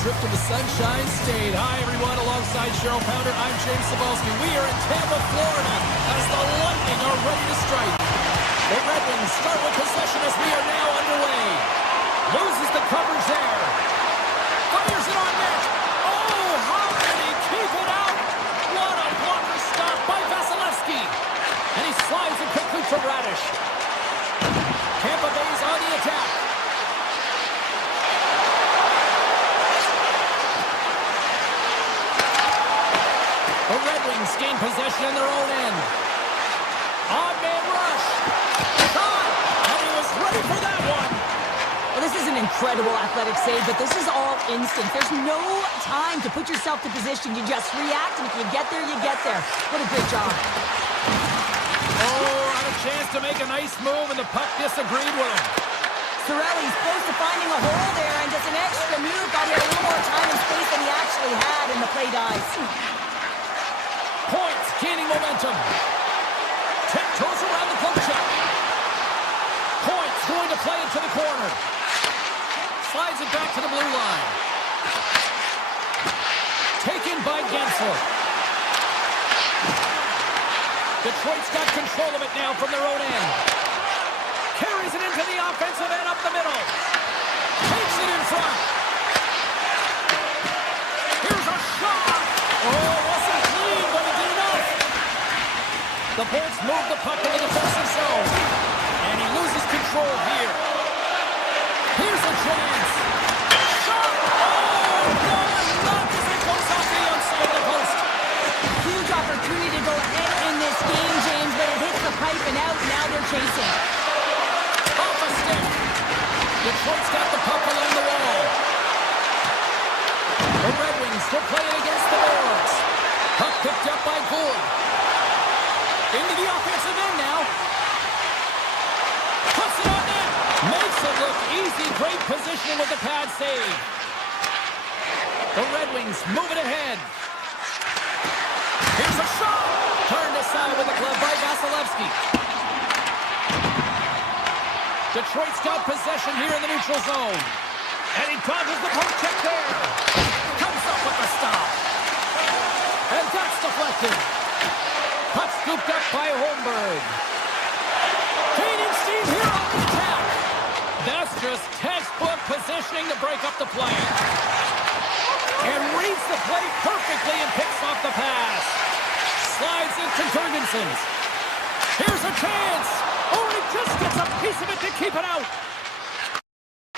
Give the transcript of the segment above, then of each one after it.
trip to the Sunshine State. Hi, everyone. Alongside Cheryl Pounder, I'm James Cebulski. We are in Tampa, Florida, as the Lightning are ready to strike. The Red Wings start with possession as we are now underway. Loses the coverage there. Fires it on net. Oh, how did he keep it out? What a blocker stop by Vasilevsky. And he slides it quickly to Radish. Tampa Bay's on the attack. The Red Wings gain possession in their own end. Odd-man rush. Shot! And he was ready for that one. Well, this is an incredible athletic save, but this is all instinct. There's no time to put yourself to position. You just react, and if you get there, you get there. What a great job. Oh, had a chance to make a nice move, and the puck disagreed with him. Cirelli's close to finding a hole there, and just an extra move got here a little more time and space than he actually had, and the play dies. Points, gaining momentum. Tiptoes around the poke check. Points going to play it to the corner. Slides it back to the blue line. Taken by Gensel. Detroit's got control of it now from their own end. Carries it into the offensive end up the middle. Takes it in front. Here's a shot. Oh, wasn't clean, but it did enough. The Bolts move the puck into the defensive zone. And he loses control here. Here's a chance. Shot! Oh, no, not as it goes off the outside of the post. Huge opportunity to go ahead in this game, James, but it hits the pipe and out. Now they're chasing. Off a stick. Detroit's got the puck along the wall. The Red Wings still playing against the boards. Puck picked up by Gould. Into the offensive end now. Puts it on net. Makes it look easy. Great positioning with the pad save. The Red Wings move it ahead. Here's a shot. Turned aside with the glove by Vasilevsky. Detroit's got possession here in the neutral zone. And he dodges the poke check there. Comes up with the stop. And that's deflected. Puck scooped up by Holmberg. Gaining steam here on the attack. That's just textbook positioning to break up the play. And reads the play perfectly and picks off the pass. Slides into Jurgensen. Here's a chance. Oh, he just gets a piece of it to keep it out.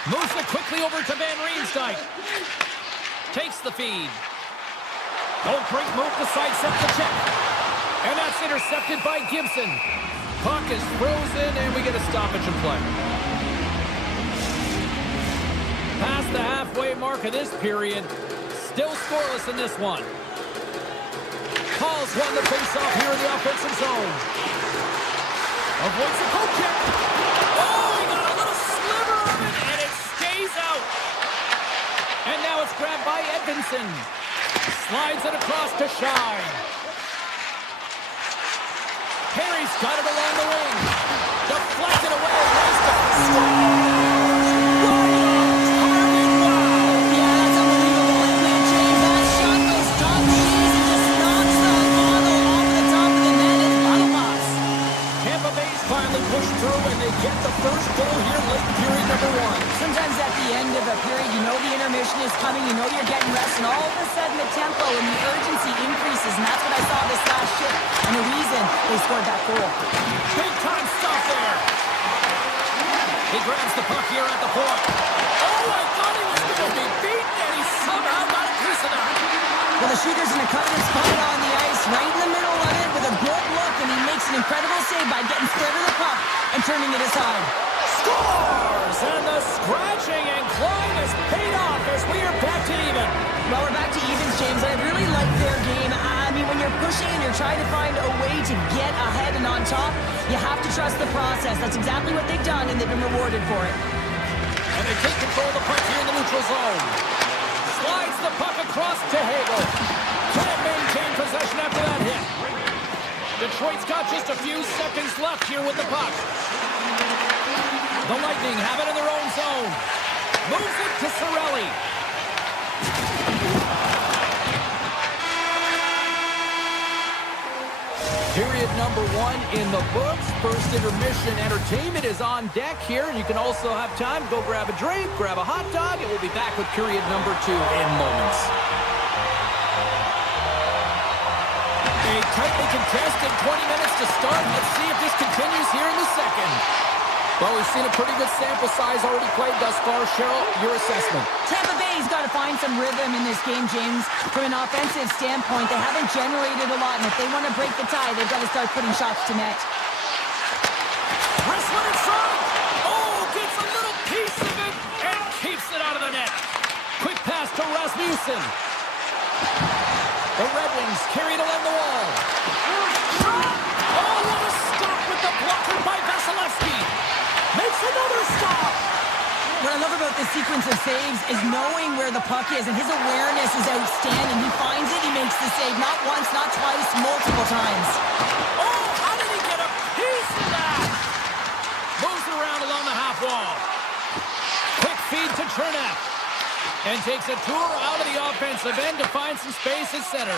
Moves it quickly over to Van Riemsdyk. Takes the feed. Oh, great move to sidestep the check. And that's intercepted by Gibson. Puck is frozen, and we get a stoppage in play. Past the halfway mark of this period. Still scoreless in this one. Paul's won the face-off here in the offensive zone. Avoids the poke check. Oh, he got a little sliver of it, and it stays out. And now it's grabbed by Edvinsson. Slides it across to Shine. Perry's got it along the wing. Deflected away. Yeah, that's unbelievable. And James, that shot goes top cheese and just knocks the bottle off the top of the net. It's bottle box. Tampa Bay's finally pushed through, and they get the first goal here late in period number one. Sometimes at the end of a period, you know the intermission is coming, you know you're getting rest, and all of a sudden the tempo and the urgency increases, and that's what I saw this last shift, and the reason they scored that goal. Big time stop there. He grabs the puck here at the point. Oh, I thought he was going to be beaten, and he somehow got a piece of that. Well, the shooter's in a coveted spot on the ice, right in the middle of it, with a good look, and he makes an incredible save by getting scared of the puck and turning it aside. Scores! And the scratching and clawing has paid off as we are back to even. Well, we're back to evens, James. I really like their game. I mean, when you're pushing and you're trying to find a way to get ahead and on top, you have to trust the process. That's exactly what they've done, and they've been rewarded for it. And they take control of the puck here in the neutral zone. Slides the puck across to Hagel. Can't maintain possession after that hit. Detroit's got just a few seconds left here with the puck. The Lightning have it in their own zone. Moves it to Cirelli. Period number 1 in the books. First intermission entertainment is on deck here, and you can also have time to go grab a drink, grab a hot dog, and we'll be back with period number 2 in moments. A tightly contested 20 minutes to start. Let's see if this continues here in the second. Well, we've seen a pretty good sample size already played thus far. Cheryl, your assessment. Tampa Bay's got to find some rhythm in this game, James. From an offensive standpoint, they haven't generated a lot, and if they want to break the tie, they've got to start putting shots to net. Wrestling in front. Oh, gets a little piece of it and keeps it out of the net. Quick pass to Rasmussen. The Red Wings carried along the wall. Oh, what a stop with the blocker by Vasilevsky. Makes another stop. What I love about this sequence of saves is knowing where the puck is, and his awareness is outstanding. He finds it, he makes the save, not once, not twice, multiple times. Oh, how did he get a piece of that? Moves it around along the half wall. Quick feed to Chernak. And takes a tour out of the offensive end to find some space at center.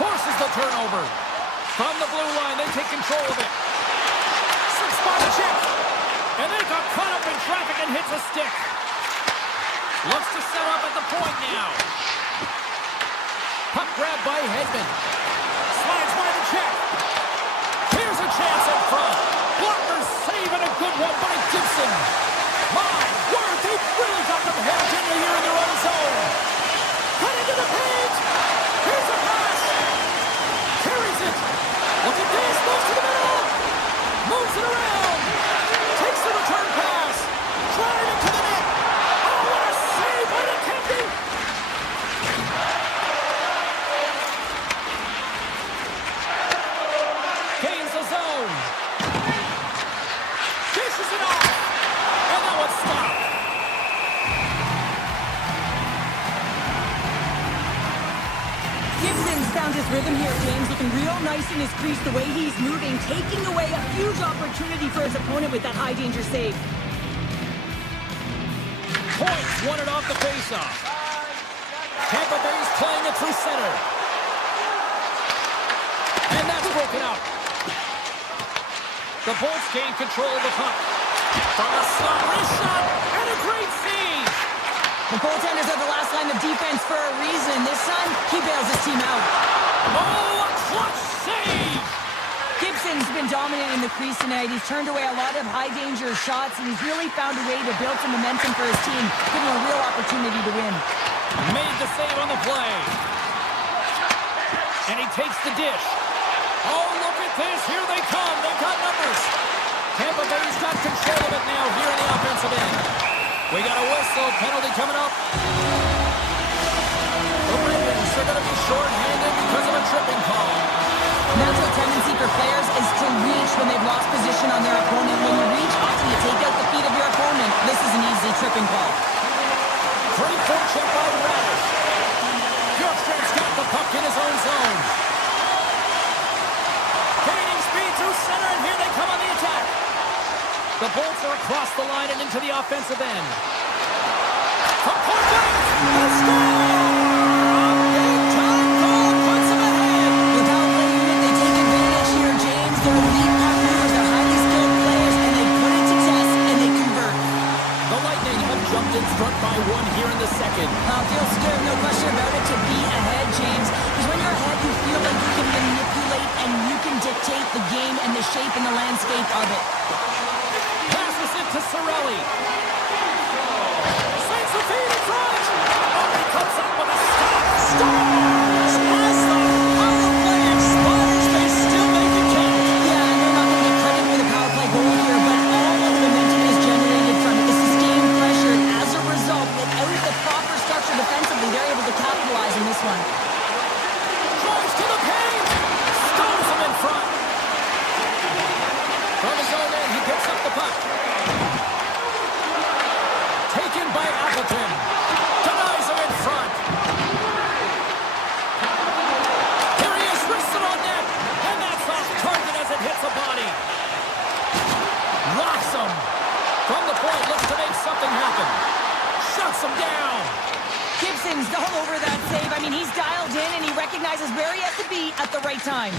Forces the turnover. From the blue line, they take control of it. Six-spot check. And they got caught up in traffic and hits a stick. Looks to set up at the point now. Puck grab by Hedman. Slides by the check. Here's a chance up front. Blocker save and a good one by Gibson. My word, they've really got them held in here in their own zone. Cut into the paint. Here's a pass. Carries it. Look at this. Moves to the middle. Moves it around. Takes the return pass. Driving to the net. Oh, what a save by the Kennedy. Gains the zone. Dishes it off. And that one's stopped. Gibson's found his rhythm here, James. Looking real nice in his crease, the way he's moving, taking away a huge opportunity for his opponent with that high-danger save. Points won it off the faceoff. Tampa Bay's playing it through center. And that's broken out. The Bolts gain control of the puck. From a slot, wrist shot, and a great feed. The goaltenders are the last line of defense for a reason. This time, he bails his team out. Oh, a clutch save! Gibson's been dominating the crease tonight. He's turned away a lot of high-danger shots, and he's really found a way to build some momentum for his team, giving a real opportunity to win. Made the save on the play. And he takes the dish. Oh, look at this. Here they come. They've got numbers. Tampa Bay's got control of it now here in the offensive end. We got a whistle. Penalty coming up. The Red Wings are going to be short-handed because of a tripping call. Natural tendency for players is to reach when they've lost position on their opponent. When you reach, often you take out the feet of your opponent. This is an easy tripping call. Great forecheck by Radish. Bjorkstrand's got the puck in his own zone. Gaining speed through center, and here they come on the attack. The Bolts are across the line and into the offensive end. From point blank, a score! A big-time goal puts them ahead. With how they take advantage here, James. They're elite puck movers, they're highly skilled players, and they put it to test, and they convert. The Lightning have jumped in front by one here in the second. Feels good, no question about it, to be ahead, James. Because when you're ahead, you feel like you can manipulate and you can dictate the game and the shape and the landscape of it. Passes it to Cirelli. Sends the feed in front. Oh, he comes up with a stop. Stars! As the power play expires, they still make it count. Yeah, and they're not going to get credit for the power play goal here, but all of the momentum is generated from it. The sustained pressure, and as a result, without the proper structure defensively, they're able to capitalize on this one. Drives to the paint. Stones him in front. From his own end, he picks up the puck. Gibson's all over that save. I mean, he's dialed in and he recognizes where he has to be at the right time.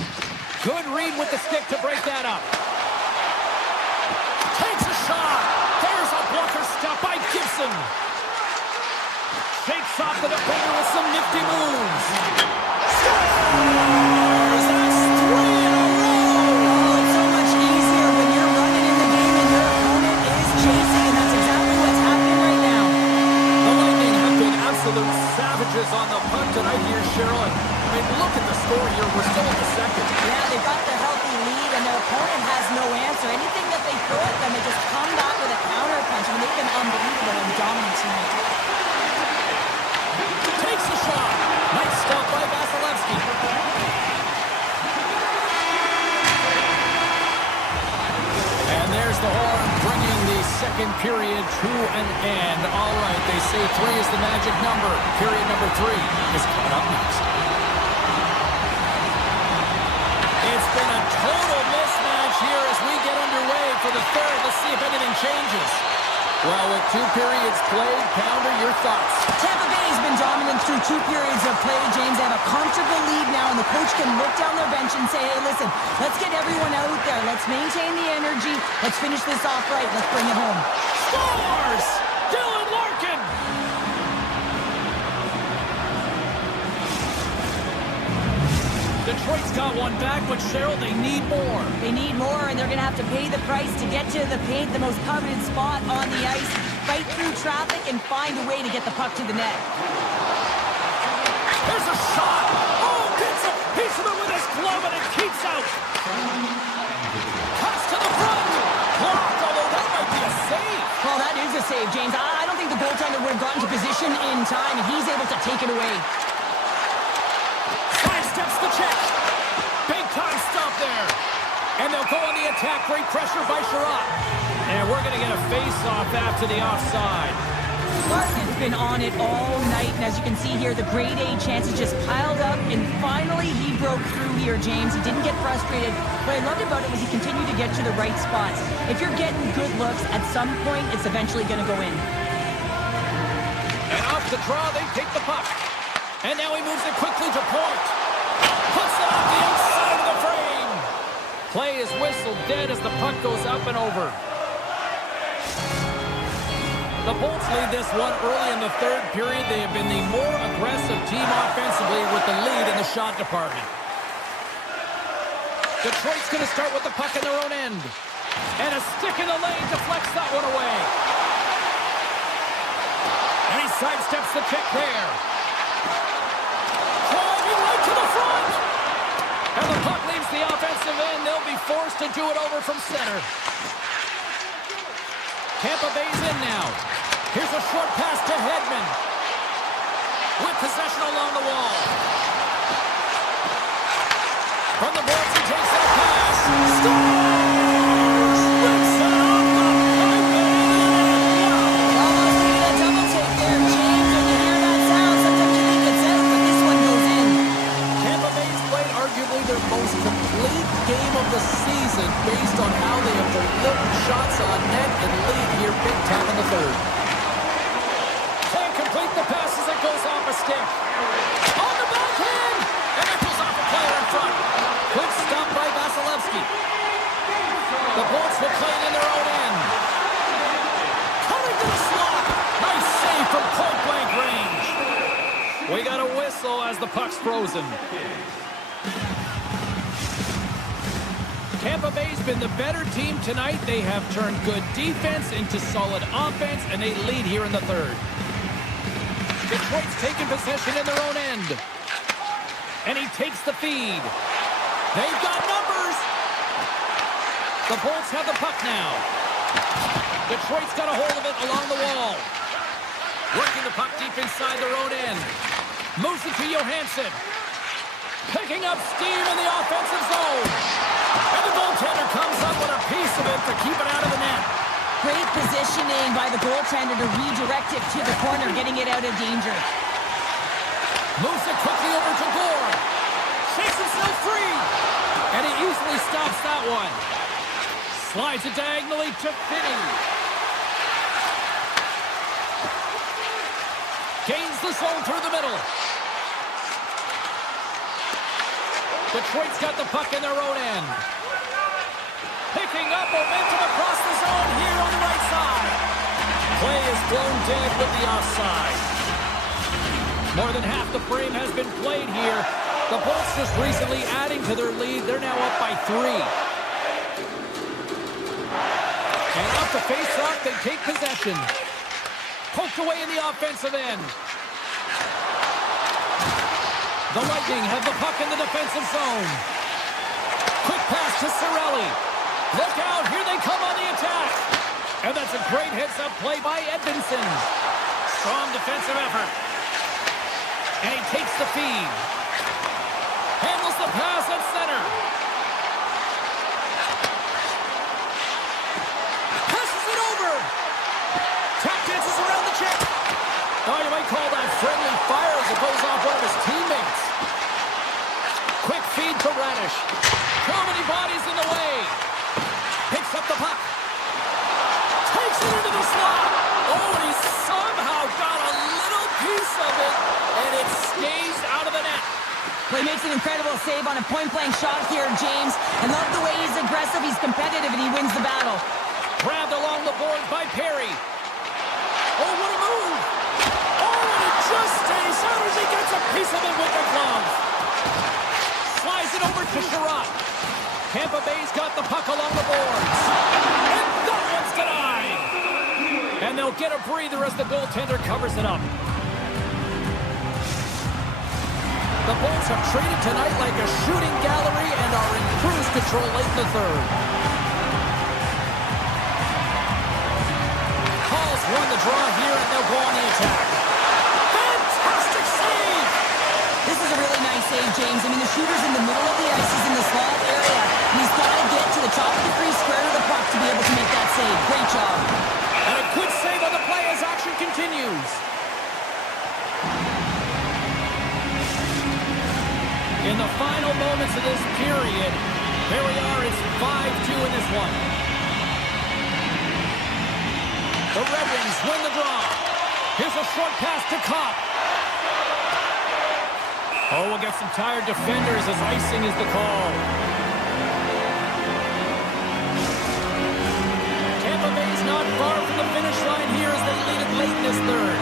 Good read with the stick to break that up. Takes a shot. There's a blocker stop by Gibson. Shakes off the defender with some nifty moves. Scores! That's 3 in a row! Oh, it's so much easier when you're running in the game and your opponent is chasing, and that's exactly what's happening right now. The Lightning have been absolute savages on the puck tonight here, Cheryl. I mean, look at the score here. We're still in the second. Yeah, they've got the healthy lead, and their opponent has no answer. Anything that they throw at them, they just come back with a counter punch. I mean, they've been unbelievable and dominant tonight. Takes the shot. Nice stop by Vasilevsky. And there's the horn, bringing the second period to an end. All right, they say 3 is the magic number. Period number 3 is coming up next. It's been a total mismatch here as we get underway for the third. Let's see if anything changes. Well, with 2 periods played, Pounder, your thoughts? Tampa Bay has been dominant through 2 periods of play, James. They have a comfortable lead now, and the coach can look down their bench and say, hey, listen, let's get everyone out there. Let's maintain the energy. Let's finish this off right. Let's bring it home. Scores! Dylan Larkin! Detroit's got one back, but Cheryl, they need more. They need more, and they're going to have to pay the price to get to the paint, the most coveted spot on the ice, fight through traffic, and find a way to get the puck to the net. There's a shot! Oh, gets a piece of it with his glove, and it keeps out! Cuts to the front! Blocked, although that might be a save! Well, that is a save, James. I don't think the goaltender would have gotten to position in time, and he's able to take it away. Sidesteps the check. Big time stop there. And they'll go on the attack. Great pressure by Sherratt. And we're going to get a face-off after the offside. Larkin's been on it all night, and as you can see here, the grade A chances just piled up, and finally he broke through here, James. He didn't get frustrated. What I loved about it was he continued to get to the right spots. If you're getting good looks, at some point, it's eventually going to go in. And off the draw, they take the puck. And now he moves it quickly to point. Puts it off the outside of the frame. Play is whistled dead as the puck goes up and over. The Bolts lead this one early in the third period. They have been the more aggressive team offensively with the lead in the shot department. Detroit's going to start with the puck in their own end. And a stick in the lane deflects that one away. And he sidesteps the kick there. Driving right to the front. And the puck leaves the offensive end. They'll be forced to do it over from center. Tampa Bay's in now. Here's a short pass to Hedman. With possession along the wall. From the boards, he takes that pass. Scores! Rips it off the pipe and wow! Almost needed a double take there, James. When you hear that sound, sometimes you think it's out, but this one goes in. Tampa Bay's played arguably their most complete game of the season based on how they have delivered shots on net and lead here big time in the third. Can't complete the pass as it goes off a stick. On the backhand! And it goes off a player in front. Good stop by Vasilevsky. The Bolts will play it in their own end. Coming to the slot. Nice save from point-blank range. We got a whistle as the puck's frozen. Tampa Bay's been the better team tonight. They have turned good defense into solid offense, and they lead here in the third. Detroit's taking possession in their own end. And he takes the feed. They've got numbers. The Bolts have the puck now. Detroit's got a hold of it along the wall. Working the puck deep inside their own end. Moves it to Johansson. Picking up steam in the offensive zone. And the goaltender comes up with a piece of it to keep it out of the net. Great positioning by the goaltender to redirect it to the corner, getting it out of danger. Moves it quickly over to Gore. Shakes himself free. And he easily stops that one. Slides it diagonally to Finney. Gains the zone through the middle. Detroit's got the puck in their own end. Picking up momentum across the zone here on the right side. Play is blown dead with the offside. More than half the frame has been played here. The Bolts just recently adding to their lead. They're now up by 3. And up to face off, they take possession. Poked away in the offensive end. The Lightning have the puck in the defensive zone. Quick pass to Cirelli. Look out, here they come on the attack. And that's a great heads-up play by Edvinsson. Strong defensive effort. And he takes the feed. Handles the pass at center. Passes it over. Tap dances around the check. Oh, you might call that friendly fire as it goes off one of his teammates. Quick feed to Radish. Too many bodies in the way. Picks up the puck. Takes it into the slot. Oh, and he somehow got a little piece of it, and it stays out of the net. Well, he makes an incredible save on a point-blank shot here, James. I love the way he's aggressive, he's competitive, and he wins the battle. Grabbed along the boards by Perry. Oh, what a move. Oh, and it just stays out as he gets a piece of it with the glove. Slides it over to Sherratt. Tampa Bay's got the puck along the boards. And that one's denied. And they'll get a breather as the goaltender covers it up. The Bolts have traded tonight like a shooting gallery and are in cruise control late in the third. Hall's won the draw here, and they'll go on the attack. Fantastic save! This is a really nice save, James. I mean, the shooter's in the middle of the ice. He's in the slot area. And he's got to get to the top of the crease, square to the puck to be able to make that save. Great job. And a good save on the play as action continues. In the final moments of this period, here we are, it's 5-2 in this one. The Red Wings win the draw. Here's a short pass to Kopp. Oh, we'll get some tired defenders as icing is the call. Tampa Bay's not far from the finish line here as they lead it late in this third.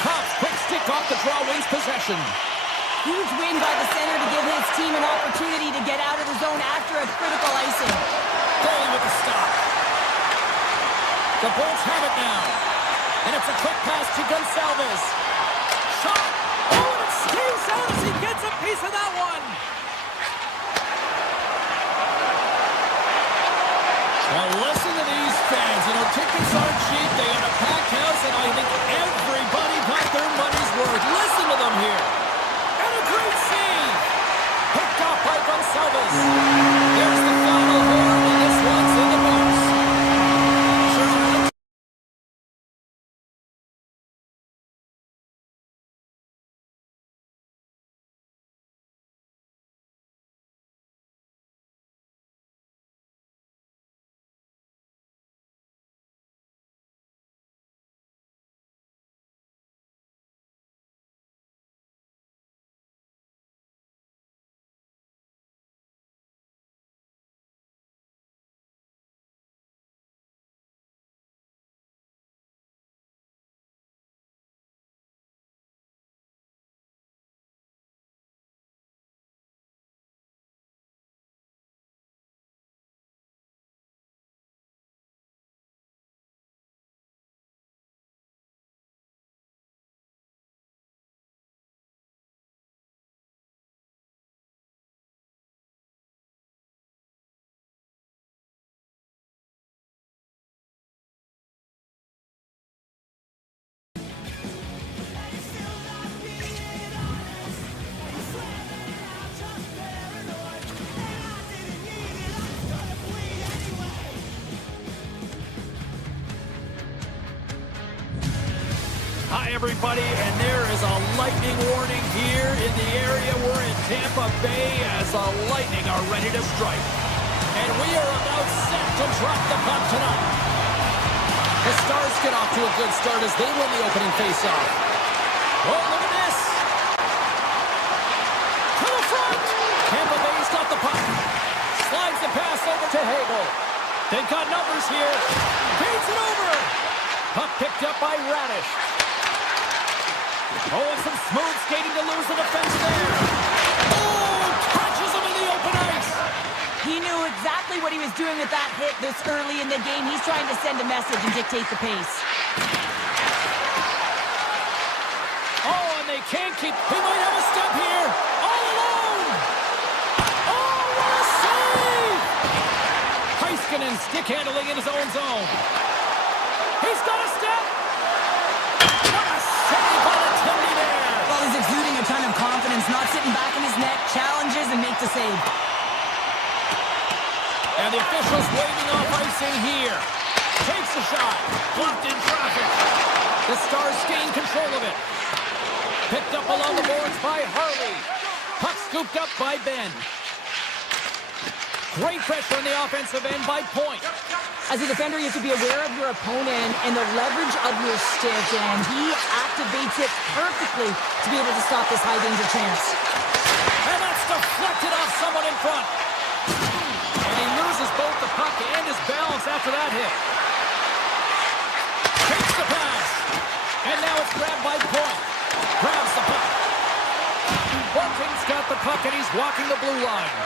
Kopp's quick stick off the draw wins possession. Huge win by the center to give his team an opportunity to get out of the zone after a critical icing. Goalie with the stop. The Bolts have it now. And it's a quick pass to Gonçalves. Shot. Oh, and it stays out as he gets a piece of that one. Well, listen to these fans. You know, tickets aren't cheap. They got a packed house, and I think everybody got their money's worth. Listen to them here. And a great save. Picked off by Gonçalves. There's the final horn, and this one's in the box. Hi, everybody, and there is a lightning warning here in the area. We're in Tampa Bay as the Lightning are ready to strike. And we are about set to drop the puck tonight. The Stars get off to a good start as they win the opening faceoff. Oh, look at this. To the front. Tampa Bay's got the puck. Slides the pass over to Hagel. They've got numbers here. Feeds it over. Puck picked up by Radish. Oh, and some smooth skating to lose the defense there. Oh, catches him in the open ice. He knew exactly what he was doing with that hit this early in the game. He's trying to send a message and dictate the pace. Oh, and they can't keep... He might have a step here. All alone. Oh, what a save! Heiskanen stick handling in his own zone. He's got a step. What a save by the Timmy there. Well, he's exuding a ton of confidence, not sitting back in his net, challenges and makes the save. And the officials waving off icing here. Takes a shot. Blocked in traffic. The Stars gain control of it. Picked up along the boards by Harley. Puck scooped up by Ben. Great pressure on the offensive end by Point. As a defender, you have to be aware of your opponent and the leverage of your stick, and he activates it perfectly to be able to stop this high-danger chance. And that's deflected off someone in front. And he loses both the puck and his balance after that hit. Takes the pass. And now it's grabbed by Point. Grabs the puck. Bunting's got the puck and he's walking the blue line.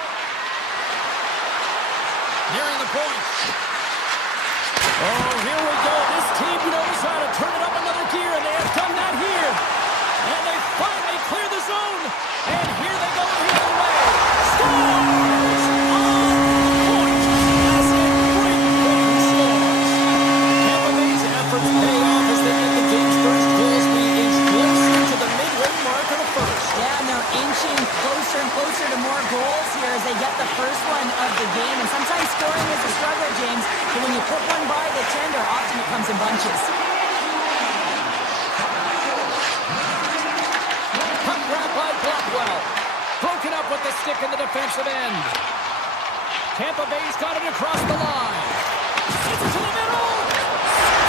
Nearing the point. Oh, here we go. This team knows how to turn it up another gear, and they have done that here. And they finally clear the zone. And here they go the other way. Scores! On point. As in great point scores. Tampa Bay's efforts pay off as they get the game's first goals. We inch closer to the midway mark of the first. Yeah, and they're inching closer and closer to more goals here as they get the first one of the game. And sometimes scoring is a struggle, James. But when you put one by the tender, often it comes in bunches. Puck grab by Blackwell. Broken up with the stick in the defensive end. Tampa Bay's got it across the line. Sends it to the middle.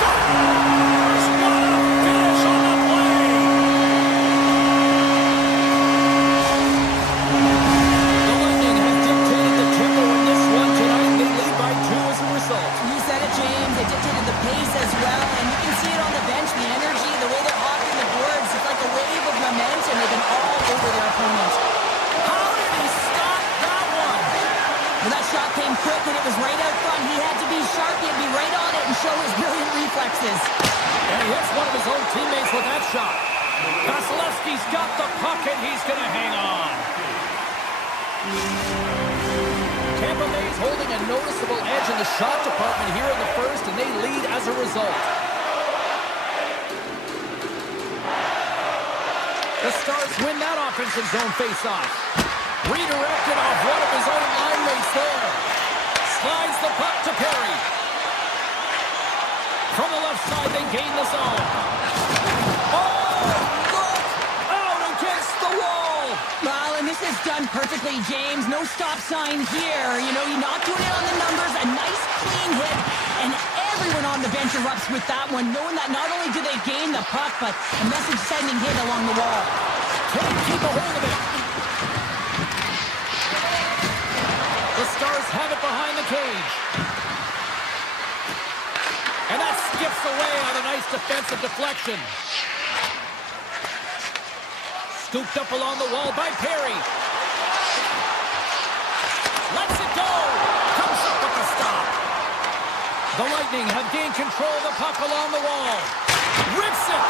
Scores! What a finish on the play! The Lightning have dictated the tempo in this one tonight. They lead by 2 as a result. You said it, James. They dictated the pace as well. And you can see it on the bench, the energy, the way they're hawking the boards. It's like a wave of momentum. They've been all over their opponent. How did he stop that one? Well, that shot came quick and it was right out front. He had to be sharp. He had to be right on it and show his brilliant reflexes. And he hits one of his own teammates with that shot. Vasilevsky's got the puck and he's going to hang on. Tampa Bay's holding a noticeable edge in the shot department here in the first, and they lead as a result. The Stars win that offensive zone faceoff. Redirected off one of his own line mates there. Slides the puck to Perry. From the left side, they gain the zone. Oh, look! Out against the wall! Well, and this is done perfectly, James. No stop sign here. You know, you're not doing it on the numbers. A nice, clean hit. And everyone on the bench erupts with that one, knowing that not only do they gain the puck, but a message-sending hit along the wall. Can't keep a hold of it. The Stars have it behind the cage. And that skips away on a nice defensive deflection. Scooped up along the wall by Perry. Lets it go. Comes up with the stop. The Lightning have gained control of the puck along the wall. Rips it.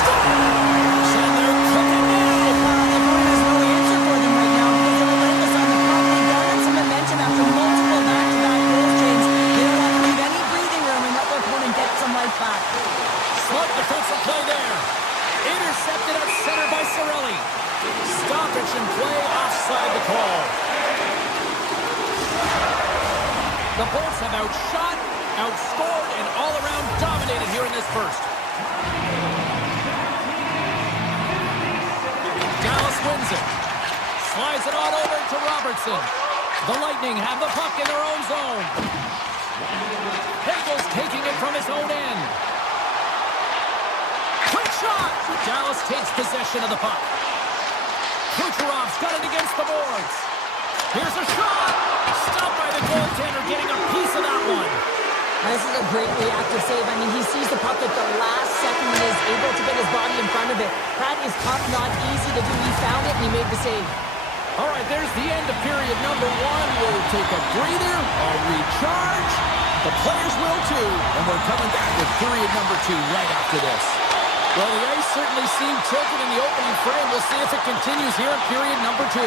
Scores! And they're cooking now. There's no answer for them right now because they're relentless on the puck. They garnered some momentum after multiple back-to-back goals, James. They don't want to leave any breathing room and let their opponent get some life back. Smart defensive play there. Intercepted at center by Cirelli. Stoppage in play offside the call. The Bolts have outshot, outscored, and all-around dominated here in this first. Dallas wins it. Slides it on over to Robertson. The Lightning have the puck in their own zone. Hengel's taking it from his own end. Quick shot! Dallas takes possession of the puck. Kucherov's got it against the boards. Here's a shot! Stopped by the goaltender, getting a piece of that one. This is a great reactive save. I mean, he sees the puck at the last second and is able to get his body in front of it. That is tough, not easy to do. He found it and he made the save. All right, there's the end of period number 1. We'll take a breather, a recharge. The players will too, and we're coming back with period number 2 right after this. Well, the ice certainly seemed tilted in the opening frame. We'll see if it continues here in period number 2.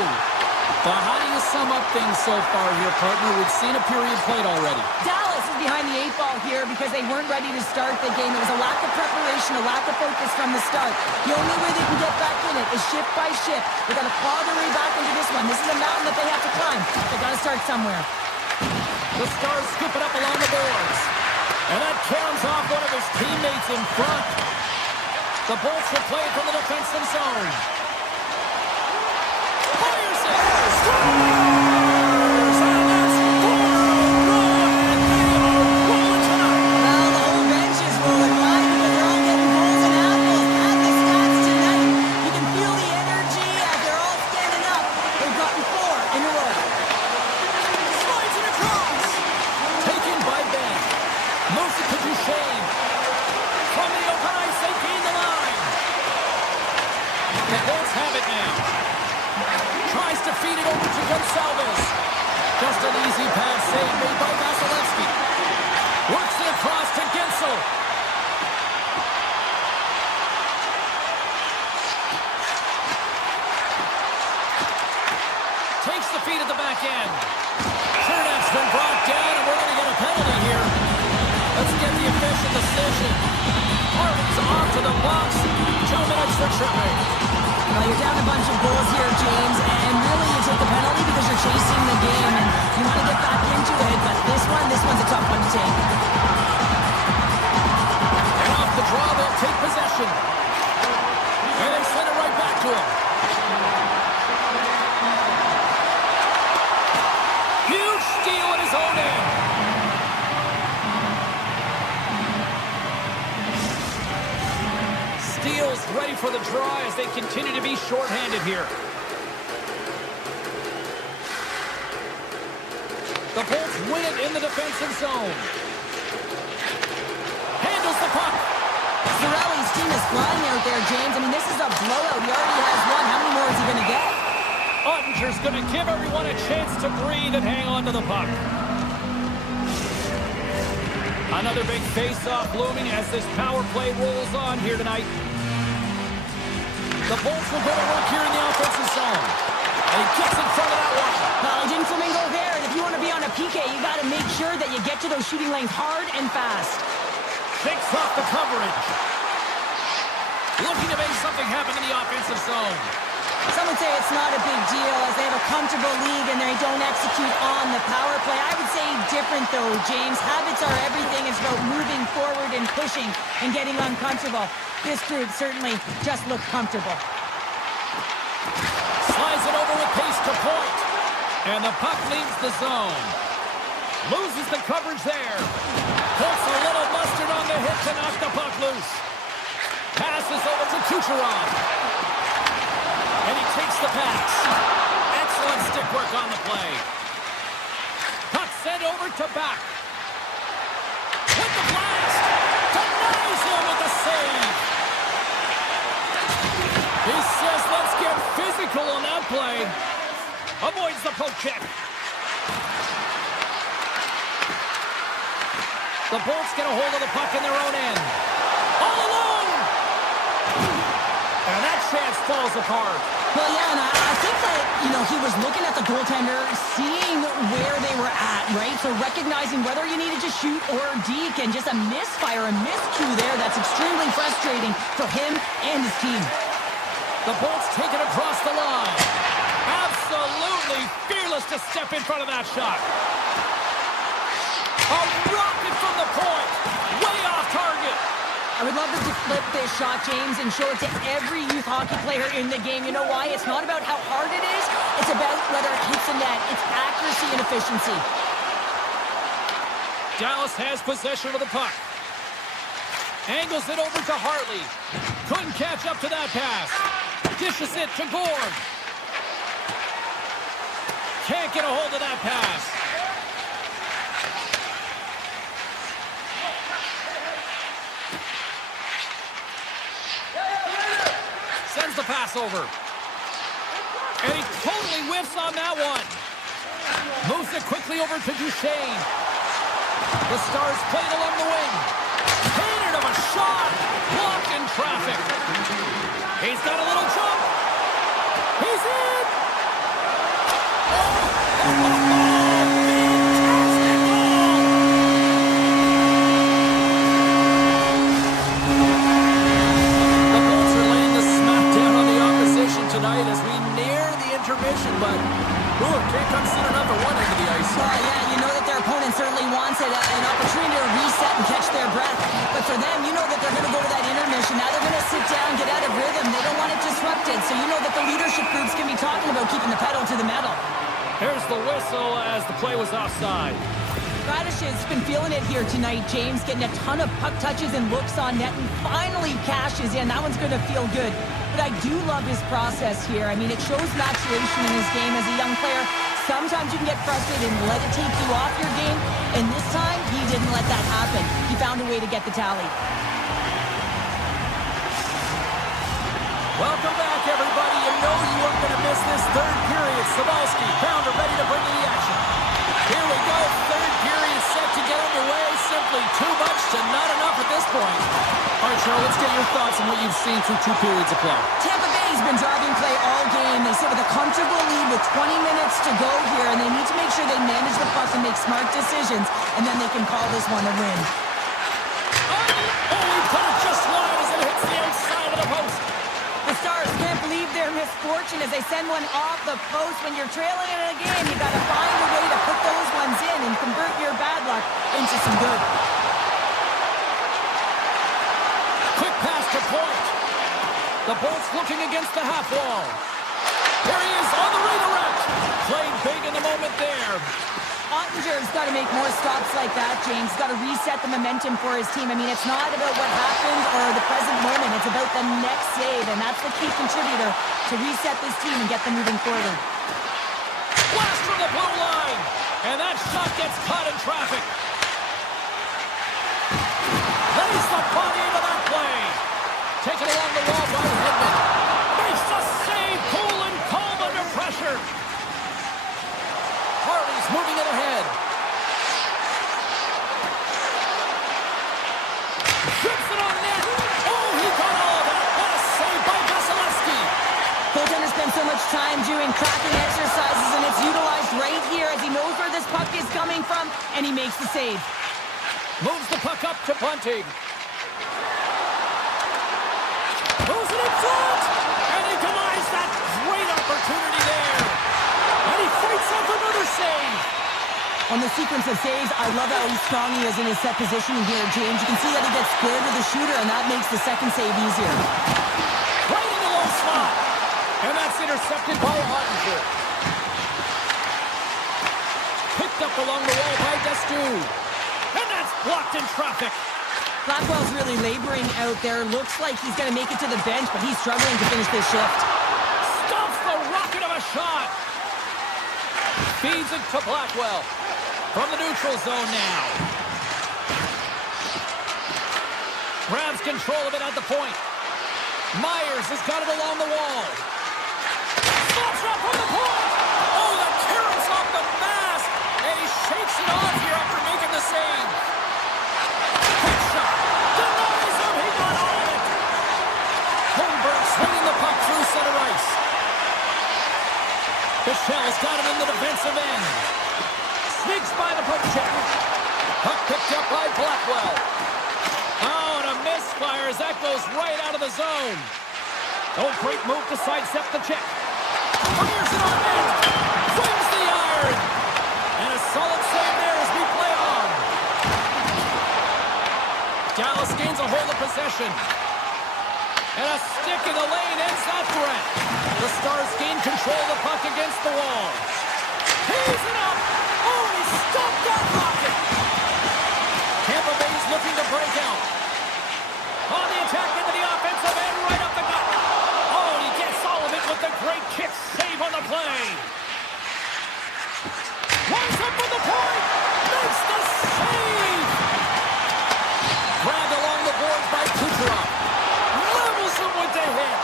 But how do you sum up things so far here, partner? We've seen a period played already. Dallas is behind the 8 ball here because they weren't ready to start the game. There was a lack of preparation, a lack of focus from the start. The only way they can get back in it is shift by shift. They've got to claw their way back into this one. This is a mountain that they have to climb. They've got to start somewhere. The Stars scoop it up along the boards. And that caroms off one of his teammates in front. The Bolts will play it from the defensive zone. Fires it! Scores! And that's 4-1! And they are rolling tonight. Well, the whole bench is rolling. Why? Because they're all getting goals and apples. Add the stats tonight. You can feel the energy as they're all standing up. They've gotten 4 in a row. Slides it across. Taken by Ben. Moves it to Duchesne. From the open ice, they gain the line. The Bolts have it now. Tries to feed it over to Gonçalves. Just an easy pass save made by Vasilevsky. Works it across to Gensel. Takes the feed at the back end. Chernev's been brought down, and we're going to get a penalty here. Let's get the official decision. Harden's off to the box. 2 minutes for tripping. Well, you're down a bunch of goals here, James, and really you take the penalty because you're chasing the game and you want to get back into it, but this one's a tough one to take. And off the draw, they'll take possession. And they send it right back to him. Huge steal at his own end. Steele's ready for the draw as they continue to be shorthanded here. The Bolts win it in the defensive zone. Handles the puck. Cirelli's team is flying out there, James. I mean, this is a blowout. He already has one. How many more is he going to get? Ottinger's going to give everyone a chance to breathe and hang on to the puck. Another big face-off looming as this power play rolls on here tonight. The Bolts will go to work here in the offensive zone. And he gets in front of that one. Well, he didn't flamingo there, and if you want to be on a PK, you got to make sure that you get to those shooting lanes hard and fast. Shakes off the coverage. Looking to make something happen in the offensive zone. Some would say it's not a big deal as they have a comfortable league and they don't execute on the power play. I would say different though, James. Habits are everything. It's about moving forward and pushing and getting uncomfortable. This group certainly just looked comfortable. Slides it over with pace to point. And the puck leaves the zone. Loses the coverage there. Puts a little mustard on the hit to knock the puck loose. Passes over to Kucherov. And he takes the pass. Excellent stick work on the play. Puck sent over to back. With the blast. Denies him with the save. He says, let's get physical on that play. Avoids the poke check. The Bolts get a hold of the puck in their own end. All alone! And that chance falls apart. Well, yeah, and I think that, he was looking at the goaltender, seeing where they were at, right? So recognizing whether you needed to shoot or deke, and just a misfire, a miscue there. That's extremely frustrating for him and his team. The Bolts take it across the line. Absolutely fearless to step in front of that shot. A rocket from the point. Way off target. I would love to flip this shot, James, and show it to every youth hockey player in the game. You know why? It's not about how hard it is. It's about whether it hits the net. It's accuracy and efficiency. Dallas has possession of the puck. Angles it over to Hartley. Couldn't catch up to that pass. Dishes it to Gord. Can't get a hold of that pass. Sends the pass over. And he totally whiffs on that one. Moves it quickly over to Duchesne. The Stars played along the wing. Painted him a shot. Blocked in traffic. He's got a little jump. He's in. The Bolts are laying the smackdown on the opposition tonight as we near the intermission, but can't come soon enough at one end of the ice. Yeah, you know that their opponent certainly wants it, an opportunity to reset and catch their breath. But for them, you know that they're going to go to that intermission. Now they're going to sit down, get out of rhythm. They don't want it disrupted. So you know that the leadership group's going to be talking about keeping the pedal to the metal. Here's the whistle as the play was offside. Radish has been feeling it here tonight, James, getting a ton of puck touches and looks on net, and finally cashes in. That one's going to feel good. But I do love his process here. I mean, it shows maturation in his game as a young player. Sometimes you can get frustrated and let it take you off your game, and this time, he didn't let that happen. He found a way to get the tally. Welcome back, everybody. You know you weren't going to miss this third period. Sabalski, Pounder ready to bring in the action. Here we go. Third period set to get underway. Simply too much to not enough at this point. All right, Cheryl, let's get your thoughts on what you've seen through 2 periods of play. Tampa Bay's been driving play all game. They sit with a comfortable lead with 20 minutes to go here, and they need to make sure they manage the puck and make smart decisions, and then they can call this one a win. Oh, he put it just wide as it hits the outside of the post. The Stars can't believe their misfortune as they send one off the post. When you're trailing in a game, you got to find a way to put those ones in and convert your bad luck into some good. Quick pass to Point. The Bolts looking against the half wall. There he is on the redirect. Playing big in the moment there. Ottinger's got to make more stops like that, James. Got to reset the momentum for his team. I mean, it's not about what happened or the present moment. It's about the next save, and that's the key contributor to reset this team and get them moving forward. Blast from the blue line, and that shot gets caught in traffic. Lays the body into that play. Taken along the wall by Hedman. Makes the save, cool and calm under pressure. Hartley's moving it ahead. Trips it on net. Oh, he got all of that. What a save by Vasilevsky. Goaltender spends so much time doing cracking exercises, and it's utilized right here as he knows where this puck is coming from, and he makes the save. Moves the puck up to Bunting. Moves it in front. And he denies that great opportunity there. And he fights off another save. On the sequence of saves, I love how strong he is in his set positioning here, James. You can see that he gets squared with the shooter, and that makes the second save easier. Right in the low slot. And that's intercepted by Ottinger. Picked up along the wall by Destu. And that's blocked in traffic. Blackwell's really laboring out there. Looks like he's going to make it to the bench, but he's struggling to finish this shift. Stops the rocket of a shot. Feeds it to Blackwell. From the neutral zone now. Grabs control of it at the point. Myers has got it along the wall. Stops up from the point. Oh, the clearance off the mask. And he shakes it off here after making the save. Quick shot. Denies him. He got all of it. Holmberg swinging the puck through center ice. Michelle's got it in the defensive end. Sneaks by the poke check. Puck picked up by Blackwell. Oh, and a misfire as that goes right out of the zone. Oh, great move to sidestep the check. Fires it on net. Swings the iron. And a solid save there as we play on. Dallas gains a hold of possession. And a stick in the lane ends that threat. The Stars gain control of the puck against the wall. He's it up. Oh, he stopped that rocket. Lines up for the point. Makes the save. Grabbed along the boards by Kucherov. Levels him with the hit.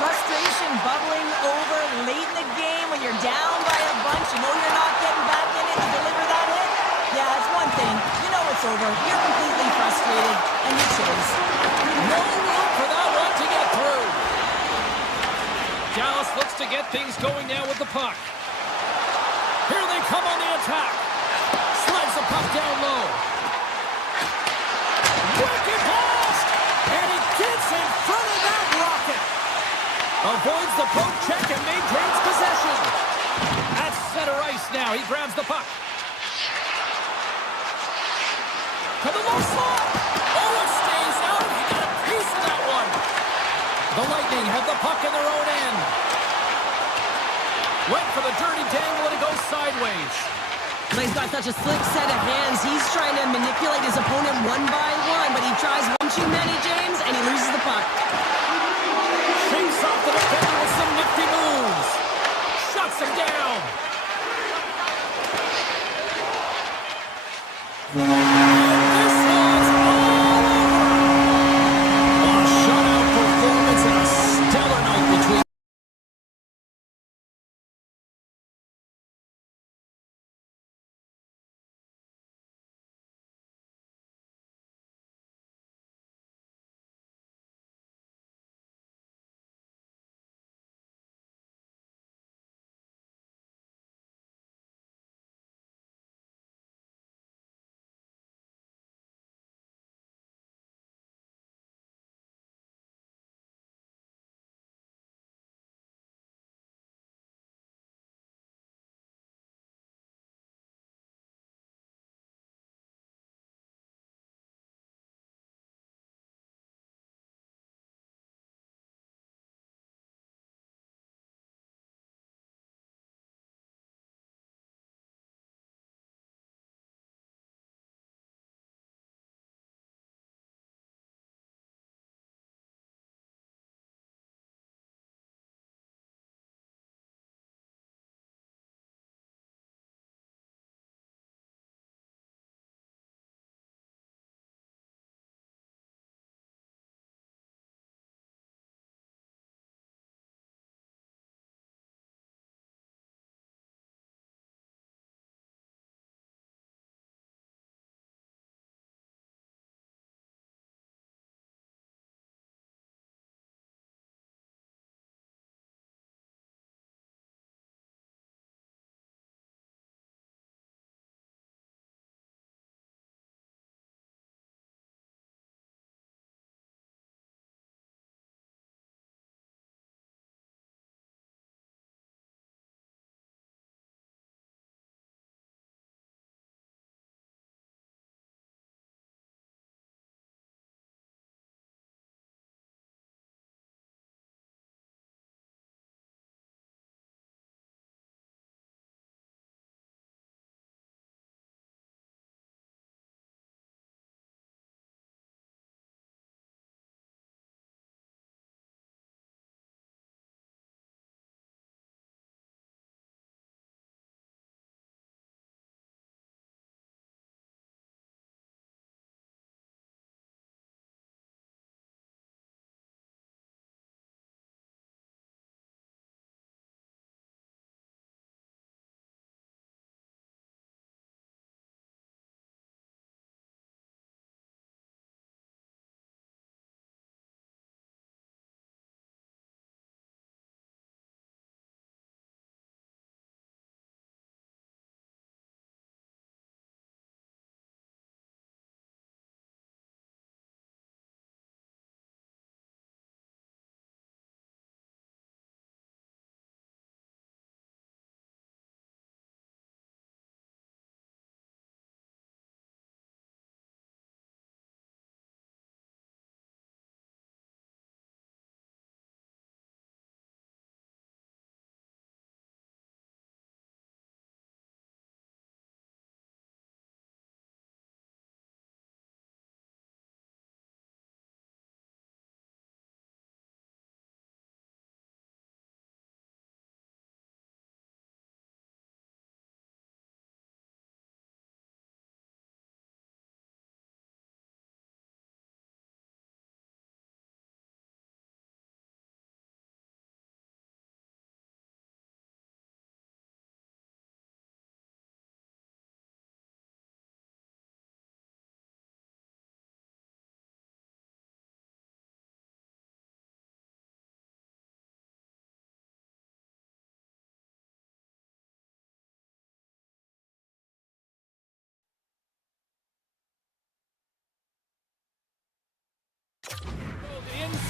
Frustration bubbling over late in the game when you're down by a bunch. You know you're not getting back in it to deliver that hit. Yeah, it's one thing. You know it's over. You're completely frustrated, and you chose. No room for that one to get through. Dallas looks to get things going now with the puck. Here they come on the attack. Slides the puck down low. Wicked blast! And he gets in front of that rocket. Avoids the poke check and maintains possession. At center ice now. He grabs the puck. To the low slot. Oh, it stays out. He got a piece of that one. The Lightning have the puck in their own end. Went for the dirty dangle and it goes sideways. He's got such a slick set of hands. He's trying to manipulate his opponent one by one, but he tries one too many, James, and he loses the puck. Shakes off the defender with some nifty moves. Shuts him down.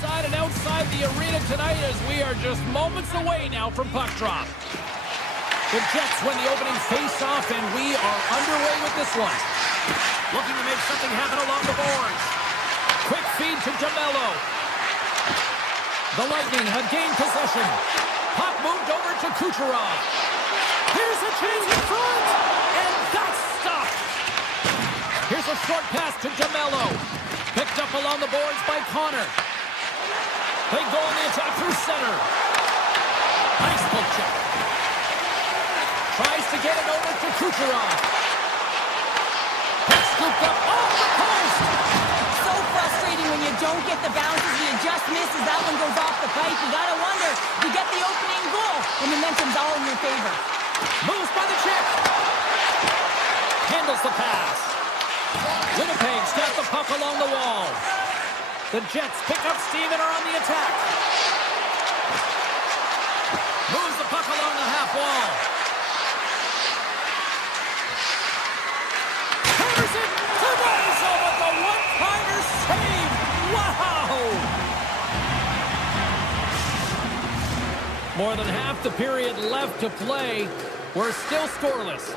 inside and outside the arena tonight as we are just moments away now from puck drop. The Jets win the opening face-off, and we are underway with this one. Looking to make something happen along the boards. Quick feed to DeMello. The Lightning have gained possession. Puck moved over to Kucherov. Here's a chance in front, and that's stopped. Here's a short pass to DeMello. Picked up along the boards by Connor. They go on the attack through center. Nice poke check. Tries to get it over to Kucherov. Puck scooped up off the post. So frustrating when you don't get the bounces and you just miss as that one goes off the pipe. You gotta wonder, you get the opening goal, the momentum's all in your favor. Moves by the chick. Handles the pass. Winnipeg's got the puck along the wall. The Jets pick up steam and are on the attack. Moves the puck along the half wall. Counters it to Rizzo with the one-timer save. Wow! More than half the period left to play. We're still scoreless.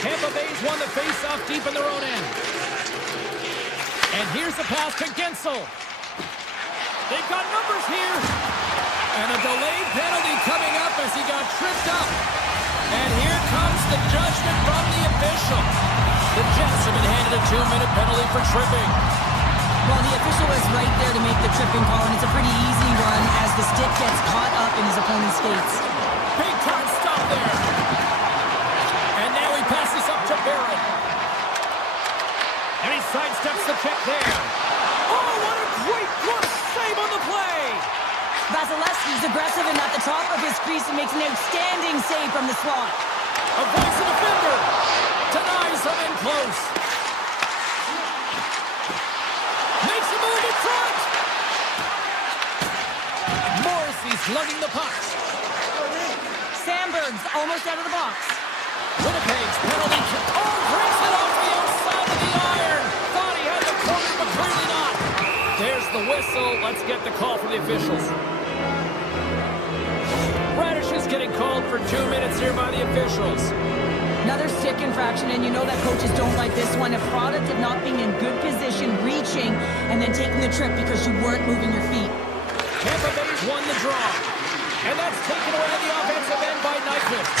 Tampa Bay's won the face-off deep in their own end. And here's the pass to Gensel. They've got numbers here. And a delayed penalty coming up as he got tripped up. And here comes the judgment from the official. The Jets have been handed a 2-minute penalty for tripping. Well, the official was right there to make the tripping call, and it's a pretty easy one as the stick gets caught up in his opponent's skates. Big time stop there. And now he passes up to Barrett. And he sidesteps the check there. Oh, what a great glove save on the play. Vasilevsky's aggressive and at the top of his crease and makes an outstanding save from the slot. Avoids the defender. Denies him in close. Makes a move in front. Morrissey's lugging the pucks. Sandberg's almost out of the box. Winnipeg's penalty. Oh, brings it off the outside of the iron. Thought he had the corner, but clearly not. There's the whistle. Let's get the call from the officials. Radish is getting called for 2 minutes here by the officials. Another stick infraction, and you know that coaches don't like this one. A product of not being in good position, reaching, and then taking the trip because you weren't moving your feet. Tampa Bay's won the draw. And that's taken away on the offensive end by Nyquist.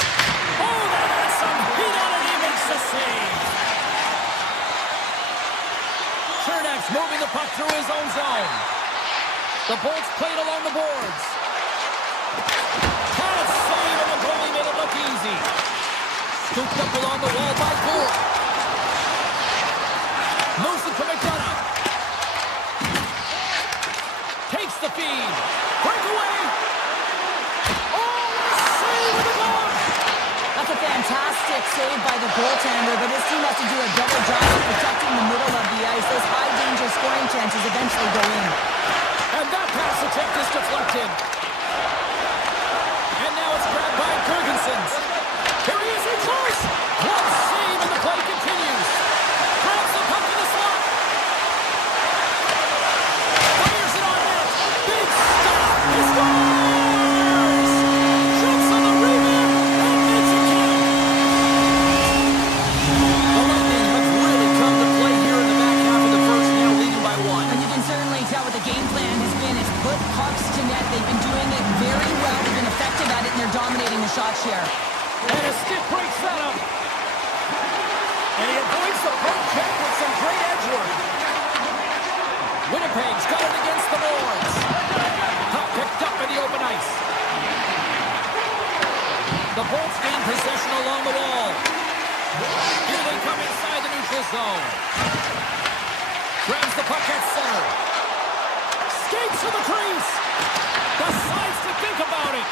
Oh, that has some heat on it. He makes the save. Chernak's moving the puck through his own zone. The Bolts played along the boards. Had a save, and the goalie made it look easy. Scooped up along the wall by Gould. Moves it to McDonough. Takes the feed. Breakaway. Oh, save with the glove. That's a fantastic save by the goaltender, but his team has to do a better job of protecting the middle of the ice. Those high-danger scoring chances eventually go in. And that pass attempt is deflected. And now it's grabbed by Girgensons. Here he is in close. One save and the play continues. Grabs the puck in the slot. Fires it on net. Big stop. He scores! Jumps on the rebound and makes it count. The Lightning have really come to play here in the back half of the first, now leading by 1. And you can certainly tell what the game plan has been. It's put pucks to net. They've been doing it very well. They've been effective at it, and they're dominating the shot share. And a stiff break setup. And he avoids the poke check with some great edge work. Winnipeg's got it against the boards. Puck picked up in the open ice. The Bolts gain possession along the wall. Here they come inside the neutral zone. Grabs the puck at center. Skates to the crease. Decides to think about it.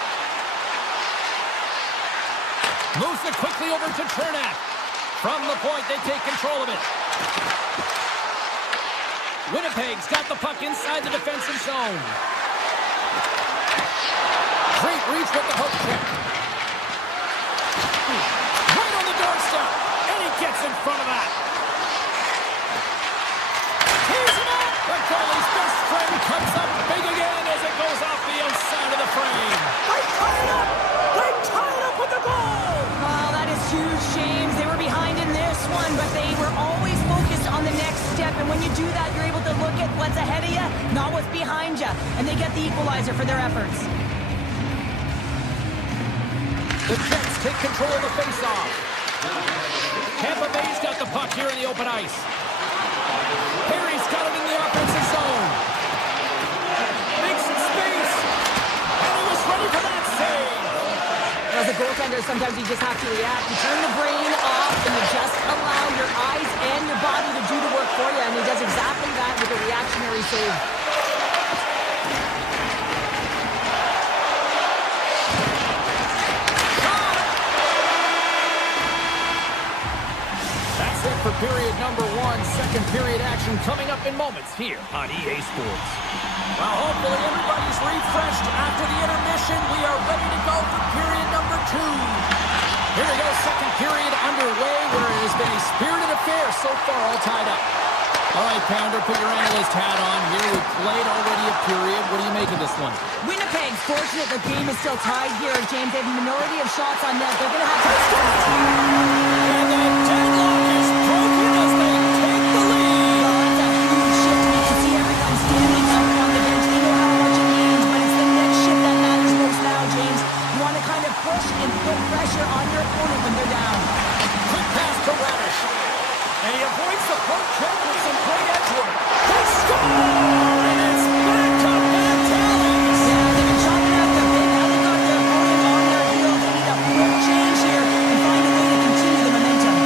Moves it quickly over to Chernak. From the point, they take control of it. Winnipeg's got the puck inside the defensive zone. Great reach with the poke check. Right on the doorstep. And he gets in front of that. ahead of you, not what's behind you. And they get the equalizer for their efforts. The Jets take control of the faceoff. Tampa Bay's got the puck here in the open ice. Perry's got it in the offensive zone. Makes some space. And he was ready for that save. As a goaltender, sometimes you just have to react. You turn the brain off and you just allow your eyes and your body to do the work for you. And he does exactly that with a reactionary save. That's it for period number 1. Second period action coming up in moments here on EA Sports. Well, hopefully everybody's refreshed after the intermission. We are ready to go for period number 2. Here we go, second period underway, where it has been a spirited affair so far, all tied up. All right, Pounder, put your analyst hat on here. We've played already a period. What do you make of this one? Winnipeg's fortunate the game is still tied here, James. They have a minority of shots on net. They're going to have to... And the deadlock is broken as they take the lead. Well, that's a huge shift. You can see everyone standing up on the bench. They know how much it means, but it's the next shift that matters most now, James. You want to kind of push and put pressure on your opponent when they're down. Quick pass to Radish. And he avoids the poke check with some great edge work. They score! And it's back-to-back tallies. Yeah, they've been chopping out the big. Now they've got their opponent on their heels. They need a quick change here and find a way to continue the momentum.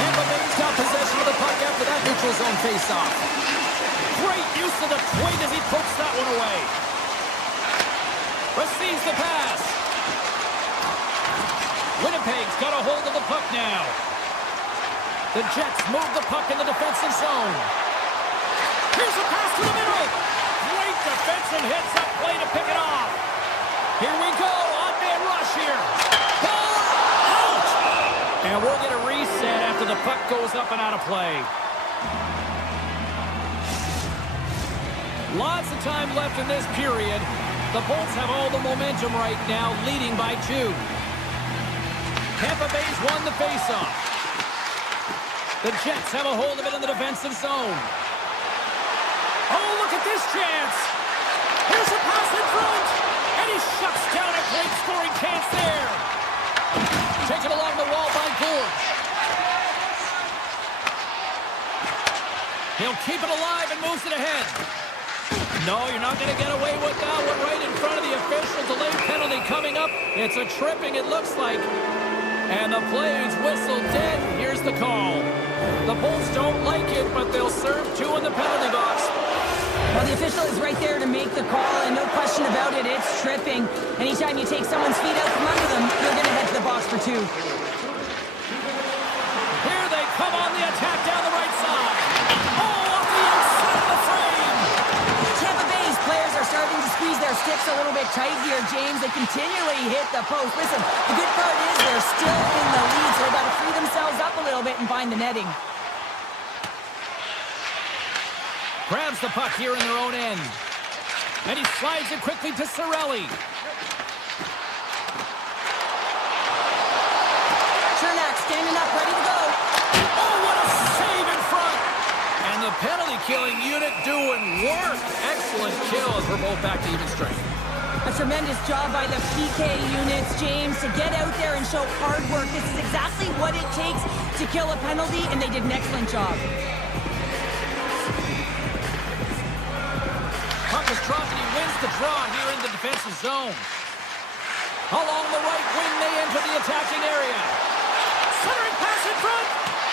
Tampa Bay's got possession of the puck after that neutral zone face-off. Great use of the twig as he pokes that one away. Receives the pass. Winnipeg's got a hold of the puck now. The Jets move the puck in the defensive zone. Here's a pass to the middle. Great defensive hits up play to pick it off. Here we go. On-man rush here. Ball out. And we'll get a reset after the puck goes up and out of play. Lots of time left in this period. The Bolts have all the momentum right now, leading by 2. Tampa Bay's won the faceoff. The Jets have a hold of it in the defensive zone. Oh, look at this chance. Here's a pass in front. And he shuts down a great scoring chance there. Taken along the wall by Gorge. He'll keep it alive and moves it ahead. No, you're not going to get away with that one right in front of the official. Delayed penalty coming up. It's a tripping, it looks like. And the play's whistled dead. Here's the call. The Bolts don't like it, but they'll serve 2 in the penalty box. Well, the official is right there to make the call, and no question about it, it's tripping. Anytime you take someone's feet out from under them, you're going to head to the box for 2. Here they come on the attack down the right side. Oh, off the outside of the frame. Tampa Bay's players are starting to squeeze their sticks a little bit tight here, James. They continually hit the post. Listen, the good part is they're still in the lead, so they've got to free themselves up a little bit and find the netting. Grabs the puck here in their own end. And he slides it quickly to Cirelli. Chernak standing up, ready to go. Oh, what a save in front. And the penalty-killing unit doing work. Excellent kill as we're both back to even strength. A tremendous job by the PK units, James, to get out there and show hard work. This is exactly what it takes to kill a penalty, and they did an excellent job. Puck is dropped and he wins the draw here in the defensive zone. Along the right wing, they enter the attacking area. Centering pass in front.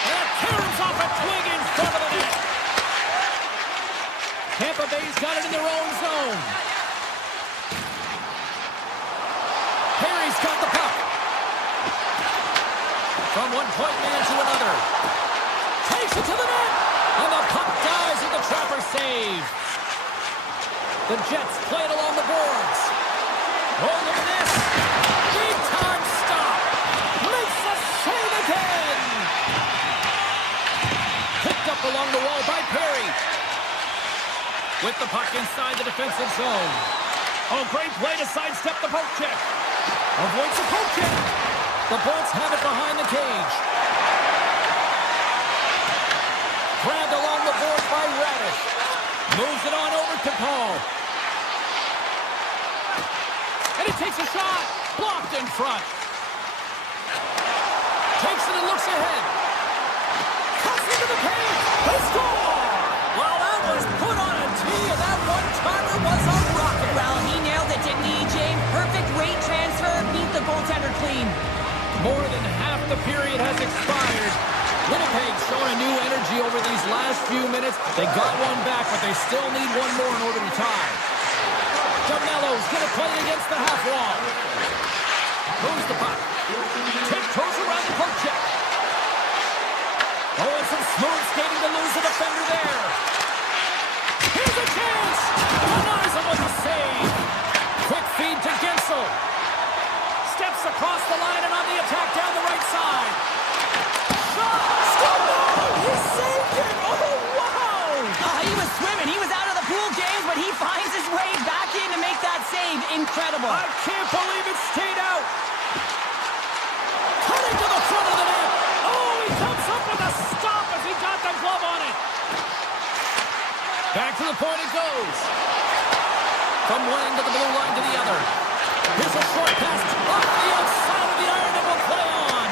And it tears off a twig in front of the net. Tampa Bay's got it in their own zone. Perry's got the puck. From one point man to another. Takes it to the net. And the puck dies with the trapper save. The Jets play it along the boards. Oh, look at this. Big time stop. Makes the save again. Picked up along the wall by Perry. With the puck inside the defensive zone. Oh, great play to sidestep the poke check. Avoids the poke check. The Bolts have it behind the cage. Grabbed along the boards by Radish. Moves it on over to Paul. And he takes a shot. Blocked in front. Takes it and looks ahead. Cuts into the paint. They score! Well, that was put on a tee, and that one-timer was a rocket. Well, he nailed it, didn't he, James? Perfect rate transfer. Beat the goaltender clean. More than half the period has expired. Winnipeg's shown a new energy over these last few minutes. They got one back, but they still need one more in order to tie. DeMello's going to play against the half wall. Moves the puck. Tiptoes around the poke check. Oh, and some smooth skating to lose the defender there. Here's a chance. Denies him with a save. Quick feed to Gensel. Steps across the line and on the attack down the right side. Shot! He saved it! Oh, wow! Oh, he was swimming. He was out of the pool, James, but he finds his way back in to make that save. Incredible. I can't believe it stayed out. Cutting to the front of the net. Oh, he comes up with a stop as he got the glove on it. Back to the point it goes. From one end of the blue line to the other. Here's a short pass off the outside of the iron and will play on.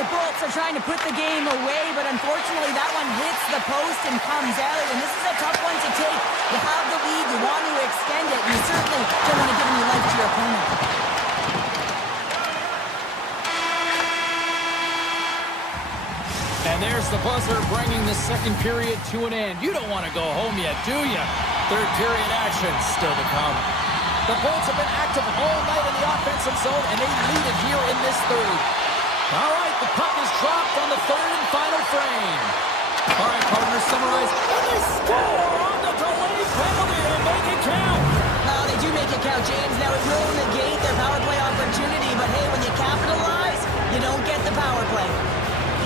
The Bolts are trying to put the game away, but unfortunately that one hits the post and comes out, and this is a tough one to take. You have the lead, you want to extend it, and you certainly don't want to give any life to your opponent. And there's the buzzer bringing the second period to an end. You don't want to go home yet, do you? Third period action still to come. The Bolts have been active all night in the offensive zone, and they lead it here in this third. All right, the puck is dropped on the third and final frame. All right, partners, summarize. And they score on the delayed penalty. They make it count. Well, they do make it count, James. Now it will negate their power play opportunity, but hey, when you capitalize, you don't get the power play.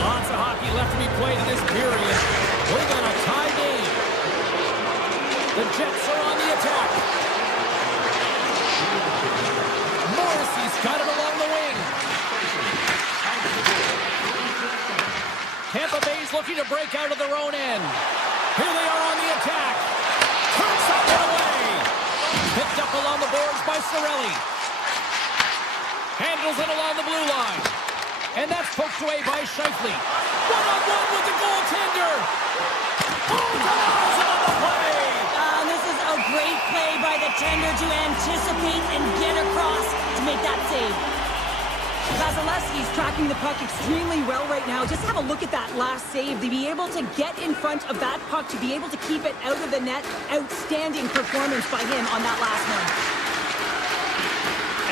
Lots of hockey left to be played in this period. We got a tie game. The Jets are on the attack. Morrissey's got it along the wing. Tampa Bay's looking to break out of their own end. Here they are on the attack. Turns up and away. Picked up along the boards by Cirelli. Handles it along the blue line. And that's poked away by Scheifele. One-on-one with the goaltender. Oh, denies him on the play. This is a great play by the tender to anticipate and get across to make that save. Vasilevsky's tracking the puck extremely well right now. Just have a look at that last save. To be able to get in front of that puck, to be able to keep it out of the net, outstanding performance by him on that last one.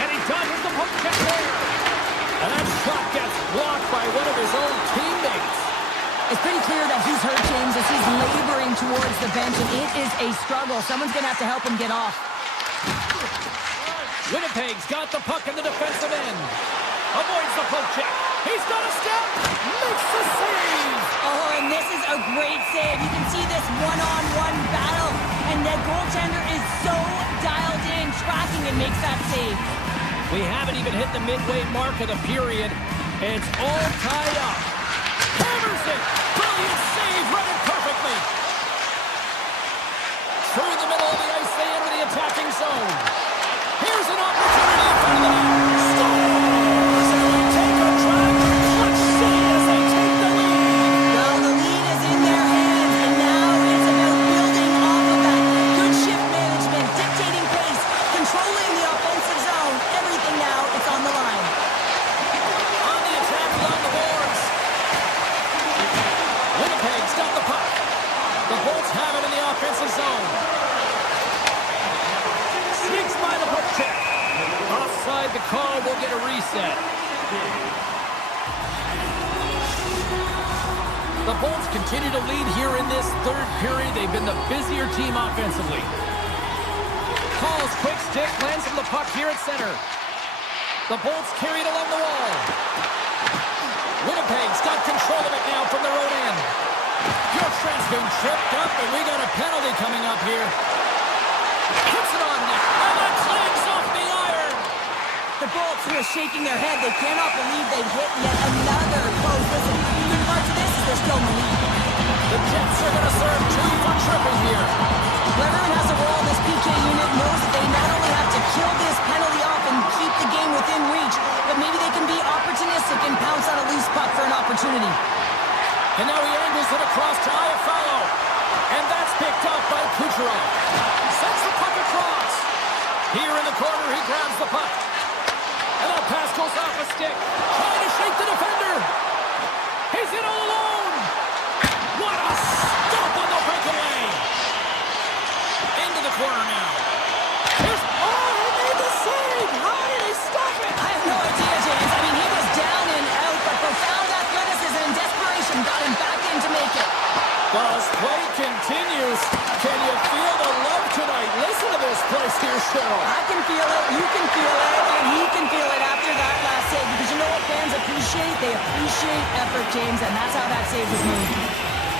And he dodges the puck check there. And that shot gets blocked by one of his own teammates. It's pretty clear that he's hurt, James, as he's laboring towards the bench, and it is a struggle. Someone's going to have to help him get off. Winnipeg's got the puck in the defensive end. Avoids the poke check. He's got a step. Makes the save. Oh, and this is a great save. You can see this one-on-one battle, and the goaltender is so dialed in, tracking and makes that save. We haven't even hit the midway mark of the period, and it's all tied up. Hammers it. Brilliant save. Read it perfectly. Through the middle of the ice, they enter the attacking zone. Here's an opportunity in front of the net. Scores! And we take a drive. Clutch City as they take the lead. Well, the lead is in their hands, and now it's about building off of that. Good shift management, dictating pace, controlling the offensive zone. Everything now, it's on the line. On the attack along the boards. Winnipeg's got the puck. The Bolts have it in the offensive zone. Sneaks by the poke check. Offside the call, will get a reset. The Bolts continue to lead here in this third period. They've been the busier team offensively. Hall's quick stick lands from the puck here at center. The Bolts carry it along the wall. Winnipeg's got control of it now from their own end. Bjorkstrand's been tripped up, and we got a penalty coming up here. Puts it on net, and that clangs off the iron. The Bolts who are shaking their head, they cannot believe they hit yet another post. Listen, the good part to this is they're still in the lead. The Jets are going to serve 2 for tripping here. Well, everyone has a role in this PK unit, knows that they not only have to kill this penalty off and keep the game within reach, but maybe they can be opportunistic and pounce on a loose puck for an opportunity. And now he angles it across to Iafallo. And that's picked up by Kucherov. Sends the puck across. Here in the corner, he grabs the puck. And that pass goes off a stick. Trying to shake the defender. He's in all alone. What a stop on the breakaway. Into the corner now. Here's, he made the save. How did he stop it? I have no idea, James. I mean, he was down and out, but profound athleticism and desperation got him back in to make it. Buzz play continues. Can you feel the love tonight? Listen to this place here, Cheryl. I can feel it, you can feel it, and he can feel it after that last save. Because you know what fans appreciate? They appreciate effort, James, and that's how that save was made.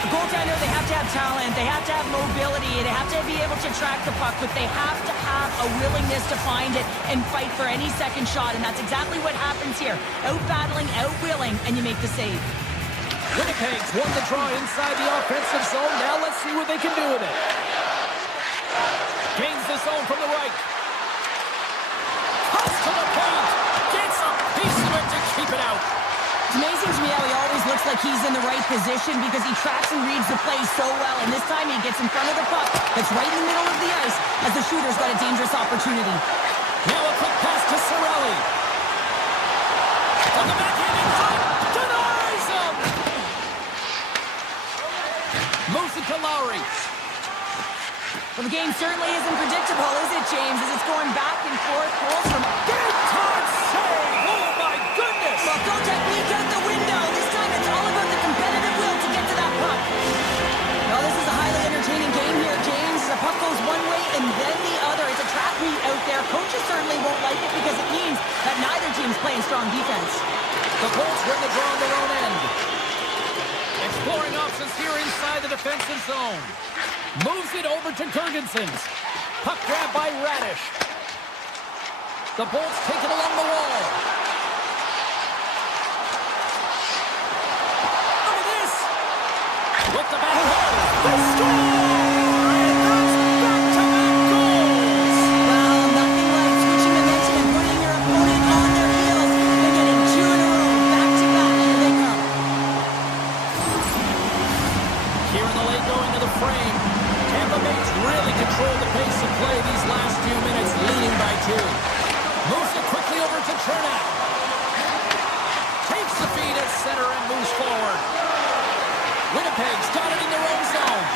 The goaltender, they have to have talent, they have to have mobility, they have to be able to track the puck, but they have to have a willingness to find it and fight for any second shot, and that's exactly what happens here. Out-battling, out-willing, and you make the save. Winnipeg's won the draw inside the offensive zone. Now let's see what they can do with it. Gains the zone from the right. Cuts to the paint. Gets a piece of it to keep it out. It's amazing to me how he always looks like he's in the right position because he tracks and reads the play so well. And this time he gets in front of the puck that's right in the middle of the ice as the shooter's got a dangerous opportunity. Now a quick pass to Cirelli. On the backhand in front. Denies him. Moves it to Lowry. Well, the game certainly isn't predictable, is it, James? As it's going back and forth. Goals from Big time save. Oh, my goodness. well, go technique out the window. This time it's all about the competitive will to get to that puck. Well, this is a highly entertaining game here, James. The puck goes one way and then the other. It's a track meet out there. Coaches certainly won't like it because it means that neither team's playing strong defense. The Bolts win the draw on their own end. Exploring options here inside the defensive zone. Moves it over to Gergensons. Puck grab by Radish. The Bolts take it along the wall. Look at this. With the back. They score! And that's back-to-back goals. Well, nothing like switching momentum and putting your opponent on their heels and getting 2 in a row, back-to-back. Here they come. Here in the late going to the frame. Tampa Bay's really controlled the pace of play these last few minutes, leading by 2. Moves it quickly over to Chernak. Takes the feed at center and moves forward. Winnipeg's got it in their own zone.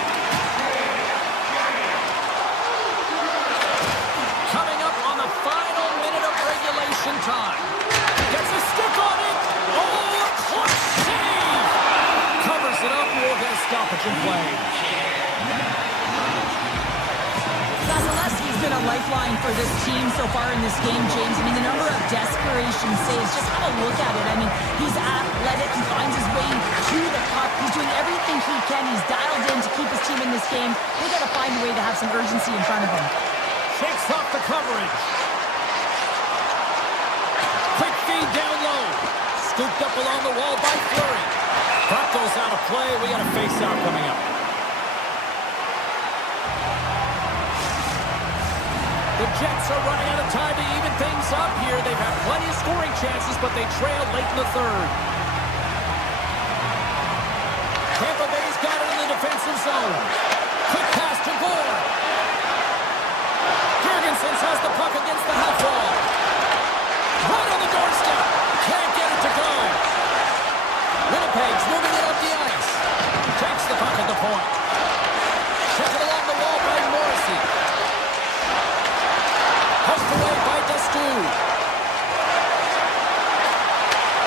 Coming up on the final minute of regulation time. Gets a stick on it. Oh, a clutch save. Covers it up. We'll get a stoppage in play. Vasilevsky's been a lifeline for this team so far in this game, James. I mean, the number of desperation saves, just have a look at it. I mean, he's athletic. He finds his way to the puck. He's doing everything he can. He's dialed in to keep his team in this game. They got to find a way to have some urgency in front of him. Shakes off the coverage. Quick feed down low. Scooped up along the wall by Fleury. Puck goes out of play. We got a face-off coming up. The Jets are running out of time to even things up here. They've had plenty of scoring chances, but they trailed late in the third. Tampa Bay's got it in the defensive zone. Quick pass to Gore. Gergensons has the puck against the half wall. Right on the doorstep. Can't get it to go. Winnipeg's moving it up the ice. Takes the puck at the point. Check it along the wall by Morrissey. Pushed away by Destu.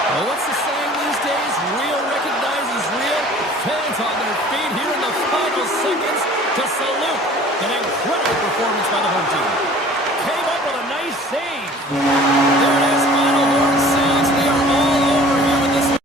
Well, what's the saying these days? Real recognizes real. Fans on their feet here in the final seconds to salute an incredible performance by the home team. Came up with a nice save. There it is, final horn sounds. We are all over here with this.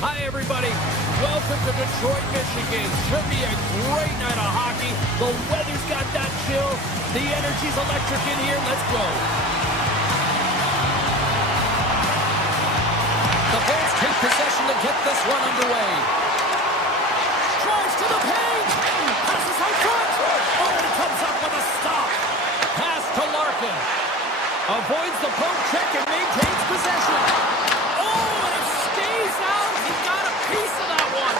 Hi, everybody. Welcome to Detroit, Michigan. Should be a great night of hockey. The weather's got that chill. The energy's electric in here. Let's go. The Bolts take possession to get this one underway. Drives to the paint. Passes out front. Oh, and he comes up with a stop. Pass to Larkin. Avoids the poke check and maintains possession. Oh, and it stays out. He got a piece of that one.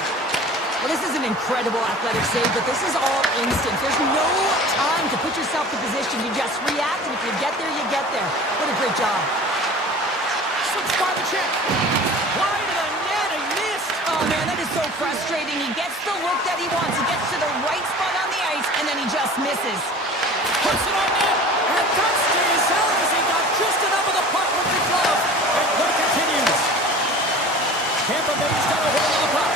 Well, this is an incredible athletic save, but this is all instant. There's no time to put yourself in position. You just react, and if you get there, you get there. What a great job. Slips by the check. Wide of the net, he missed. Oh, man, that is so frustrating. He gets the look that he wants. He gets to the right spot on the ice, and then he just misses. Puts it on net, and that stays out as he got just enough of the puck with the glove. And play continues. Tampa Bay's got a hold of the puck.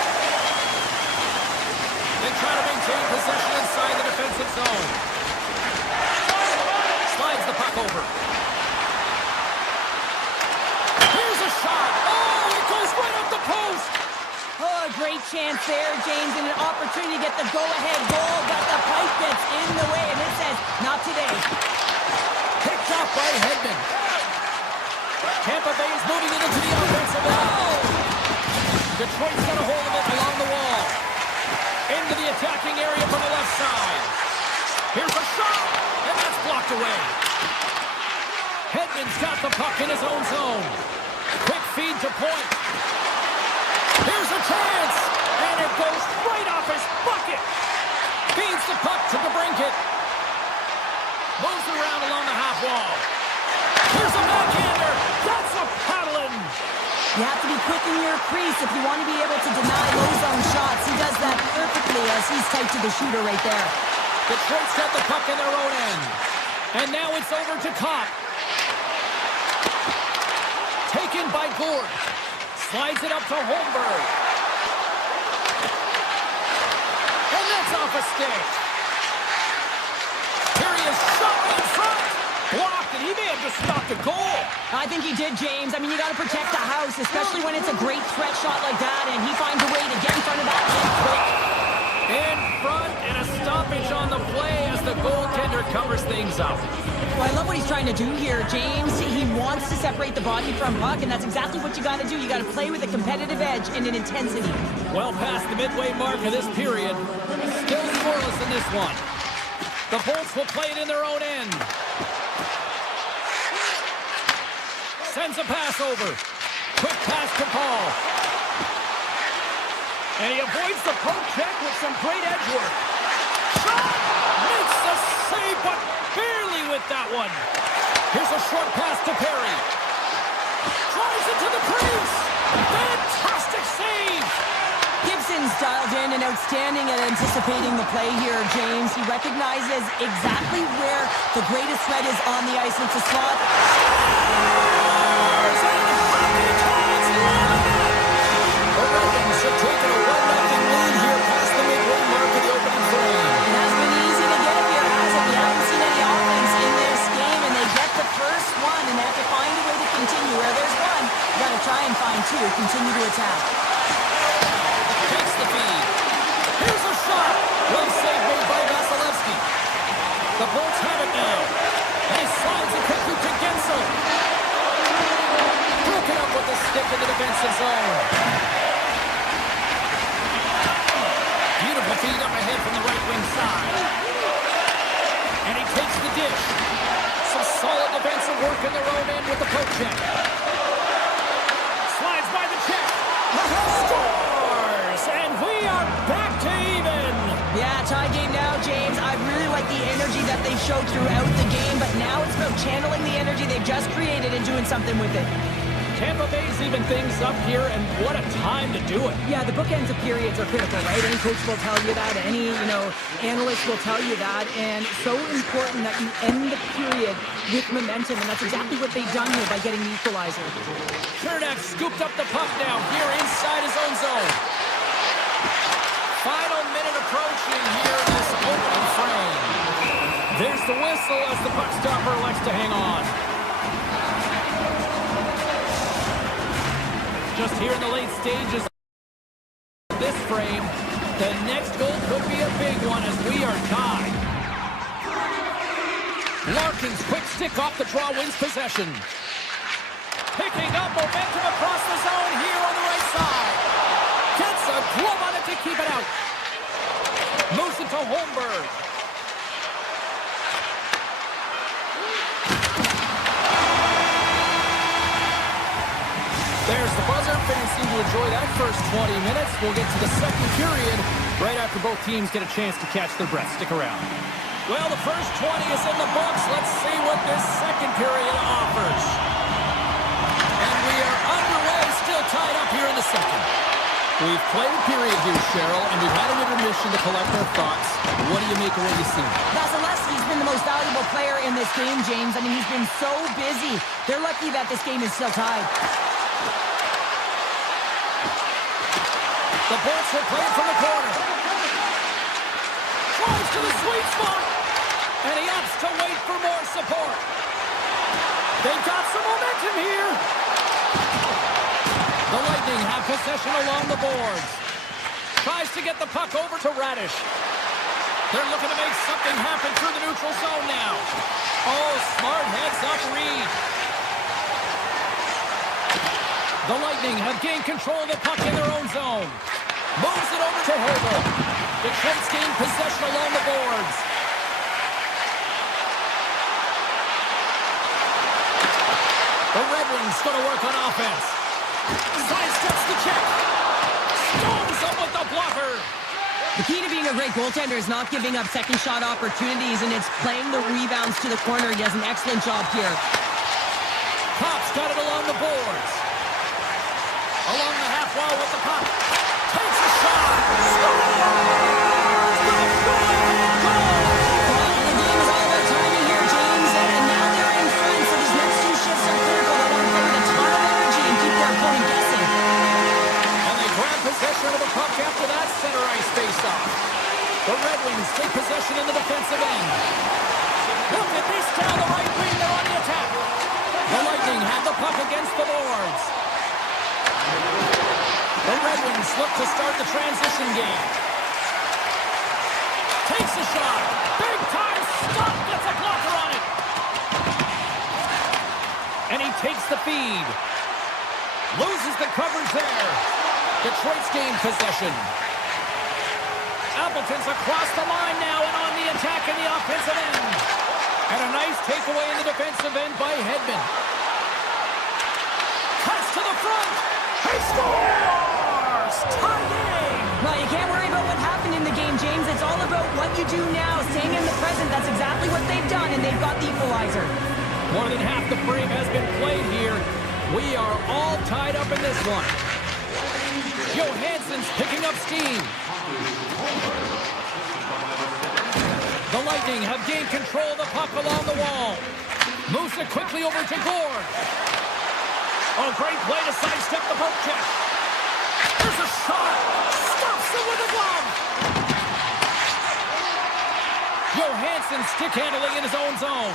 They try to maintain possession inside the defensive zone. Slides the puck over. Here's a shot. Oh, it goes right up the post. Oh, a great chance there, James, and an opportunity to get the go-ahead goal, but the pipe gets in the way, and it says, not today. Picked off by Hedman. Tampa Bay is moving it into the offensive end. Detroit's got a hold of it along the wall. Into the attacking area from the left side. Here's a shot, and that's blocked away. Hedman's got the puck in his own zone. Quick feed to point. Here's a chance, and it goes right off his bucket. Feeds the puck to the brinket. Moves around along the half wall. Here's a backhander. That's a paddling. You have to be quick in your crease if you want to be able to deny low zone shots. He does that perfectly as he's tight to the shooter right there. Detroit's got the puck in their own end. And now it's over to Kopp. Taken by Gourde. Slides it up to Holmberg. And that's off a stick. Here he is, shot in front. Blocked, and he may have just stopped a goal. I think he did, James. I mean, you got to protect the house, especially when it's a great threat shot like that, and he finds a way to get in front of that kid quick. In front, and a stoppage on the play as the goaltender covers things up. Well, I love what he's trying to do here, James. He wants to separate the body from puck, and that's exactly what you got to do. You got to play with a competitive edge and an intensity. Well past the midway mark of this period. Still scoreless in this one. The Bolts will play it in their own end. Sends a pass over. Quick pass to Paul. And he avoids the poke check with some great edge work. Shot! Makes the save, but barely with that one. Here's a short pass to Perry. Drives it to the crease. Fantastic save! Gibson's dialed in and outstanding at anticipating the play here, James. He recognizes exactly where the greatest threat is on the ice. It's a slot. Have taken a 1-0 lead here past the midway mark of the opening frame. It hasn't been easy to get here, has it? We haven't seen any offense in this game, and they get the first one, and they have to find a way to continue. Where there's one, you got to try and find two. Continue to attack. Takes the feed. Here's a shot. Well saved made by Vasilevsky. The Bolts have it now. And he slides it quickly to Gensel. Broken up with the stick in the defensive zone. Beautiful feed up ahead from the right wing side. And he takes the dish. Some solid defensive work in their own end with the poke check. Slides by the check. Scores! And we are back to even. Yeah, tie game now, James. I really like the energy that they showed throughout the game, but now it's about channeling the energy they've just created and doing something with it. Tampa Bay's even things up here, and what a time to do it. Yeah, the bookends of periods are critical, right? Any coach will tell you that. Any, analyst will tell you that. And so important that you end the period with momentum, and that's exactly what they've done here by getting the equalizer. Chernak scooped up the puck now here inside his own zone. Final minute approaching here in this opening frame. There's the whistle as the puck stopper elects to hang on. Just here in the late stages. frame. The next goal could be a big one as we are tied. Larkin's quick stick off the draw wins possession. Picking up momentum across the zone here on the right side. Gets a glove on it to keep it out. Moves it to Holmberg. There's the buzzer. Fans seem to enjoy that first 20 minutes. We'll get to the second period right after both teams get a chance to catch their breath. Stick around. Well, the first 20 is in the books. Let's see what this second period offers. And we are underway, still tied up here in the second. We've played a period here, Cheryl, and we've had an intermission to collect our thoughts. What do you make of what you've seen? Vasilevsky's been the most valuable player in this game, James. I mean, he's been so busy. They're lucky that this game is still tied. The Bolts will play it from the corner. Drives to the sweet spot. And he opts to wait for more support. They've got some momentum here. The Lightning have possession along the boards. Tries to get the puck over to Radish. They're looking to make something happen through the neutral zone now. Oh, smart heads-up read. The Lightning have gained control of the puck in their own zone. Moves it over to Hobel. Detroit's gained possession along the boards. The Red Wings going to work on offense. Sidesteps the check. Storms up with the blocker. The key to being a great goaltender is not giving up second shot opportunities, and it's playing the rebounds to the corner. He does an excellent job here. Cops got it along the boards. Along the half wall with the puck. Takes a shot. The game is all about timing here, James, and now they're in front, so these next two shifts are critical. They want to play with a ton of energy and keep their opponent guessing. And they grab possession of the puck after that center ice face-off. The Red Wings take possession in the defensive end. Look at this down the right wing. They're on the attack. The Lightning have the puck against the boards. The Red Wings look to start the transition game. Takes a shot. Big time stop. Gets a blocker on it. And he takes the feed. Loses the coverage there. Detroit's gained possession. Appleton's across the line now and on the attack in the offensive end. And a nice takeaway in the defensive end by Hedman. Cuts to the front. He scores! Tie game! Well, you can't worry about what happened in the game, James. It's all about what you do now, staying in the present. That's exactly what they've done, and they've got the equalizer. More than half the frame has been played here. We are all tied up in this one. Johansson's picking up steam. The Lightning have gained control of the puck along the wall. Moves it quickly over to Gord. Oh, great play to sidestep the poke check. There's a shot. Stops it with a glove. Johansson stick handling in his own zone.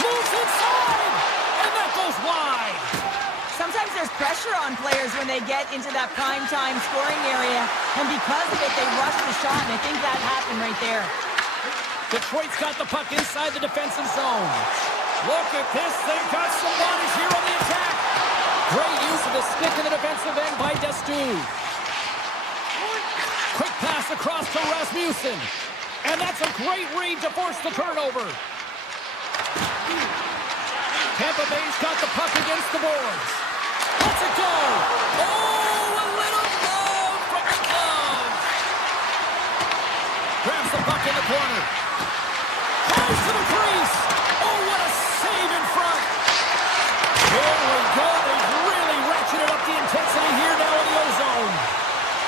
Moves inside. And that goes wide. Sometimes there's pressure on players when they get into that prime time scoring area, and because of it, they rush the shot, and I think that happened right there. Detroit's got the puck inside the defensive zone. Look at this. They've got some bodies here on the attack. Great use of the stick in the defensive end by Destu. Quick pass across to Rasmussen. And that's a great read to force the turnover. Tampa Bay's got the puck against the boards. Let's it go. Oh, a little love from the glove. Grabs the puck in the corner. Tries to the crease. Oh, what a save in front. There we go. They've really ratcheted up the intensity here now in the O-zone.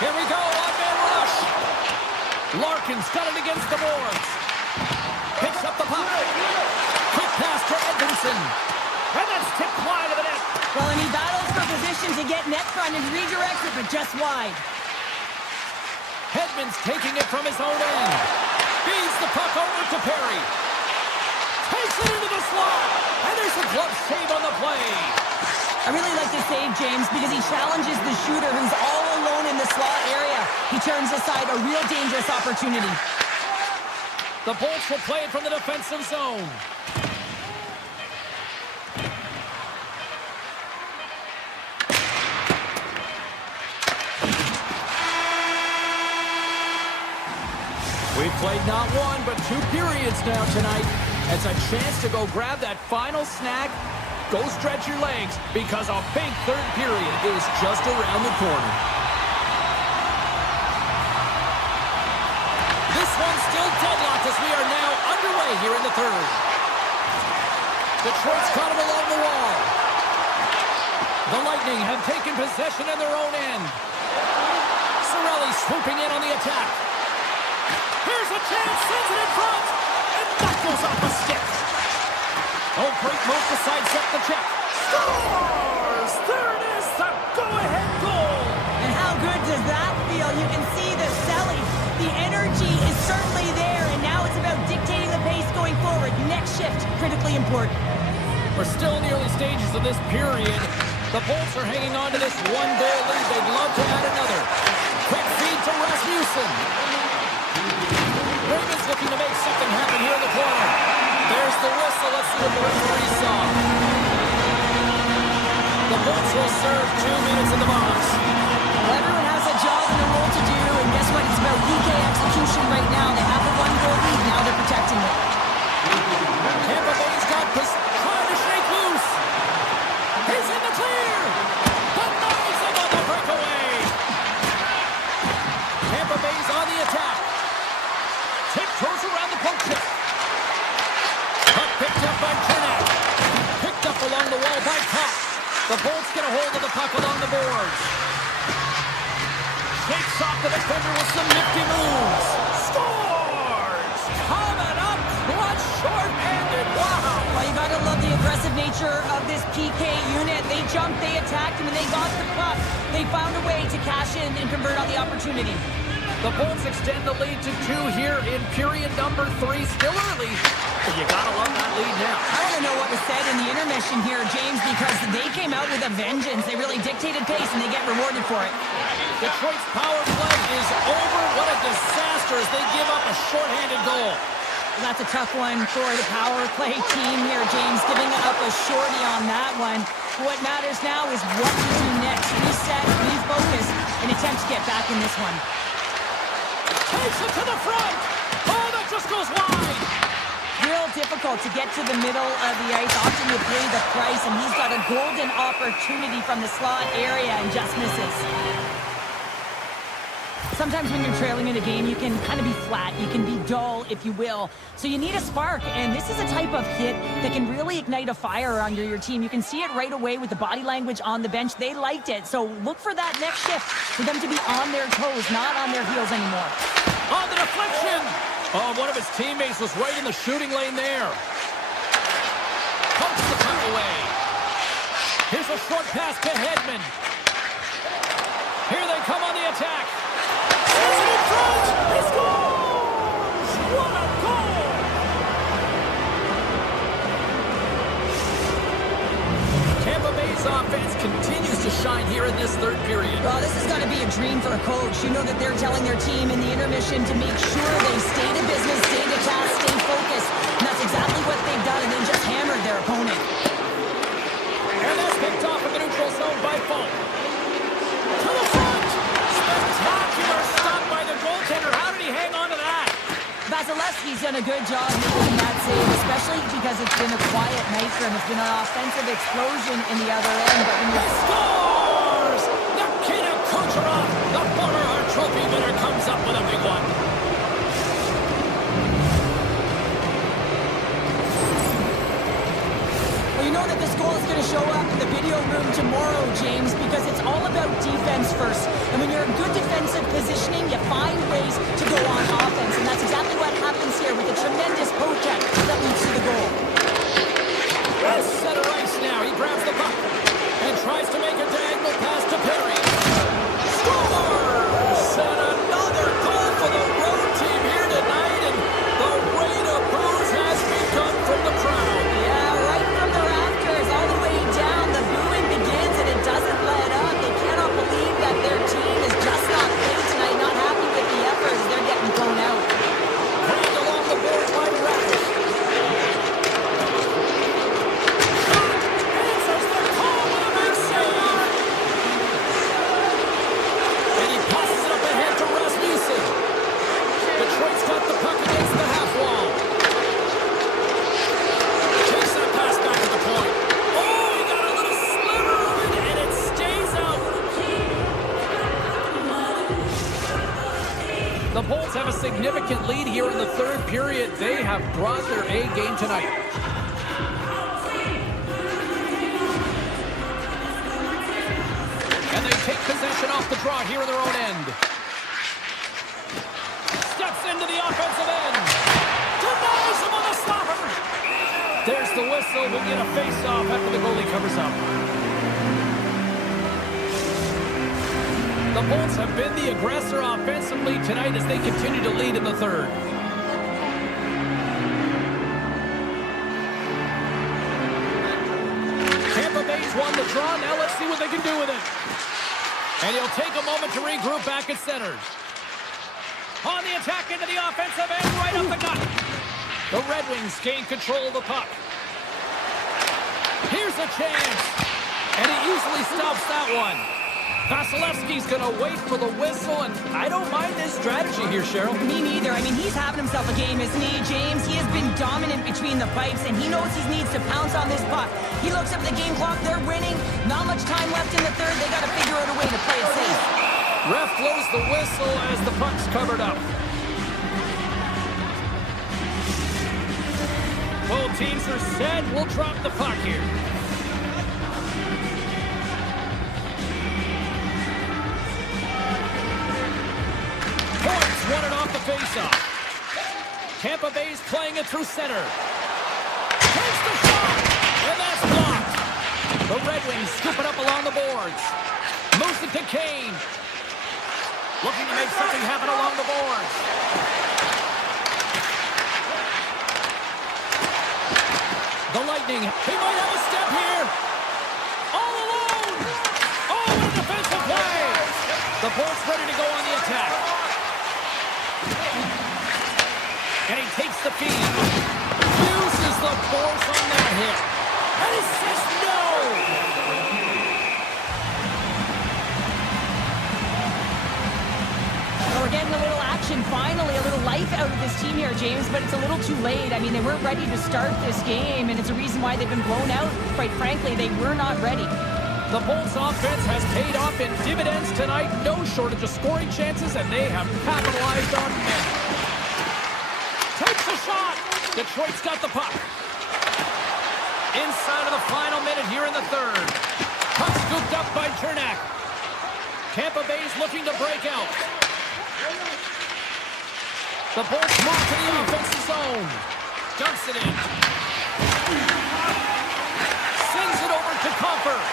Here we go. On-man rush. Larkin's got it against the boards. Picks up the puck. Quick pass to Edmondson. And that's tipped wide of the net. Well, and he battles for position to get net front and redirects it, but just wide. Hedman's taking it from his own end. Feeds the puck over to Perry. Takes it into the slot. And there's a glove save on the play. I really like this save, James, because he challenges the shooter who's all He turns aside a real dangerous opportunity. The Bolts will play it from the defensive zone. We've played not one, but 2 periods now tonight. It's a chance to go grab that final snack. Go stretch your legs, because a big third period is just around the corner. This one's still deadlocked as we are now underway here in the third. Detroit's caught him along the wall. The Lightning have taken possession in their own end. Cirelli swooping in on the attack. Here's a chance, sends it in front, and that goes off a stick. Oh, great move to sidestep the check. Scores! There it is, the go-ahead goal. And how good does that feel? You can see the selling. The energy is certainly there, and now it's about dictating the pace going forward. Next shift, critically important. We're still in the early stages of this period. The Bolts are hanging on to this one-goal lead. They'd love to add another. Quick feed to Rasmussen. Raymond's looking to make something happen here in the corner. There's the whistle. Let's see what the referee saw. The Bolts will serve 2 minutes in the box. Well, everyone has a job and a role to do, and guess what? It's about PK execution right now. They have a one-goal lead. Now they're protecting it. Tampa Bay's got trying to shake loose. He's in the clear. Denies him on the breakaway. Tampa Bay's on the attack. Tiptoes around the poke check. Puck picked up by Kernack. Picked up along the wall by Kopp. The Bolts get a hold of the puck along the boards. Shakes off the defender with some nifty moves. Scores! Coming up, clutch, short-handed. Wow! Well, you gotta love the aggressive nature of this PK unit. They jumped, they attacked him, and they got the puck. They found a way to cash in and convert on the opportunity. The Bolts extend the lead to 2 here in period number 3. Still early, but you gotta love that lead now. I want to know what was said in the intermission here, James, because they came out with a vengeance. They really dictated pace, and they get rewarded for it. Detroit's power play is over. What a disaster as they give up a shorthanded goal. Well, that's a tough one for the power play team here, James, giving up a shorty on that one. What matters now is what to do next. Reset, refocus, and attempt to get back in this one. Takes it to the front. Oh, that just goes wide. Real difficult to get to the middle of the ice. Often you pay the price, and he's got a golden opportunity from the slot area and just misses. Sometimes when you're trailing in a game, you can kind of be flat. You can be dull, if you will. So you need a spark, and this is a type of hit that can really ignite a fire under your team. You can see it right away with the body language on the bench. They liked it. So look for that next shift, for them to be on their toes, not on their heels anymore. On the deflection. Oh, one of his teammates was right in the shooting lane there. Pumps the puck away. Here's a short pass to Hedman. Here they come on the attack. He's in front. He scores! What a goal! Tampa Bay's offense continues to shine here in this third period. Well, this is going to be a dream for a coach. You know that they're telling their team in the intermission to make sure they stay to business, stay to task, stay focused. And that's exactly what they've done, and they just hammered their opponent. And that's picked off in the neutral zone by Falk. To the front! Spectacular stop by the goaltender. How did he hang on to that? Vasilevsky's done a good job making that save, especially because it's been a quiet night for him. It's been an offensive explosion in the other end. But when He scores! Nikita Kucherov, the former Hart Trophy winner, comes up with a big one. Well, you know that this goal is going to show up in the video room tomorrow, James, because it's all about defense first. And when you're in good defensive positioning, you find ways to go on offense. And that's exactly what happens here with a tremendous poke check that leads to the goal. Nice set of ice now. He grabs the puck and tries to make a diagonal pass to Perry. Scores! And another goal for the road team here tonight. And the rain of boos has begun from the crowd. Yeah, right from the rafters all the way down. The booing begins and it doesn't let up. They cannot believe that their team is just not The Bolts have a significant lead here in the third period. They have brought their A game tonight. And they take possession off the draw here in their own end. Steps into the offensive end. Denies him on the stopper. There's the whistle. We'll get a face-off after the goalie covers up. The Bolts have been the aggressor offensively tonight as they continue to lead in the third. Tampa Bay's won the draw. Now let's see what they can do with it. And he'll take a moment to regroup back at center. On the attack into the offensive end, right up the gut. The Red Wings gain control of the puck. Here's a chance. And he easily stops that one. Vasilevsky's going to wait for the whistle, and I don't mind this strategy here, Cheryl. Me neither. I mean, he's having himself a game, isn't he, James? He has been dominant between the pipes, and he knows he needs to pounce on this puck. He looks up at the game clock. They're winning. Not much time left in the third. They got to figure out a way to play it safe. Ref blows the whistle as the puck's covered up. Both teams are set. We'll drop the puck here. Points won it off the faceoff. Tampa Bay's playing it through center. Takes the shot, and that's blocked. The Red Wings scoop it up along the boards. Moves it to Kane. Looking to make something happen along the boards. The Lightning, he might have a step here. All alone. Oh, what a defensive play. The Bolts ready to go on the attack. And he takes the feed. Uses the force on that hit. And he says no. We're getting a little action, finally, a little life out of this team here, James, but it's a little too late. I mean, they weren't ready to start this game, and it's a reason why they've been blown out. Quite frankly, they were not ready. The Bolts offense has paid off in dividends tonight. No shortage of scoring chances, and they have capitalized on many. Takes a shot. Detroit's got the puck. Inside of the final minute here in the third. Puck scooped up by Chernak. Tampa Bay's looking to break out. The Bolts move to the offensive zone. Dumps it in. Sends it over to Comfort.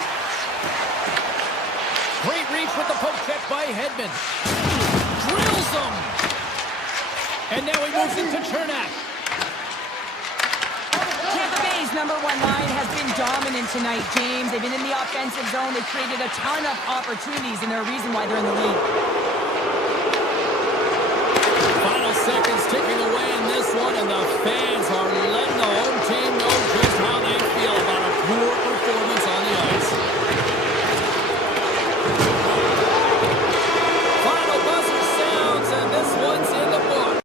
Great reach with the poke check by Hedman. Drills him. And now he moves into Chernak. Tampa Bay's number one line has been dominant tonight, James. They've been in the offensive zone. They've created a ton of opportunities, and they're a reason why they're in the lead. Final seconds ticking away in this one, and the fans are letting the home team know just how they feel about a poor performance on the ice. Final buzzer sounds, and this one's in the book.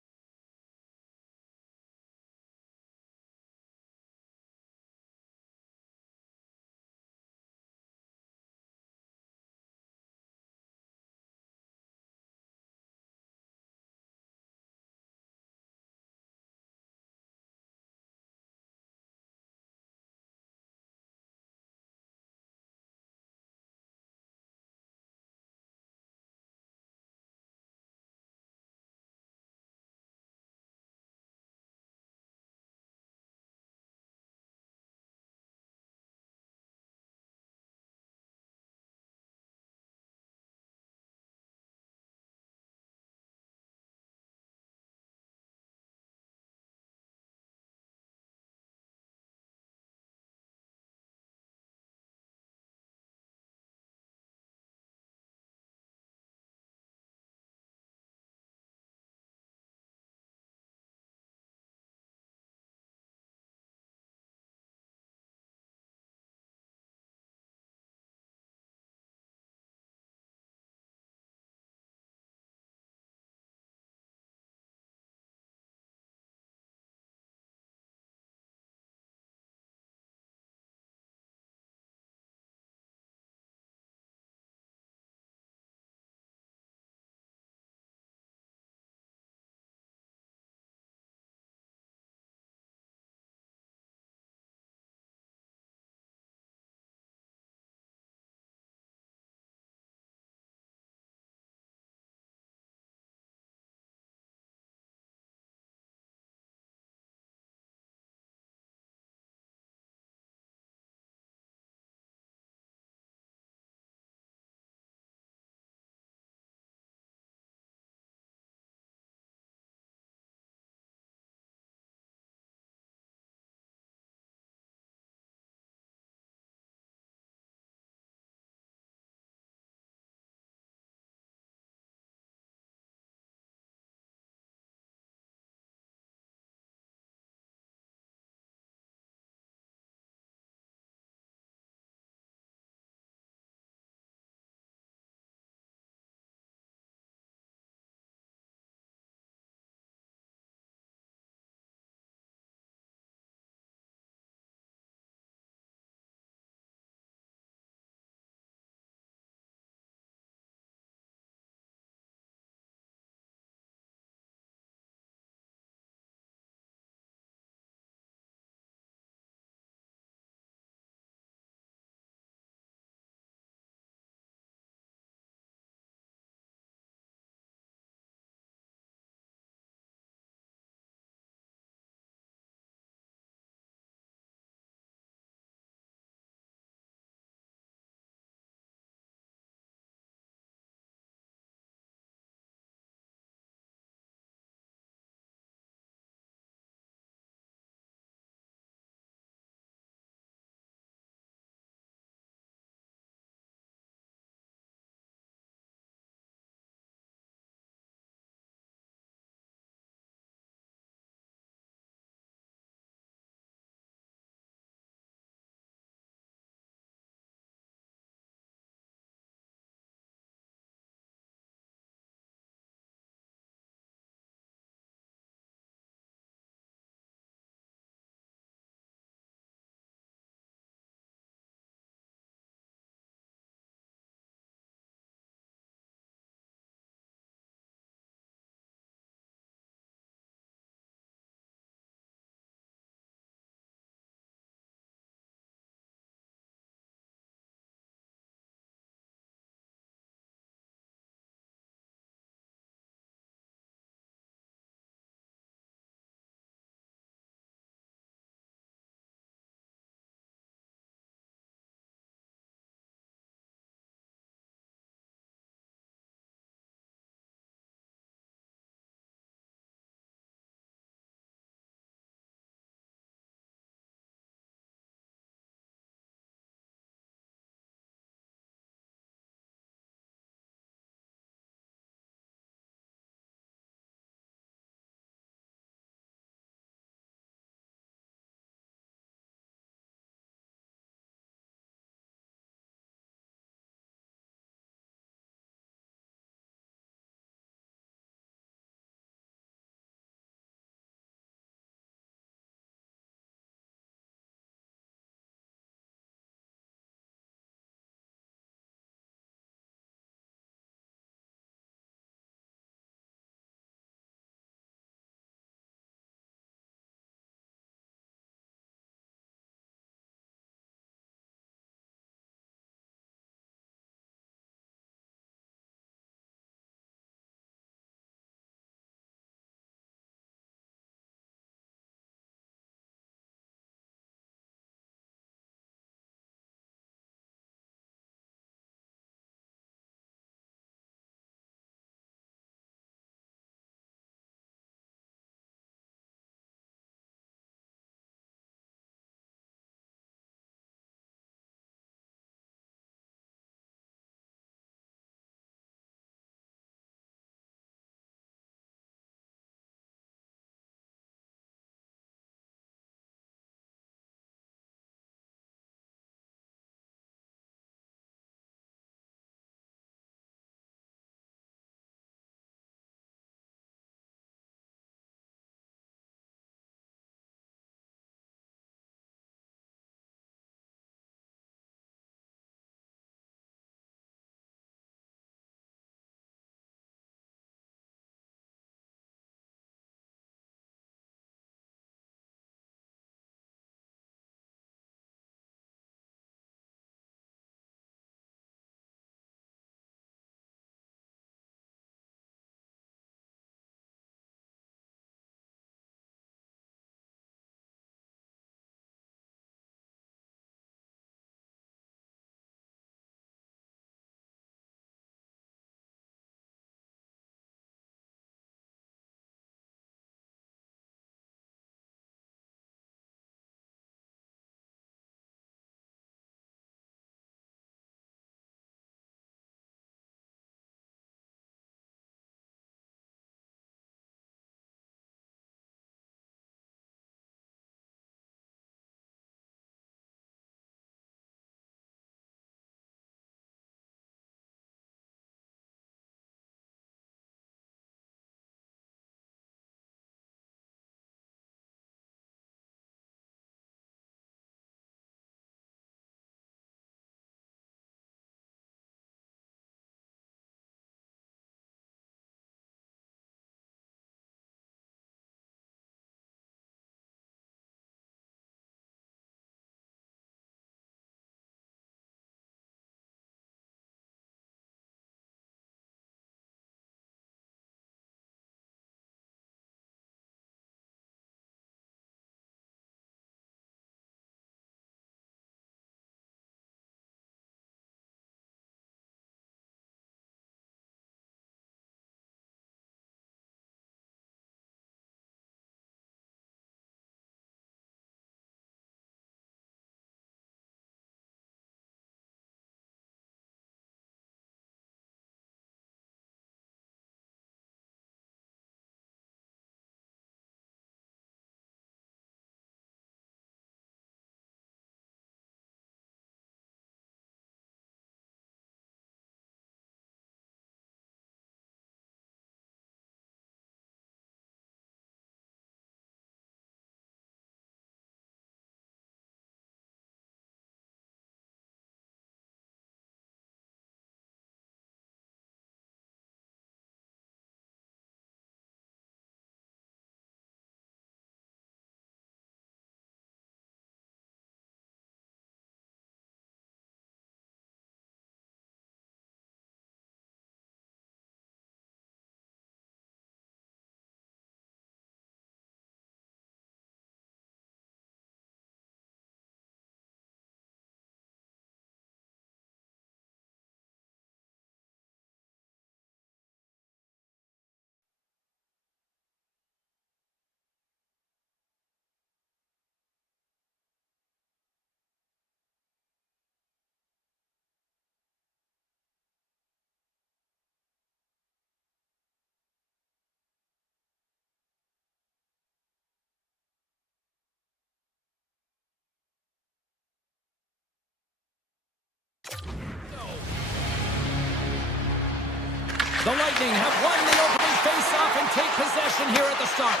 The Lightning have won the opening face-off and take possession here at the start.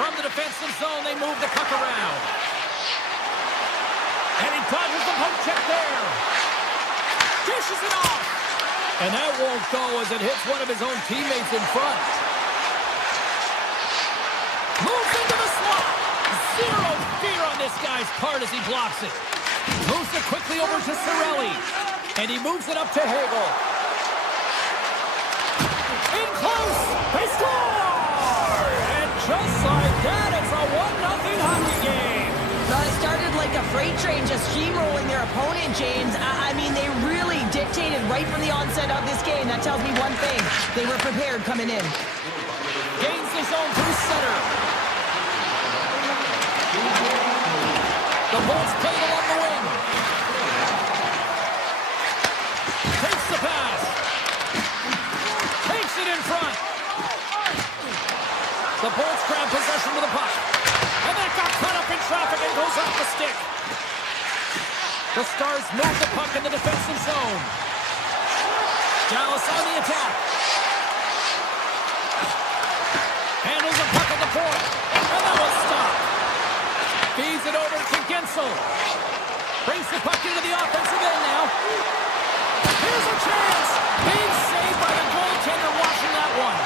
From the defensive zone, they move the puck around. And he dodges the poke check there. Dishes it off. And that won't go as it hits one of his own teammates in front. Moves into the slot. Zero fear on this guy's part as he blocks it. Moves it quickly over to Cirelli. And he moves it up to Hagel. In close. They score! And just like that, it's a 1-0 hockey game. It started like a freight train just steamrolling their opponent, James. I mean, they really dictated right from the onset of this game. That tells me one thing. They were prepared coming in. Gains the zone through center. The Bolts played along the wing. Takes the pass. Takes it in front. The Bolts grab possession with the puck. And that got cut up in traffic and goes off the stick. The Stars move the puck in the defensive zone. Dallas on the attack. Handles the puck at the point. And that will stop. Feeds it over to Gensel. Brings the puck into the offensive end now. Here's a chance. Being saved by the goaltender watching that one.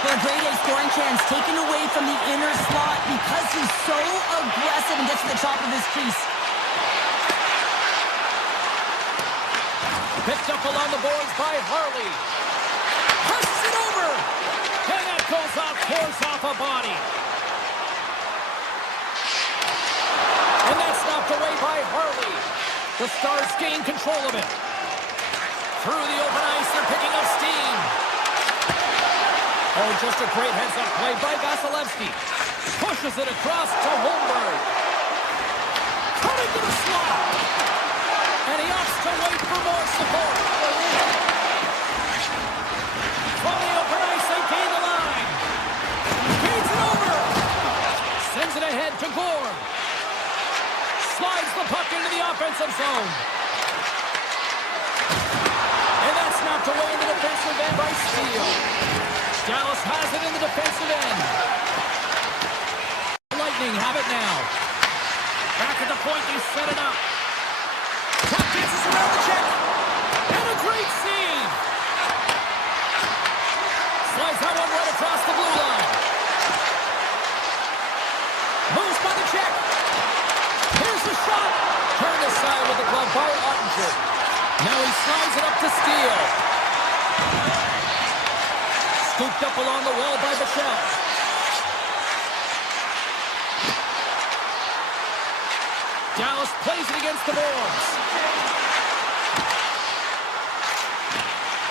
A grade A scoring chance taken away from the inner slot because he's so aggressive and gets to the top of his crease. Picked up along the boards by Harley. Pushes it over. And that goes off, pours off a body. And that's knocked away by Harley. The Stars gain control of it. Through the open ice, they're picking up steam. Oh, just a great heads-up play by Vasilevsky. Pushes it across to Holmberg. Cutting to the slot. And he opts to wait for more support. From the open ice, they gain the line. Feeds it over. Sends it ahead to Gore. Slides the puck into the offensive zone. And that's knocked away in the defensive end by Steele. Dallas has it in the defensive end. Lightning have it now. Back at the point, they set it up. Puck dances around the check. And a great save. Slides that one right across the blue line. Moves by the check. Here's the shot. Turned aside with the glove by Ottinger. Now he slides it up to Steele. Scooped up along the wall by Bichelle. Dallas plays it against the boards.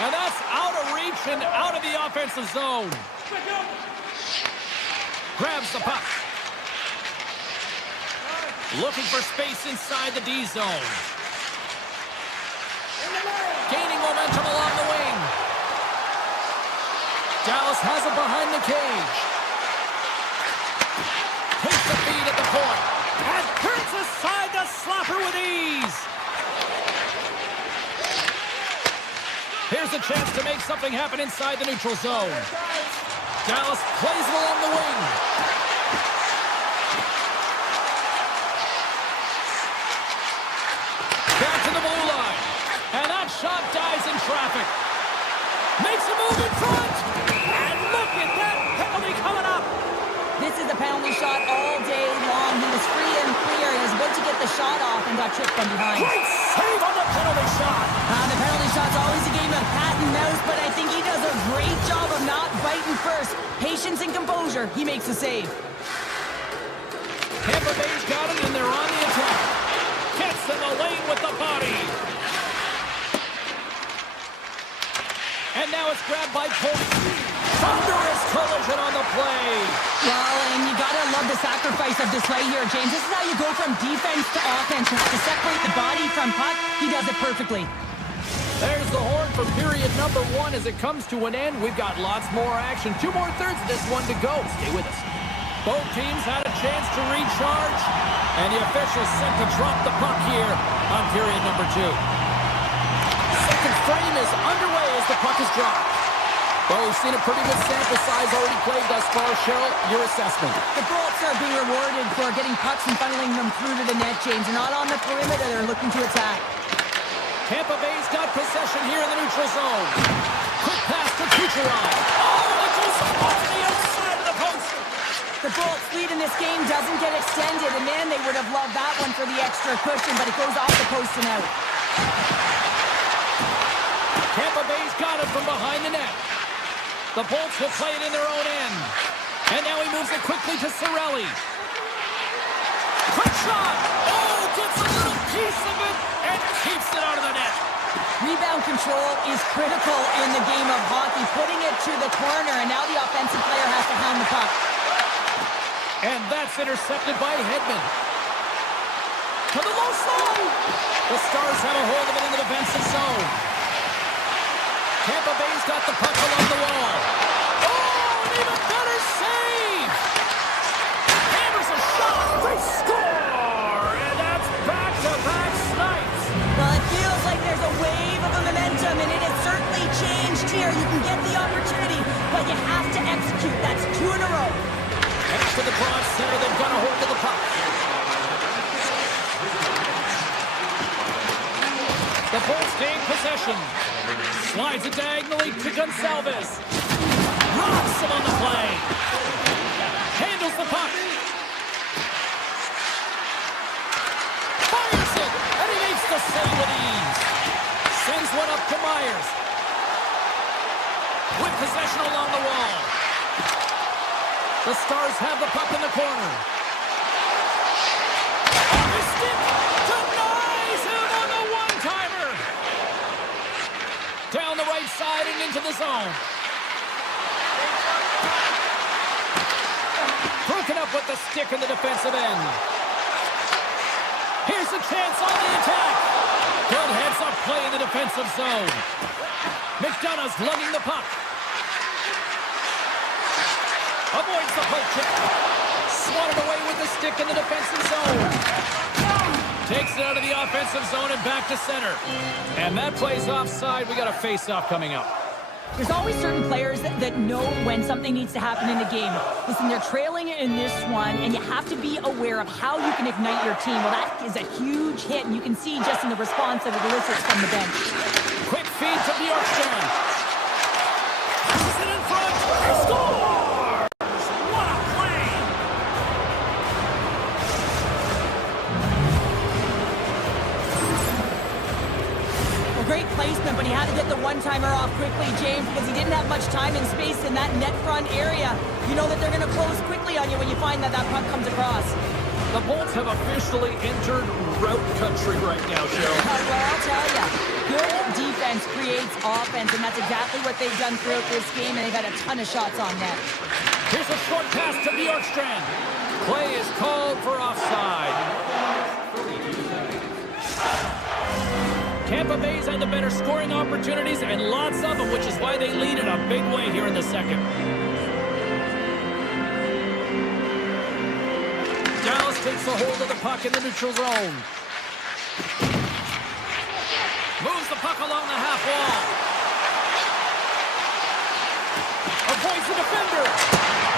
And that's out of reach and out of the offensive zone. Grabs the puck. Looking for space inside the D zone. Gaining momentum along the wing. Dallas has it behind the cage. Takes the feed at the point. And turns aside the slapper with ease. Here's a chance to make something happen inside the neutral zone. Dallas plays it along the wing. Back to the blue line. And that shot dies in traffic. Makes a move in front. And look at that penalty coming up. This is a penalty shot all day long. He was free and clear. He was about to get the shot off and got tripped from behind. Great save on the penalty shot. The penalty shot's always a game of cat and mouse, but I think he does a great job of not biting first. Patience and composure. He makes the save. Tampa Bay's got it, and they're on the attack. Gets in the lane with the body. And now it's grabbed by Polk. Thunderous collision on the play. Well, and you gotta love the sacrifice of this right here, James. This is how you go from defense to offense. You have to separate the body from puck. He does it perfectly. There's the horn for period number 1 as it comes to an end. We've got lots more action. 2 more thirds of this one to go. Stay with us. Both teams had a chance to recharge, and the officials set to drop the puck here on period number 2. Second frame is underway as the puck is dropped. Well, we've seen a pretty good sample size already played thus far. Cheryl, your assessment. The Bolts are being rewarded for getting pucks and funneling them through to the net, James. They're not on the perimeter. They're looking to attack. Tampa Bay's got possession here in the neutral zone. Quick pass to Kucherov. Oh, it goes off the outside of the post. The Bolts' lead in this game doesn't get extended, and man, they would have loved that one for the extra cushion, but it goes off the post and out. Tampa Bay's got it from behind the net. The Bolts will play it in their own end. And now he moves it quickly to Cirelli. Quick shot! Oh, gets a little piece of it and keeps it out of the net. Rebound control is critical in the game of hockey, putting it to the corner, and now the offensive player has to hound the puck. And that's intercepted by Hedman. To the low slide. The Stars have a hold of it in the defensive zone. Tampa Bay's got the puck along the wall. Oh, an even better save! Hammers a shot. They score! And that's back-to-back snipes. Well, it feels like there's a wave of momentum, and it has certainly changed here. You can get the opportunity, but you have to execute. That's 2 in a row. Next to the broad center, they've got a hold of the puck. The Bolts gain possession. Slides it diagonally to Gonçalves. Rocks him on the play. Handles the puck. Fires it, and he makes the save with ease. Sends one up to Myers. With possession along the wall. The Stars have the puck in the corner. On the stick, denies him on the one-timer. Down the right side and into the zone. Broken up with the stick in the defensive end. Here's a chance on the attack. Good heads-up play in the defensive zone. McDonough's lugging the puck. Avoids the poke check. Swatted away with the stick in the defensive zone. Takes it out of the offensive zone and back to center. And that play's offside. We got a face-off coming up. There's always certain players that know when something needs to happen in a game. Listen, they're trailing in this one, and you have to be aware of how you can ignite your team. Well, that is a huge hit, and you can see just in the response that it elicits from the bench. Quick feed to Bjorkstrand. Passes it in front. He scores! What a play! Well, great placement, but he had to get the one-timer off quickly, James, because he didn't have much time and space in that net front area. You know that they're going to close quickly on you when you find that puck comes across. The Bolts have officially entered route country right now, Cheryl. Well, I'll tell you, good defense creates offense, and that's exactly what they've done throughout this game, and they've had a ton of shots on net. Here's a short pass to Bjorkstrand. Play is called for offside. Tampa Bay's had the better scoring opportunities, and lots of them, which is why they lead in a big way here in the second. Dallas takes a hold of the puck in the neutral zone. Moves the puck along the half wall. Avoids the defender.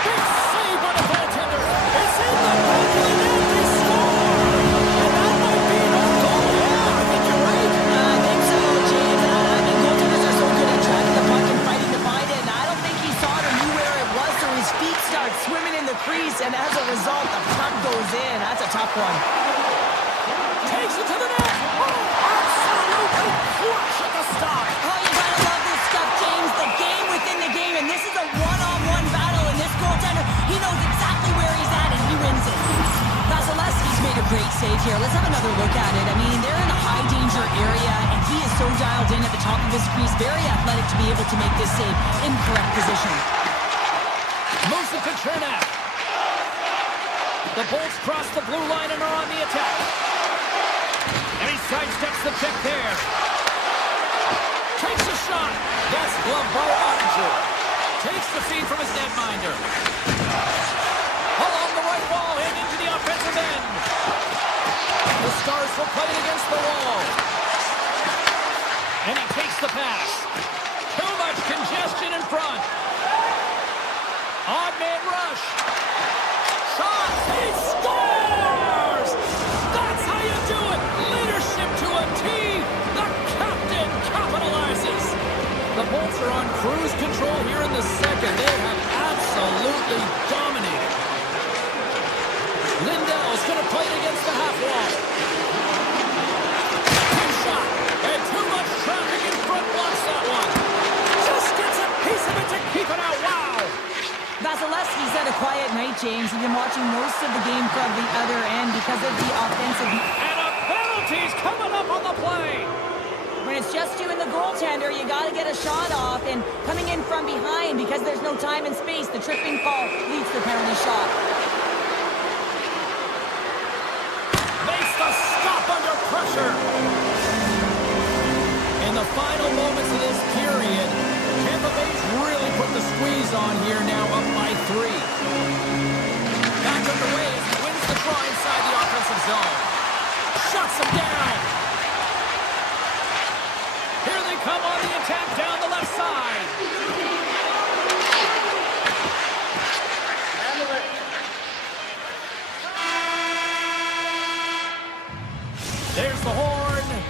Big save by the goaltender. It's in the back of the net. They score. And that might be an own goal. Yeah, I think you're right. I think so, James. I mean, goaltenders are so good at tracking the puck and fighting to find it, and I don't think he saw it or knew where it was, so his feet start swimming in the crease, and as a result, the puck goes in. That's a tough one. Takes it to the net. Oh, absolutely crush at the stop. Oh, you gotta love this stuff, James. The game within the game, and this is a one-on-one battle, and this goaltender, he knows exactly where he's at, and he wins it. Vasilevsky's made a great save here. Let's have another look at it. I mean, they're in a high-danger area, and he is so dialed in at the top of his crease, very athletic to be able to make this save in correct position. Moves it to Chernak. The Bolts cross the blue line and are on the attack. And he sidesteps the pick there. Takes a shot. That's gloved by Ottinger. Takes the feed from his netminder. Along the right wall and into the offensive end. The Stars will play it against the wall. And he takes the pass. Too much congestion in front. Odd man rush. Shot. He scores! That's how you do it. Leadership to a T. The captain capitalizes. The Bolts are on cruise control here in the second. They have absolutely dominated. Lindell's going to play it against the half wall. Good shot. And too much traffic in front blocks that one. Just gets a piece of it to keep it out. Wow. Vasilevsky's had a quiet night, James. He's been watching most of the game from the other end because of the offensive. And a penalty's coming up on the play. When it's just you and the goaltender, you got to get a shot off. And coming in from behind, because there's no time and space, the tripping fall leads to the penalty shot. Makes the stop under pressure. In the final moments of this period, Tampa Bay's really put the squeeze on here, now up by 3. Back underway as he wins the draw inside the offensive zone. Shuts him down. Here they come on the attack down the left side. There's the horn.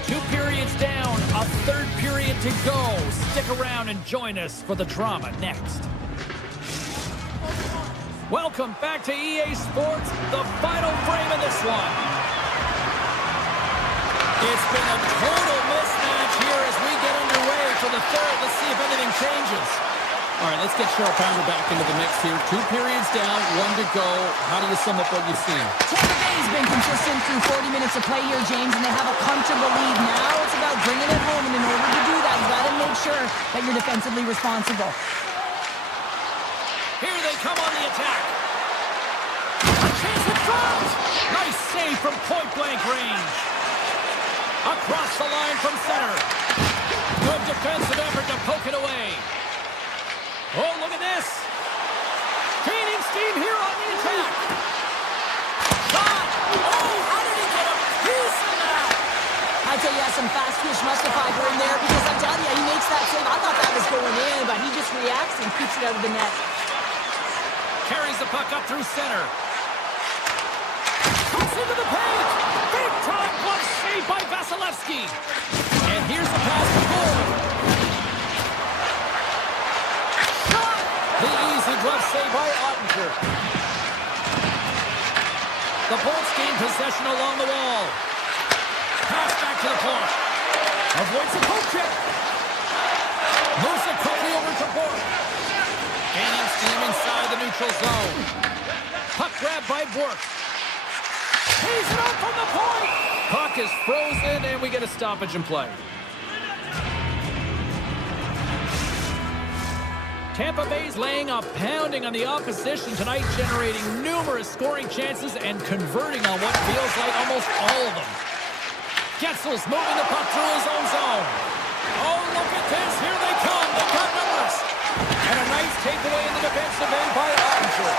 2 periods down. A third period to go. Stick around and join us for the drama next. Welcome back to EA Sports, the final frame of this one. It's been a total mismatch here as we get underway for the third. Let's see if anything changes. All right, let's get Cheryl Pounder back into the mix here. 2 periods down, 1 to go. How do you sum up what you've seen? Tampa Bay's been consistent through 40 minutes of play here, James, and they have a comfortable lead. Now it's about bringing it home, and in order to do that, you got to make sure that you're defensively responsible. Here they come on the attack. A chance in front. Nice save from point-blank range. Across the line from center. Good defensive effort to poke it away. Oh, look at this. Gaining steam here on the attack. Shot. Oh, how did he get a piece of that? I'd say he has some fast twitch muscle fiber in there because I'm telling you, he makes that save. I thought that was going in, but he just reacts and keeps it out of the net. Carries the puck up through center. Cuts into the paint. Big time glove save by Vasilevsky. And here's the pass to goal. Shot. The easy glove save by Ottinger. The Bolts gain possession along the wall. Pass back to the point. Avoids the poke check. Moves it quickly over to Bork. Gaining steam inside the neutral zone. Puck grab by Bork. He's it up from the point. Puck is frozen, and we get a stoppage in play. Tampa Bay's laying a pounding on the opposition tonight, generating numerous scoring chances and converting on what feels like almost all of them. Getzel's moving the puck through his own zone. Oh, look at this. Here they come. They've got numbers. And a nice takeaway in the defensive end by Ottinger.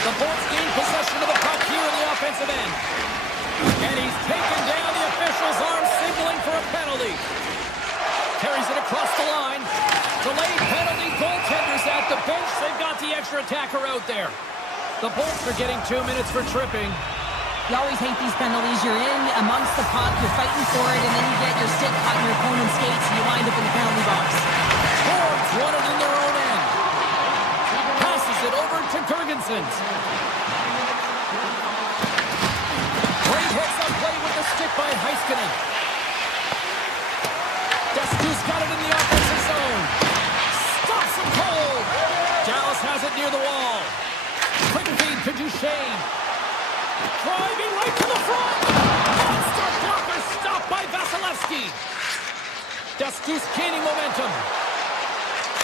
The Bolts gain possession of the puck here in the offensive end. And he's taken down. The official's arm signaling for a penalty. Carries it across the line. Delayed penalty. Goaltenders at the bench. They've got the extra attacker out there. The Bolts are getting 2 minutes for tripping. You always hate these penalties. You're in amongst the puck, you're fighting for it, and then you get your stick caught in your opponent's skates, and you wind up in the penalty box. Bolts won it in their own end. Passes it over to Girgensons. Great heads-up play with the stick by Heiskanen. Destu's got it in the offensive zone. Stops him cold. Dallas has it near the wall. Quick feed to Duchesne. Driving right to the front. Monster blocker stopped by Vasilevsky. Destu's gaining momentum.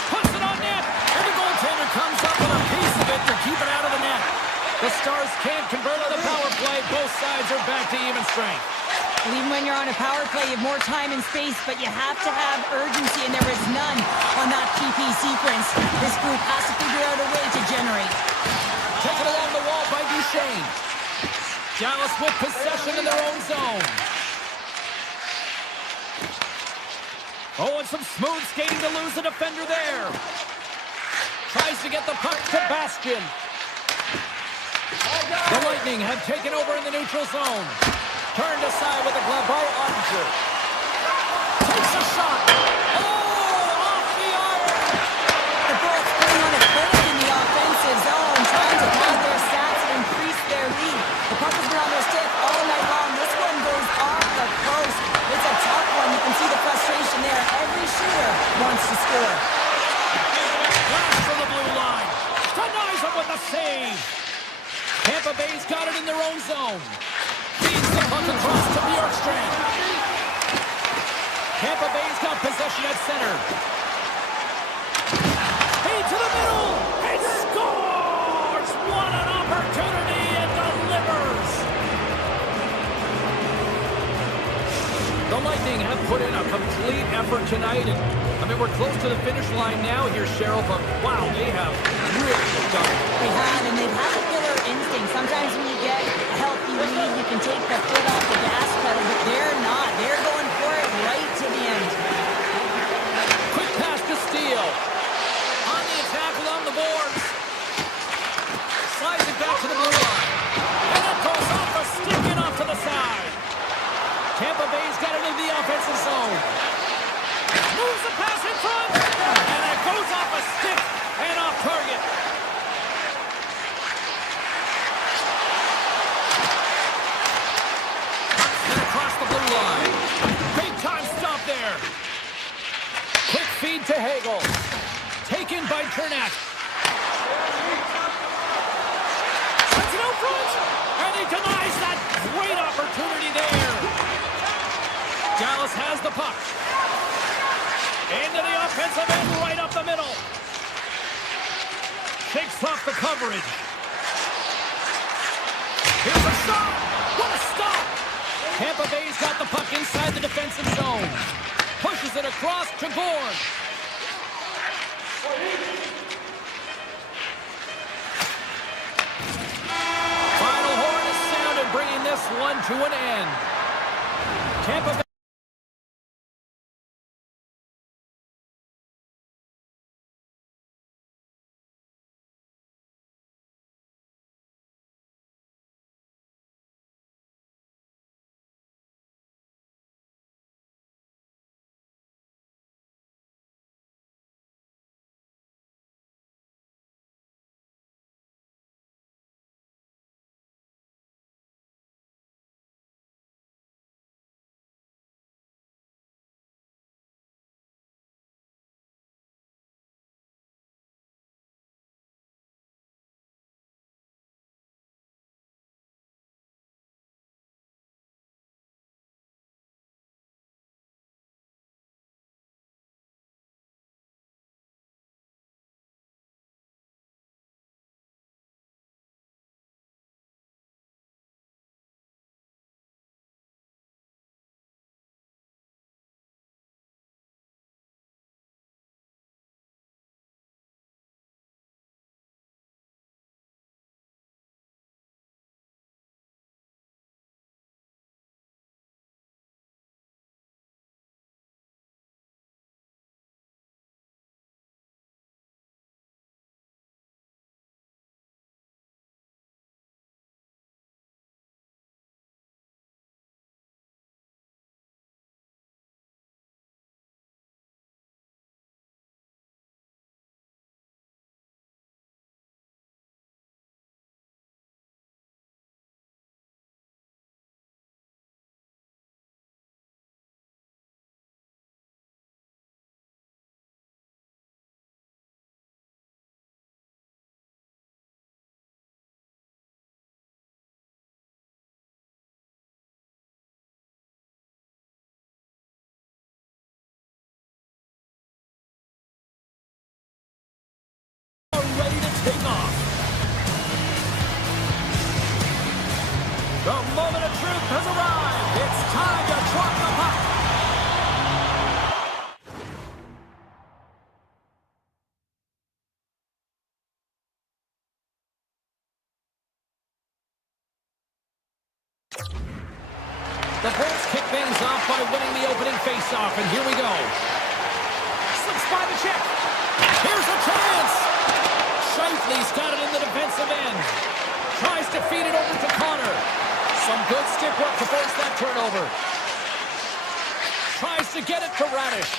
Puts it on net. And the goaltender comes up with a piece of it to keep it out of the net. The Stars can't convert on the power play. Both sides are back to even strength. Well, even when you're on a power play, you have more time and space, but you have to have urgency, and there is none on that PP sequence. This group has to figure out a way to generate. Taken along the wall by Duchesne. Dallas with possession in their own zone. Oh, and some smooth skating to lose the defender there. Tries to get the puck to Bastian. The Lightning have taken over in the neutral zone. Turned aside with a glove by Ottinger. Takes a shot. Oh, off the iron. The Bolts putting on a clinic in the offensive zone, trying to pad their stats and increase their lead. The puck has been on their stick all night long. This one goes off the post. It's a tough one. You can see the frustration there. Every shooter wants to score. Blast from the blue line. Denies him with the save. Tampa Bay's got it in their own zone. Feeds the puck across to Bjorkstrand. Tampa Bay's got possession at center. Feed to the middle. He scores! What an opportunity and delivers! The Lightning have put in a complete effort tonight. And, we're close to the finish line now here, Cheryl, but wow, they have really done it. They have, and they've had a killer instinct. Sometimes when you get a healthy lead, you can take the foot off the gas pedal, but they're not. They're going for it right to the end. Quick pass to Steele. On the attack along the boards. Slides it back to the blue line. And it goes off a stick and off to the side. Tampa Bay's got it in the offensive zone. Moves the pass in front. And it goes off a stick and off target. And across the blue line. Big time stop there. Quick feed to Hagel. Taken by Kernak. Sends it out front. And he denies that great opportunity there. Dallas has the puck. Into the offensive end, right up the middle. Shakes off the coverage. Here's a shot. What a stop. Tampa Bay's got the puck inside the defensive zone. Pushes it across to Gorn. Final horn is sounded, bringing this one to an end. Tampa Bay. Ready to take off. The moment of truth has arrived. It's time to drop the puck. The Bolts kick things off by winning the opening faceoff, and here we go. find the check. Here's a chance. Shifley's got it in the defensive end. Tries to feed it over to Connor. Some good stick work to force that turnover. Tries to get it to Radish.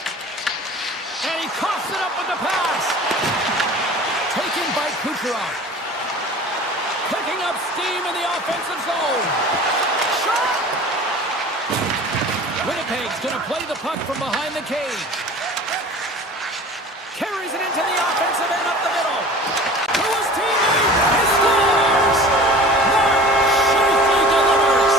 And he coughs it up with the pass. Taken by Kucherov. Picking up steam in the offensive zone. Shot! Winnipeg's going to play the puck from behind the cage. Carries it into the offensive end up the middle. To his teammate. He scores! Shifley delivers.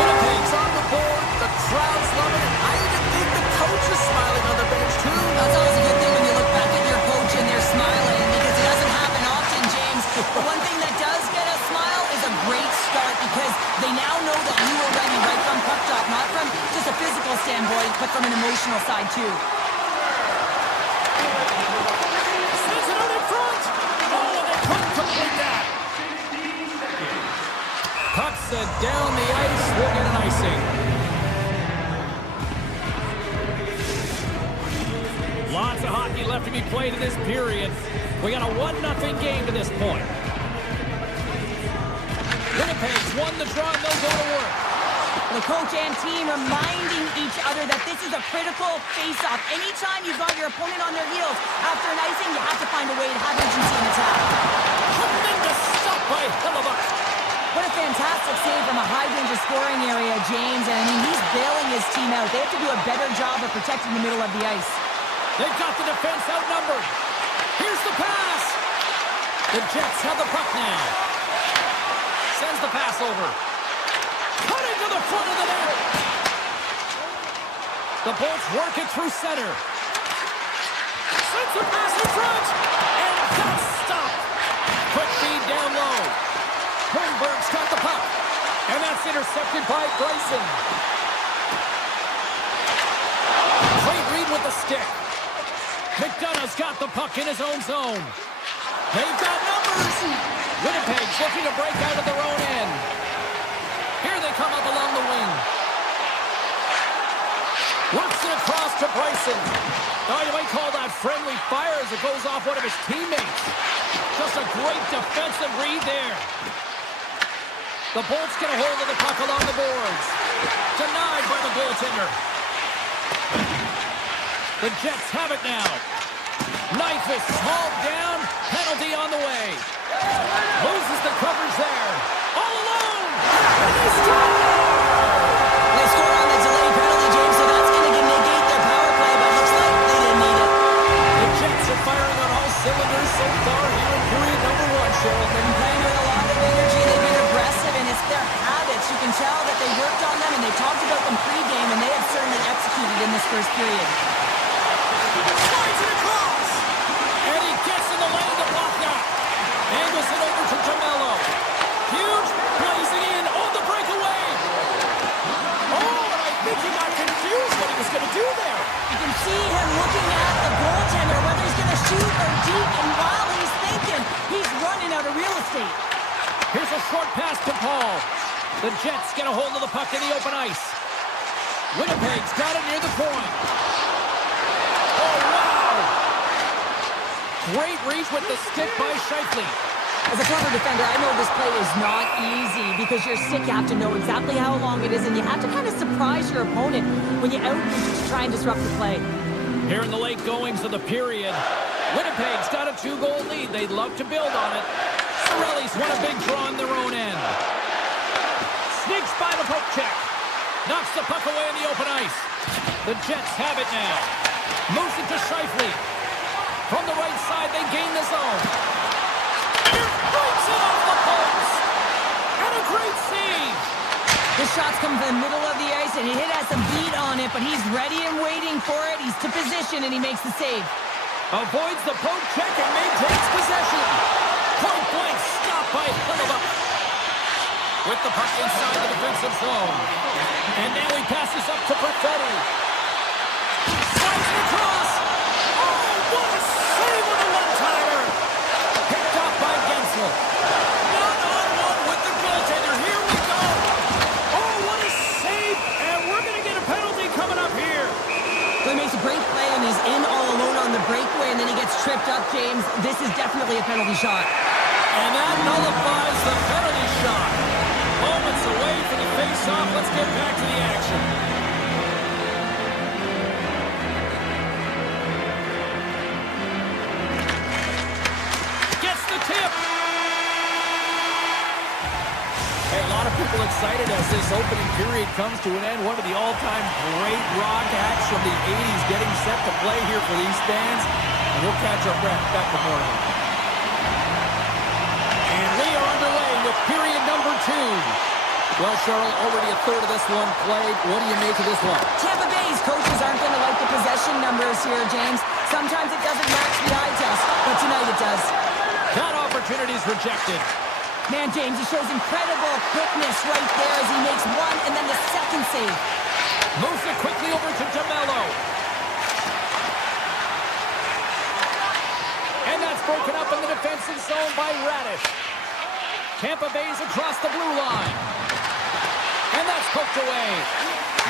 Winnipeg's on the board. The crowd's loving it. I even think the coach is smiling on the bench, too. That's always a good thing when you look back at your coach and they're smiling, because it doesn't happen often, James. The one thing that does get a smile is a great start, because they now know that you were ready right from puck drop, not from just a physical standpoint, but from an emotional side, too. Sends it out in front. Oh, and they couldn't complete that. Puck sent down the ice. We'll get an icing. Lots of hockey left to be played in this period. We got a 1-0 game to this point. Winnipeg's won the draw and they'll go to work. The coach and team reminding each other that this is a critical face-off. Anytime you've got your opponent on their heels after an icing, you have to find a way to have urgency in attack. Tremendous stop by Hellebuyck. What a fantastic save from a high-danger scoring area, James. And I mean, he's bailing his team out. They have to do a better job of protecting the middle of the ice. They've got the defense outnumbered. Here's the pass. The Jets have the puck now. Sends the pass over. Cutting to the front of the net. The Bolts work it through center. Sends the pass in front. And that's stopped. Quick feed down low. Holmberg's got the puck. And that's intercepted by Bryson. Great read with the stick. McDonough's got the puck in his own zone. They've got numbers. Winnipeg's looking to break out of their own end. Here they come up along the wing. Works it across to Bryson. Oh, you might call that friendly fire as it goes off one of his teammates. Just a great defensive read there. The Bolts get a hold of the puck along the boards. Denied by the goaltender. The Jets have it now. Knife is hauled down. Penalty on the way. Loses the coverage there. All alone. And they score! They score on the delay penalty, James, so that's going to negate their power play, but looks like they didn't need it. The Jets are firing on all cylinders so far here in period number 1, Cheryl. They've been playing with a lot of energy. They've been aggressive, and it's their habits. You can tell that they worked on them, and they talked about them pre-game, and they have certainly executed in this first period. Slides it across. And he gets in the lane to block that. Angles it over to Jamello. Huge blazing in on the breakaway. Oh, and I think he got confused what he was going to do there. You can see him looking at the goaltender, whether he's going to shoot or deep, and while he's thinking, he's running out of real estate. Here's a short pass to Paul. The Jets get a hold of the puck in the open ice. Winnipeg's got it near the point. Oh, wow! Great reach with the stick by Shifley. As a former defender, I know this play is not easy because you're sick. You have to know exactly how long it is, and you have to kind of surprise your opponent when you outreach to try and disrupt the play. Here in the late goings of the period, Winnipeg's got a 2-goal lead. They'd love to build on it. Sorelli's won a big draw on their own end. Sneaks by the poke check. Knocks the puck away in the open ice. The Jets have it now. Moves it to Shifley. From the right side, they gain the zone. Breaks it off the post. And a great save. The shot's come from the middle of the ice, and it has some beat on it, but he's ready and waiting for it. He's to position, and he makes the save. Avoids the poke check and maintains possession. Point blank stop by Hellebuyck. With the puck inside the defensive zone. And now he passes up to Perfetti. Slides it across. Oh, what a save with a one-timer. Picked off by Gensel. One-on-one with the goaltender. Here we go. Oh, what a save. And we're going to get a penalty coming up here. James, this is definitely a penalty shot. And that nullifies the penalty shot. Moments away from the face-off. Let's get back to the action. Gets the tip. Hey, a lot of people excited as this opening period comes to an end. One of the all-time great rock acts from the 80s getting set to play here for these fans. And we'll catch our breath back to morning. And we are underway with period number 2. Well, Cheryl, already a third of this one played. What do you make of this one? Tampa Bay's coaches aren't going to like the possession numbers here, James. Sometimes it doesn't match the eye test, but tonight it does. That opportunity is rejected. Man, James, he shows incredible quickness right there as he makes one and then the second save. Moves it quickly over to DeMello. And that's broken up in the defensive zone by Radish. Tampa Bay's across the blue line. And that's poked away.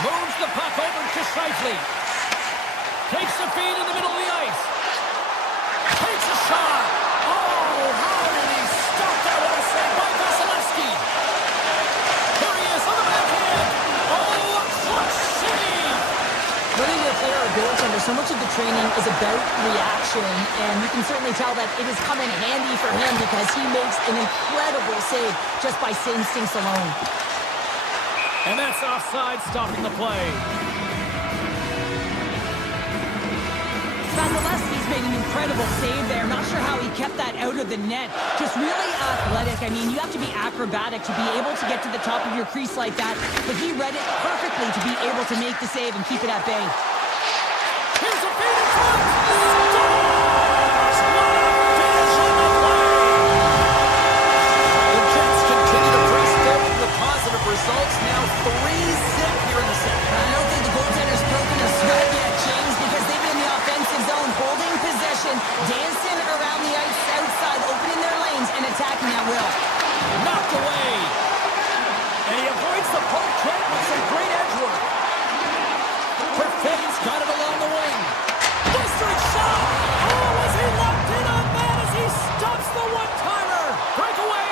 Moves the puck over to Scheifele. Takes the feed in the middle of the ice. Takes a shot. Oh, how did he stop that? What a save by Vasilevsky. There he is on the backhand. Oh, a clutch save. Winning your player or goaltender, so much of the training is about reaction, and you can certainly tell that it has come in handy for him because he makes an incredible save just by instincts alone. And that's offside, stopping the play. Vasilevsky's made an incredible save there. Not sure how he kept that out of the net. Just really athletic. I mean, you have to be acrobatic to be able to get to the top of your crease like that, but he read it perfectly to be able to make the save and keep it at bay. Here's a feed in front. Scores! What a finish on the play! The Jets continue to press forward with positive results. Now 3-zip here in the second. I don't think the goaltender's broken a sweat yet, James, because they've been in the offensive zone, holding possession, dancing around the ice outside, opening their lanes, and attacking at will. Knocked away. And he avoids the poke check with some great edge work. Perfetti's got it along the wing. Blistering shot. Oh, was he locked in on that as he stops the one-timer. Breakaway.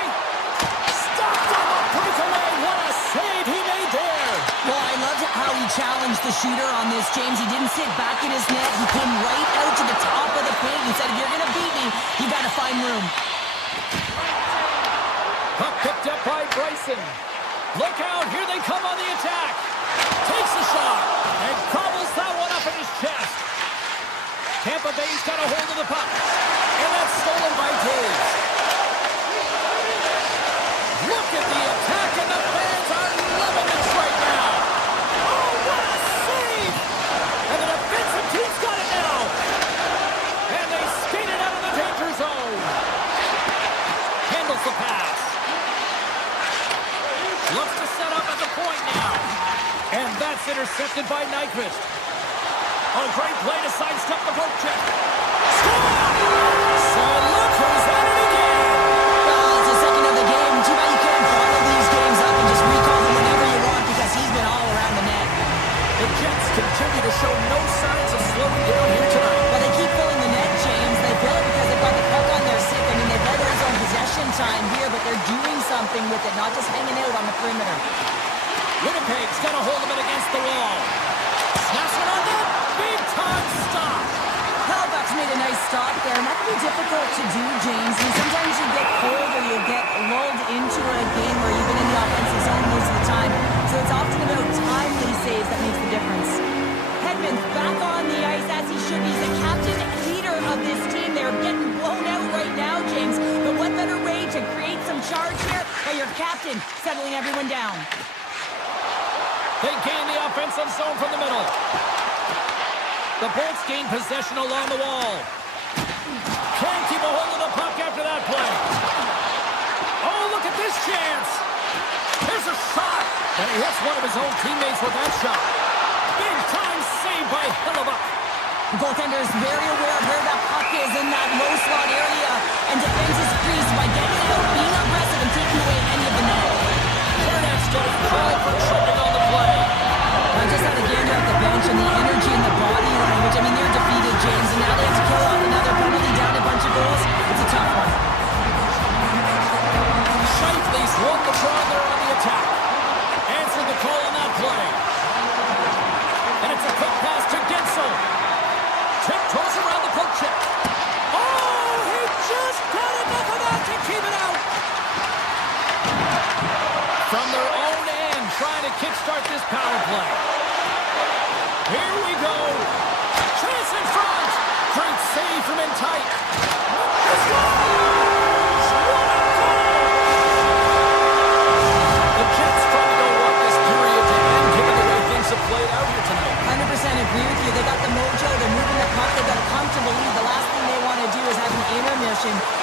Stopped on the breakaway. What a save he made there. Well, I loved how he challenged the shooter on this, James. He didn't sit back in his net. He came right out to the top of the paint and said, if you're going to beat me, you got to find room. Puck picked up by Bryson. Look out, here they come on the attack. Takes a shot and gobbles that one up in his chest. Tampa Bay's got a hold of the puck. And that's stolen by Toews. Look at the attack, and the fans are loving this right now. Oh, what a save! And the defensive team's got it now. And they skate it out of the danger zone. Handles the pass. Looks to set up at the point now. And that's intercepted by Nyquist. A great play to sidestep the poke check. Score! So look who's at it again. Well, it's the second of the game. Too bad you can't bottle these games up and just recall them whenever you want because he's been all around the net. The Jets continue to show no signs of slowing down here tonight. Well, they keep filling the net, James. They fill it because they've got the puck on their stick. I mean, they've led their own possession time here, but they're doing something with it, not just hanging out on the perimeter. Winnipeg's got a hold of it against the wall. Snaps it on net. Big time stop. Halifax made a nice stop there, and that can be difficult to do, James. I mean, sometimes you get cold or you get lulled into a game where you've been in the offensive zone most of the time. So it's often about timely saves that makes the difference. Hedman's back on the ice as he should be. He's the captain and leader of this team. They're getting blown out right now, James. But what better way to create some charge here by your captain settling everyone down? They gain the offensive zone from the middle. The Bolts gain possession along the wall. Can't keep a hold of the puck after that play. Oh, look at this chance. Here's a shot. And he hits one of his own teammates with that shot. Big time save by Hellebuyck. The goaltender is very aware of where that puck is in that low slot area and defends his crease by getting out, being aggressive, and taking away any of the net. Cornette's getting called for tripping on the play. I just had a gander at the bench and the energy in the body language. I mean, they're defeated, James, and now they have to kill off another penalty down a bunch of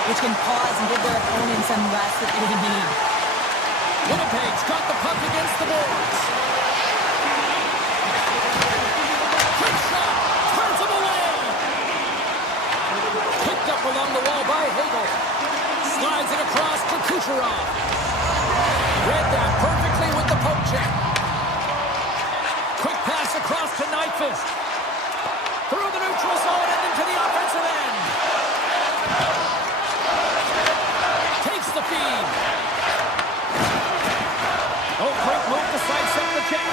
which can pause and give their opponents some rest that they need. Winnipeg's got the puck against the boards. Quick shot, turns him away. Picked up along the wall by Hagel. Slides it across for Kucherov. Read that perfectly with the poke check. Quick pass across to Nyquist. Through the neutral zone and into the offensive end. Takes the feed. Oh, great move to sidestep the check.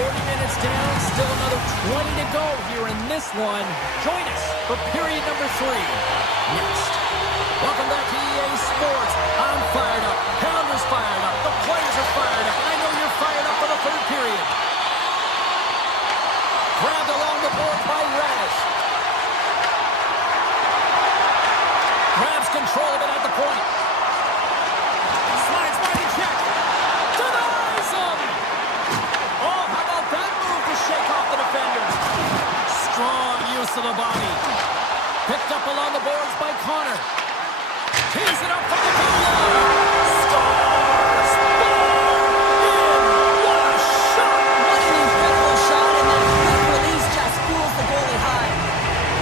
40 minutes down, still another 20 to go here in this one. Join us for period number 3. Next. Welcome back to EA Sports. I'm fired up. Pounder's fired up. The players are fired up. I know you're fired up for the third period. Grabbed along the board by Radish. Grabs control of it at the point. Slides by the check. Denies him. Oh, how about that move to shake off the defender? Strong use of the body. Picked up along the boards by Connor. Tees it up from the goal line. Scores! In! What a shot! What an incredible shot, and that quick release just fools the goalie high.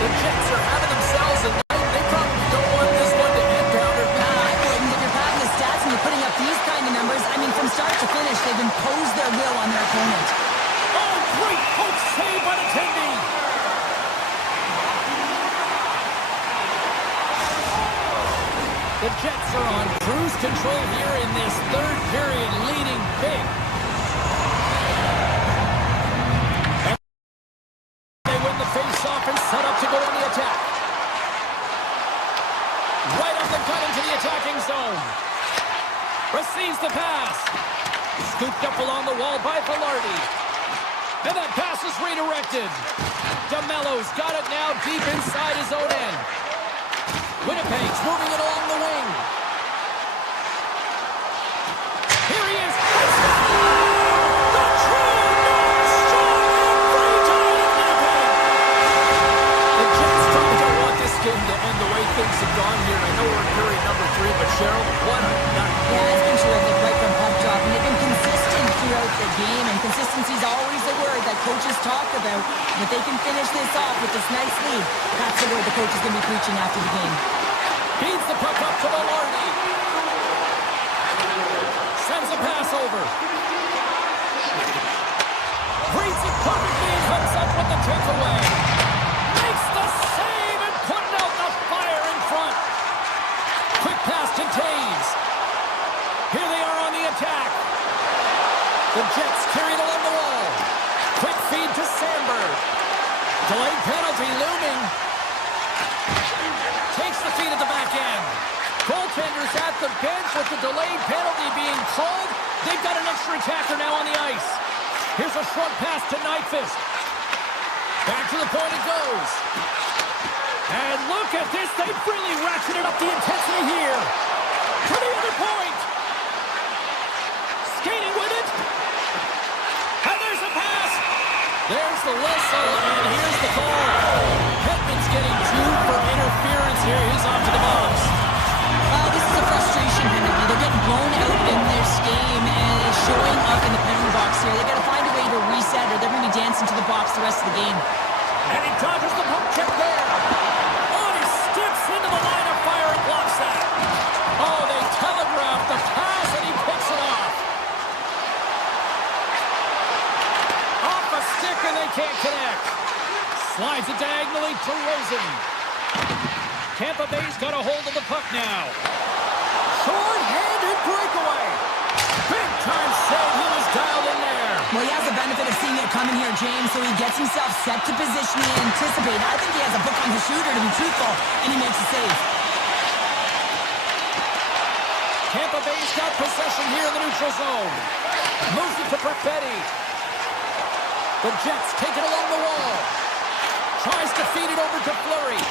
The Jets are having themselves a night. They probably don't want this one to end, Pounder. I wouldn't. If you're having the stats and you're putting up these kind of numbers, I mean, from start to finish, they've imposed their will on their opponent. Oh, great hope save by the Tendy. The Jets are on cruise control here in this third period, leading big. And they win the face-off and set up to go on the attack. Right up the cut into the attacking zone. Receives the pass. Scooped up along the wall by Velarde. And that pass is redirected. DeMello's got it now deep inside his own end. Winnipeg's moving it along the wing. Here he is. The true North Star every time Winnipeg. The Jets probably don't want this game to end the way things have gone here. I know we're in period number 3, but Cheryl, what a night. Yeah, it's been terrific right from puck drop, and they've been consistent throughout the game, and consistency is always a word that coaches talk about. And if they can finish this off with this nice lead, that's the word the coach is going to be preaching after the game. Feeds the puck up to Velarde. Sends a pass over. Reads it perfectly and comes up with the takeaway. Makes the save and putting out the fire in front. Quick pass to Taves. Here they are on the attack. The Jets carried along the wall. Quick feed to Sandberg. Delayed penalty looming. Takes the feed at the back end. Goaltenders at the bench with the delayed penalty being called. They've got an extra attacker now on the ice. Here's a short pass to Nyquist. Back to the point it goes. And look at this. They've really ratcheted up the intensity here. To the other point. Skating with it. And there's a pass. There's the whistle, and here's the call. Hedman's getting 2 for interference here. He's off to the box. This is a frustration penalty. They're getting blown out in this game, and it's showing up in the penalty box here. They got to find a way to reset, or they're going to be dancing to the box the rest of the game. And he dodges the poke check there. Oh, he steps into the line of fire and blocks that. Oh, they telegraph the pass, and he picks it off. Off a stick, and they can't connect. Slides it diagonally to Rosen. Tampa Bay's got a hold of the puck now. Short-handed breakaway. Big-time save. He was dialed in there. Well, he has the benefit of seeing it coming here, James, so he gets himself set to position he anticipated. I think he has a book on his shooter, to be truthful, and he makes a save. Tampa Bay's got possession here in the neutral zone. Moves it to Perfetti. The Jets take it along the wall. Tries to feed it over to Fleury.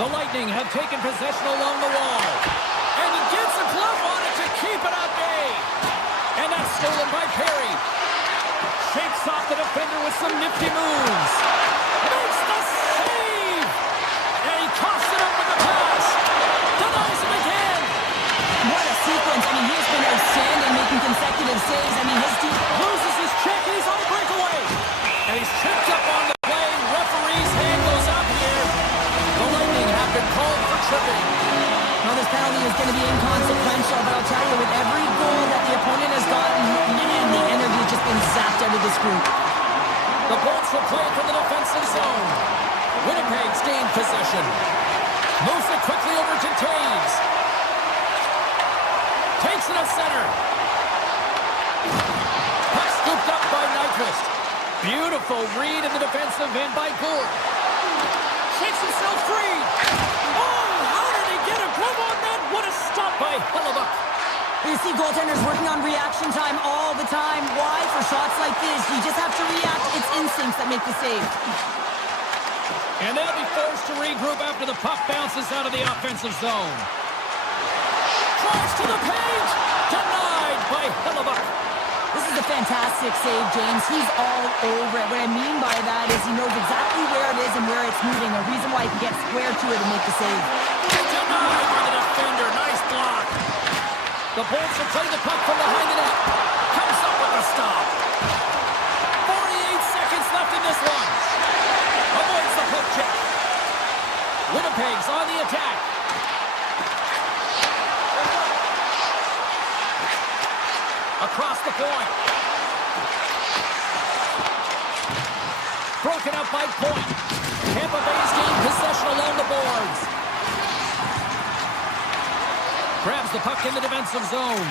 The Lightning have taken possession along the wall. And he gets a glove on it to keep it at bay. And that's stolen by Perry. Shakes off the defender with some nifty moves. Makes the save. going to be inconsequential, but I'll tell you, with every goal that the opponent has gotten, man, the energy has just been zapped out of this group. The Bolts will play it from the defensive zone. Winnipeg's gained possession. Moves it quickly over to Taves. Takes it at center. Puck scooped up by Nyquist. Beautiful read in the defensive end by Gould. Shakes himself free. Oh, how did he get a glove on that? What a stop by Hellebuyck. You see goaltenders working on reaction time all the time. Why? For shots like this, you just have to react. It's instincts that make the save. And they'll be forced to regroup after the puck bounces out of the offensive zone. Tries to the page. Denied by Hellebuyck. This is a fantastic save, James. He's all over it. What I mean by that is he knows exactly where it is and where it's moving. A reason why he can get square to it and make the save. Denied by the defender. Nice block. The Bolts will play the puck from behind the net. Comes up with a stop. 48 seconds left in this one. Avoids the poke check. Winnipeg's on the attack. Across the point. Broken up by Point. Tampa Bay's gained possession along the boards. Grabs the puck in the defensive zone.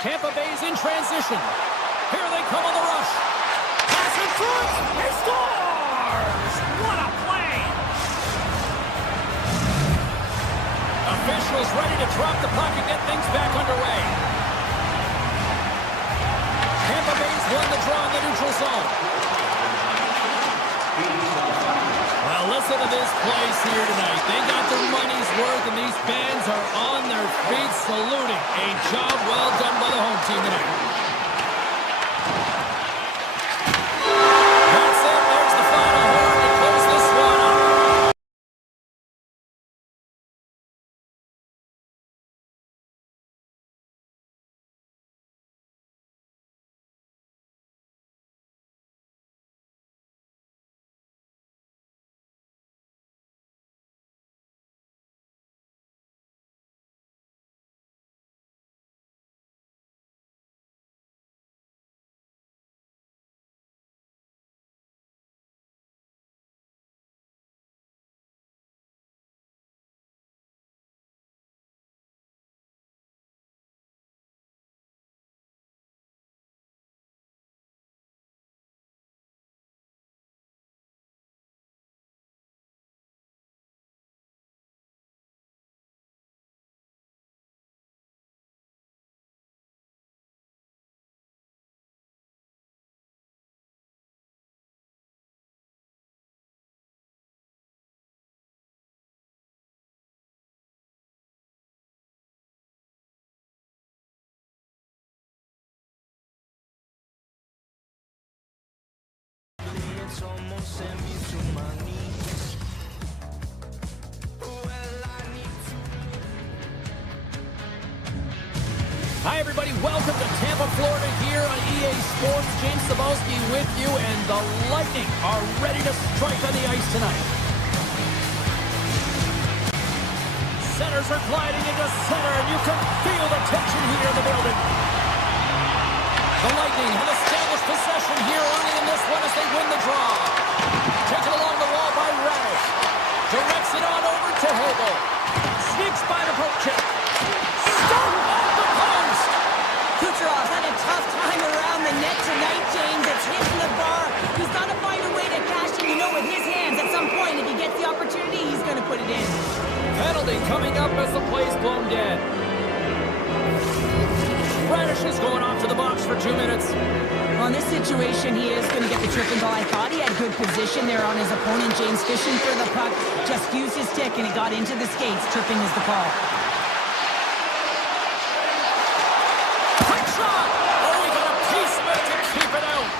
Tampa Bay's in transition. Here they come on the rush. Pass in front. He scores! What a play! Officials ready to drop the puck and get things back underway. Tampa Bay's won the draw in the neutral zone. Well, listen to this place here tonight. They got their money's worth, and these fans are on their feet saluting. A job well done by the home team tonight. That's it. There's the final horn to close this one up. Hi, everybody. Welcome to Tampa, Florida here on EA Sports. James Cebulski with you, and the Lightning are ready to strike on the ice tonight. Centers are gliding into center, and you can feel the tension here in the building. The Lightning have established possession here early in this one as they win the draw. Taken along the wall by Radish. Directs it on over to Hagel. Sneaks by the poke check. Stop off the post! Kucherov had a tough time around the net tonight, James. It's hitting the bar. He's got to find a way to cash in, with his hands. At some point, if he gets the opportunity, he's going to put it in. Penalty coming up as the play's blown dead. Radish is going off to the box for 2 minutes. On this situation, he is going to get the tripping goal. I thought he had good position there on his opponent. James fishing for the puck, just used his stick, and it got into the skates. Tripping is the call. Quick shot! Oh, he got a piece of it to keep it out.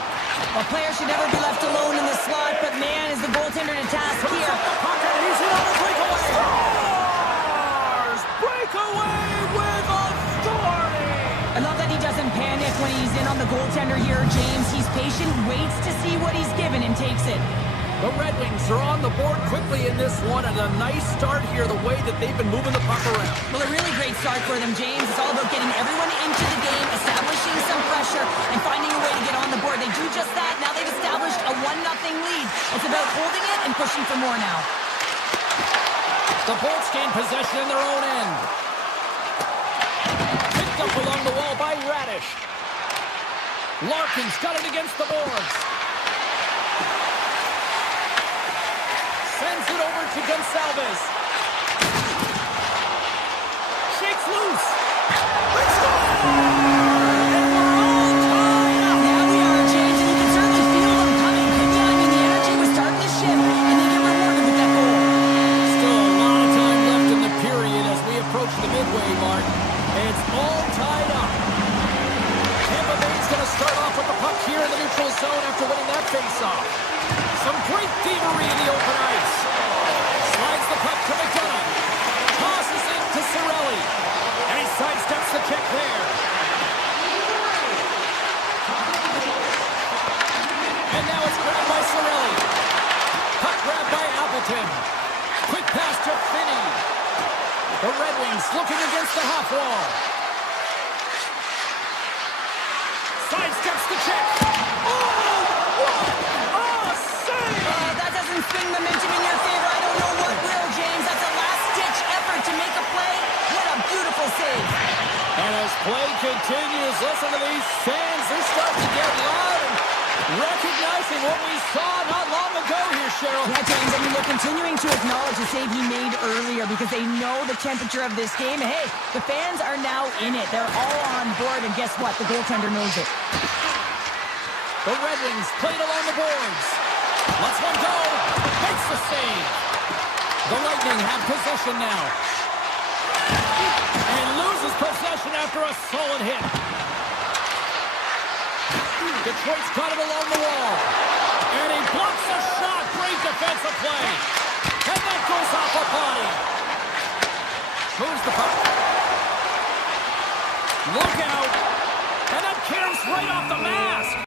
A player should never be left alone in the slot, but man, is the goaltender to task here. Pocket, he's in on a breakaway. Scores! Breakaway with authority! I love that he doesn't panic when he's in on the goaltender here, James. He's patient, waits to see what he's given, and takes it. The Red Wings are on the board quickly in this one, and a nice start here, the way that they've been moving the puck around. Well, a really great start for them, James. It's all about getting everyone into the game, establishing some pressure, and finding a way to get on the board. They do just that. Now they've established a 1-0 lead. It's about holding it and pushing for more now. The Bolts gain possession in their own end. Picked up along the wall by Radish. Larkin's got it against the boards. Sends it over to Gonsalves. Shakes loose. Let's go! And we're all tied up. Now we are, James, and you can certainly feel them coming. Yeah, I mean, the energy was starting to shift, and they get rewarded with that goal. Still a lot of time left in the period as we approach the midway mark. It's all tied up. Tampa Bay's going to start off with the puck here in the neutral zone after winning that faceoff. Some great thievery in the open ice. Slides the puck to McDonough. Tosses it to Cirelli. And he sidesteps the check there. And now it's grabbed by Cirelli. Puck grabbed by Appleton. Quick pass to Finney. The Red Wings looking against the half wall. Sidesteps the check. Oh! What? That doesn't swing momentum in your favor. I don't know what will, James. That's a last-ditch effort to make a play. What a beautiful save. And as play continues, listen to these fans. They're starting to get loud and recognizing what we saw not long ago here, Cheryl. Yeah, James, I mean, they're continuing to acknowledge the save he made earlier because they know the temperature of this game. And, hey, the fans are now in it. They're all on board, and guess what? The goaltender knows it. The Red Wings played along the boards. Lets one go. Makes the save. The Lightning have possession now. And loses possession after a solid hit. Detroit's got it along the wall. And he blocks a shot. Great defensive play. And that goes off a body. Moves the puck. Look out. And that carries right off the mask.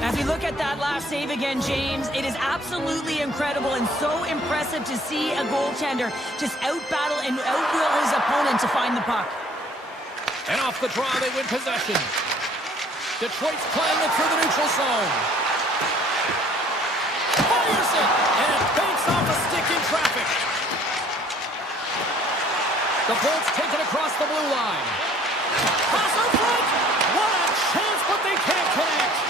As we look at that last save again, James, it is absolutely incredible and so impressive to see a goaltender just out-battle and out-will his opponent to find the puck. And off the draw, they win possession. Detroit's playing it through the neutral zone. Fires it, and it banks off a stick in traffic. The Bolts take it across the blue line. Pass in front! What a chance, but they can't connect.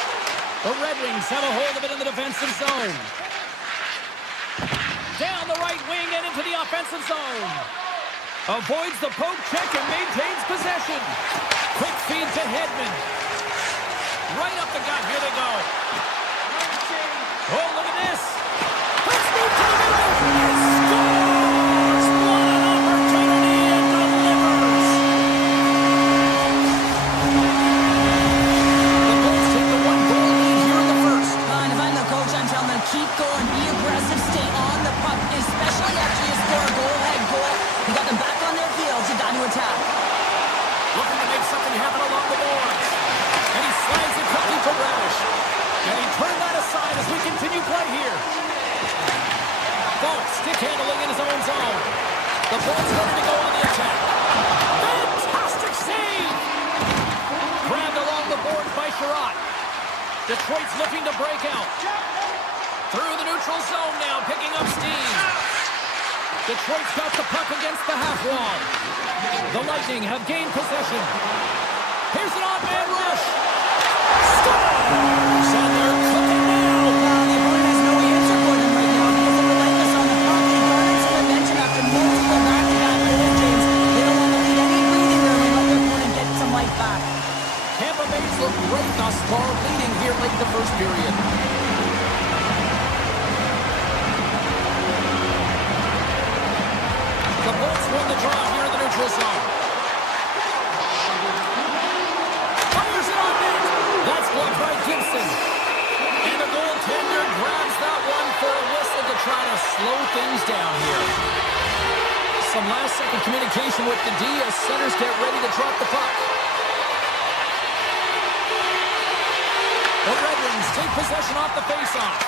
The Red Wings have a hold of it in the defensive zone. Down the right wing and into the offensive zone. Avoids the poke check and maintains possession. Quick feed to Hedman. Right up the gut. Here they go. Oh, look at this. Let's move to the middle. He scores! What an opportunity and delivers. The Bulls take the 1-goal lead here in the first. And if I'm the coach, I'm telling them keep going, be aggressive, stay on the puck, especially after you score a goal-ahead goal. You got them back on their heels. You got to attack. Looking to make something happen along the boards. And he slides it quickly to Radish. And he turned that aside as we continue play here. Falk stick handling in his own zone. The Bulls ready to go on the attack. Fantastic save! Grabbed along the boards by Sherratt. Detroit's looking to break out. Through the neutral zone now, picking up steam. Detroit's got the puck against the half wall. The Lightning have gained possession. Here's an odd-man rush. Scores! And they're cooking now. The opponent has no answer for them right now because they're relentless on the puck. They garnered some momentum after multiple back-to-back goals, James. They don't want to leave any breathing room and let their opponent get some life back. Tampa Bay's look great thus far, leading here late in the first period. The Bolts won the draw here in the neutral zone. Fires it on net. That's blocked by Gibson. And the goaltender grabs that one for a whistle to try to slow things down here. Some last-second communication with the D as centers get ready to drop the puck. Wings take possession off the faceoff.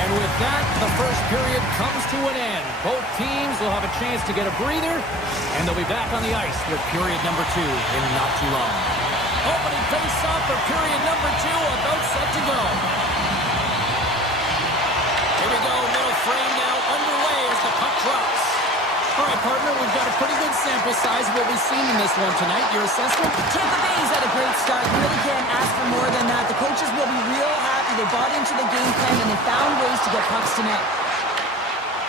And with that, the first period comes to an end. Both teams will have a chance to get a breather, and they'll be back on the ice with period number 2 in not too long. Opening face-off for period number 2, about set to go. Here we go, middle frame now underway as the puck drops. All right, partner, we've got a pretty good sample size of what we've seen in this one tonight. Your assessment? Tampa Bay's had a great start. You really can't ask for more than that. The coaches will be real happy. They bought into the game plan, and they found ways to get pucks to net.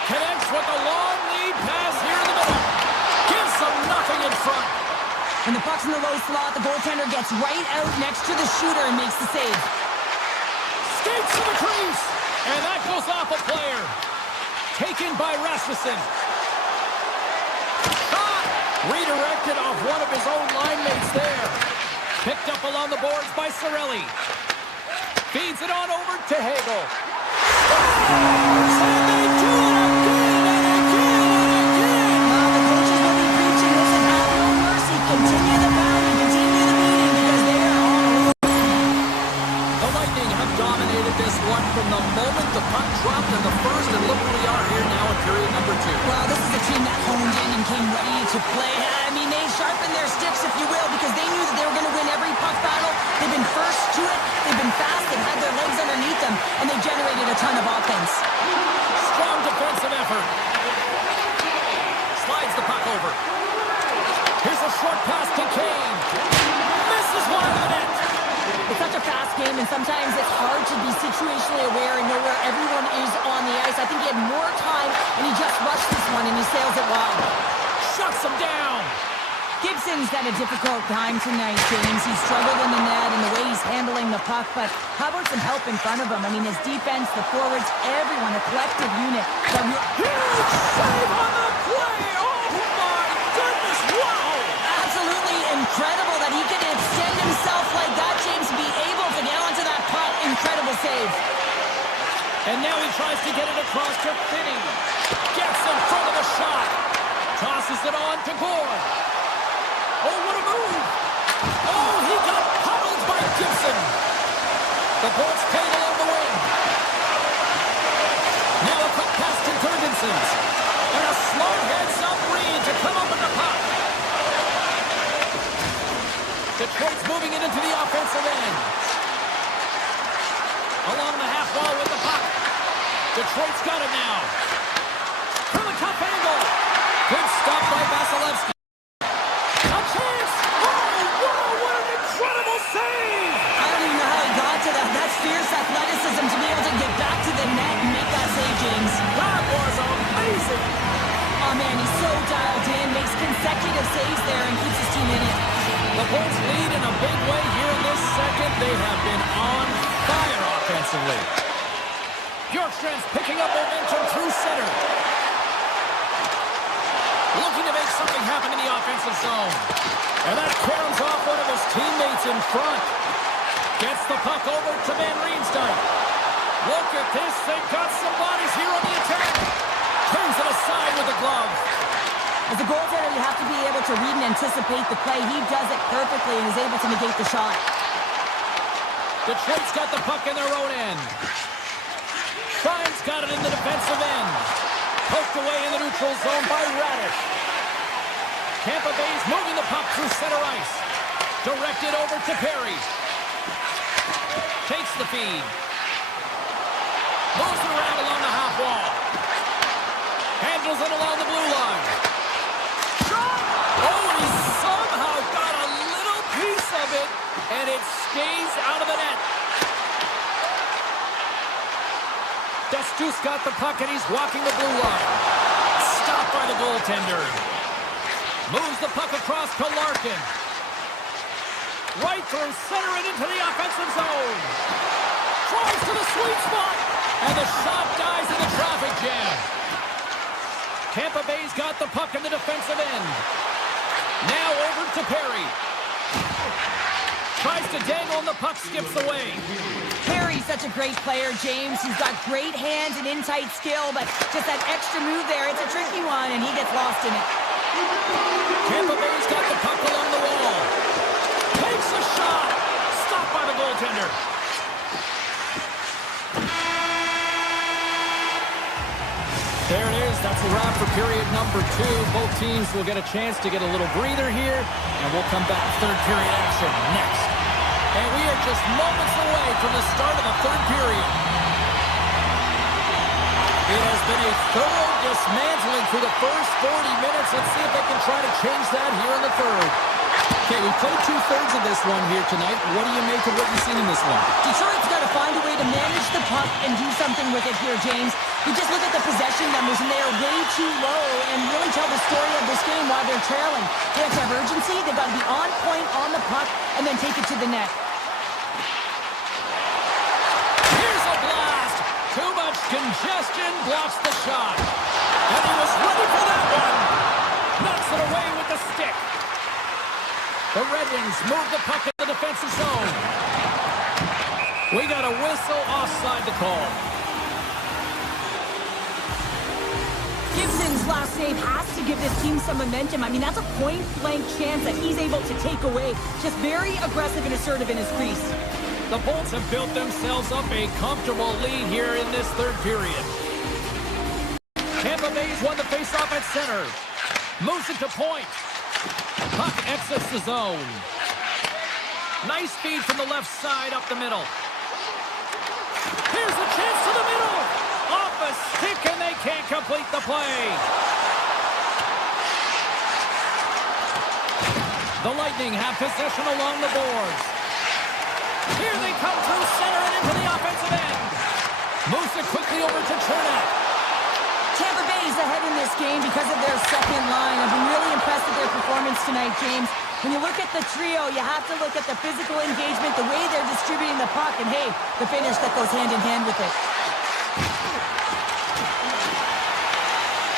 Connects with a long lead pass here in the middle. Gives them nothing in front. When the puck's in the low slot, the goaltender gets right out next to the shooter and makes the save. Skates to the crease. And that goes off a player. Taken by Rasmussen. Redirected off one of his own line mates there. Picked up along the boards by Cirelli. Feeds it on over to Hagel. And they do it again and again and again. Now the coaches will be preaching this and have no mercy. Continue the pounding, continue the beating because they are on a roll. The Lightning have dominated this one from the moment the puck dropped in the first, and look where we are here now in period number 2. Well, this is a team that honed in and came ready to play. I mean, they sharpened their sticks, if you will, because they knew that they were going to win every puck battle. They've been first to it. They've been fast. They've had their legs underneath them, and they generated a ton of offense. Strong defensive effort. Slides the puck over. Here's a short pass to Kane. Misses wide of the net. It's such a fast game, and sometimes it's hard to be situationally aware and know where everyone is on the ice. I think he had more time, and he just rushed this one, and he sails it wide. Shuts him down. Gibson's had a difficult time tonight, James. He's struggled in the net and the way he's handling the puck, but how about some help in front of him? I mean, his defense, the forwards, everyone, a collective unit. Huge save on the play! Oh, my goodness! Wow! Absolutely incredible that he could extend himself like that, James, be able to get onto that puck. Incredible save. And now he tries to get it across to Finney. Gets in front of the shot. Tosses it on to Gore. Oh, what a move! Oh, he got pummeled by Gibson. The Bolts played along the wing. Now a quick pass to Jorgensen. And a slow heads-up Reed to come up with the puck. Detroit's moving it into the offensive end. Along the half wall with the puck. Detroit's got it now. From a tough angle. Good stop by Vasilevsky. A chance! Oh, wow, what an incredible save! I don't even know how he got to that. That's fierce athleticism to be able to get back to the net and make that save, James. That was amazing! Oh, man, he's so dialed in, makes consecutive saves there and keeps his team in it. The Bolts lead in a big way here in this second. They have been on fire offensively. Bjorkstrand's picking up momentum through center. Looking to make something happen in the offensive zone. And that caroms off one of his teammates in front. Gets the puck over to Van Riemsdyk. Look at this. They've got some bodies here on the attack. Turns it aside with the glove. As a goaltender, you have to be able to read and anticipate the play. He does it perfectly and is able to negate the shot. Detroit's got the puck in their own end. Shine's got it in the defensive end. Poked away in the neutral zone by Radish. Tampa Bay's moving the puck through center ice. Directed over to Perry. Takes the feed. Moves it around along the half wall. Handles it along the blue line. Shot! Oh, and he somehow got a little piece of it, and it stays out of the net. Destus got the puck, and he's walking the blue line. Stopped by the goaltender. Moves the puck across to Larkin. Right through center and into the offensive zone. Tries to the sweet spot. And the shot dies in the traffic jam. Tampa Bay's got the puck in the defensive end. Now over to Perry. Tries to dangle and the puck skips away. Perry's such a great player, James. He's got great hands and in-tight skill, but just that extra move there, it's a tricky one, and he gets lost in it. Tampa Bay's got the puck along the wall. Takes a shot. Stopped by the goaltender. There it is. That's a wrap for period number 2. Both teams will get a chance to get a little breather here, and we'll come back third period action next. And we are just moments away from the start of the third period. It has been a thorough dismantling through the first 40 minutes. Let's see if they can try to change that here in the third. Okay, we played 2/3 of this one here tonight. What do you make of what you've seen in this one? Detroit's got to find a way to manage the puck and do something with it here, James. You just look at the possession numbers, and they are way too low, and really tell the story of this game while they're trailing. They have to have urgency. They've got to be on point on the puck and then take it to the net. Here's a blast. Too much congestion blocks the shot. And he was ready for that one. Knocks it away with the stick. The Red Wings move the puck in the defensive zone. We got a whistle offside to call. Gibson's last save has to give this team some momentum. I mean, that's a point-blank chance that he's able to take away. Just very aggressive and assertive in his crease. The Bolts have built themselves up a comfortable lead here in this third period. Tampa Bay's won the faceoff at center. Moves it to point. Puck exits the zone. Nice feed from the left side up the middle. Here's a chance to the middle. Off a stick, and they can't complete the play. The Lightning have possession along the boards. Here they come through center and into the offensive end. Moves it quickly over to Chernak. Tampa Bay's ahead in this game because of their second line. I've been really impressed with their performance tonight, James. When you look at the trio, you have to look at the physical engagement, the way they're distributing the puck, and hey, the finish that goes hand in hand with it.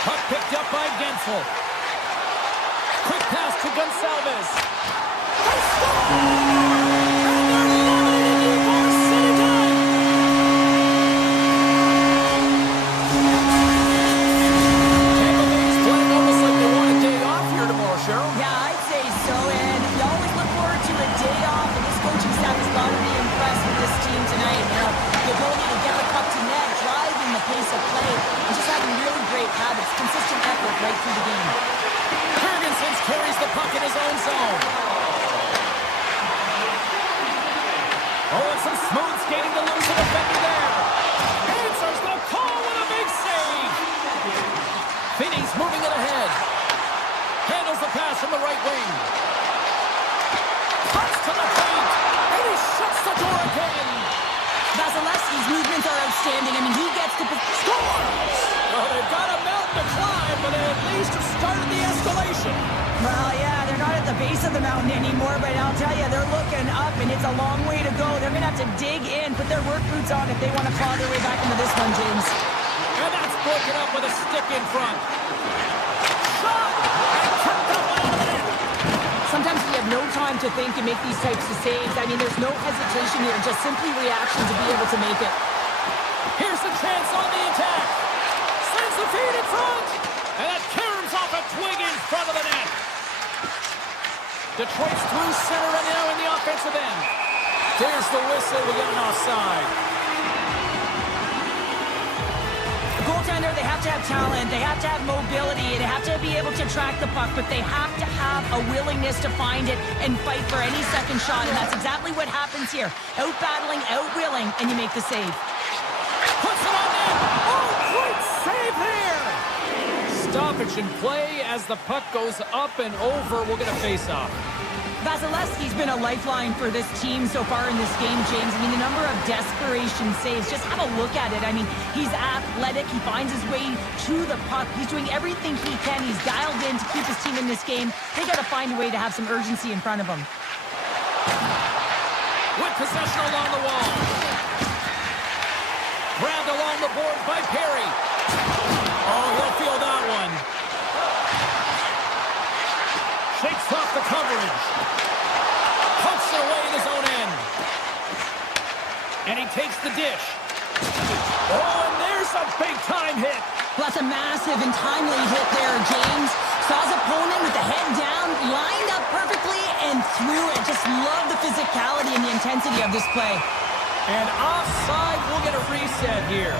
Puck picked up by Gensel. Quick pass to Gonsalves. They score! Consistent effort right through the game. Jurgensen carries the puck in his own zone. Oh, and some smooth skating to lose the defender there. Answers the call with a big save. Finney's moving it ahead. Handles the pass from the right wing. Cuts to the paint. And he shuts the door again. Vasilevsky's movements are outstanding. I mean, he gets to score. Well, they've got a mountain to climb, but they at least have started the escalation. Well, yeah, they're not at the base of the mountain anymore, but I'll tell you, they're looking up, and it's a long way to go. They're going to have to dig in, put their work boots on if they want to claw their way back into this one, James. And that's broken up with a stick in front. Shot! And tripped up out of the net. Sometimes you have no time to think and make these types of saves. I mean, there's no hesitation here, just simply reaction to be able to make it. Here's the chance on the attack. Sends the feed in front. And that caroms off a twig in front of the net. Detroit's through center and now in the offensive end. There's the whistle. We get an offside. The goaltender, they have to have talent. They have to have mobility. They have to be able to track the puck, but they have to have a willingness to find it and fight for any second shot, and that's exactly what happens here. Out-battling, out-willing, and you make the save. Puts it on net. Oh, great save there. Stoppage in play as the puck goes up and over. We'll get a face-off. Vasilevsky's been a lifeline for this team so far in this game, James. I mean, the number of desperation saves, just have a look at it. I mean, he's athletic. He finds his way to the puck. He's doing everything he can. He's dialed in to keep his team in this game. They got to find a way to have some urgency in front of him. With possession along the wall. Grabbed along the board by Perry. Oh, he'll feel that one. Shakes off the coverage. Pumps it away in his own end. And he takes the dish. Oh, and there's a big-time hit. Well, that's a massive and timely hit there, James. Saw his opponent with the head down, lined up perfectly, and threw it. Just love the physicality and the intensity of this play. And offside, we'll get a reset here.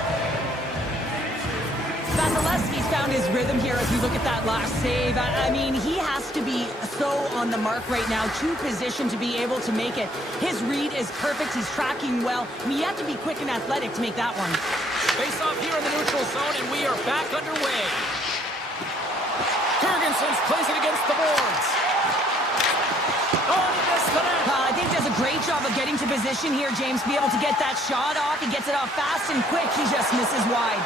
Vasilevsky's found his rhythm here as we look at that last save. I mean, he has to be so on the mark right now, to position to be able to make it. His read is perfect. He's tracking well. I mean, you have to be quick and athletic to make that one. Face off here in the neutral zone, and we are back underway. Jurgensen's plays it against the boards. Oh, he missed the net. I think he does a great job of getting to position here, James, to be able to get that shot off. He gets it off fast and quick. He just misses wide.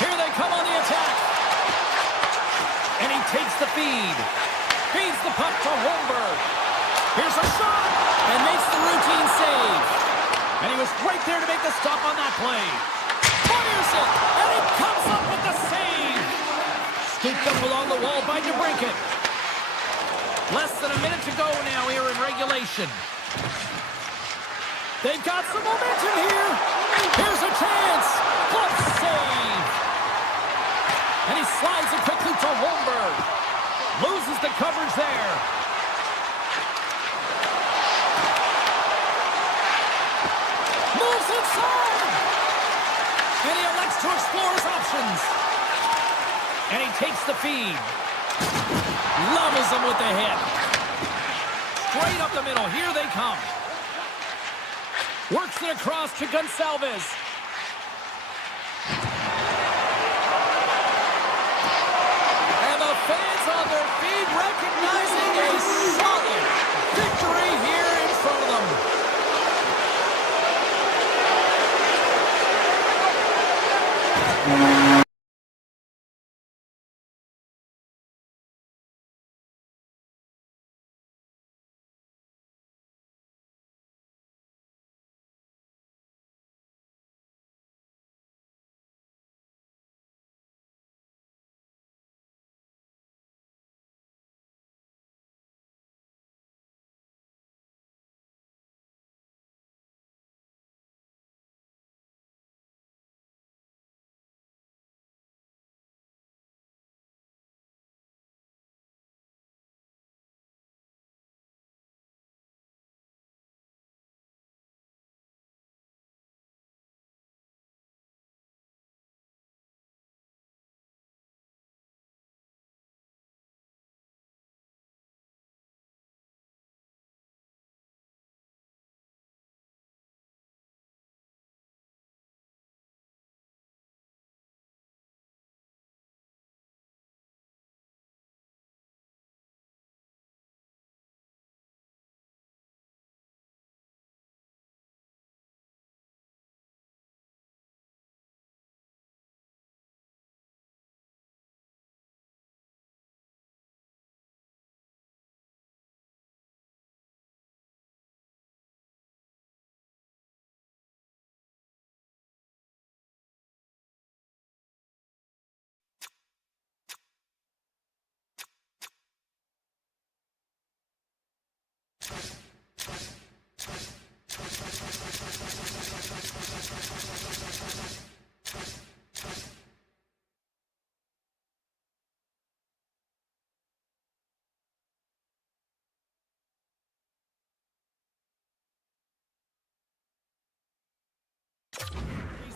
Here they come on the attack. And he takes the feed. Feeds the puck to Holmberg. Here's a shot. And makes the routine save. And he was right there to make the stop on that play. Fires it. And he comes up with the save. Scooped up along the wall by DeBrincat. Less than a minute to go now here in regulation. They've got some momentum here. Here's a chance. Glove save. And he slides it quickly to Holmberg. Loses the coverage there. Moves inside. And he elects to explore his options. And he takes the feed. Levels him with the hit. Straight up the middle. Here they come. Works it across to Gonçalves. Fans on their feet recognizing a solid victory here in front of them.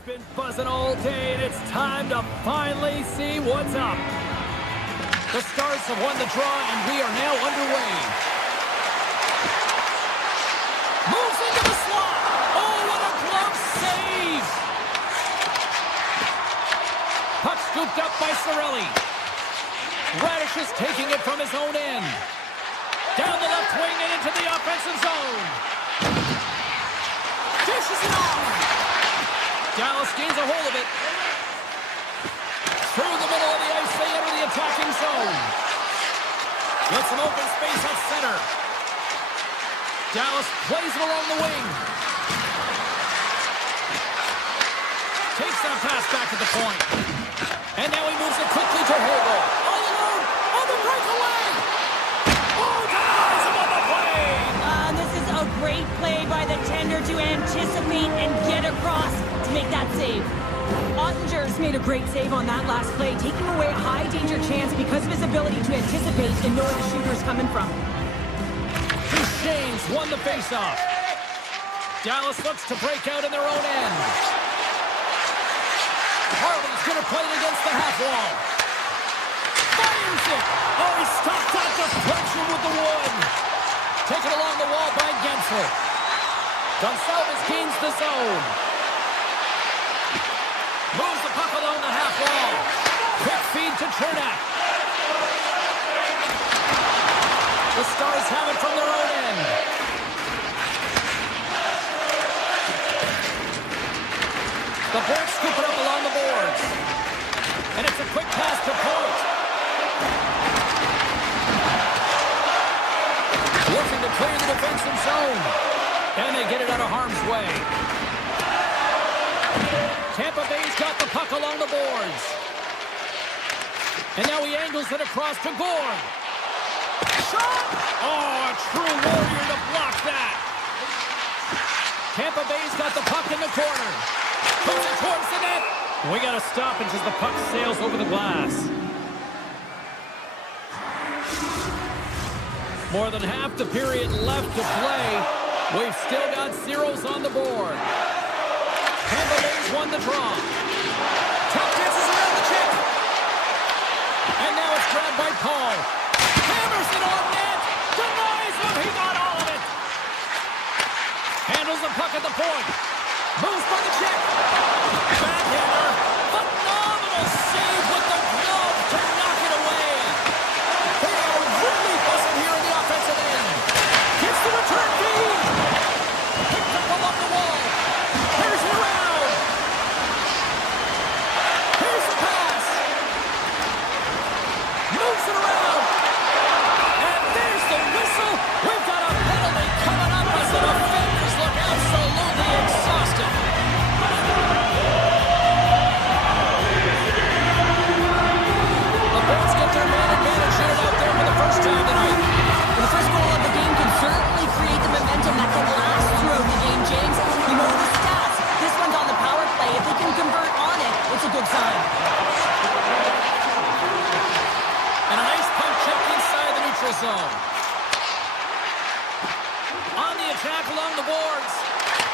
Been buzzing all day, and it's time to finally see what's up. The Stars have won the draw, and we are now underway. Moves into the slot. Oh, what a glove save! Puck scooped up by Cirelli. Radish is taking it from his own end. Down the left wing and into the offensive zone. Dishes it off. Dallas gains a hold of it. Through the middle of the ice, they enter the attacking zone. Gets some open space at center. Dallas plays it along the wing. Takes that pass back at the point. And now he moves it quickly to Hagel. All alone on the breakaway. Oh, denies him on the play. This is a great play by the tender to anticipate and get across to make that save. Ottinger's made a great save on that last play, taking away a high-danger chance because of his ability to anticipate and know where the shooter's coming from. James won the faceoff. Dallas looks to break out in their own end. Harley's going to play it against the half wall. Fires it! Oh, he stopped that deflection with the wood. Taken along the wall by Gensler. Gonsalves gains the zone. Moves the puck along the half wall. Quick feed to Chernak. The Stars have it from their own end. The Bolts scoop it up along the boards. And it's a quick pass to Point. Looking to clear the defensive zone. And they get it out of harm's way. Tampa Bay's got the puck along the boards. And now he angles it across to Gore. Shot! Oh, a true warrior to block that. Tampa Bay's got the puck in the corner. Puts it towards the net. We got a stoppage as the puck sails over the glass. More than half the period left to play. We've still got zeros on the board. Tampa Bay's won the draw. Tough chances around the chip. And now it's grabbed by Paul. Hammers it on net. Denies him. He got all of it. Handles the puck at the point. Moves for the check. Backhander. Phenomenal save with the glove to knock it away. They are really buzzing here in the offensive end. Gets the return feed. Picked up along the wall. Here's it around. Here's the pass. Moves it around. And there's the whistle. We've got a penalty coming up as the defenders look absolutely exhausted. The Bolts get their man advantage here out there for the first time tonight. The first goal of the game can certainly create the momentum that can last throughout the game, James. You know the stats. This one's on the power play. If they can convert on it, it's a good sign. And a nice pump check inside the neutral zone. On the attack along the boards.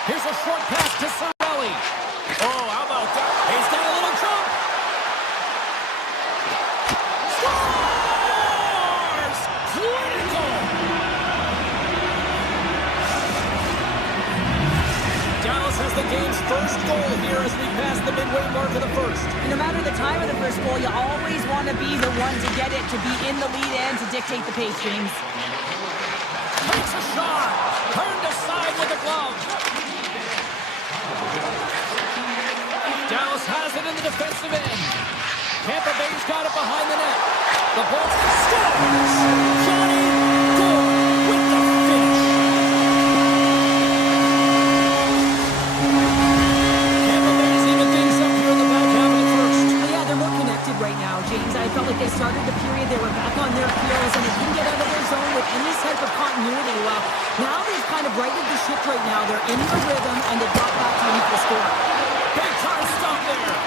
Here's a short pass to Sorelli. Oh, how about that? He's got a little jump. Scores! Critical! Dallas has the game's first goal here as we pass the midway mark of the first. No matter the time of the first goal, you always want to be the one to get it, to be in the lead and to dictate the pace, James. Takes a shot. Turned aside with a glove. Dallas has it in the defensive end. Tampa Bay's got it behind the net. The Bolts scores. Johnny Gore with the finish. Tampa Bay's even things up here in the back half of the first. Well, yeah, they're more connected right now, James. I felt like they started the period, they were back on their heels, and they couldn't get out of their zone with any type of continuity. Well, now they've kind of righted the ship right now. They're in the rhythm, and they've got back to an equal score. Big time stop there.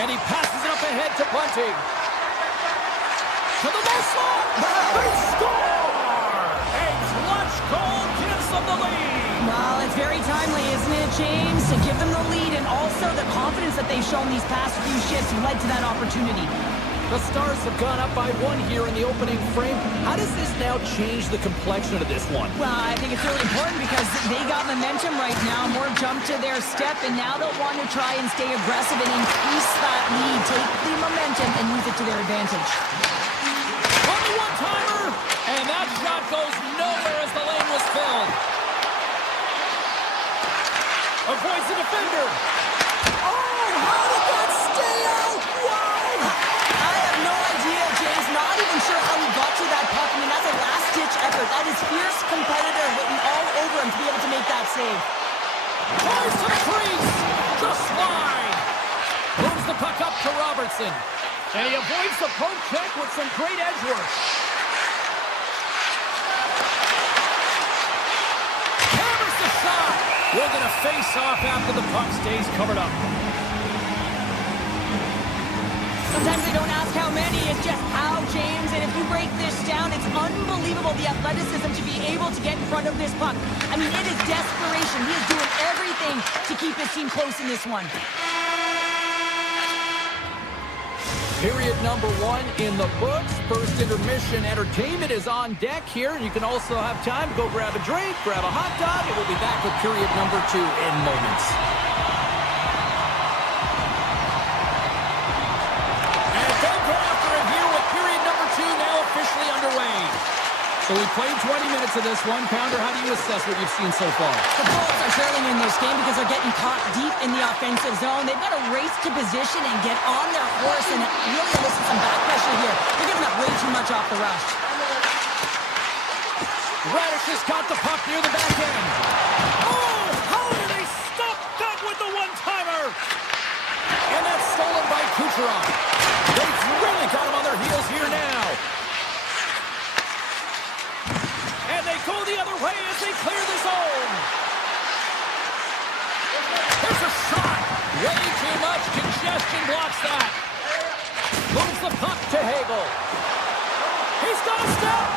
And he passes it up ahead to Bunting. To the low slot. They score! A clutch goal gives them the lead. Well, it's very timely, isn't it, James? To give them the lead, and also the confidence that they've shown these past few shifts led to that opportunity. The Stars have gone up by one here in the opening frame. How does this now change the complexion of this one? Well, I think it's really important because they got momentum right now, more jump to their step, and now they'll want to try and stay aggressive and increase that lead, take the momentum, and use it to their advantage. On the one-timer, and that shot goes nowhere as the lane was filled. Avoids the defender. Oh, how did that stay out? Wow! I have no idea, James. Not even sure how he got to that puck. I mean, that's a last-ditch effort. That is fierce competitor hitting all over him to be able to make that save. Tries to the crease. Just wide. Moves the puck up to Robertson. And he avoids the poke check with some great edge work. Hammers the shot. We're going to face-off after the puck stays covered up. Sometimes they don't ask how many, it's just how, James. And if you break this down, it's unbelievable the athleticism to be able to get in front of this puck. I mean, it is desperation. He is doing everything to keep his team close in this one. Period number 1 in the books. First intermission entertainment is on deck here. You can also have time to go grab a drink, grab a hot dog, and we'll be back with period number 2 in moments. Officially underway. So we played 20 minutes of this one. Pounder, how do you assess what you've seen so far? The Bullets are trailing in this game because they're getting caught deep in the offensive zone. They've got to race to position and get on their horse and really elicit some back pressure here. They're giving up way too much off the rush. Radish has got the puck near the back end. Oh, how did they stop that with the one-timer? And that's stolen by Kucherov. They've really got him on their heels here now. And they go the other way as they clear the zone. There's a shot. Way too much congestion blocks that. Moves the puck to Hagel. He's got a stop.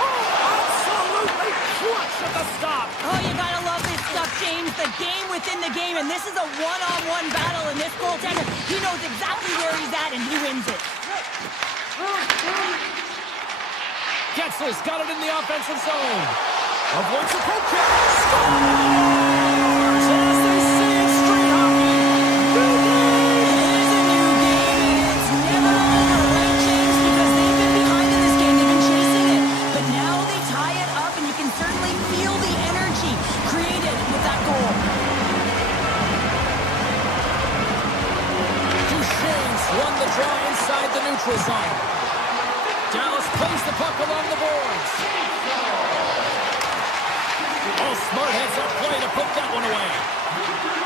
Oh, absolutely clutch at the stop. Oh, you gotta love this stuff, James. The game within the game, and this is a one-on-one battle, and this goaltender, he knows exactly where he's at, and he wins it. Getzel's got it in the offensive zone. Avoids the poke check. Scores! As they say in street hockey, new game! It is a new game, and it's never over, right, James? Because they've been behind in this game. They've been chasing it. But now they tie it up, and you can certainly feel the energy created with that goal. Duchesne's won the draw inside the neutral zone. Dallas plays the puck along the boards. Oh, smart heads-up play to put that one away.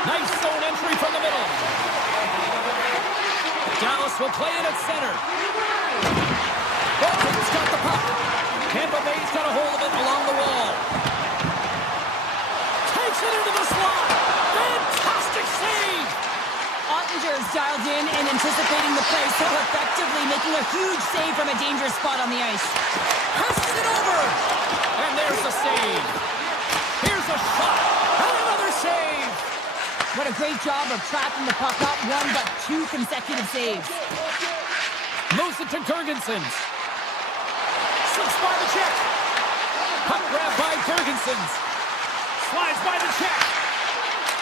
Nice zone entry from the middle. Dallas will play it at center. Baltic's got the puck. Tampa Bay's got a hold of it along the wall. Takes it into the slot. Fantastic save. Ottinger's dialed in and anticipating the play so effectively, making a huge save from a dangerous spot on the ice. Passes it over. And there's the save. Here's a shot. And another save. What a great job of tracking the puck, not one but 2 consecutive saves. Moves it to Gergensons. Slips by the check. Puck grab by Gergensons. Slides by the check.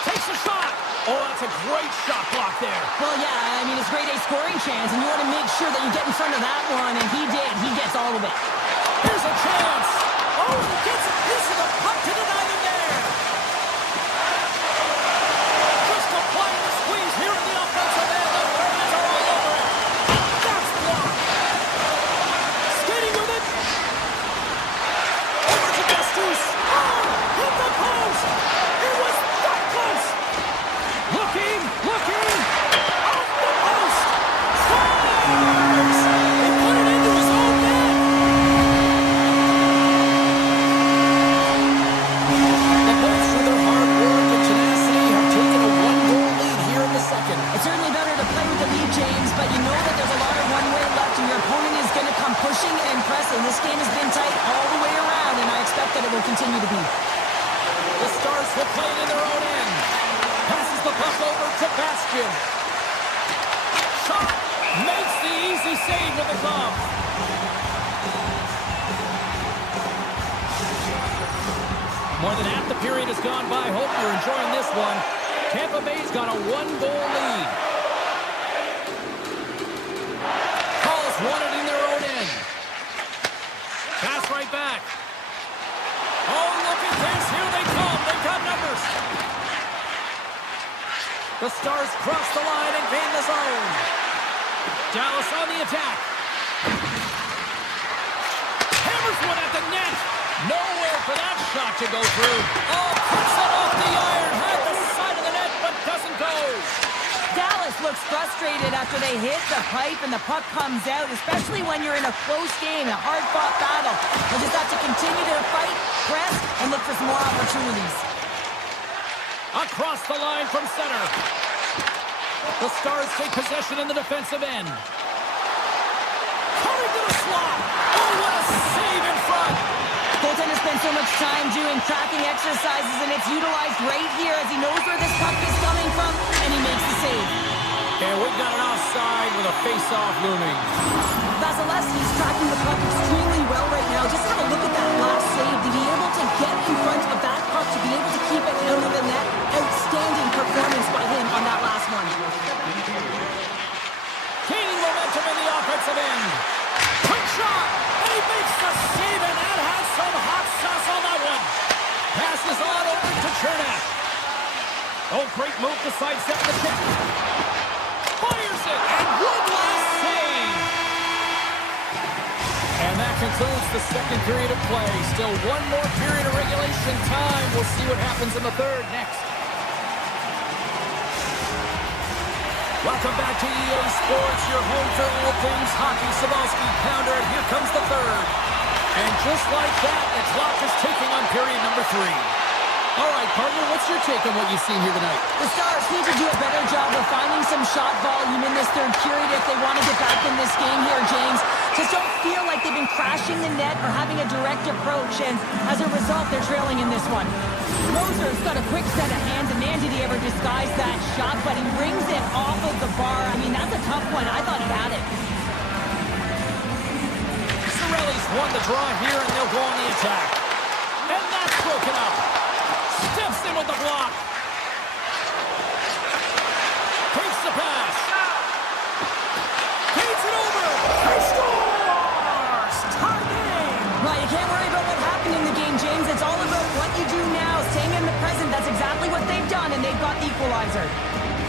Takes a shot. Oh, that's a great shot block there. Well, yeah, I mean, it's grade A scoring chance, and you want to make sure that you get in front of that one, and he did. He gets all of it. Here's a chance. Oh, he gets a piece of the puck to deny them there. Just applying the squeeze here in the offensive end. The Ravens are all over it. That's blocked. Skating with it. Over to Bestus. Oh, hit the post. It was that close. Looking. Off the post. Scores! He put it into his own net. The Bolts, through their hard work and tenacity, have taken a 1-goal lead here in the second. It's certainly better to play with the lead, James, but you know that there's a lot of runway left, and your opponent is going to come pushing and pressing. This game has been tight all the way around, and I expect that it will continue to be. The Stars will play it in their own end. Passes the puck over to Bastian. Shot. Makes the easy save with the glove. More than half the period has gone by. Hope you're enjoying this one. Tampa Bay's got a 1-goal lead. Calls won it in their own end. Pass right back. Oh, look at this. Here they come. They've got numbers. The Stars cross the line and gain the zone. Dallas on the attack. Hammers one at the net. Nowhere for that shot to go through. Oh, puts it off the iron. Had the side of the net, but doesn't go. Dallas looks frustrated after they hit the pipe and the puck comes out, especially when you're in a close game, a hard-fought battle. They'll just have to continue to fight, press, and look for some more opportunities. Across the line from center. The Stars take possession in the defensive end. Coming to the slot. Oh, what a save in front. Goaltender spends so much time doing tracking exercises, and it's utilized right here as he knows where this puck is coming from, and he makes the save. And we've got an offside with a face-off looming. Vasilevsky's tracking the puck extremely well right now. Just have a look at that last save. To be able to get in front of that puck, to be able to keep it out of the net, outstanding performance by him on that last one. Gaining momentum in the offensive end. Quick shot, and he makes the save, and that has some hot sauce on that one. Passes on over to Chernak. Oh, great move to sidestep the check. Fires it, and one last save. And that concludes the second period of play. Still one more period of regulation time. We'll see what happens in the third next. Welcome back to EA Sports, your home for all things hockey. Sabalski pounder, and here comes the third. And just like that, the clock is ticking on period number 3. All right, partner, what's your take on what you've seen here tonight? The Stars need to do a better job of finding some shot volume in this third period if they want to get back in this game here, James. Just don't feel like they've been crashing the net or having a direct approach, and as a result, they're trailing in this one. Moser's got a quick set of hands, and man, did he ever disguise that shot, but he rings it off of the bar. I mean, that's a tough one. I thought he had it. Cirelli's won the draw here, and they'll go on the attack. And that's broken up. Steps in with the block. Takes the pass. Feeds it over. He scores! Tie game! Right, you can't worry about what happened in the game, James. It's all about what you do now, staying in the present. That's exactly what they've done, and they've got the equalizer.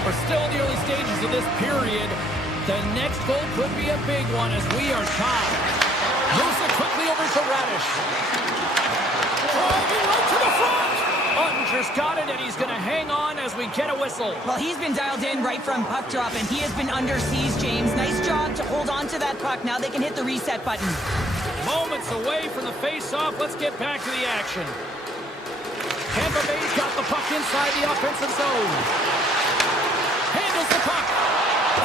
We're still in the early stages of this period. The next goal could be a big one as we are tied. Moves it quickly over to Radish. Driving right to the front. Ottinger's got it, and he's going to hang on as we get a whistle. Well, he's been dialed in right from puck drop, and he has been under siege, James. Nice job to hold on to that puck. Now they can hit the reset button. Moments away from the face-off. Let's get back to the action. Tampa Bay's got the puck inside the offensive zone. Handles the puck.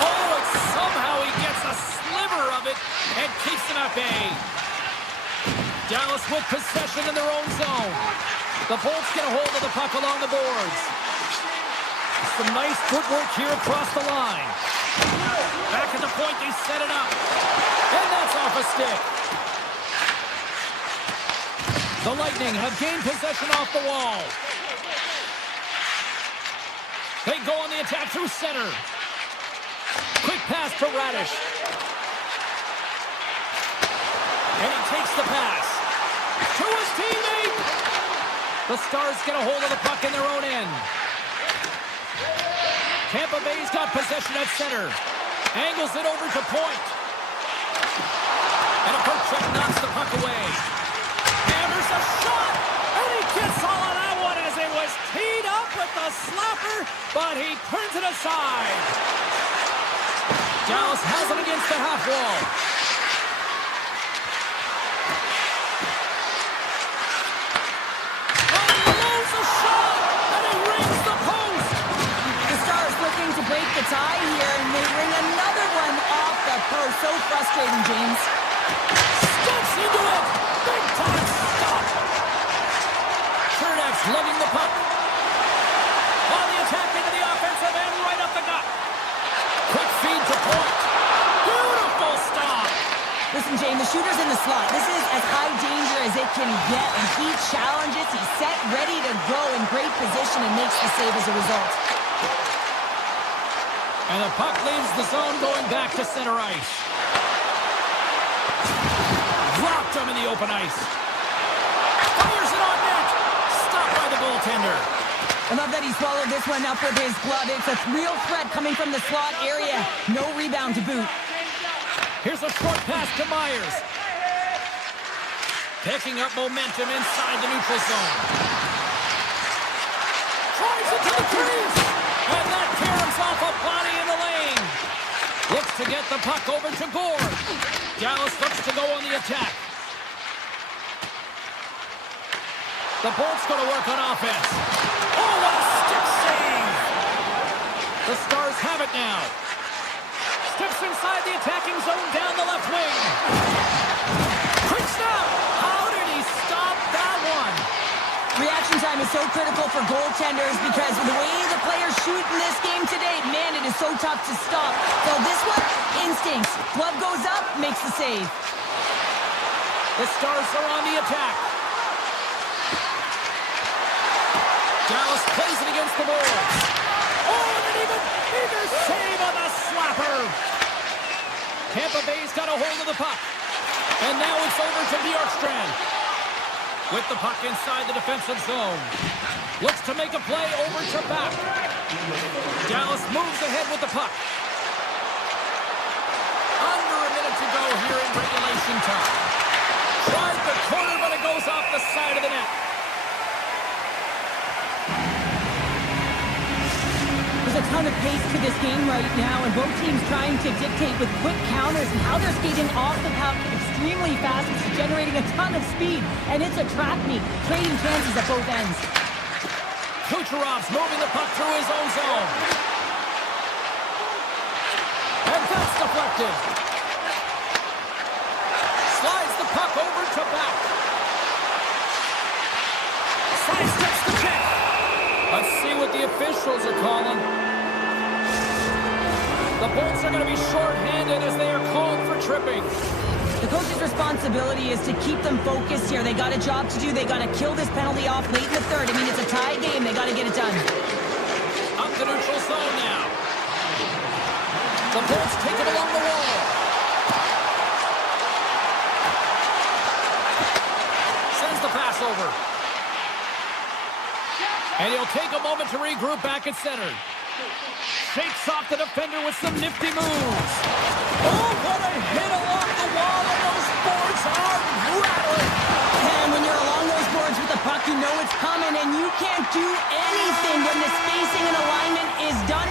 Oh, and somehow he gets a sliver of it and keeps them at bay. Dallas with possession in their own zone. The Bolts get a hold of the puck along the boards. Some nice footwork here across the line. Back at the point, they set it up. And that's off a stick. The Lightning have gained possession off the wall. They go on the attack through center. Quick pass to Radish. And he takes the pass. To his teammate. The Stars get a hold of the puck in their own end. Tampa Bay's got possession at center. Angles it over to point. And a poke check knocks the puck away. Hammers a shot. And he gets all of that one as it was teed up with the slapper. But he turns it aside. Dallas has it against the half wall. To break the tie here, and they ring another one off the post. So frustrating, James. Steps into it. Big time stop. Chernak's lugging the puck. On the attack into the offensive end, right up the gut. Quick feed to point. Beautiful stop. Listen, James, the shooter's in the slot. This is as high danger as it can get, and he challenges. He's set, ready to go in great position, and makes the save as a result. And the puck leaves the zone going back to center ice. Dropped him in the open ice. Fires it on net. Stopped by the goaltender. I love that he swallowed this one up with his glove. It's a real threat coming from the slot area. No rebound to boot. Here's a short pass to Myers. Picking up momentum inside the neutral zone. Tries it to the crease. And that caroms off a body in the lane. Looks to get the puck over to Gord. Dallas looks to go on the attack. The Bolts going to work on offense. Oh, what a Stick save! The Stars have it now. Steps inside the attacking zone down the left wing. Quick snap! How did he stop that one? Reaction time is so critical for goaltenders because the way the players shoot in this game today, man, it is so tough to stop. So this one, instincts. Glove goes up, makes the save. The Stars are on the attack. Dallas plays it against the boards. Oh, and an even bigger save on the slapper. Tampa Bay's got a hold of the puck. And now it's over to Bjorkstrand. With the puck inside the defensive zone. Looks to make a play over to back. Dallas moves ahead with the puck. Under a minute to go here in regulation time. Tried the corner, but it goes off the side of the net. There's a ton of pace to this game right now, and both teams trying to dictate with quick counters and how they're skating off the puck extremely fast. It's generating a ton of speed, and it's a trap meet, trading chances at both ends. Kucherov's moving the puck through his own zone. And that's deflected. Slides the puck over to back. Sidesteps the check. Let's see what the officials are calling. The Bolts are going to be shorthanded as they are called for tripping. The coach's responsibility is to keep them focused here. They got a job to do. They got to kill this penalty off late in the third. I mean, it's a tie game. They got to get it done. Up the neutral zone now. The Bolts take it along the wall. Sends the pass over. And he'll take a moment to regroup back at center. Shakes off the defender with some nifty moves. Oh, what a hit along the wall, and those boards are rattling. And when you're along those boards with the puck, you know it's coming, and you can't do anything when the spacing and alignment is done.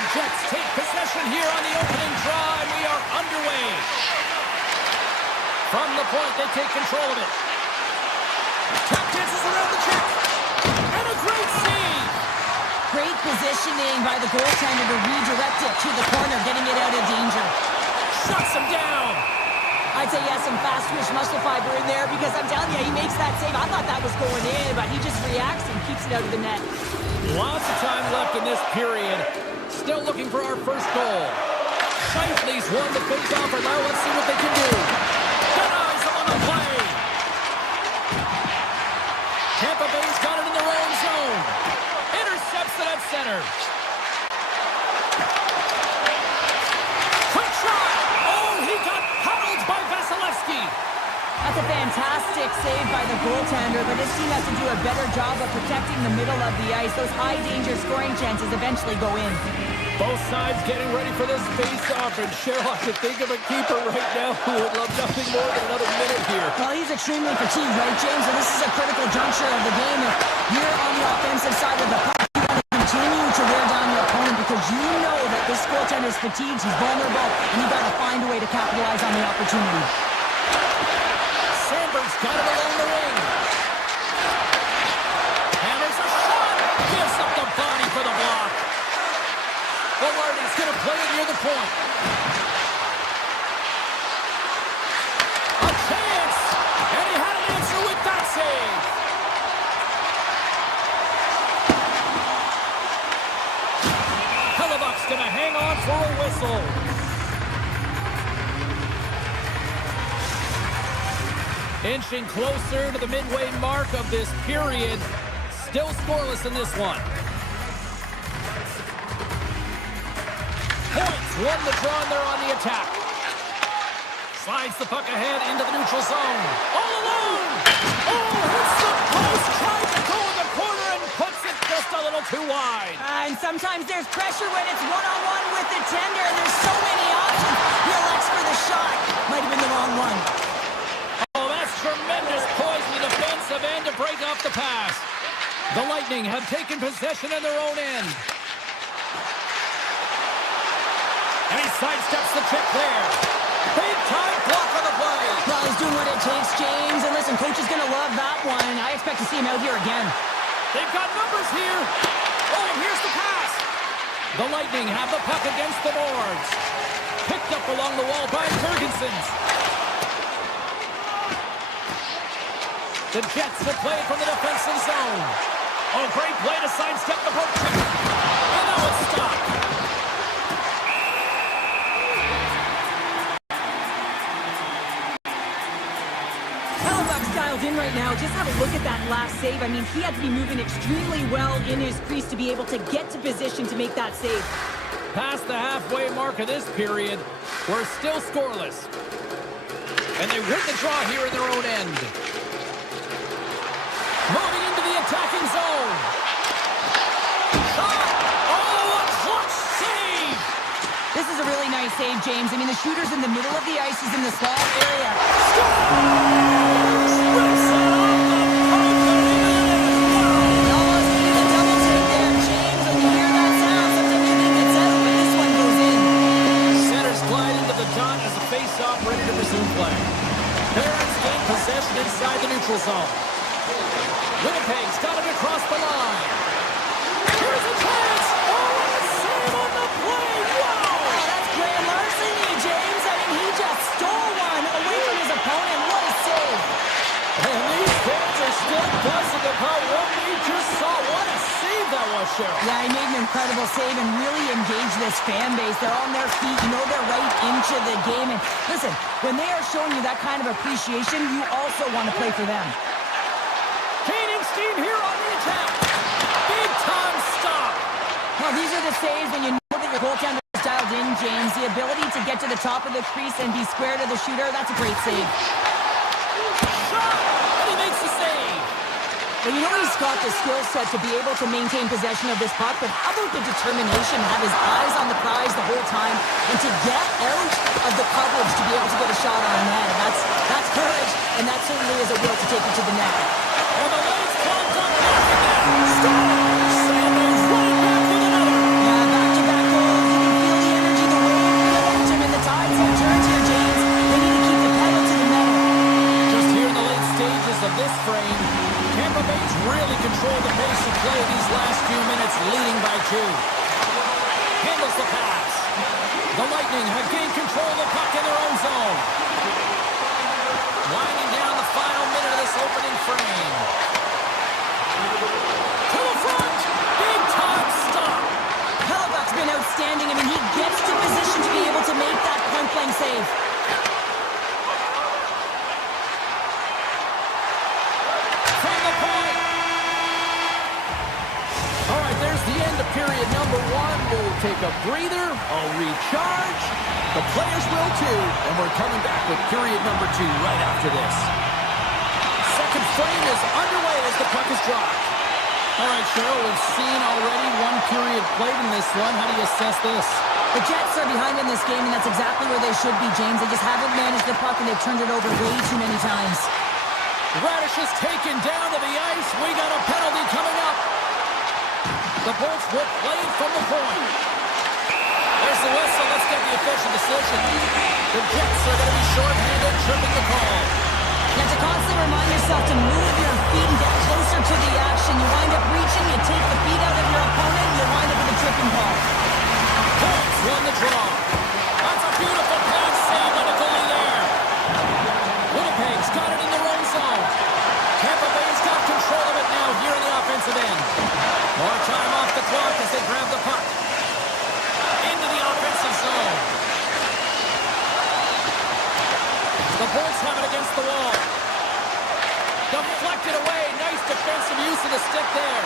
The Jets take possession here on the opening draw, and we are underway. From the point, they take control of it. Tap dances around the check. And a great save. Great positioning by the goaltender to redirect it to the corner, getting it out of danger. Shuts him down. I'd say he has some fast twitch muscle fiber in there because I'm telling you, he makes that save. I thought that was going in, but he just reacts and keeps it out of the net. Lots of time left in this period. Still looking for our first goal. Shifley's won the face-off, and now let's see what they can do. Good eyes on the play. Tampa Bay's got it in their own zone. Intercepts it at center. Quick shot. Oh, he got huddled by Vasilevsky. That's a fantastic save by the goaltender, but his team has to do a better job of protecting the middle of the ice. Those high-danger scoring chances eventually go in. Both sides getting ready for this face-off, and Cheryl, I can think of a keeper right now who would love nothing more than another minute here. Well, he's extremely fatigued, right, James? And this is a critical juncture of the game. If you're on the offensive side of the puck, you got to continue to wear down your opponent because you know that this goaltender is fatigued, he's vulnerable, and you got to find a way to capitalize on the opportunity. Sandberg's got it along the wing. Hammers a shot. Gives up the body for the block. Willard's going to play it near the point. A chance. And he had an answer with that save. Hellebuck's going to hang on for a whistle. Inching closer to the midway mark of this period. Still scoreless in this one. Points won the draw, and they're on the attack. Slides the puck ahead into the neutral zone. All alone! Oh, hits the post, tries to go in the corner and puts it just a little too wide. And sometimes there's pressure when it's one-on-one with the tender, and there's so many options. He elects for the shot. Might have been the wrong one. Oh, that's tremendous poise in the defensive end to break off the pass. The Lightning have taken possession in their own end. And he sidesteps the check there. Big time block on the play. Well, he's doing what it takes, James. And listen, coach is going to love that one. I expect to see him out here again. They've got numbers here. Oh, and here's the pass. The Lightning have the puck against the boards. Picked up along the wall by Ferguson's. The Jets will play it from the defensive zone. Oh, great play to sidestep the poke check. And now it's stopped. Hellebuck's dialed in right now. Just have a look at that last save. I mean, he had to be moving extremely well in his crease to be able to get to position to make that save. Past the halfway mark of this period, we're still scoreless. And they win the draw here in their own end. Moving into the attacking zone. Shot! Oh, a clutch save! This is a really nice save, James. I mean, the shooter's in the middle of the ice. He's in the slot area. Strips it off the pipe and into the net. Wow! Almost needed a double take there, James. When you hear that sound, sometimes you think it's out, but this one goes in. Centers glide into the dot as a face-off ready to resume play. Barons gain possession inside the neutral zone. Winnipeg's got it across the line. Here's a chance. Oh, what a save on the play. Wow. Oh, that's Graham larceny, James. I mean, he just stole one away from his opponent. What a save. And these fans are still buzzing about what we just saw. What a save that was, Cheryl. Yeah, he made an incredible save and really engaged this fan base. They're on their feet. You know they're right into the game. And listen, when they are showing you that kind of appreciation, you also want to play for them. Team here on the attack. Big time stop. Well, these are the saves when you know that your goaltender is dialed in, James. The ability to get to the top of the crease and be square to the shooter, that's a great save. Shot! And he makes the save. Well, you know he's got the skill set to be able to maintain possession of this puck, but how about the determination, have his eyes on the prize the whole time, and to get out of the coverage to be able to get a shot on net. That's courage, and that certainly is a will to take it to the net. And the Lions called up back again. Stop! Sanders running back with another. Yeah, back-to-back goals. take a breather, I'll recharge. The players will too, and we're coming back with period number 2 right after this. Second frame is underway as the puck is dropped. All right, Cheryl, we've seen already 1 period played in this one. How do you assess this? The Jets are behind in this game, and that's exactly where they should be, James. They just haven't managed the puck, and they've turned it over way too many times. Radish is taken down to the ice. We got a penalty coming up. The Bolts will play it from the point. There's the whistle. Let's get the official decision. The Jets are going to be shorthanded, tripping the call. You have to constantly remind yourself to move your feet and get closer to the action. You wind up reaching, you take the feet out of your opponent, and you wind up with a tripping call. Points won the draw. That's a beautiful pass save by the goalie there. Winnipeg's got it in their own zone. Tampa Bay's got control of it now here in the offensive end. More time off the clock as they grab the puck. Into the offensive zone. The Bolts have it against the wall. Deflected away. Nice defensive use of the stick there.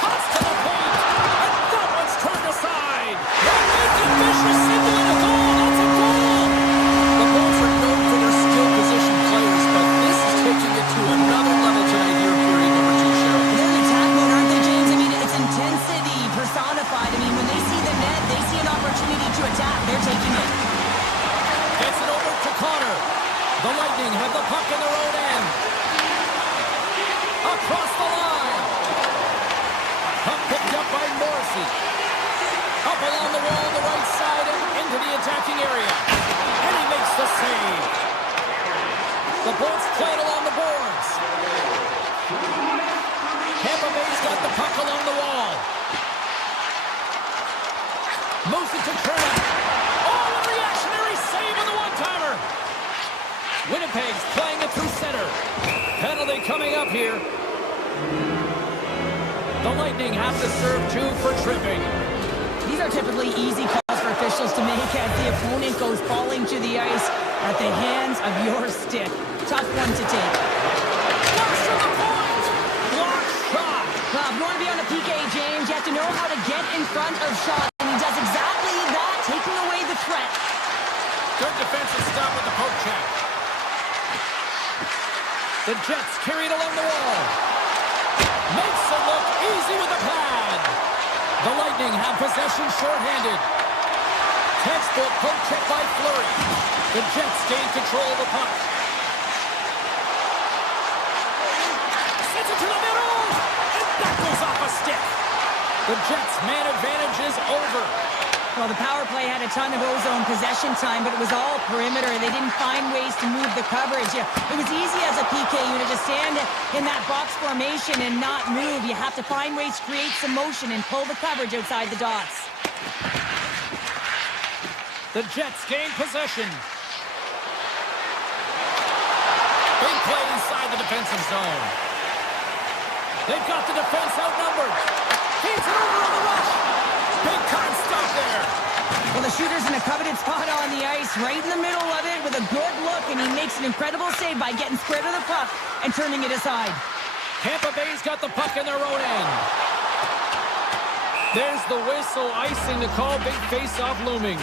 Cuts to the paint. And that one's turned aside. Making vicious signal and a goal. That's a goal. The Bolts are known for their skill position players, but this is taking it to another level tonight here in period number 2, Cheryl. They're in attack mode, aren't they, James? I mean, it's intensity personified. I mean, when they see the net, they see an opportunity to attack. They're taking it. Gets it over to Connor. The Lightning have the puck in their own end. Across the line. Puck picked up by Morrissey. Up along the wall on the right side and into the attacking area. And he makes the save. The Bolts play it along the boards. Tampa Bay's got the puck along the wall. Moves it to Kerr. Oh, a reactionary save on the one-timer. Winnipeg's playing it through center. Penalty coming up here. The Lightning have to serve 2 for tripping. These are typically easy calls for officials to make as the opponent goes falling to the ice at the hands of your stick. Tough one to take. Flush to the point. Block shot. Well, if you want to be on a PK, James, you have to know how to get in front of shots, and he does exactly that, taking away the threat. Good defensive stop with the poke check. The Jets carry it along the wall. Makes it look easy with the pad. The Lightning have possession shorthanded. Textbook poke check by Fleury. The Jets gain control of the puck. Sends it to the middle. And that goes off a stick. The Jets' man advantage is over. Well, the power play had a ton of ozone possession time, but it was all perimeter. They didn't find ways to move the coverage. It was easy as a PK unit to stand in that box formation and not move. You have to find ways to create some motion and pull the coverage outside the dots. The Jets gain possession. Big play inside the defensive zone. They've got the defense outnumbered. Feeds it over on the rush. Big time stop there. Well, the shooter's in a coveted spot on the ice, right in the middle of it with a good look, and he makes an incredible save by getting square to the puck and turning it aside. Tampa Bay's got the puck in their own end. There's the whistle, icing the call, big face-off looming.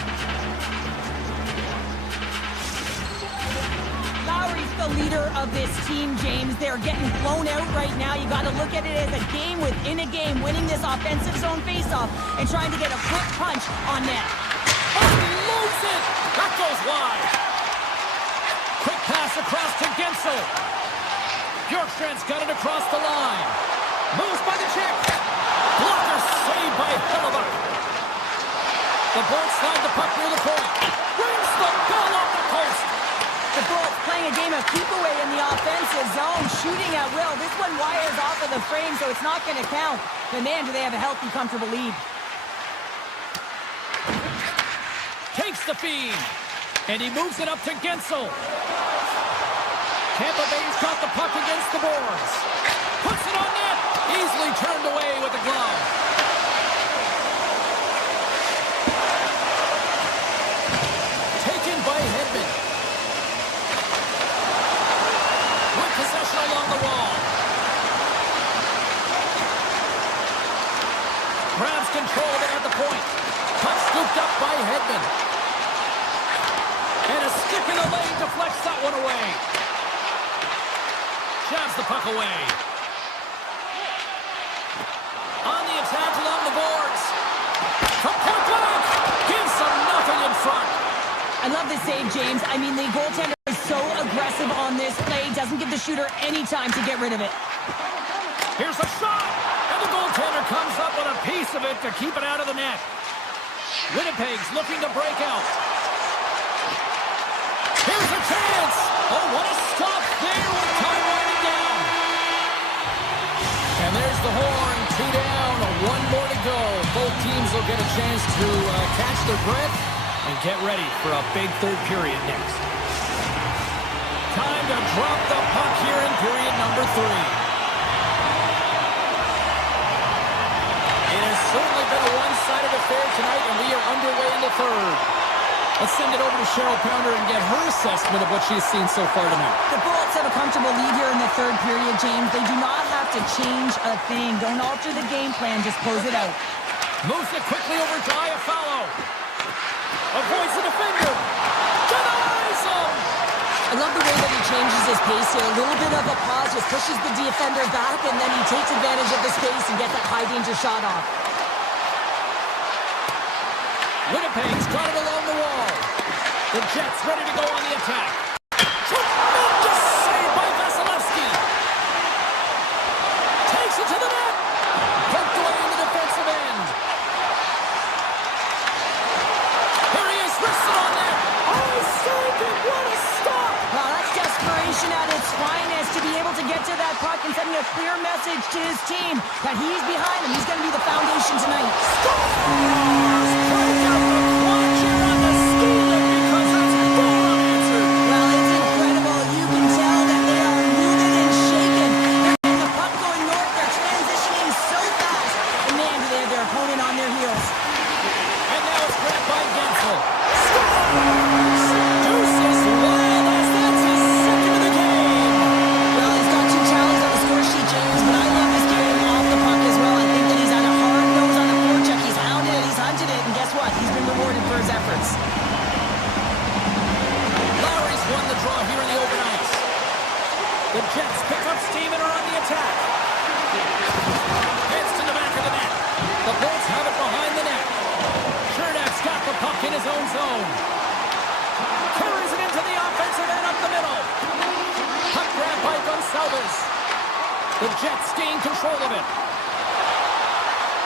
Lowry's the leader of this team, James. They're getting blown out right now. You got to look at it as a game within a game, winning this offensive zone faceoff and trying to get a quick punch on net. Unloads it! That goes wide. Quick pass across to Gensel. Bjorkstrand's got it across the line. Moves by the check. Blocker saved by Hellebuck. The Bolts slide the puck near the point. Brings the ball off the post. The Bolts playing a game of keep away in the offensive zone, shooting at will. This one wires off of the frame, so it's not going to count. But man, do they have a healthy, comfortable lead. Takes the feed. And he moves it up to Gensel. Tampa Bay's got the puck against the boards. Puts it on net. Easily turned away with the glove. Taken by Hedman. With possession along the wall. Grabs control of it at the in the lane, deflects that one away. Shoves the puck away. On the attack along the boards. From point blank, gives them nothing in front. I love this save, James. I mean, the goaltender is so aggressive on this play. Doesn't give the shooter any time to get rid of it. Here's a shot, and the goaltender comes up with a piece of it to keep it out of the net. Winnipeg's looking to break out. Here's a chance. Oh, what a stop there with time winding down. And there's the horn. 2 down, 1 more to go. Both teams will get a chance to catch their breath and get ready for a big third period next. Time to drop the puck here in period number 3. It has certainly been a one-sided affair tonight, and we are underway in the third. Let's send it over to Cheryl Pounder and get her assessment of what she's seen so far tonight. The Bullets have a comfortable lead here in the third period, James. They do not have to change a thing. Don't alter the game plan. Just close it out. Moves it quickly over to Iafallo. Avoids the defender. Denies him! I love the way that he changes his pace here. A little bit of a pause, just pushes the defender back, and then he takes advantage of the space and gets that high-danger shot off. Winnipeg's got it along the wall. The Jets ready to go on the attack. Tremendous save by Vasilevsky. Takes it to the net. Poked away in the defensive end. Here he is, wristed on net. Oh, saved it. What a stop. Wow, that's desperation at its finest to be able to get to that puck and sending a clear message to his team that he's behind him. He's going to be the foundation tonight. Scores! The Jets gain control of it.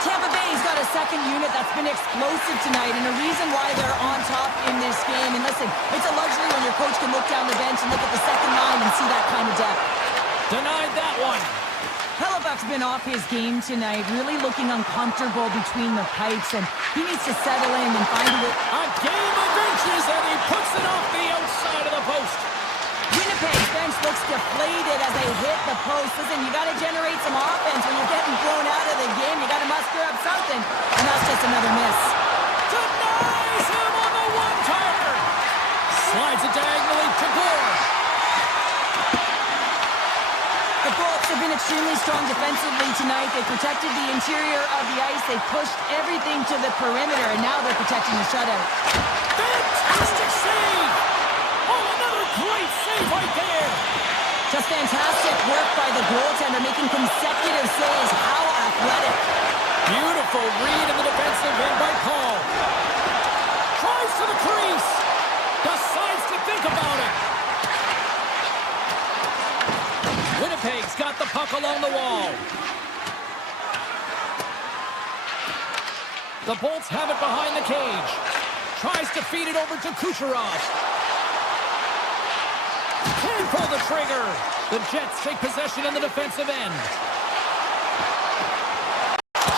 Tampa Bay's got a second unit that's been explosive tonight, and a reason why they're on top in this game. And listen, it's a luxury when your coach can look down the bench and look at the second line and see that kind of depth. Denied that one. Hellebuck's been off his game tonight, really looking uncomfortable between the pipes, and he needs to settle in and find a game of inches, and he puts it off the outside of the post. Winnipeg's bench looks deflated as they hit the post. Listen, you got to generate some offense when you're getting thrown out of the game. You got to muster up something, and that's just another miss. Denies him on the one-timer. Slides it diagonally to Gore. The Bullets have been extremely strong defensively tonight. They protected the interior of the ice. They pushed everything to the perimeter, and now they're protecting the shutout. Fantastic save! Oh, another great save right there! Just fantastic work by the goaltender, making consecutive saves. How athletic. Beautiful read in the defensive end by Paul. Tries to the crease. Decides to think about it. Winnipeg's got the puck along the wall. The Bolts have it behind the cage. Tries to feed it over to Kucherov. Can't pull the trigger. The Jets take possession in the defensive end.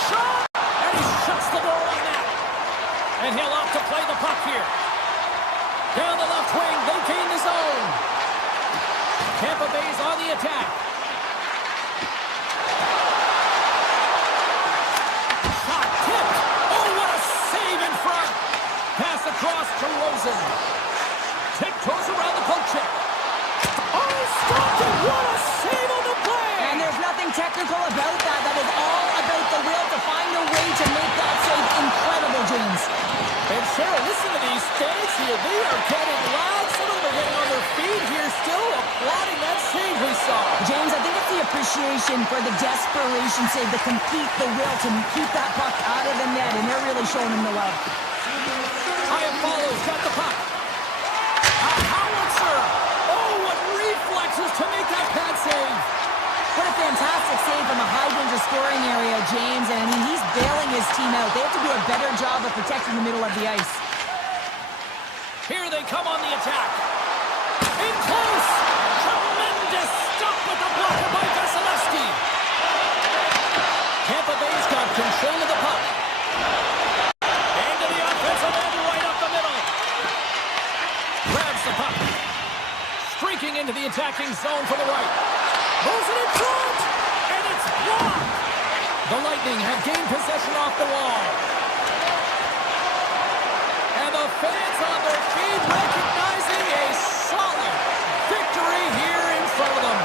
Shot! And he shuts the door on that. And he'll opt to play the puck here. Down the left wing, they gain the zone. Tampa Bay's on the attack. Shot tipped. Oh, what a save in front. Pass across to Rosen. Tiptoes around the poke check. Oh, stopped it. What a save on the play. And there's nothing technical about that. That is all about the will to find a way to make that save incredible, James. And Cheryl, listen to these fans here. They are getting loud. Some of them are appreciation for the desperation save, the compete, the will to keep that puck out of the net, and they're really showing him the love. High follows, got the puck. A howitzer! Oh, what reflexes to make that pad save! What a fantastic save from a high-danger scoring area, James. And, I mean, he's bailing his team out. They have to do a better job of protecting the middle of the ice. Here they come on the attack. In close! Tremendous stop with the blocker by Vasilevsky. Tampa Bay's got control of the puck. Into the offensive end, right up the middle. Grabs the puck. Streaking into the attacking zone for the right. Moves it in front, and it's blocked. The Lightning have gained possession off the wall. And the fans on their feet recognizing a solid victory here in front of them.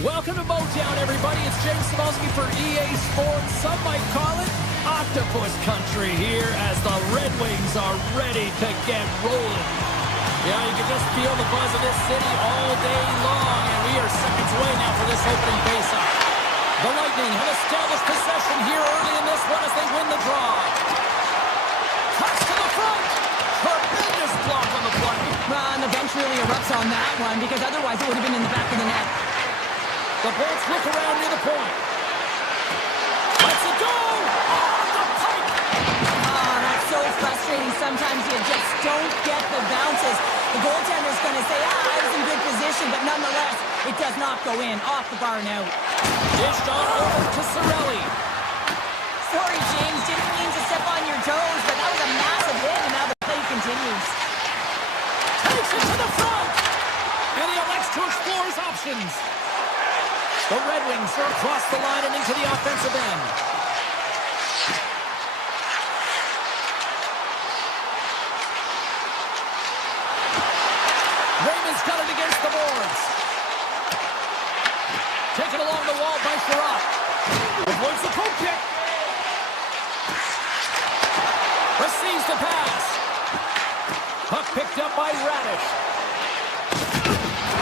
Welcome to Motown, everybody. It's James Cybulski for EA Sports. Some might call it Octopus Country here as the Red Wings are ready to get rolling. Yeah, you can just feel the buzz of this city all day long, and we are seconds away now for this opening faceoff. The Lightning have established possession here early in this one as they win the draw. Cuts to the front. Tremendous block on the play. And the bench really erupts on that one because otherwise it would have been in the back of the net. The Bolts look around near the point. Let's it go! Oh, the pipe! Oh, that's so frustrating. Sometimes you just don't get the bounces. The goaltender's going to say, I was in good position, but nonetheless, it does not go in. Off the bar and out. Dished on over to Cirelli. Sorry, James. Didn't mean to step on your toes, but that was a massive hit, and now the play continues. Takes it to the front! And he elects to explore his options. The Red Wings are across the line and into the offensive end. Raymond's got it against the boards. Taken along the wall by Sherratt. Avoids the poke kick. Receives the pass. Puck picked up by Radish.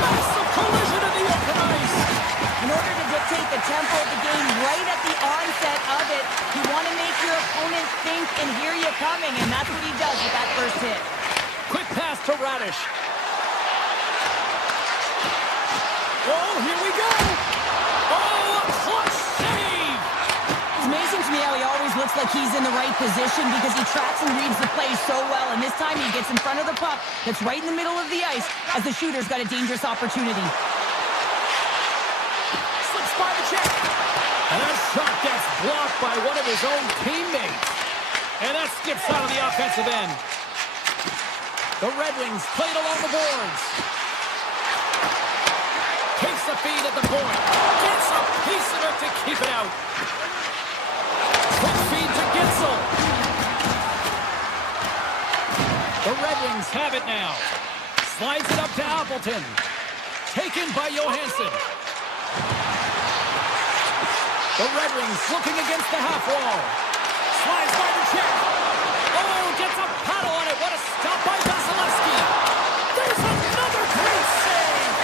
Massive collision in the open ice. In order to dictate the tempo of the game right at the onset of it, you want to make your opponent think and hear you coming, and that's what he does with that first hit. Quick pass to Radish. Oh, here we go. Oh, a clutch save. It's amazing to me how he always looks like he's in the right position because he tracks and reads the play so well, and this time he gets in front of the puck that's right in the middle of the ice as the shooter's got a dangerous opportunity. Slips by the check. And that shot gets blocked by one of his own teammates. And that skips out of the offensive end. The Red Wings played along the boards. Takes the feed at the point. Gets a piece of it to keep it out. Quick feed to Gitzel. The Red Wings have it now. Slides it up to Appleton. Taken by Johansson. The Red Wings looking against the half wall. Slides by the check. Oh, gets a paddle on it. What a stop by Vasilevsky. There's another great save.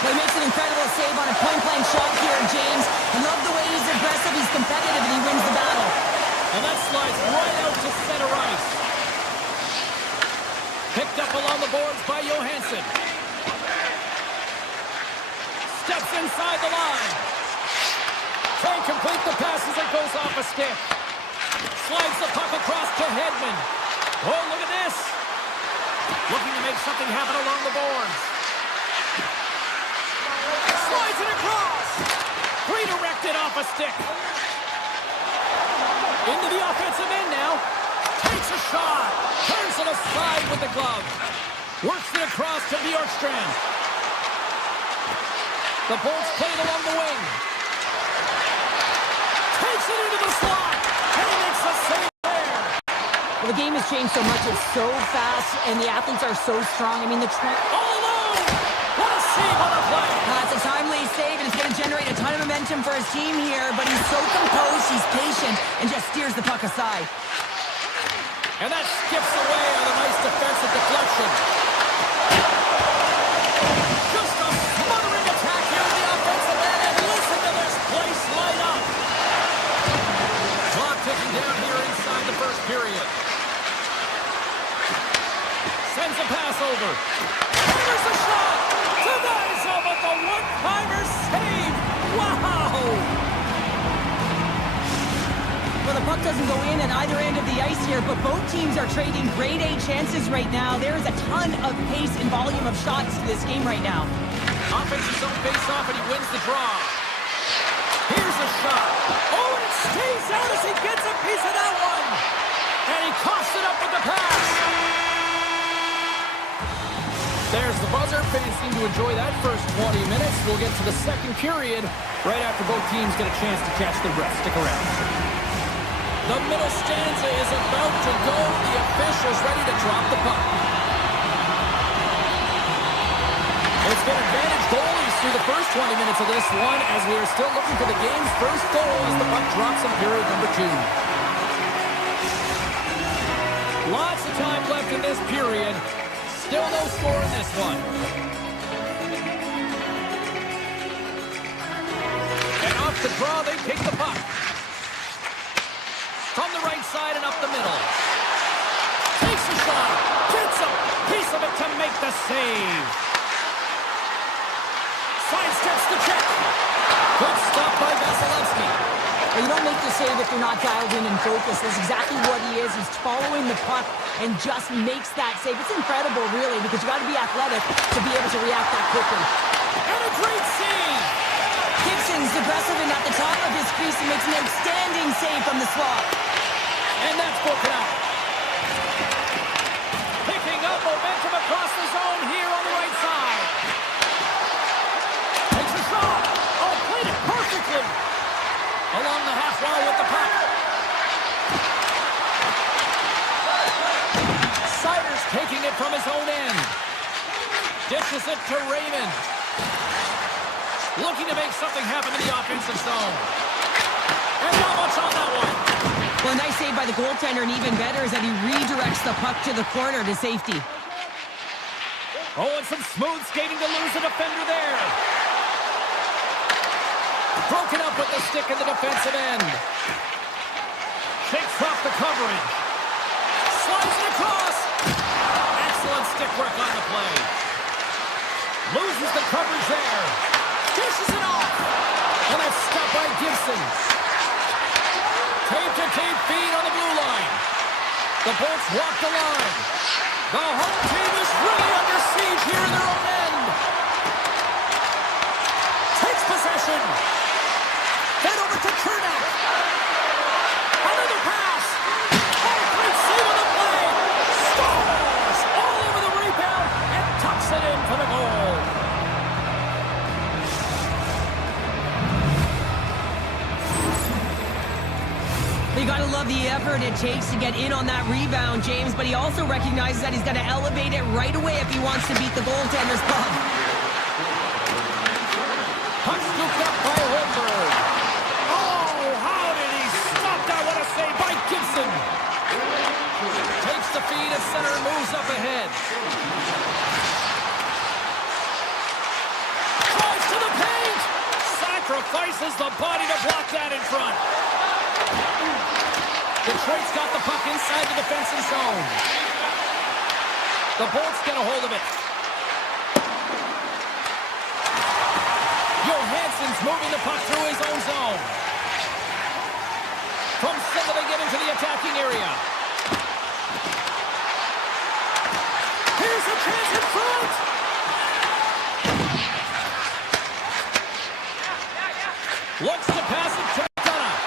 Well, he makes an incredible save on a point-blank shot here, James. I love the way he's aggressive, he's competitive, and he wins the battle. And that slides right out to center ice. Picked up along the boards by Johansson. Steps inside the line. Can't complete the pass as it goes off a stick. Slides the puck across to Hedman. Oh, look at this. Looking to make something happen along the boards. Slides it across. Redirected off a stick. Into the offensive end now. Takes a shot. Turns it aside with the glove. Works it across to Bjorkstrand. The Bolts played along the wing. Takes it into the slot. And he makes a save there. Well, the game has changed so much. It's so fast, and the athletes are so strong. I mean, all alone. What a save on the play. It's a timely save, and it's going to generate a ton of momentum for his team here, but he's so composed, he's patient, and just steers the puck aside. And that skips away on a nice defensive deflection. Just a smothering attack here in the offensive end, and listen to this place light up. Clock ticking down here inside the first period. Sends a pass over. There's a shot. Denies him with a one-timer save. Wow. Well, the puck doesn't go in at either end of the ice here, but both teams are trading grade A chances right now. There is a ton of pace and volume of shots to this game right now. Offensive zone face-off, and he wins the draw. Here's a shot. Oh, and it stays out as he gets a piece of that one. And he coughs it up with the pass. There's the buzzer. Fans seem to enjoy that first 20 minutes. We'll get to the second period right after both teams get a chance to catch the breath. Stick around. The middle stanza is about to go. The official's ready to drop the puck. It's been advantage goalies through the first 20 minutes of this one as we are still looking for the game's first goal as the puck drops in period number 2. Lots of time left in this period. Still no score in this one. And off the draw, they take the puck. From the right side and up the middle. Takes a shot. Gets a piece of it to make the save. Good stop by Vasilevsky. Well, you don't make the save if you're not dialed in and focused. That's exactly what he is. He's following the puck and just makes that save. It's incredible, really, because you got to be athletic to be able to react that quickly. And a great save. Gibson's aggressive and at the top of his crease and makes an outstanding save from the slot. And that's broken out. Picking up momentum across the zone here on the right side. Takes a shot. Oh, played it perfectly. Along the half wall with the puck. Siders taking it from his own end. Dishes it to Raymond. Looking to make something happen in the offensive zone. And not much on that one. Well, a nice save by the goaltender, and even better is that he redirects the puck to the corner to safety. Oh, and some smooth skating to lose a defender there. Broken up with the stick in the defensive end. Shakes off the coverage. Slides it across. Excellent stick work on the play. Loses the coverage there. Dishes it off. And that's stopped by Gibson. Tape-to-tape feed on the blue line. The Bolts walk the line. The home team is really under siege here in their own end. Takes possession. Head over to Kernow. Another pass. Oh, great save on the play. Scores all over the rebound and tucks it in for the goal. You got to love the effort it takes to get in on that rebound, James, but he also recognizes that he's got to elevate it right away if he wants to beat the goaltender's puck. Puck scooped up by Holmberg. Oh, how did he stop that? What a save by Gibson. Takes the feed at center and moves up ahead. Drives to the paint. Sacrifices the body to block that in front. Detroit's got the puck inside the defensive zone. The Bolts get a hold of it. Johansson's moving the puck through his own zone. From center they get into the attacking area. Here's a chance in front. Looks to pass it to McDonough.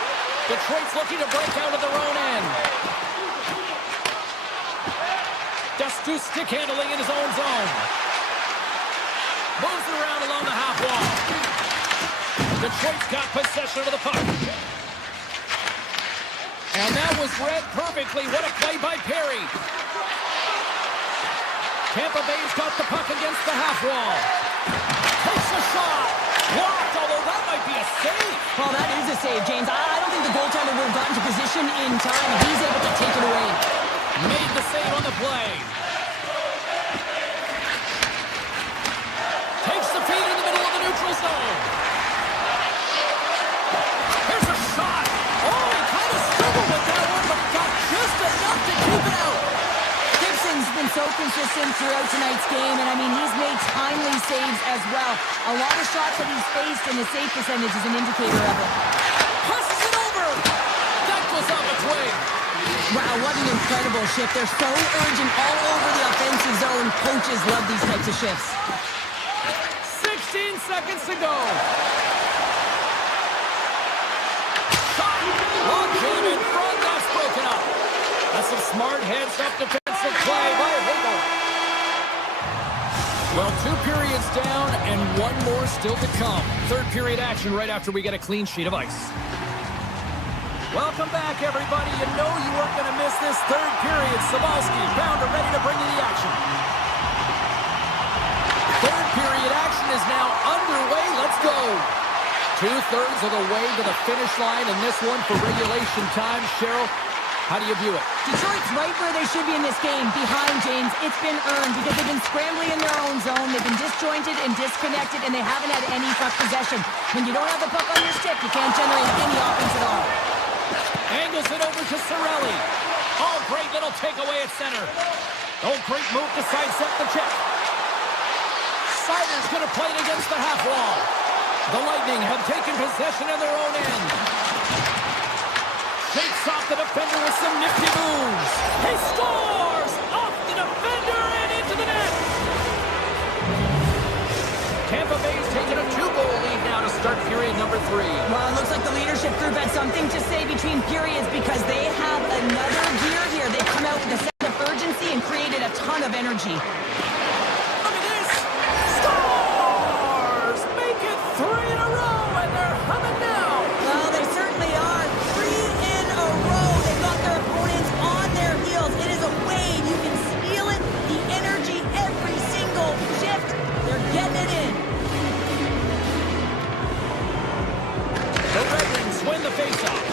Detroit's looking to break out of their own end. Dustu stick handling in his own zone. Moves it around along the half wall. Detroit's got possession of the puck. And that was read perfectly. What a play by Perry. Tampa Bay's got the puck against the half wall. Takes a shot. Blocked, although that might be a save. Well, that is a save, James. I don't think the goaltender would have gotten to position in time. He's able to take it away. Made the save on the play. Takes the feed in the middle of the neutral zone. Here's a shot. Oh, he kind of struggled with that one, but got just enough to keep it out. Gibson's been so consistent throughout tonight's game, and I mean, he's made timely saves as well. A lot of shots that he's faced, and his save percentage is an indicator of it. Passes it over. That goes off its wing. Wow, what an incredible shift. They're so urgent all over the offensive zone. Coaches love these types of shifts. 16 seconds to go. Shot. Long jam in front. That's broken up. That's some smart heads-up defensive play by Holmberg. Well, 2 periods down and 1 more still to come. Third period action right after we get a clean sheet of ice. Welcome back, everybody. You know you weren't going to miss this third period. Sabalski, Bounder ready to bring you the action. Third period action is now underway. Let's go. 2/3 of the way to the finish line, and this one for regulation time. Cheryl, how do you view it? Detroit's right where they should be in this game, behind James. It's been earned because they've been scrambling in their own zone. They've been disjointed and disconnected, and they haven't had any puck possession. When you don't have the puck on your stick, you can't generate any offense at all. Angles it over to Cirelli. Oh, great little takeaway at center. Oh, great move to sidestep the check. Sider's going to play it against the half wall. The Lightning have taken possession of their own end. Shakes off the defender with some nifty moves. He scores! Off the defender and into the net! Tampa Bay's taken a 2-goal lead now to start period number 3. Well, it looks like the leadership group had something to say between periods because they have another gear here. They've come out with a sense of urgency and created a ton of energy. Look at this! Scores! Make it 3 in a row, and they're humming now! Well, they certainly are. 3 in a row. They've got their opponents on their heels. It is a wave. You can feel it. The energy every single shift. They're getting it in. The Red Wings win the faceoff.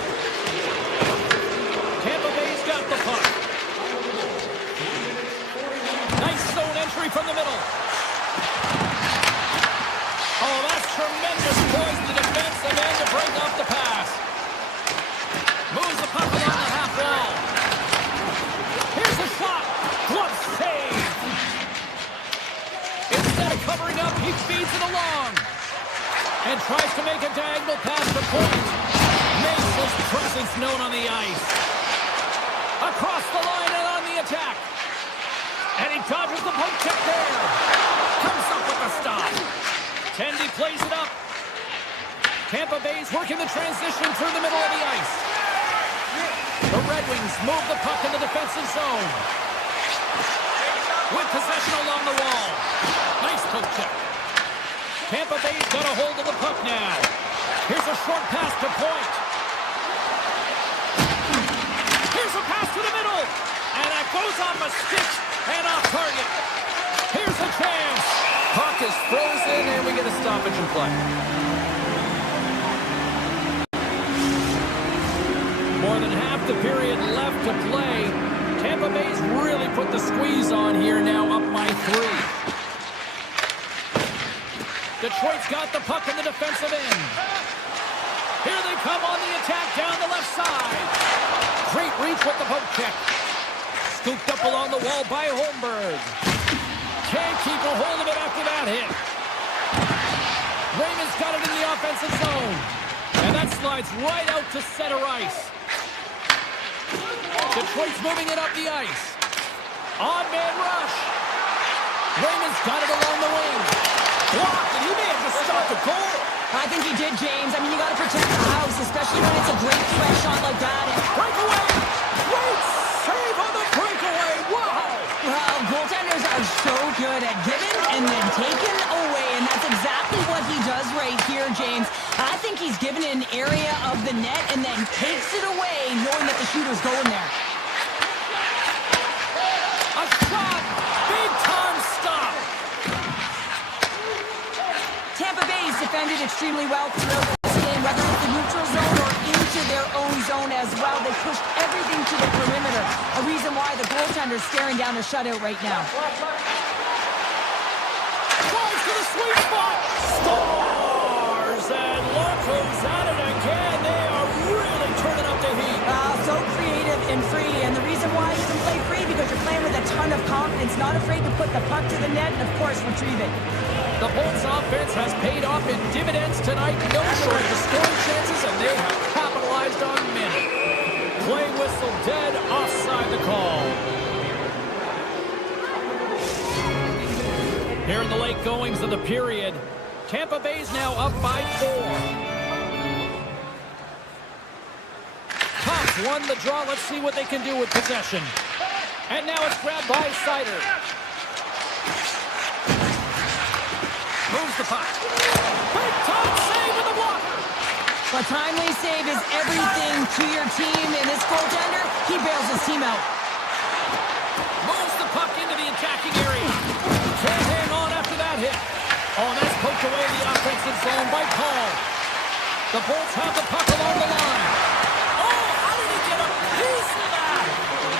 Tampa Bay's got the puck. Nice zone entry from the middle. Oh, that's tremendous poise to the defensive end to break off the pass. Moves the puck along the half wall. Here's the shot. Glove save. Instead of covering up, he feeds it along. And tries to make a diagonal pass to point. Makes his presence known on the ice. Across the line and on the attack. And he dodges the poke check there. Comes up with the stop. Tendy plays it up. Tampa Bay's working the transition through the middle of the ice. The Red Wings move the puck in the defensive zone. With possession along the wall. Nice poke check. Tampa Bay's got a hold of the puck now. Here's a short pass to point. Here's a pass to the middle. And that goes on the stick and off target. Here's a chance. Puck is frozen and we get a stoppage in play. More than half the period left to play. Tampa Bay's really put the squeeze on here now, up by 3. Detroit's got the puck in the defensive end. Here they come on the attack down the left side. Great reach with the poke check. Scooped up along the wall by Holmberg. Can't keep a hold of it after that hit. Raymond's got it in the offensive zone. And that slides right out to center ice. Detroit's moving it up the ice. On-man rush. Raymond's got it along the wing. Blocked, and he may have just stopped the goal. I think he did, James. I mean, you got to protect the house, especially when it's a great threat shot like that. Breakaway! Great save on the breakaway! Wow! Well, goaltenders are so good at giving and then taking away, and that's exactly what he does right here, James. I think he's given an area of the net and then takes it away, knowing that the shooter's going there. A shot! Big-time stop! Tampa Bay's defended extremely well throughout this game, whether it's the neutral zone or into their own zone as well. They pushed everything to the perimeter, a reason why the goaltender's staring down their shutout right now. Tries to the sweet spot! Scores! And Lonto's at it again. They are really turning up the heat. So creative and free, and the reason why you can play free because you're playing with a ton of confidence, not afraid to put the puck to the net and, of course, retrieve it. The Bolts offense has paid off in dividends tonight. No shortage of scoring chances, and they have capitalized on many. Play whistle dead, offside the call. Here in the late goings of the period, Tampa Bay's now up by 4. Cops won the draw. Let's see what they can do with possession. And now it's grabbed by Sider. Moves the puck. Big time save with the blocker. A timely save is everything to your team, and this goaltender, he bails his team out. Moves the puck into the attacking area. Can't hang on after that hit. Oh, and that's poked away in the offensive zone by Paul. The Bolts have the puck along the line. Oh, how did he get a piece of that?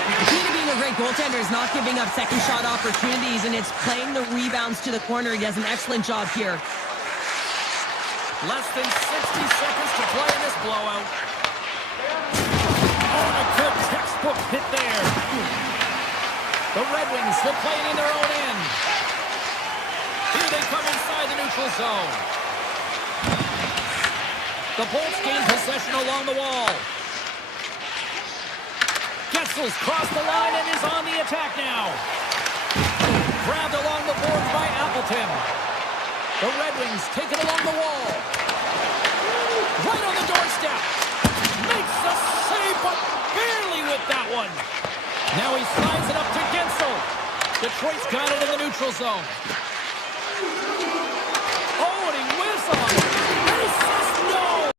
The key to being a great goaltender is not giving up second shot opportunities, and it's playing the rebounds to the corner. He does an excellent job here. Less than 60 seconds to play in this blowout. Oh, a good textbook hit there. The Red Wings will play it in their own end. Here they come inside the neutral zone. The Bolts gain possession along the wall. Getzel's crossed the line and is on the attack now. Grabbed along the boards by Appleton. The Red Wings take it along the wall. Right on the doorstep. Makes the save, but barely with that one. Now he slides it up to Getzel. Detroit's got it in the neutral zone. Oh, and he whiffs on it. And he says no.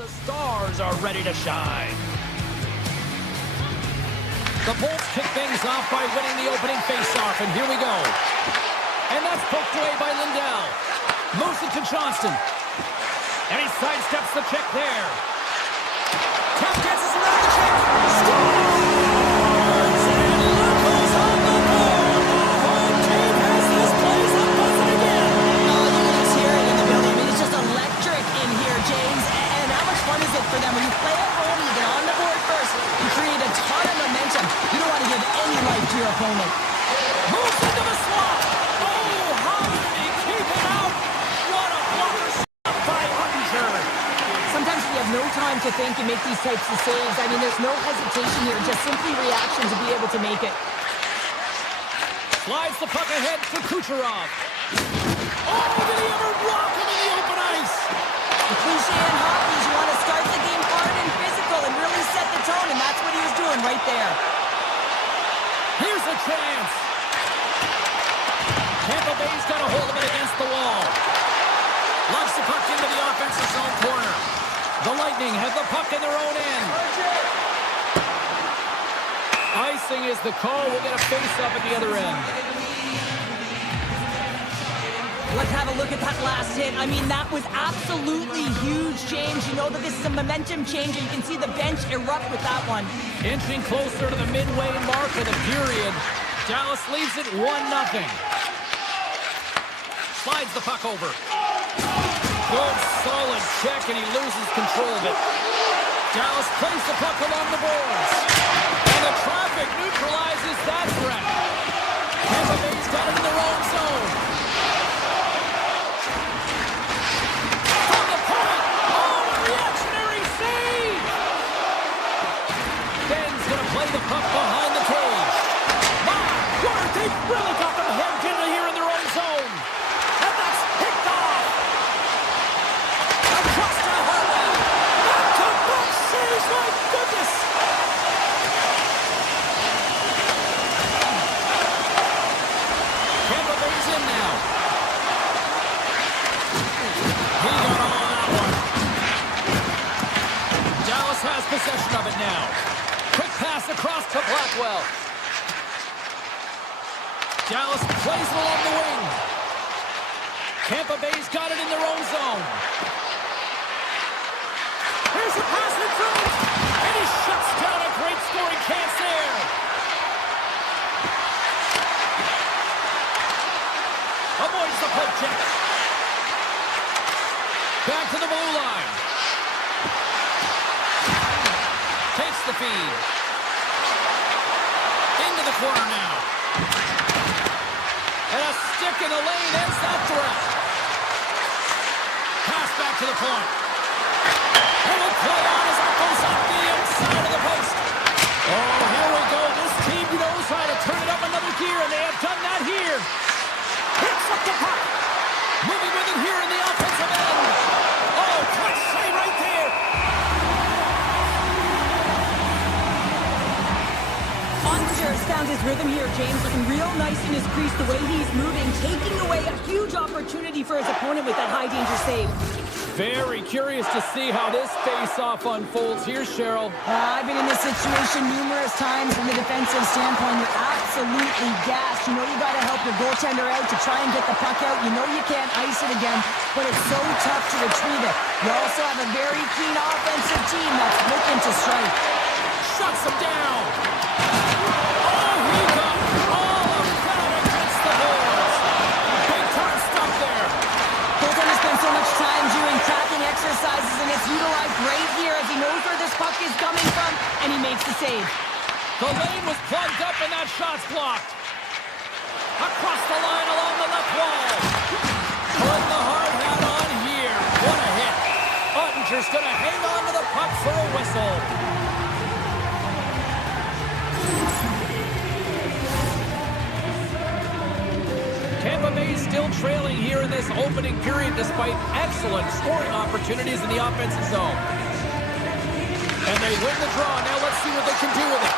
the stars are ready to shine. The Bolts kick things off by winning the opening faceoff, and here we go. And that's poked away by Lindell. Moves it to Johnston. And he sidesteps the check there. Tough dances around the check. Scores! And look who's on the board. The home team has this place up buzzing again. Oh, you can just hear it in the building. I mean, it's just electric in here, James. And how much fun is it for them when you play at home, you get on the board first, you create a ton of momentum. You don't want to give any life to your opponent. Moves into the slot. Oh, how did he keep it out? What a blocker stop by Untitled. Sometimes we have no time to think and make these types of saves. I mean, there's no hesitation here, just simply reaction to be able to make it. Slides the puck ahead to Kucherov. Oh, did he ever block him in the open ice? The cliche in hockey is you want to start the game hard and physical and really set the tone, and that's what he was doing right there. Here's a chance. Tampa Bay's got a hold of it against the wall. Loves the puck into the offensive zone corner. The Lightning have the puck in their own end. Icing is the call. We'll get a face-up at the other end. Let's have a look at that last hit. I mean, that was absolutely huge, James. You know that this is a momentum change, and you can see the bench erupt with that one. Inching closer to the midway mark of the period. Dallas leads it 1-0. Slides the puck over. Good, solid check, and he loses control of it. Dallas plays the puck along the boards. And the traffic neutralizes that threat. Tampa Bay's got it in their own zone. From the point. Oh, a reactionary save! Ben's going to play the puck behind the cage. My word, they've really got them hemmed in here in their own zone. And that's picked off. Across to Hartwell. Back-to-back saves, my goodness. Tampa Bay's in now. He got all on that one. Dallas has possession of it now. Quick pass across to Blackwell. Dallas plays it along the wing. Tampa Bay's got it in their own zone. Here's a pass in front. And he shuts down a great scoring chance there. Avoids the poke check. Back to the blue line. Takes the feed. Into the corner now. And a stick in the lane ends that threat. Pass back to the point. And we'll play on as it goes up the inside of the post. Oh, here we go. This team knows how to turn it up another gear, and they have done that here. Picks up the puck. Moving with it here in the offensive end. Oh, clutch save right there. Untitled found his rhythm here, James, looking real nice in his crease, the way he's moving, taking away a huge opportunity for his opponent with that high-danger save. Very curious to see how this face-off unfolds. Here's Cheryl. I've been in this situation numerous times from the defensive standpoint. You're absolutely gassed. You know you got to help your goaltender out to try and get the puck out. You know you can't ice it again, but it's so tough to retrieve it. You also have a very keen offensive team that's looking to strike. Shuts him down. Oh, he got all of that against the boards. Big time stuff there. Goaltender spends so much time doing tracking exercises, and it's utilized right here as he knows where this puck is coming from, and he makes the save. The lane was plugged up, and that shot's blocked. Across the line along the left wall. Put the hard hat on here. What a hit. Ottinger's going to hang on to the puck for a whistle. Tampa Bay still trailing here in this opening period despite excellent scoring opportunities in the offensive zone. And they win the draw. Now let's see what they can do with it.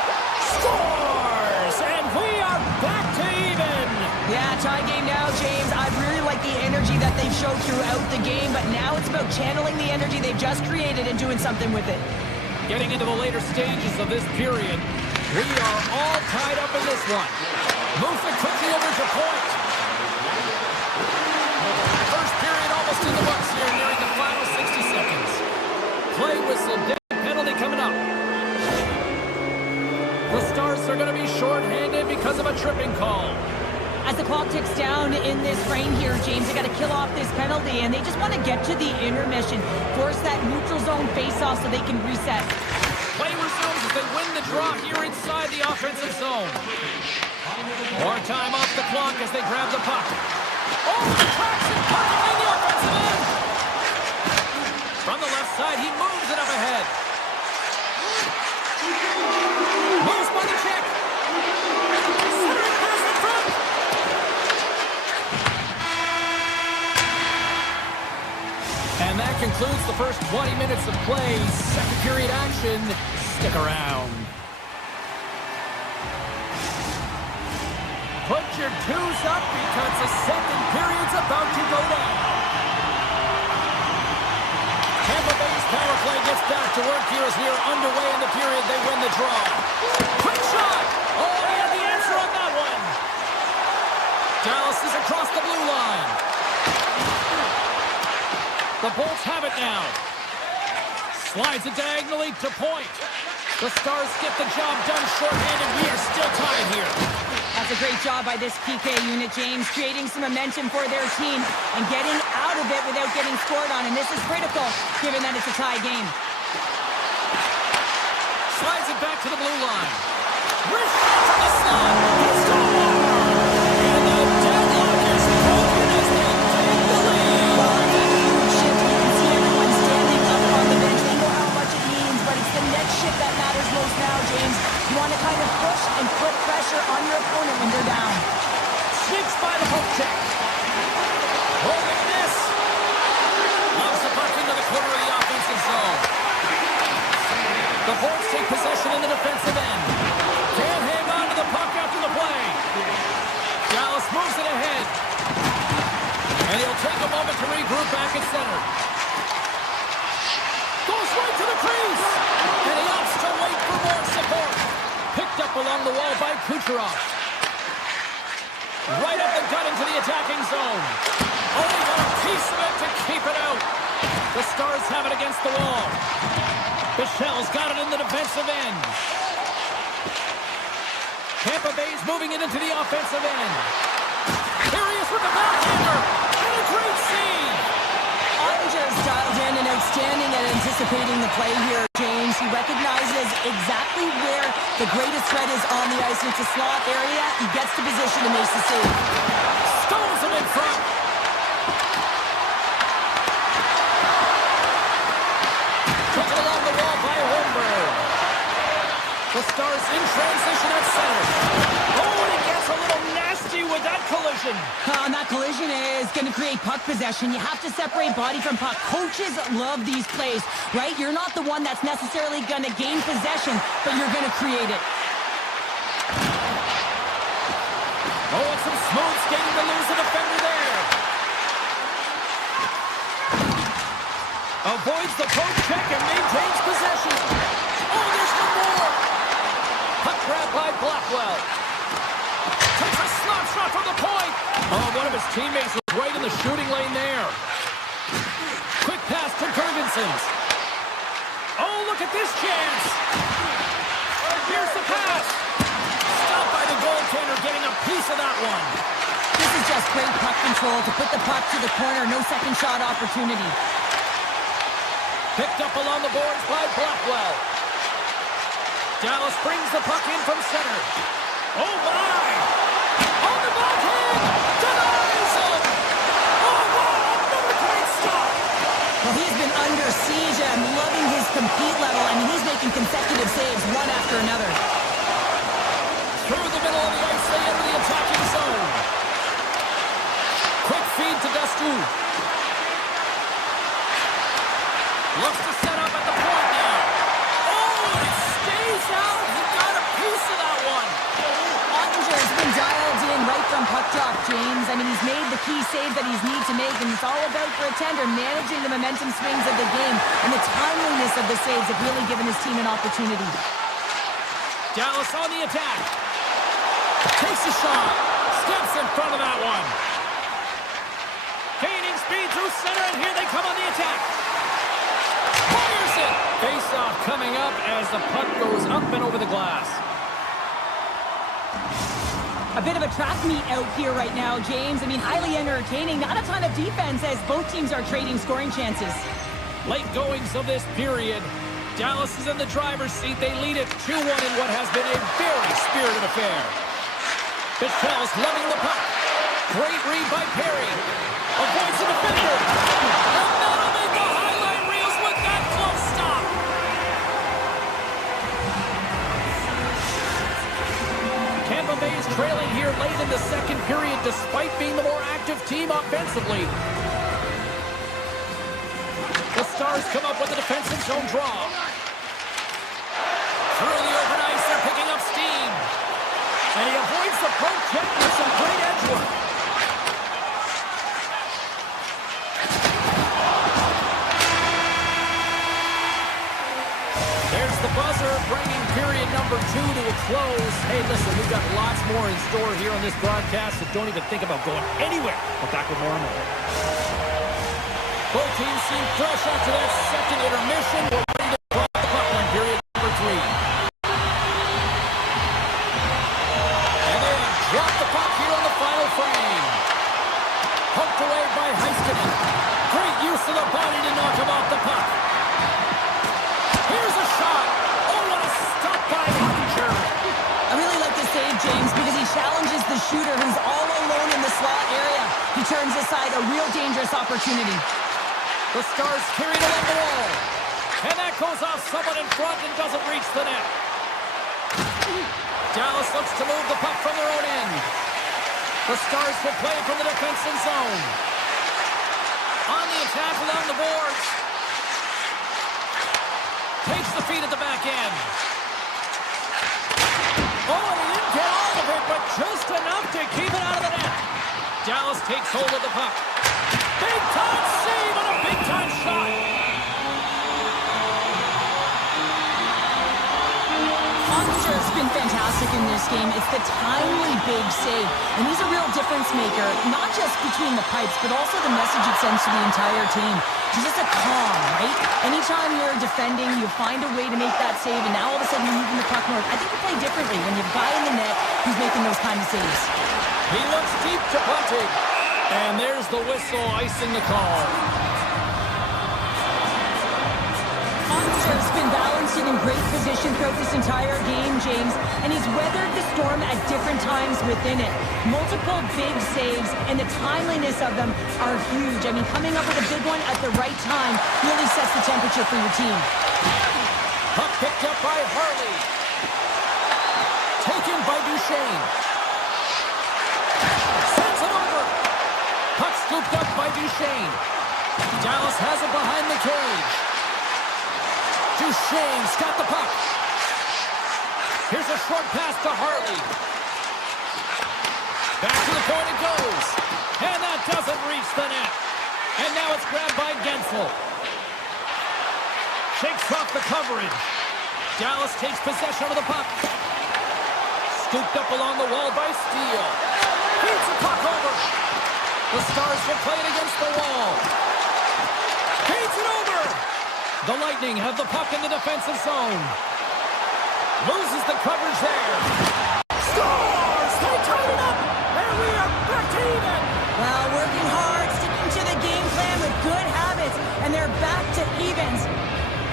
Scores! And we are back to even. Yeah, tie game now, James. I really like the energy that that they've showed throughout the game, but now it's about channeling the energy they've just created and doing something with it. Getting into the later stages of this period, we are all tied up in this one. Moves it quickly over to point. First period almost in the books here, nearing the final 60 seconds. Play whistle, dead penalty coming up. The Stars are going to be shorthanded because of a tripping call. As the clock ticks down in this frame here, James, they got to kill off this penalty, and they just want to get to the intermission, force that neutral zone face-off so they can reset. Play resumes as they win the draw here inside the offensive zone. More time off the clock as they grab the puck. Oh, the tracks it perfectly in the offensive end. From the left side, he moves it up ahead. Moves by the check. Centering pass in front. And that concludes the first 20 minutes of play. Second period action. Stick around. Put your twos up because the second period's about to go down. Tampa Bay's power play gets back to work here as we are underway in the period. They win the draw. Quick shot! Oh, he had the answer on that one. Dallas is across the blue line. The Bolts have it now. Slides it diagonally to point. The Stars get the job done shorthanded. We are still tied here. That's a great job by this PK unit, James, creating some momentum for their team and getting out of it without getting scored on. And this is critical, given that it's a tie game. Slides it back to the blue line. Wrist shot from the slot. It's gone. And the deadlock is broken as they take the lead. Well, it's a huge shift. You can see everyone standing up on the bench. They know how much it means, but it's the next shift that matters most now, James. You want to kind of push and put pressure on your opponent when they're down. Sneaks by the poke check. Oh, look at this. Loves the puck into the corner of the offensive zone. The Bolts take possession in the defensive end. Can't hang on to the puck after the play. Dallas moves it ahead. And he'll take a moment to regroup back at center. Goes right to the crease. And he opts to wait for more support. Picked up along the wall by Kucherov. Right up the gut into the attacking zone. Oh, he got a piece of it to keep it out. The Stars have it against the wall. Michelle's got it in the defensive end. Tampa Bay's moving it into the offensive end. Here he is with the backhander. And a great save. Ottinger's dialed in and outstanding at anticipating the play here, James. He recognizes exactly where the greatest threat is on the ice. It's a slot area. He gets to position and makes the save. Stones him in front. Took it along the wall by Holmberg. The Stars in transition at center. Oh, and he gets a little nasty with that collision. And that collision is going to create puck possession. You have to separate body from puck. Coaches love these plays, right? You're not the one that's necessarily going to gain possession, but you're going to create it. Oh, and some smooth skating to lose a defender there. Avoids the poke check and maintains possession. Oh, there's one more. Puck grab by Blackwell. Takes a slap shot from the point. Oh, one of his teammates was right in the shooting lane there. Quick pass to Gergensons. Oh, look at this chance. Here's the pass. Stopped by the goaltender, getting a piece of that one. This is just great puck control to put the puck to the corner. No second shot opportunity. Picked up along the boards by Blackwell. Dallas brings the puck in from center. Oh, my! On the backhand! Denies him! Oh, wow! Another great stop! Well, he's been under siege. I'm loving his compete level. I mean, he's making consecutive saves one after another. Through the middle of the ice, they enter the attacking zone. Quick feed to Dustu. Looks to set up at the point now. Oh, it stays out. He got a piece of that one. Ottinger has been dialed in right from puck drop, James. I mean, he's made the key saves that he's need to make, and it's all about for a tender managing the momentum swings of the game, and the timeliness of the saves have really given his team an opportunity. Dallas on the attack. Takes a shot. Steps in front of that one. Gaining speed through center, and here they come on the attack. Fires it. Face-off coming up as the puck goes up and over the glass. A bit of a track meet out here right now, James. I mean, highly entertaining. Not a ton of defense as both teams are trading scoring chances. Late goings of this period. Dallas is in the driver's seat. They lead it 2-1 in what has been a very spirited affair. Bichel's loving the puck. Great read by Perry. Avoids the defender. And that'll make the highlight reels with that close stop. Tampa Bay is trailing here late in the second period despite being the more active team offensively. The Stars come up with a defensive zone draw. Through the open ice, they're picking up steam. And he avoids the poke check with some great edge work. There's the buzzer, bringing period number 2 to a close. Hey, listen, we've got lots more in store here on this broadcast, so don't even think about going anywhere. We're back with more in a moment. Both teams seem fresh after that second intermission. We're ready to drop the puck on period number 3. And they have dropped the puck here on the final frame. Poked away by Heiskanen. Great use of the body to knock him off the puck. Here's a shot. Oh, what a stop by Hunter. I really like this save, James, because he challenges the shooter who's all alone in the slot area. He turns aside a real dangerous opportunity. The Stars carried along the wall. And that goes off someone in front and doesn't reach the net. Dallas looks to move the puck from their own end. The Stars will play from the defensive zone. On the attack along the boards. Takes the feed at the back end. Oh, and he didn't get all of it, but just enough to keep it out of the net. Dallas takes hold of the puck. Big-time save and a big-time shot. Hunter's been fantastic in this game. It's the timely big save. And he's a real difference maker, not just between the pipes, but also the message it sends to the entire team. He's just a calm, right? Anytime you're defending, you find a way to make that save, and now all of a sudden you're moving the puck north. I think you play differently when you've got in the net who's making those kind of saves. He looks deep to Baltic. And there's the whistle icing the call. Hunter's been balanced and in great position throughout this entire game, James, and he's weathered the storm at different times within it. Multiple big saves, and the timeliness of them are huge. I mean, coming up with a big one at the right time really sets the temperature for your team. Puck picked up by Harley. Taken by Duchesne. Sends it over. Puck scooped up by Duchesne. Dallas has it behind the cage. Duchesne's got the puck. Here's a short pass to Harley. Back to the point it goes. And that doesn't reach the net. And now it's grabbed by Gensel. Shakes off the coverage. Dallas takes possession of the puck. Scooped up along the wall by Steele. Feeds the puck over. The Stars will play it against the wall. Feeds it over. The Lightning have the puck in the defensive zone. Loses the coverage there. Stars! They tied it up! And we are back to even! Well, working hard, sticking to the game plan with good habits, and they're back to evens.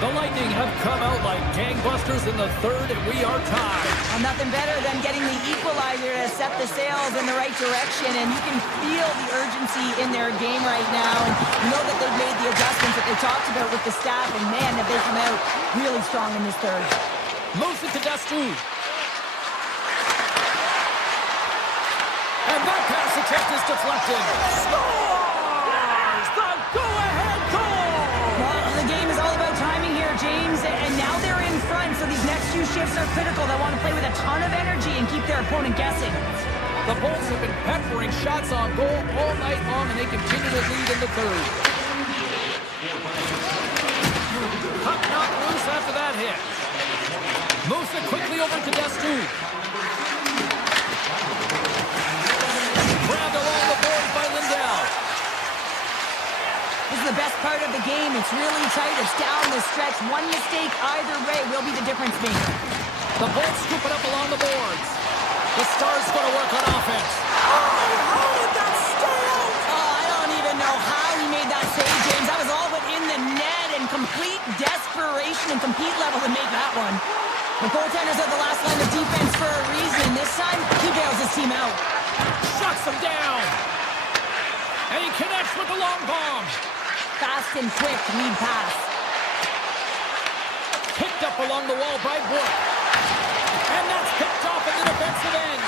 The Lightning have come out like gangbusters in the third, and we are tied. Well, nothing better than getting the equalizer to set the sails in the right direction, and you can feel the urgency in their game right now. And you know that they've made the adjustments that they talked about with the staff, and man, have they come out really strong in this third. Moves it to Dastu. And that pass attempt is deflected. Scores! The go-ahead goal! Well, the game is all about timing here, James, and now they're in front, so these next few shifts are critical. They want to play with a ton of energy and keep their opponent guessing. The Bolts have been peppering shots on goal all night long, and they continue to lead in the third. Puck knocked loose after that hit. Moves it quickly over to Destoon. Grabbed along the boards by Lindell. This is the best part of the game. It's really tight. It's down the stretch. One mistake either way will be the difference maker. The Bolts scoop it up along the boards. The Stars going to work on offense. How did that stay out? Oh, I don't even know how he made that save, James. That was all but in the net and complete desperation and compete level to make that one. The goaltenders are the last line of defense for a reason. This time, he bails his team out. Shuts him down. And he connects with the long bomb. Fast and quick lead pass. Picked up along the wall by Wood. And that's picked off in the defensive end.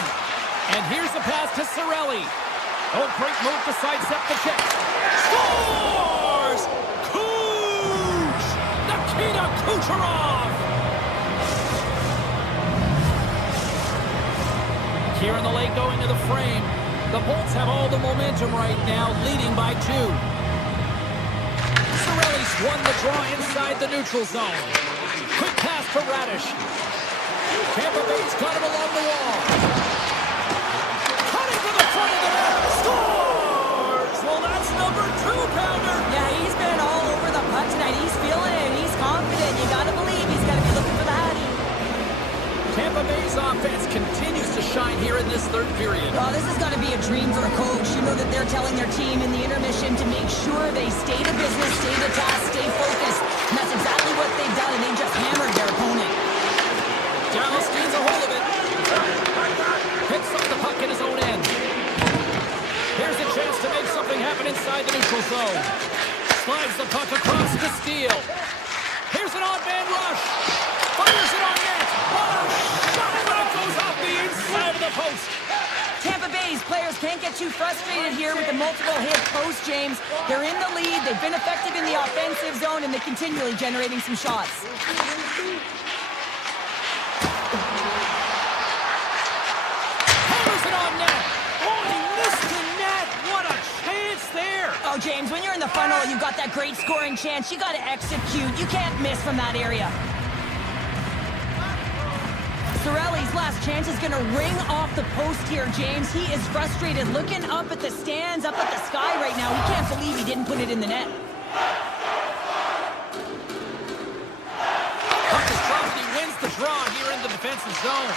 And here's the pass to Cirelli. Oh, great move to sidestep the check. Scores! Kuch! Nikita Kucherov! Here in the lake going to the frame. The Bolts have all the momentum right now, leading by 2. Cirelli's won the draw inside the neutral zone. Quick pass to Radish. Tampa Bay's got him along the wall. Cutting to the front of the net. Scores! Well, that's number 2-pounder. Yeah, he's been all over the puck tonight. He's feeling it. He's confident. You got to believe he's got to be looking for the Hattie. Tampa Bay's offense continues to shine here in this third period. Oh, this has got to be a dream for a coach. You know that they're telling their team in the intermission to make sure they stay to business, stay to task, stay focused. And that's exactly what they've done, and they've just hammered their opponent. Dallas gains a hold of it. Picks up the puck in his own end. Here's a chance to make something happen inside the neutral zone. Slides the puck across to Steele. Here's an odd man rush. Fires it on net. What a shot! But it goes off the inside of the post. Tampa Bay's players can't get too frustrated here with the multiple hit post, James. They're in the lead. They've been effective in the offensive zone, and they're continually generating some shots. Hammers it on net. Oh, he missed the net. What a chance there. Oh, James, when you're in the funnel, you've got that great scoring chance. You got to execute. You can't miss from that area. Cirelli's last chance is going to ring off the post here, James. He is frustrated, looking up at the stands, up at the sky right now. He can't believe he didn't put it in the net. Puck is dropped, and he wins the draw here in the defensive zone.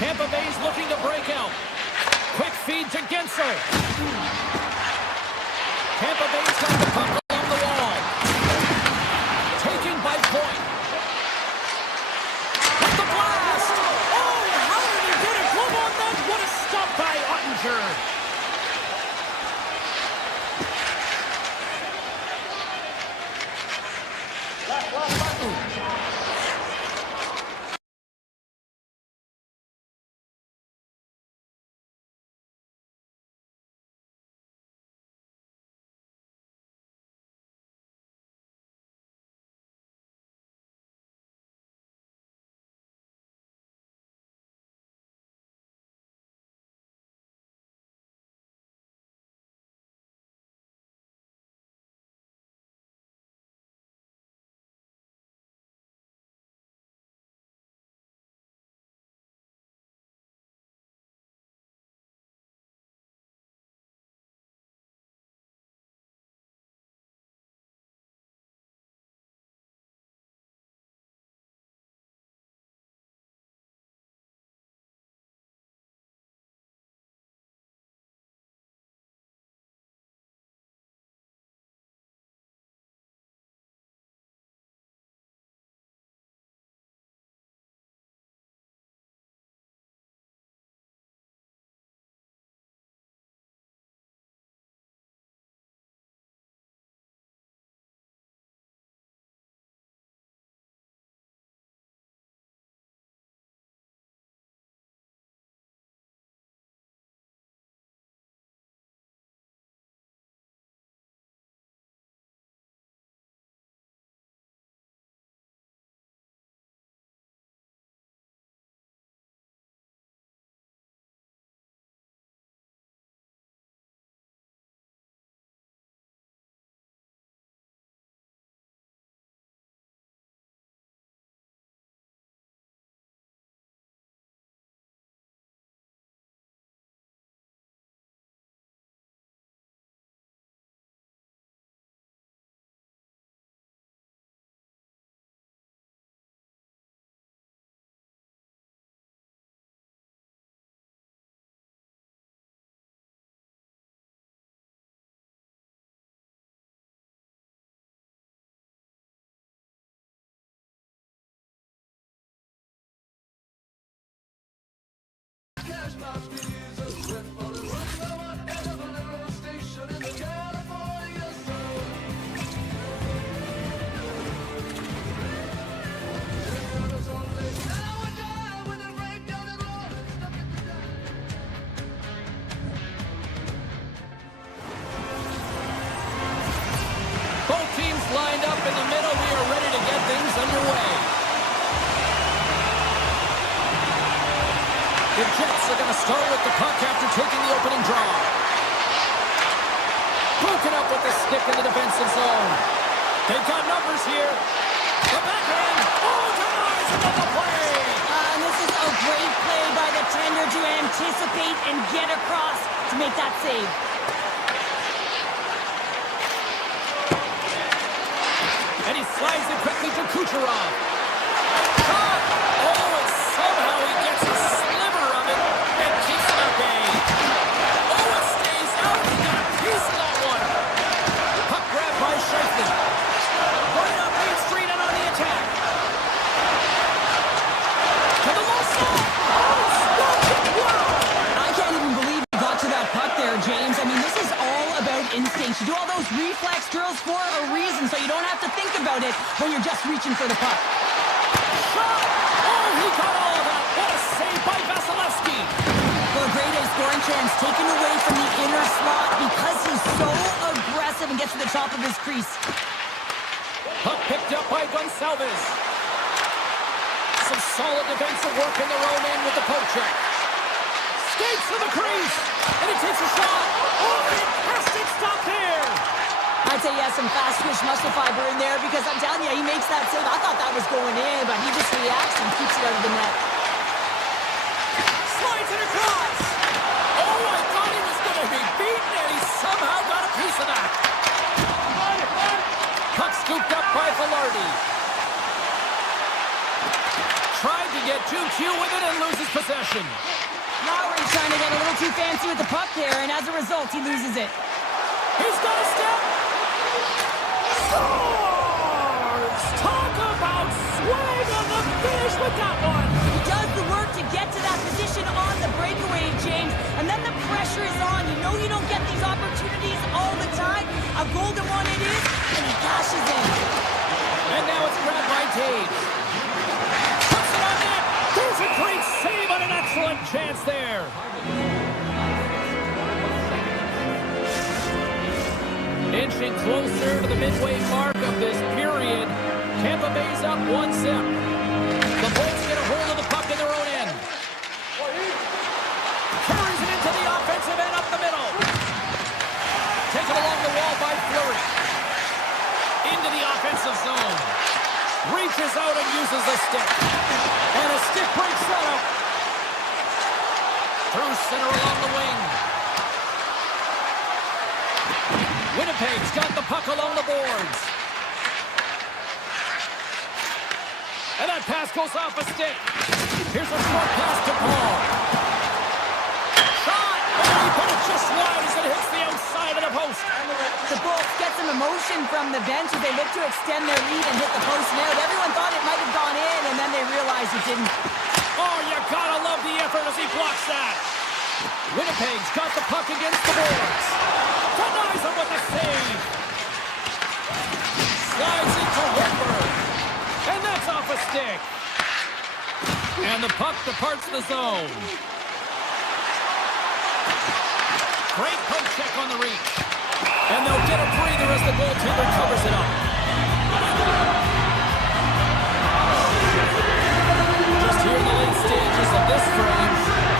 Tampa Bay's looking to break out. Quick feed to Gensel. Tampa Bay's got the puck along the wall. Taken by Point. With the blast! Oh, how did he get a glove on that? What a stop by Ottinger. Both teams lined up in the middle. We are ready to get things underway. The Jets are going to start with the puck after taking the opening draw. Broken up with the stick in the defensive zone. They've got numbers here. The backhand. Oh, denies another play. And this is a great play by the tender to anticipate and get across to make that save. And he slides it quickly to Kucherov. Shot! Oh, and somehow he gets a sliver of it and keeps it at bay. Oh, it stays out. He got a piece of that one. Puck grab by Scheifele. Right up Main Street and on the attack. To the low side. Oh, stopped it. Wow! I can't even believe he got to that puck there, James. I mean, this is all about instinct. You do all those reflex drills for a reason, so you don't have to think about it when you're just reaching for the puck. Shot! Oh, he got all of that. What a save by Vasilevsky. Well, a grade A scoring chance taken away from the inner slot because he's so aggressive and gets to the top of his crease. Puck picked up by Gonçalves. Some solid defensive work in their own end with the poke check. Skates to the crease, and he takes a shot. Oh, fantastic stop there. I'd say he has some fast twitch muscle fiber in there because I'm telling you, he makes that save. I thought that was going in, but he just reacts and keeps it out of the net. Slides it across. Oh, I thought he was going to be beaten, and he somehow got a piece of that. Puck scooped up by Velarde. Tried to get too cute with it and loses possession. Lowry's trying to get a little too fancy with the puck there, and as a result, he loses it. He's got a step. Scores! Talk about swag on the finish with that one. He does the work to get to that position on the breakaway, James, and then the pressure is on. You know you don't get these opportunities all the time. A golden one it is, and he cashes in. And now it's grabbed by Tage. Puts it on net. There's a great save on an excellent chance there. Inching closer to the midway mark of this period. Tampa Bay's up 1-0. The Bolts get a hold of the puck in their own end. Carries it into the offensive end up the middle. Taken along the wall by Fleury. Into the offensive zone. Reaches out and uses the stick. And a stick break setup. Through center along the wing. Winnipeg's got the puck along the boards. And that pass goes off a stick. Here's a short pass to Paul. Shot! Oh, he put it just wide as it hits the outside of the post. The Bolts get some emotion from the bench as they look to extend their lead and hit the post now. Everyone thought it might have gone in, and then they realized it didn't. Oh, you gotta love the effort as he blocks that. Winnipeg's got the puck against the boards. Denies him with the save. Slides into Holmberg. And that's off a stick. And the puck departs the zone. Great poke check on the reach. And they'll get a breather as the goaltender covers it up. Just here in the late stages of this frame,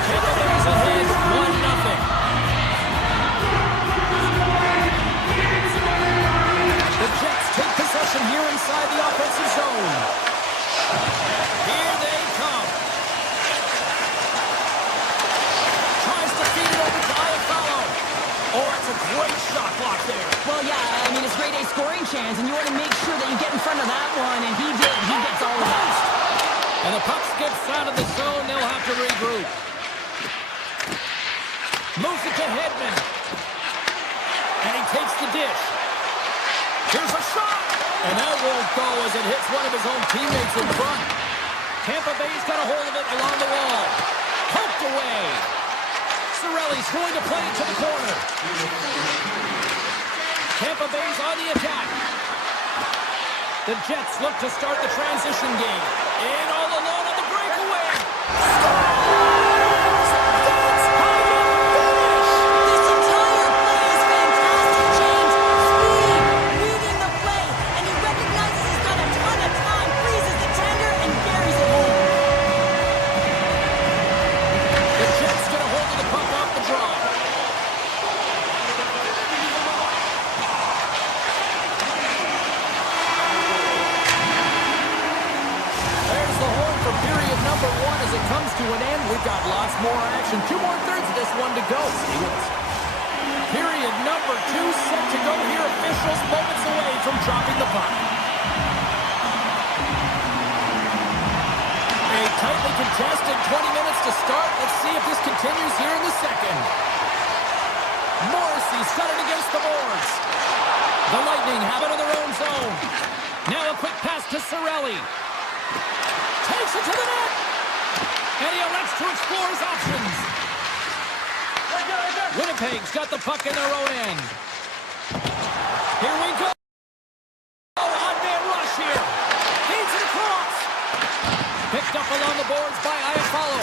Tampa Bay's ahead 1-0. The Jets take possession here inside the offensive zone. Here they come. Tries to feed it over to Iafallo. Oh, that's a great shot block there. Well, yeah, I mean, it's grade A scoring chance, and you want to make sure that you get in front of that one, and he did. He gets all of that. And the puck skips out of the zone. They'll have to regroup. Moves it to Hedman. And he takes the dish. Here's a shot. And that won't go as it hits one of his own teammates in front. Tampa Bay's got a hold of it along the wall. Poked away. Cirelli's going to play it to the corner. Tampa Bay's on the attack. The Jets look to start the transition game. In all alone on the breakaway. Scores! That's how you finish! This entire play is fantastic, James. Speed, reading the play, and he recognizes he's got a ton of time, freezes the tender, and carries it home. The Jets get a hold of the puck off the draw. There's the horn for period number 1 as it comes to an end. We've got lots more action. 2 more thirds of this one to go. Stay with us. Period number 2 set to go here. Officials moments away from dropping the puck. A tightly contested 20 minutes to start. Let's see if this continues here in the second. Morrissey's got it against the boards. The Lightning have it in their own zone. Now a quick pass to Cirelli. Takes it to the net. And he elects to explore his options. Winnipeg's got the puck in their own end. Here we go. On-man rush here. Feeds it across. Picked up along the boards by Iafallo.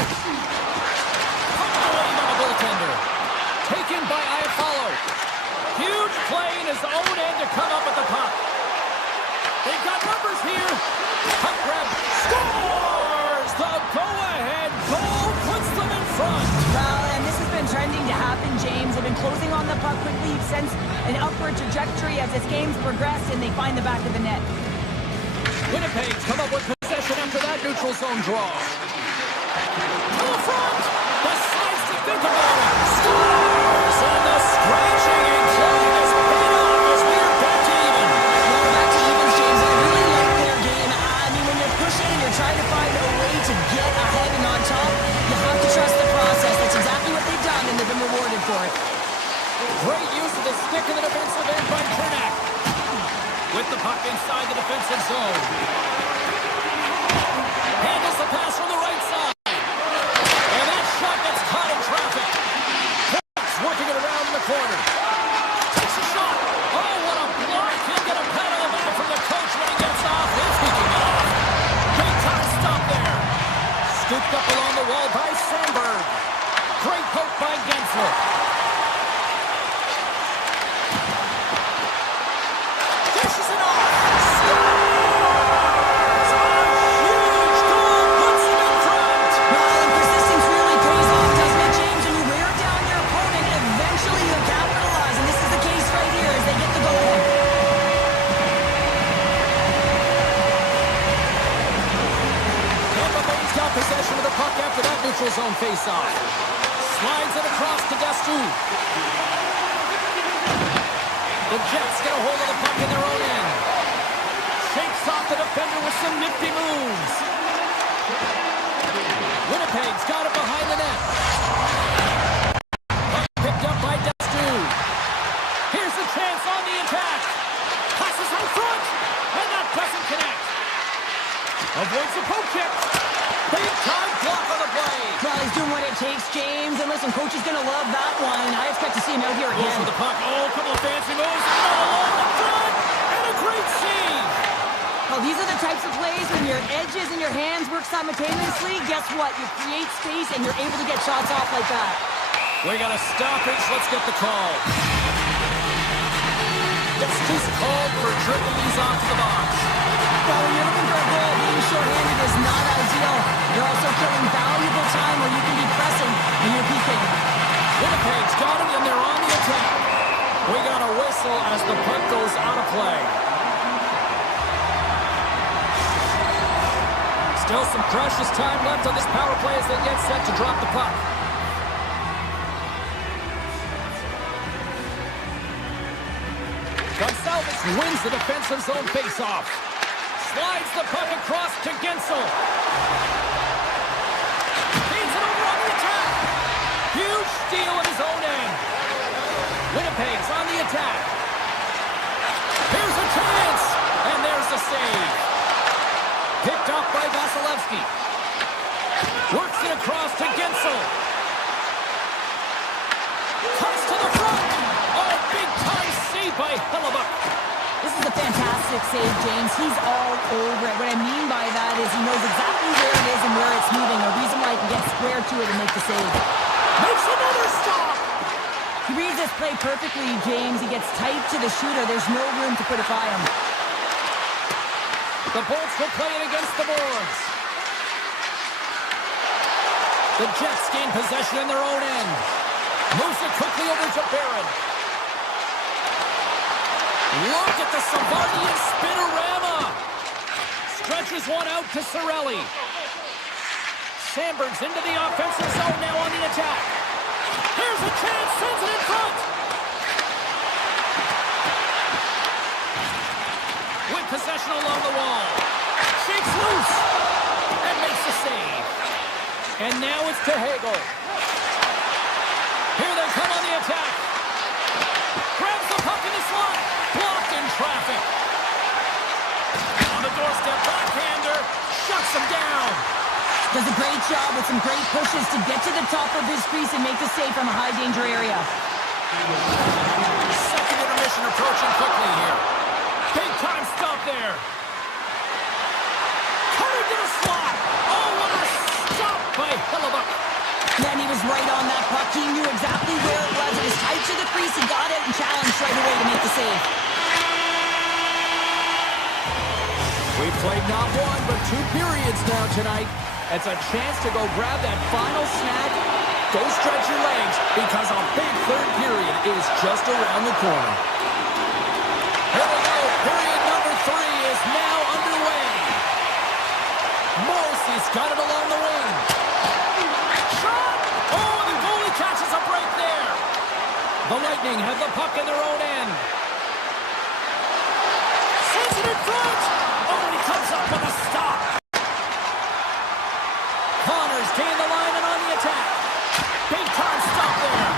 Pucked away by the goaltender. Taken by Iafallo. Huge play in his own end to come up with the puck. They've got numbers here. Puck grab. Scores! The go-ahead goal puts them in front. Well, and this has been trending to happen, James. They've been closing on the puck quickly. You've sensed an upward trajectory as this game's progressed, and they find the back of the net. Winnipeg's come up with possession after that neutral zone draw. To the front! The sides to think about it. Scores! And the scratching and clawing is paid off as we are back to even. Well, back to evens, James. I really like their game. I mean, when you're pushing and you're trying to find a way to get ahead and on top, you have to trust the process. That's exactly what they've done, and they've been rewarded for it. Great use of the stick in the defensive end by Cernak. With the puck inside the defensive zone. Handles the pass from the right side. And that shot gets caught in traffic. Kurtz working it around in the corner. Takes a shot. Oh, what a block. He'll get a pat on the back from the coach when he gets off. He's speaking off. Big time stop there. Scooped up along the wall by Sandberg. Great poke by Gensel. Dishes it off. Scores! A huge goal puts them in front. Well, and persistence really pays off, doesn't it, James? When you wear down your opponent, eventually you'll capitalize, and this is the case right here as they get the goal. Tampa Bay's got possession of the puck after that neutral zone faceoff. Slides it across to Destu. The Jets get a hold of the puck in their own end. Shakes off the defender with some nifty moves. Winnipeg's got it behind the net. Puck picked up by Destu. Here's the chance on the attack. Passes in front, and that doesn't connect. Avoids the poke check. Big time block on the play. Well, he's doing what it takes, James. And listen, coach is going to love that one. I expect to see him out here Goes again. for the puck. Oh, a couple of fancy moves. And along the front. And a great save. Well, these are the types of plays when your edges and your hands work simultaneously. Guess what? You create space and you're able to get shots off like that. We got a stoppage. Let's get the call. It's just called for dribbling these off to the box. Well, when you're looking for a goal, being shorthanded is not ideal. You're also killing valuable time where you can be pressing and you're PKing. Winnipeg's got it, and they're on the attack. We got a whistle as the puck goes out of play. Still some precious time left on this power play as they get set to drop the puck. Gonçalves wins the defensive zone faceoff. Slides the puck across to Gensel. Feeds it over on the attack. Huge steal at his own end. Winnipeg's on the attack. Here's a chance. And there's the save. Picked off by Vasilevsky. Works it across to Gensel. fantastic save, James. He's all over it. What I mean by that is he knows exactly where it is and where it's moving. A reason why he can get square to it and make the save. Makes another stop. He reads this play perfectly, James. He gets tight to the shooter. There's no room to put it by him. The Bolts will play it against the boards. The Jets gain possession in their own end. Moves it quickly over to Barron. Look at the Savardian spinorama. Stretches one out to Cirelli. Sandberg's into the offensive zone now on the attack. Here's a chance, sends it in front. With possession along the wall. Shakes loose. And makes the save. And now it's to Hagel. Here they come on the attack. Grabs the puck in the slot. Blocked in traffic. On the doorstep, backhander. Shuts him down. Does a great job with some great pushes to get to the top of his crease and make the save from a high-danger area. Second intermission approaching quickly here. Big-time stop there. Coming to the slot. Oh, what a stop by Hellebuyck. Then he was right on that puck. He knew exactly where it was. It was tight to the crease. He got it and challenged right away to make the save. We've played not one, but 2 periods now tonight. It's a chance to go grab that final snack. Go stretch your legs, because a big third period is just around the corner. Here we go. Period number 3 is now underway. Morrissey's got it along the wing. Shot! Oh, and the goalie catches a break there. The Lightning have the puck in their own end. Sends it in front. Oh, and he comes up with a stop. Connors gain the line and on the attack. Big time stop there.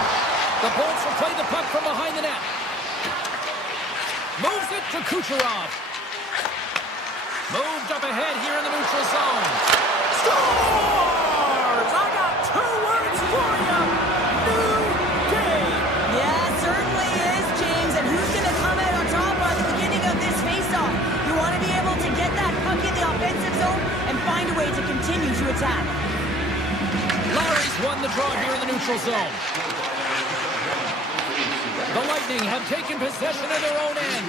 The Bolts will play the puck from behind the net. Moves it to Kucherov. Moved up ahead here in the neutral zone. Scores! I got 2 words for you. New game. Yeah, certainly is, James. And who's going to come out on top by the beginning of this faceoff? You want to be able to get that puck in the offensive zone and find a way to continue to attack. Larry's won the draw here in the neutral zone. The Lightning have taken possession of their own end.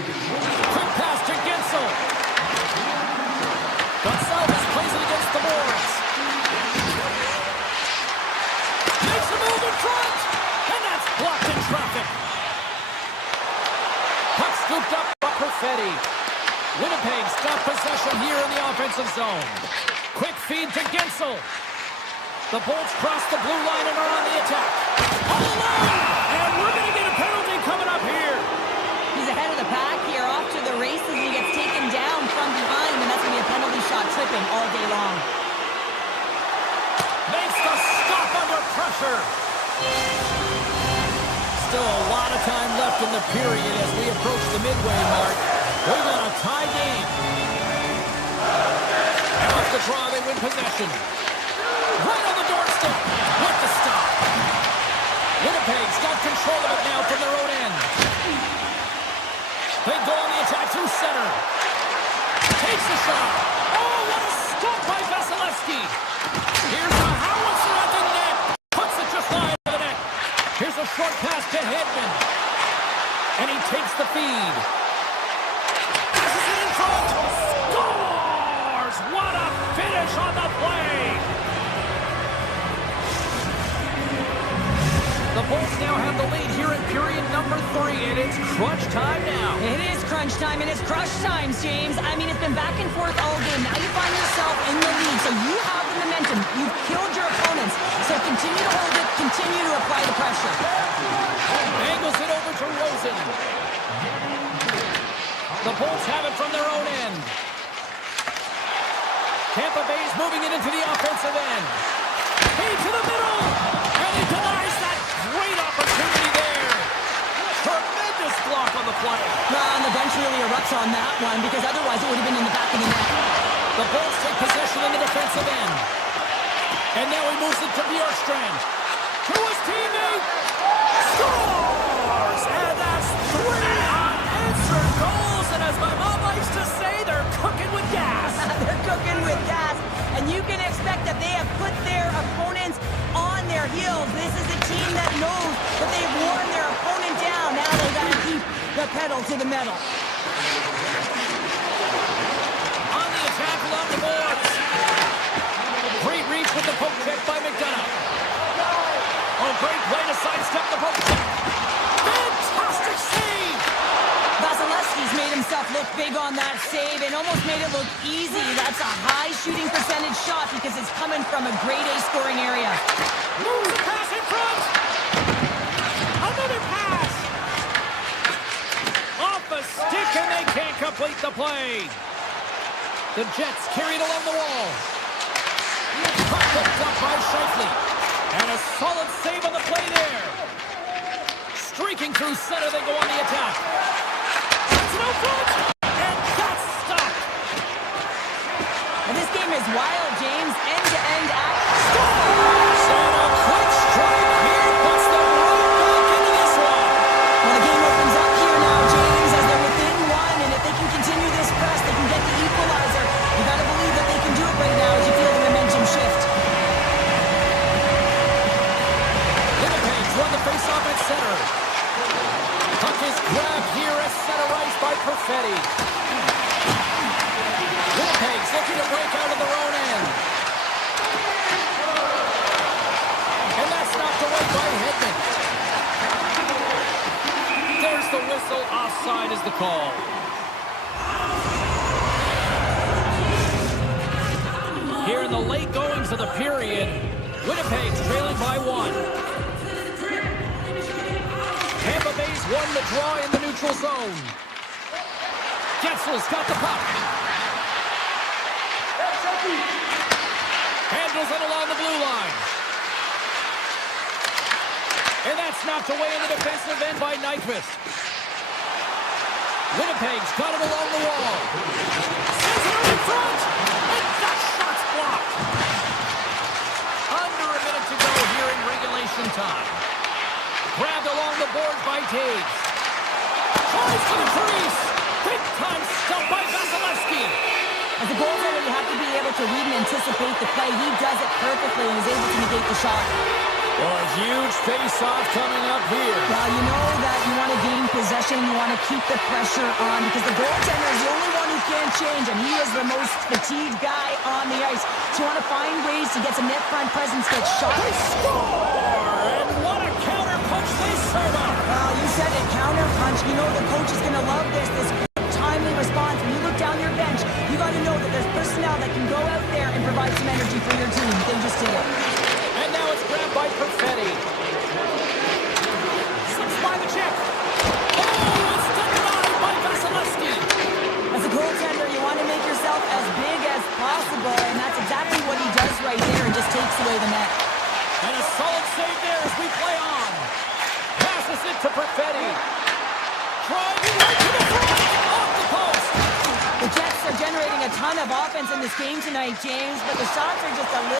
Quick pass to Gensel. Gonsalves plays it against the boards. Makes a move in front. And that's blocked in traffic. Puck scooped up by Perfetti. Winnipeg's got possession here in the offensive zone. Quick feed to Gensel. The Bolts cross the blue line and are on the attack. All alone! And we're going to get a penalty coming up here. He's ahead of the pack here, off to the races. He gets taken down from behind, and that's going to be a penalty shot tripping all day long. Makes the stop under pressure. Still a lot of time left in the period as we approach the midway mark. We've got a tie game. And off the draw, they win possession. Right on the doorstep with the stop. Winnipeg's got control of it now from their own end. They go on the attack through center. Takes the shot. Oh, what a stop by Vasilevsky. Here's a howitzer at the net. Puts it just wide of the net. Here's a short pass to Hedman. And he takes the feed. Passes it in front. Scores! What a finish on the play. The Bolts now have the lead here in period number 3, and it's crunch time now. It is crunch time, and it's crush time, James. I mean, it's been back and forth all game. Now you find yourself in the lead, so you have the momentum. You've killed your opponents, so continue to hold it, continue to apply the pressure. Angles it over to Rosen. The Bolts have it from their own end. Tampa Bay's moving it into the offensive end. Feed to the middle, and he denies that. Great opportunity there. Tremendous block on the play. Well, and the bench really erupts on that one, because otherwise it would have been in the back of the net. The Bolts take possession in the defensive end. And now he moves it to Bjorkstrand. To his teammate. Scores! And that's 3 unanswered goals. And as my mom likes Needless to say, they're cooking with gas. They're cooking with gas, and you can expect that they have put their opponents on their heels. This is a team that knows that they've worn their opponent down. Now they got to keep the pedal to the metal. On the attack along the boards. Great reach with the poke check by McDonough. Oh, great play to sidestep the poke check. Fantastic save! Vasilevsky's made himself look big on that save and almost made it look easy. That's a high shooting percentage shot because it's coming from a grade A scoring area. Moves the pass in front. Another pass. Off the stick and they can't complete the play. The Jets carried along the wall. Puck picked up by Scheifele. And a solid save on the play there. Streaking through center, they go on the attack. That's no front. And that's stopped. And this game is wild, James. End-to-end action. And a quick strike here puts them right back into this one. Well, the game opens up here now, James, as they're within one. And if they can continue this press, they can get the equalizer. You got to believe that they can do it right now as you feel the momentum shift. Winnipeg's won the faceoff at center. Puck is grabbed here at center ice by Perfetti. Winnipeg's looking to break out of their own end. And that's knocked away by Hedman. There's the whistle. Offside is the call. Here in the late goings of the period, Winnipeg's trailing by 1. Tampa Bay's won the draw in the neutral zone. Getzel's got the puck. Handles it along the blue line. And that's knocked away in the defensive end by Nyquist. Winnipeg's got it along the wall. Sends it in front. And that shot's blocked. Under a minute to go here in regulation time. Grabbed along the boards by Taves. Tries to the crease. Big time stop by Vasilevsky. As a goaltender, you have to be able to read and anticipate the play. He does it perfectly and is able to negate the shot. Well, a huge face-off coming up here. Well, you know that you want to gain possession. You want to keep the pressure on because the goaltender is the only one who can't change, and he is the most fatigued guy on the ice. So you want to find ways to get some net front presence, get shots. They score! And what a counter punch they serve up. Well, you said it, counter punch. You know the coach is going to love this quick, timely response. When you look down your bench, you got to know that there's personnel that can go out there and provide some energy for your team. They just did it. And now it's grabbed by Perfetti. Slips by the check. Oh, it's denied by Vasilevsky. As a goaltender, you want to make yourself as big as possible, and that's exactly what he does right there and just takes away the net. And a solid save there as we play on. Passes it to Perfetti. Driving right to the front. Off the post. The Jets are generating a ton of offense in this game tonight, James, but the shots are just a little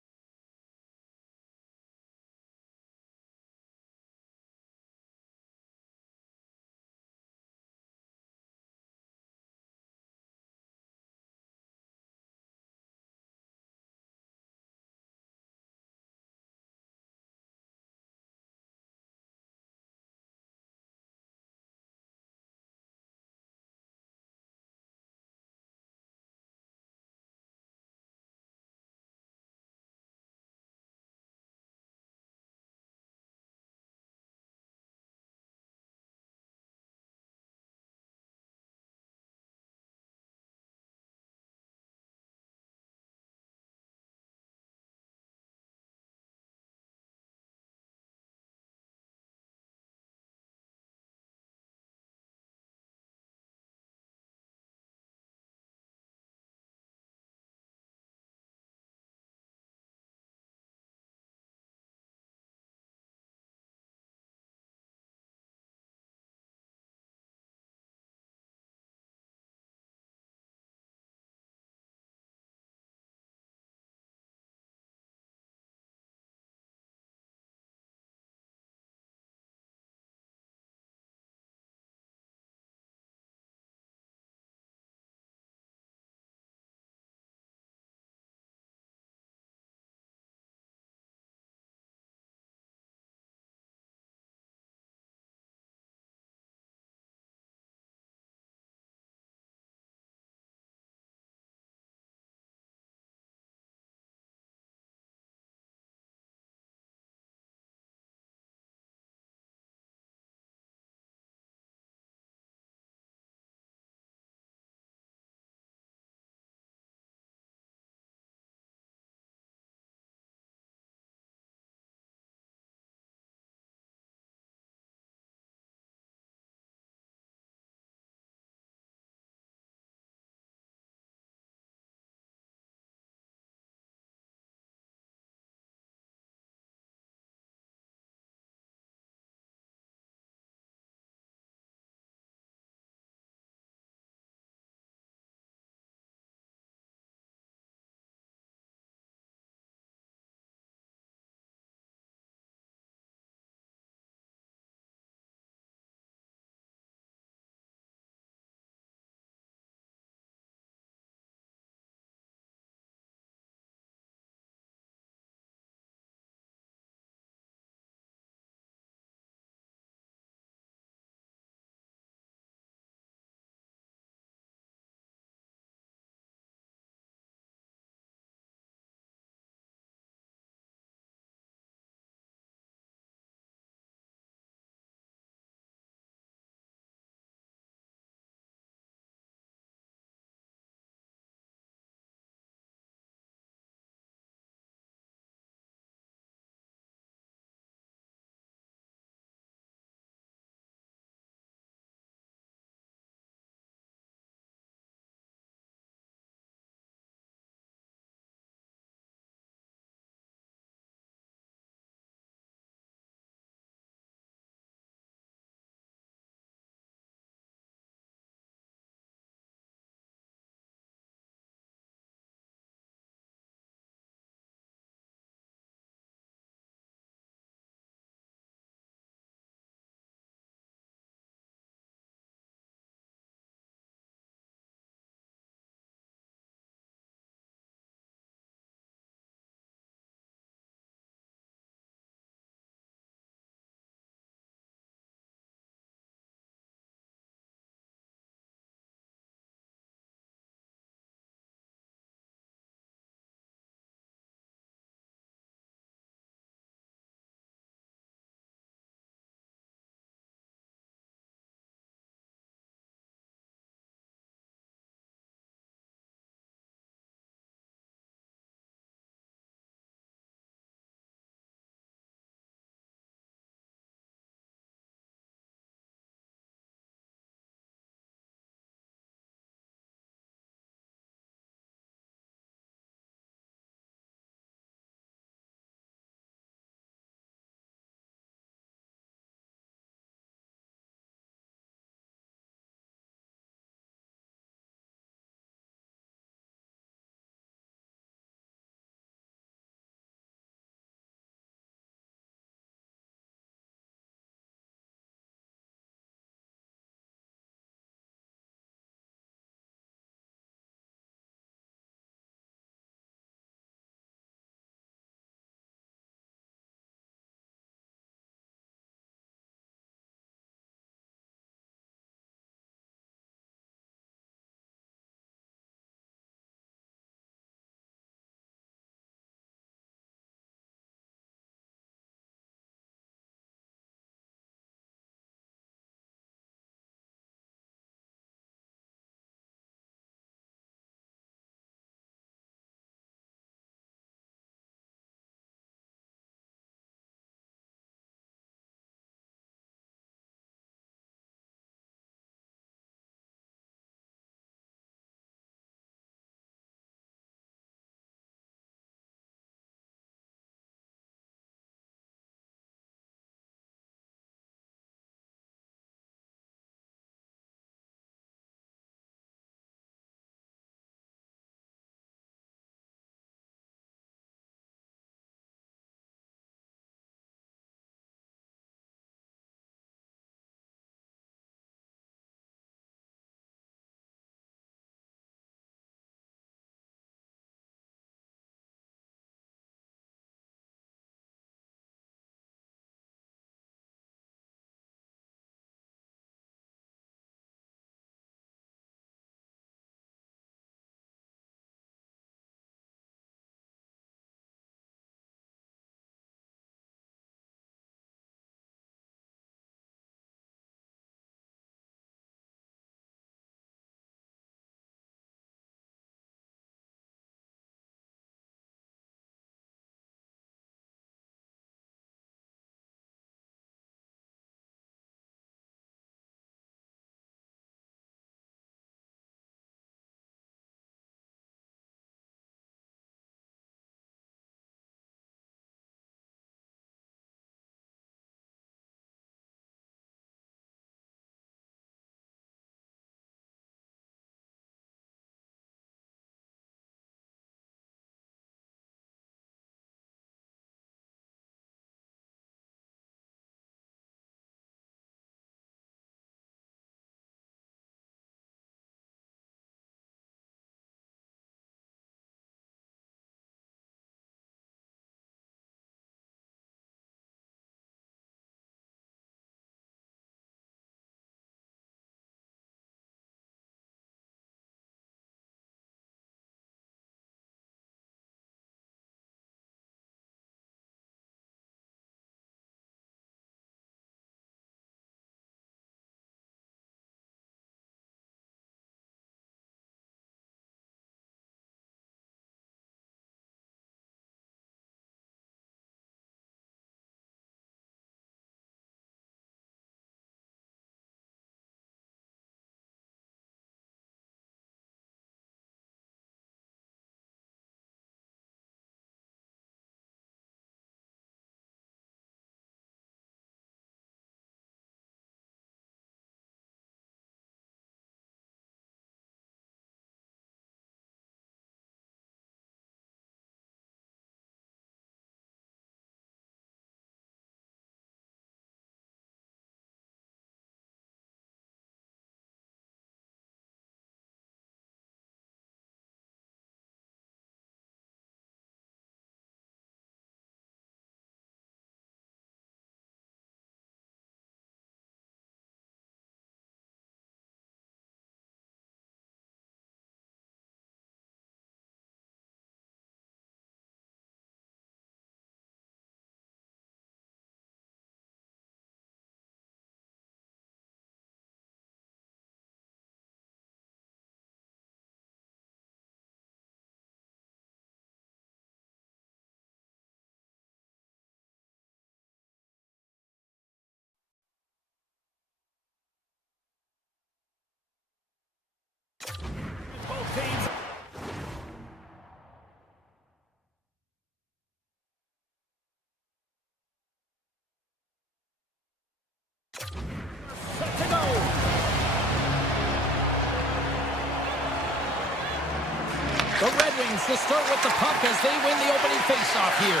The Red Wings will start with the puck as they win the opening faceoff here.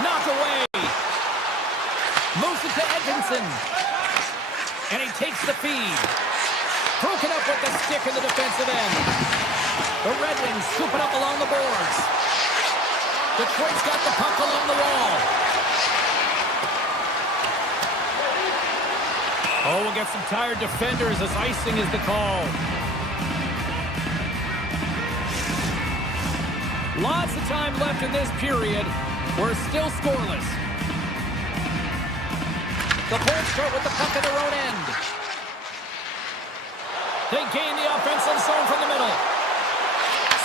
Knocked away. Moves it to Edmondson. And he takes the feed. Broken up with the stick in the defensive end. The Red Wings scoop it up along the boards. Detroit's got the puck along the wall. Oh, we'll get some tired defenders as icing is the call. Lots of time left in this period. We're still scoreless. The Bolts start with the puck at their own end. They gain the offensive zone from the middle.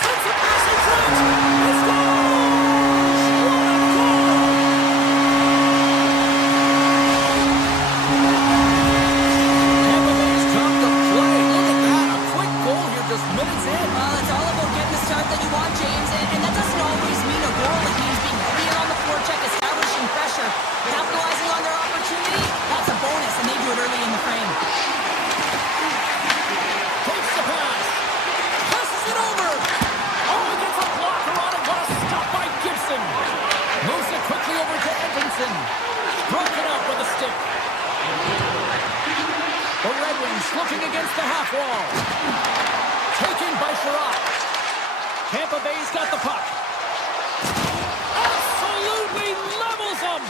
Sends a pass in front. It's gone! Tampa Bay's dropped the play. Look at that. A quick goal here just minutes in. Well, it's all about getting the start that you want, James, and that doesn't always mean a goal. It means being heavier on the forecheck, establishing pressure, capitalizing on their opportunity. That's a bonus, and they do it early in the frame. Takes the pass. Passes it over. Oh, he gets a blocker on it. What a stop by Gibson. Moves it quickly over to Edmondson. Broken up with a stick. The Red Wings looking against the half wall. Taken by Sherratt. Tampa Bay's got the puck. Absolutely levels them.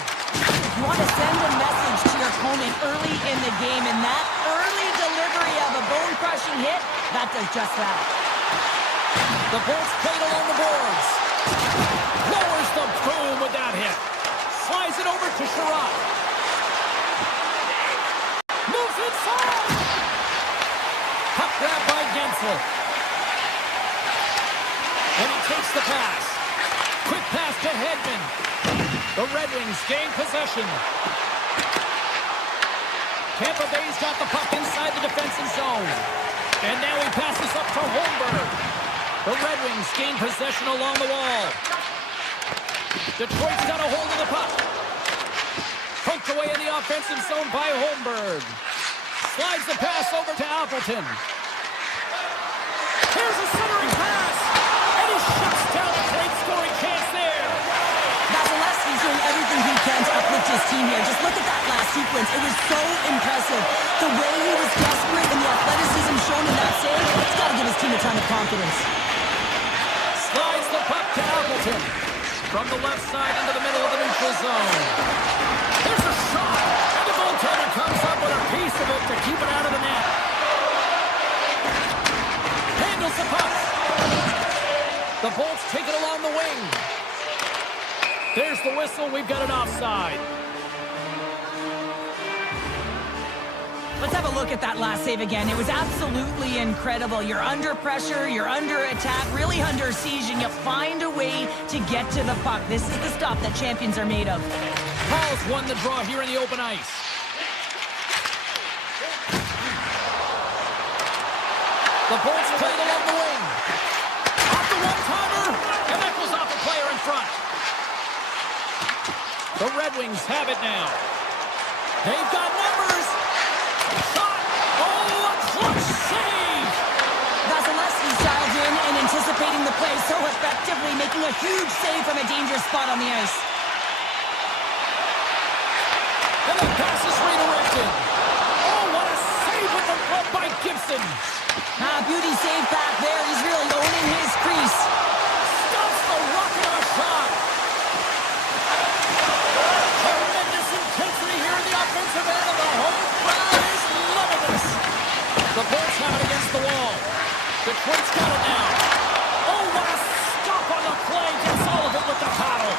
You want to send a message to your opponent early in the game, and that early delivery of a bone-crushing hit, that does just that. The Bolts played along the boards. Lowers the boom with that hit. Slides it over to Sherratt. Moves inside. Puck grab by Gensel. And he takes the pass. Quick pass to Hedman. The Red Wings gain possession. Tampa Bay's got the puck inside the defensive zone. And now he passes up to Holmberg. The Red Wings gain possession along the wall. Detroit's got a hold of the puck. Poked away in the offensive zone by Holmberg. Slides the pass over to Appleton. Here's a centering pass. And he shuts down a great scoring chance there. Vasilevsky's doing everything he can to uplift his team here. Just look at that last sequence. It was so impressive. The way he was desperate and the athleticism shown in that save, it's got to give his team a ton of confidence. Slides the puck to Appleton. From the left side into the middle of the neutral zone. There's a shot. And the goaltender comes up with a piece of it to keep it out of the net. Handles the puck. The Bolts take it along the wing. There's the whistle. We've got an offside. Let's have a look at that last save again. It was absolutely incredible. You're under pressure, you're under attack, really under siege, and you find a way to get to the puck. This is the stuff that champions are made of. Paul's won the draw here in the open ice. The Bolts played along the wing. Off the one-timer, and that goes off the player in front. The Red Wings have it now. They've got numbers. Shot. Oh, a clutch save. Vasilevsky's dialed in and anticipating the play so effectively, making a huge save from a dangerous spot on the ice. And the pass is redirected. Oh, what a save with the glove by Gibson. Beauty save back there. He's really owning his crease. Stops the rocket of a shot. Tremendous intensity here in the offensive end of the home crowd is loving this. The Bolts have it against the wall. Detroit's got it now. Oh, what a stop on the play. Gets all of it with the paddle.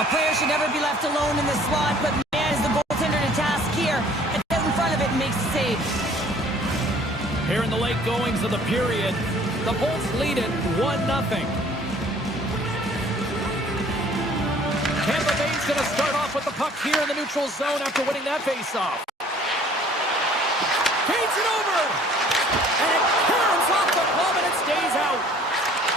A player should never be left alone in the slot, but man, is the goaltender to task here. And out in front of it makes the save. Here in the late goings of the period, the Bolts lead it 1-0. Tampa Bay's going to start off with the puck here in the neutral zone after winning that faceoff. Feeds it over! And it clears off the glove and it stays out.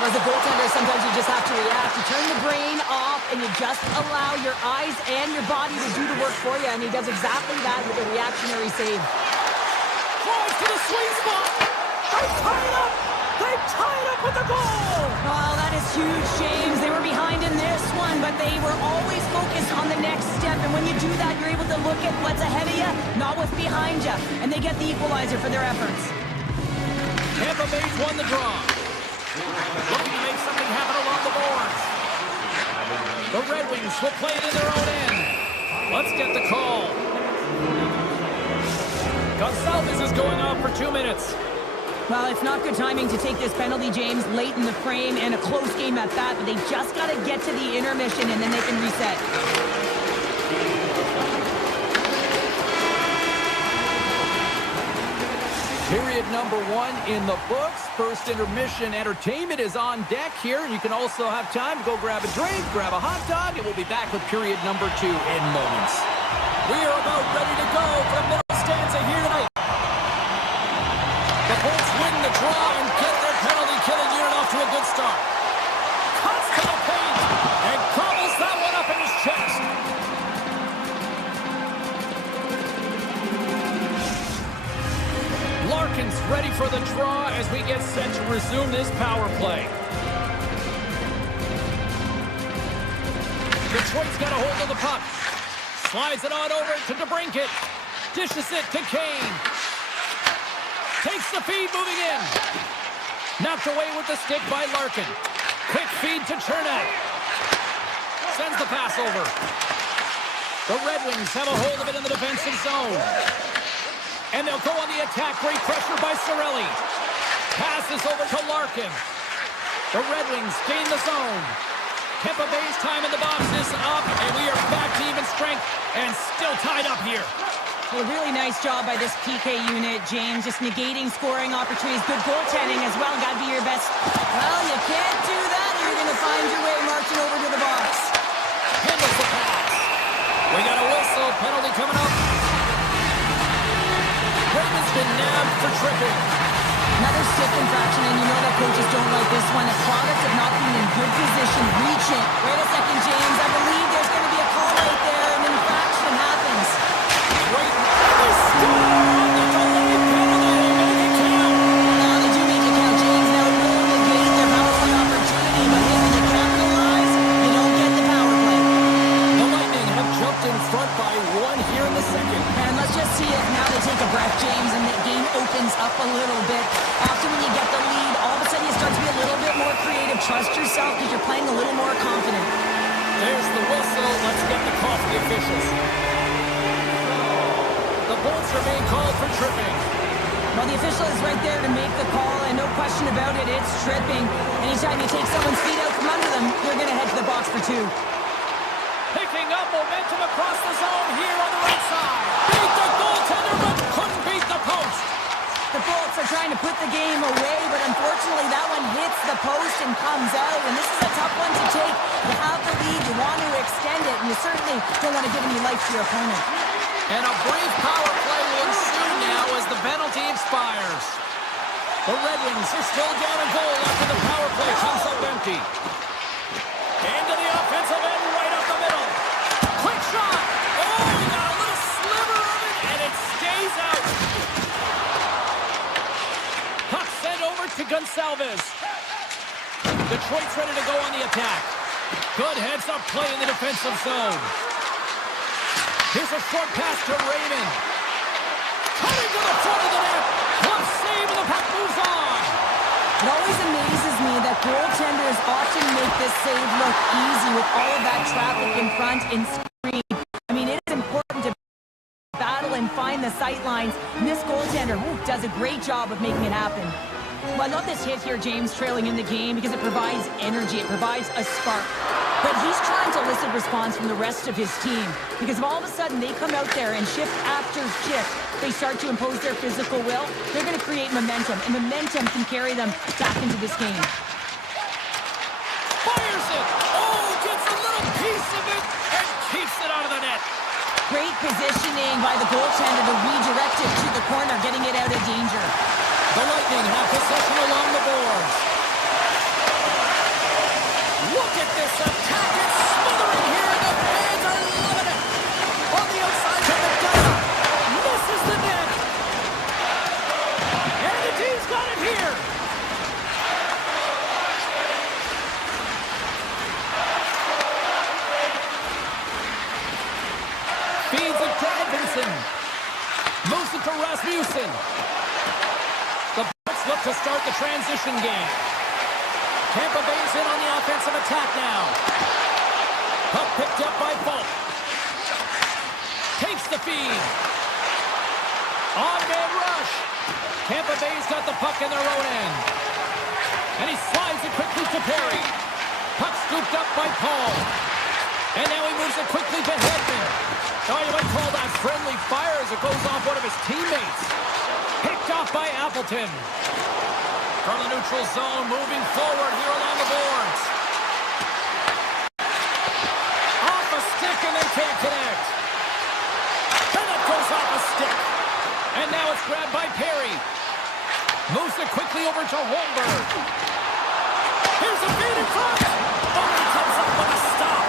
As a goaltender, sometimes you just have to react. You turn the brain off and you just allow your eyes and your body to do the work for you, and he does exactly that with a reactionary save. Drives to the sweet spot. They tie it up. They tie it up with the goal. Well, That is huge, James. They were behind in this one, but they were always focused on the next step. And when you do that, you're able to look at what's ahead of you, not what's behind you. And they get the equalizer for their efforts. Tampa Bay's won the draw. Looking to make something happen along the boards. The Red Wings will play it in their own end. Let's get the call. Gonçalves is going off for 2 minutes. Well, it's not good timing to take this penalty, James, late in the frame and a close game at that, but they just got to get to the intermission and then they can reset. Period number 1 in the books. First intermission entertainment is on deck here. You can also have time to go grab a drink, grab a hot dog, and we'll be back with period number 2 in moments. We are about ready to go for the middle stanza here tonight. The Bolts win the draw and get their penalty-killing unit off to a good start. Cuts to the paint and gobbles that one up in his chest. Larkin's ready for the draw as we get set to resume this power play. Detroit's got a hold of the puck. Slides it on over to DeBrincat. Dishes it to Kane. Takes the feed, moving in. Knocked away with the stick by Larkin. Quick feed to Chernak. Sends the pass over. The Red Wings have a hold of it in the defensive zone. And they'll go on the attack. Great pressure by Cirelli. Passes over to Larkin. The Red Wings gain the zone. Tampa Bay's time in the box is up, and we are back to even strength and still tied up here. Well, a really nice job by this PK unit, James. Just negating scoring opportunities. Good goaltending as well. Got to be your best. Well, you can't do that. You're going to find your way marching over to the box. Handles the pass. We got a whistle. Penalty coming up. Raymond's been nabbed for tripping. Another stick infraction, and you know that coaches don't like this one. A product of not being in good position. Reach it. Wait a second, James. I believe there's going to be a call right there. An infraction happens. Wait, they still on the delayed penalty. They make it count. Now they do make it count, James. Now it will negate their power play opportunity, but hey, when you capitalize, you don't get the power play. The Lightning have jumped in front by 1 here in the second. And let's just see it. Now they take a breath, James, and the game opens up a little bit. Often when you get the lead, all of a sudden you start to be a little bit more creative. Trust yourself because you're playing a little more confident. There's the whistle. Let's get the call for the officials. The Bolts are being called for tripping. Well, the official is right there to make the call, and no question about it, it's tripping. Anytime you take someone's feet out from under them, you're going to head to the box for 2. Picking up momentum across the zone here on the right side. Beat the goaltender, but couldn't beat the post. The Bolts are trying to put the game away, but unfortunately that one hits the post and comes out, and this is a tough one to take. You have the lead, you want to extend it, and you certainly don't want to give any life to your opponent. And a brief power play will ensue now as the penalty expires. The Red Wings are still down a goal after the power play comes up empty. Into the offensive end, right up the middle. Quick shot! Oh, he got a little sliver of it, and it stays out. Puck sent over to Gonçalves. Detroit's ready to go on the attack. Good heads-up play in the defensive zone. Here's a short pass to Raymond. Cutting to the front of the net. Glove save, and the puck moves on. It always amazes me that goaltenders often make this save look easy with all of that traffic in front and screen. I mean, it is important to battle and find the sight lines. And this goaltender does a great job of making it happen. Well, I love this hit here, James, trailing in the game because it provides energy. It provides a spark. But he's trying to elicit response from the rest of his team because if all of a sudden they come out there and shift after shift, they start to impose their physical will, they're going to create momentum, and momentum can carry them back into this game. Fires it! Oh, gets a little piece of it and keeps it out of the net. Great positioning by the goaltender to redirect it to the corner, getting it out of danger. The Lightning have possession along the boards. Look at this attack. It's smothering here, and the fans are loving it. On the outside to McDonough. Misses the net. And the D's got it here. Johnson. Moves it to Rasmussen. The Bucks look to start the transition game. Tampa Bay's in on the offensive attack now. Puck picked up by Falk. Takes the feed. On-man rush. Tampa Bay's got the puck in their own end. And he slides it quickly to Perry. Puck scooped up by Paul. And now he moves it quickly to Hedman. Oh, you might call that friendly fire as it goes off one of his teammates. Picked off by Appleton. From the neutral zone, moving forward here along the boards. Off a stick and they can't connect. Then it goes off a stick. And now it's grabbed by Perry. Moves it quickly over to Holmberg. Here's a feed in front. Oh, he comes up with a stop.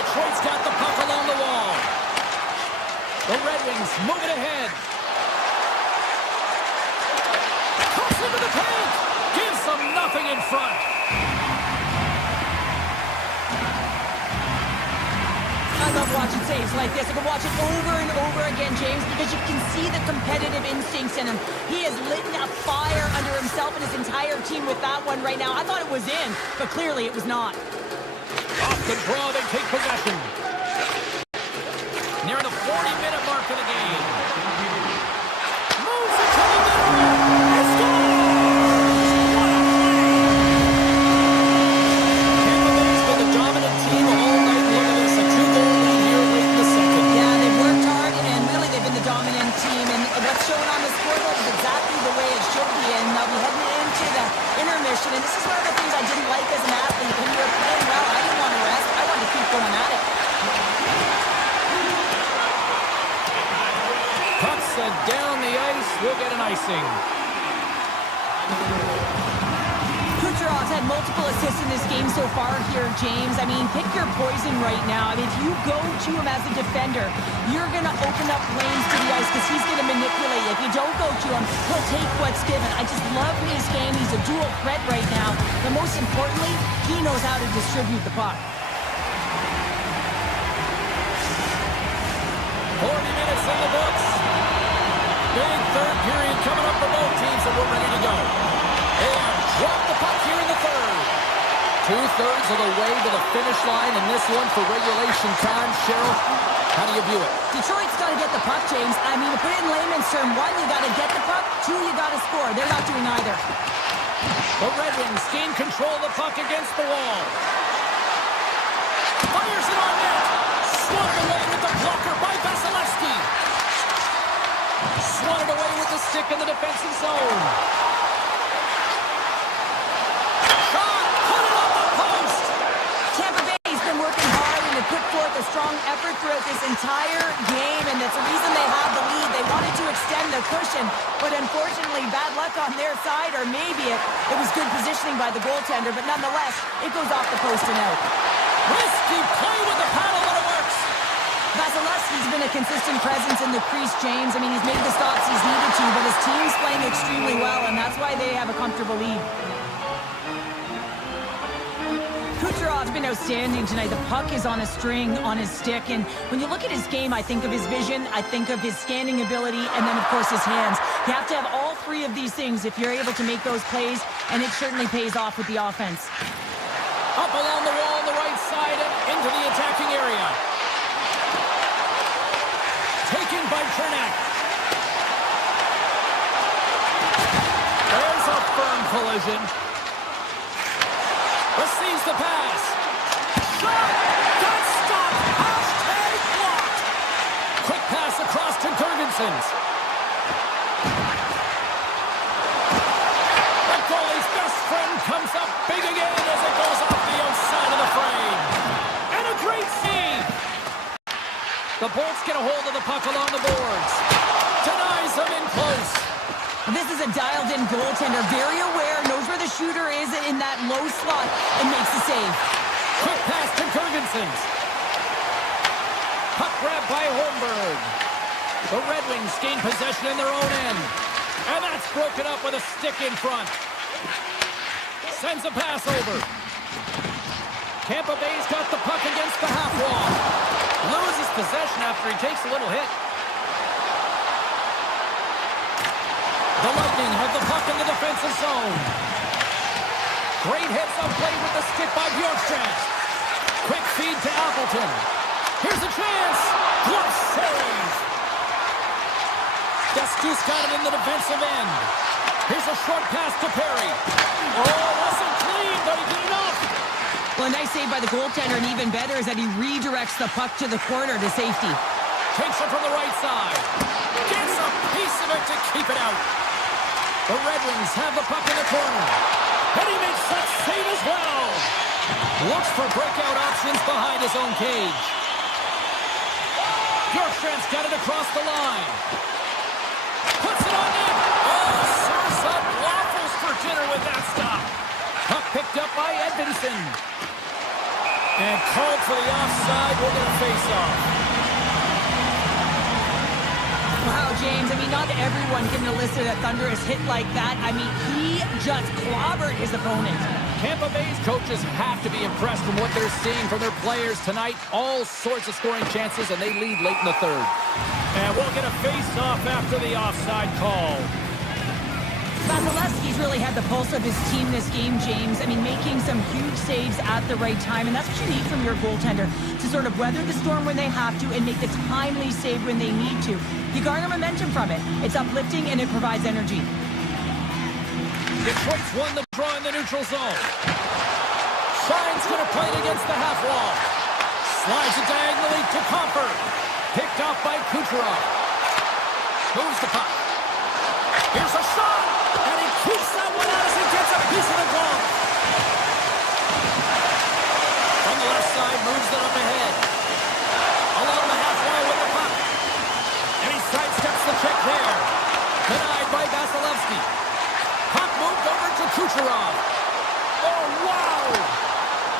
Detroit's got the puck along the wall. The Red Wings move it ahead. Cuts into the paint. Gives them nothing in front. I love watching saves like this. I can watch it over and over again, James, because you can see the competitive instincts in him. He is lit a fire under himself and his entire team with that one right now. I thought it was in, but clearly it was not. Off the draw, they take possession. Near the 40-minute mark of the game. Moves it to the middle. It scores! What a play! Tampa Bay's been the dominant team all night. Look at this, a 2-goal lead here late in the second. Yeah, they've worked hard, and really they've been the dominant team. And what's shown on the scoreboard is exactly the way it should be. And they'll be heading into the intermission. And this is one of the things I didn't like as an athlete. When you were playing well, I didn't want to rest. I wanted to keep going at it. Puck sent down the ice. We'll get an icing. Kucherov's had multiple assists in this game so far here, James. I mean, pick your poison right now. I mean, if you go to him as a defender, you're going to open up lanes to the ice because he's going to manipulate. If you don't go to him, he'll take what's given. I just love his game. He's a dual threat right now. But most importantly, he knows how to distribute the puck. 40 minutes in the books. Big third period coming up for both teams, and we're ready to go. And drop the puck here in the third. 2/3 of the way to the finish line in this one for regulation time. Cheryl, how do you view it? Detroit's got to get the puck, James. I mean, to put it in layman's term, 1, you got to get the puck. 2, you got to score. They're not doing either. The Red Wings gain control of the puck against the wall. Fires it on net. Swatted away with the blocker by Vasilevsky. Swatted away with the stick in the defensive zone. Shot! Put it on the post! Tampa Bay's been working hard and they put forth a strong effort throughout this entire game, and that's the reason they have the lead. They wanted to extend their cushion, but unfortunately, bad luck on their side, or maybe it was good positioning by the goaltender, but nonetheless, it goes off the post and out. Risky play with the paddle, but it works. Vasilevsky's been a consistent presence in the crease, James. I mean, he's made the stops he's needed to, but his team's playing extremely well, and that's why they have a comfortable lead. Kucherov's been outstanding tonight. The puck is on a string on his stick, and when you look at his game, I think of his vision, I think of his scanning ability, and then, of course, his hands. You have to have all three of these things if you're able to make those plays, and it certainly pays off with the offense. Up along the wall on the right side and into the attacking area. Taken by Chernak. There's a firm collision. Receives the pass. Shot! Got stopped! Hashtag blocked! Quick pass across to Gergensons. The goalie's best friend comes up big again as it goes off the outside of the frame. And a great save! The Bolts get a hold of the puck along the boards. Denies them in close. This is a dialed-in goaltender, very aware, knows where the shooter is in that low slot, and makes the save. Quick pass to Gergensons. Puck grabbed by Holmberg. The Red Wings gain possession in their own end. And that's broken up with a stick in front. Sends a pass over. Tampa Bay's got the puck against the half wall. Loses possession after he takes a little hit. The Lightning have the puck in the defensive zone. Great hits on play with the stick by Bjorkstrand. Quick feed to Appleton. Here's a chance. Glove save. Destus got it in the defensive end. Here's a short pass to Perry. Oh, wasn't clean, but he did enough. Well, a nice save by the goaltender, and even better is that he redirects the puck to the corner to safety. Takes it from the right side. Gets a piece of it to keep it out. The Red Wings have the puck in the corner. And he makes that save as well. Looks for breakout options behind his own cage. Bjorkstrand's got it across the line. Puts it on net. Oh, serves up waffles for dinner with that stop. Puck picked up by Edmondson. And called for the offside. We're going to face off. Wow, James, I mean, not everyone can elicit a thunderous hit like that. I mean, he just clobbered his opponent. Tampa Bay's coaches have to be impressed from what they're seeing from their players tonight. All sorts of scoring chances, and they lead late in the third. And we'll get a face-off after the offside call. Vasilevsky's really had the pulse of his team this game, James. I mean, making some huge saves at the right time, and that's what you need from your goaltender, to sort of weather the storm when they have to and make the timely save when they need to. You garner momentum from it. It's uplifting, and it provides energy. Detroit's won the draw in the neutral zone. Shine's going to play it against the half wall. Slides it diagonally to Comfort. Picked off by Kucherov. Moves the puck. Here's a shot, and he keeps that one out as he gets a piece of the glove. From the left side, moves it up ahead. Along the half wall with the puck. And he sidesteps the check there. Denied by Vasilevsky. Puck moved over to Kucherov. Oh, wow!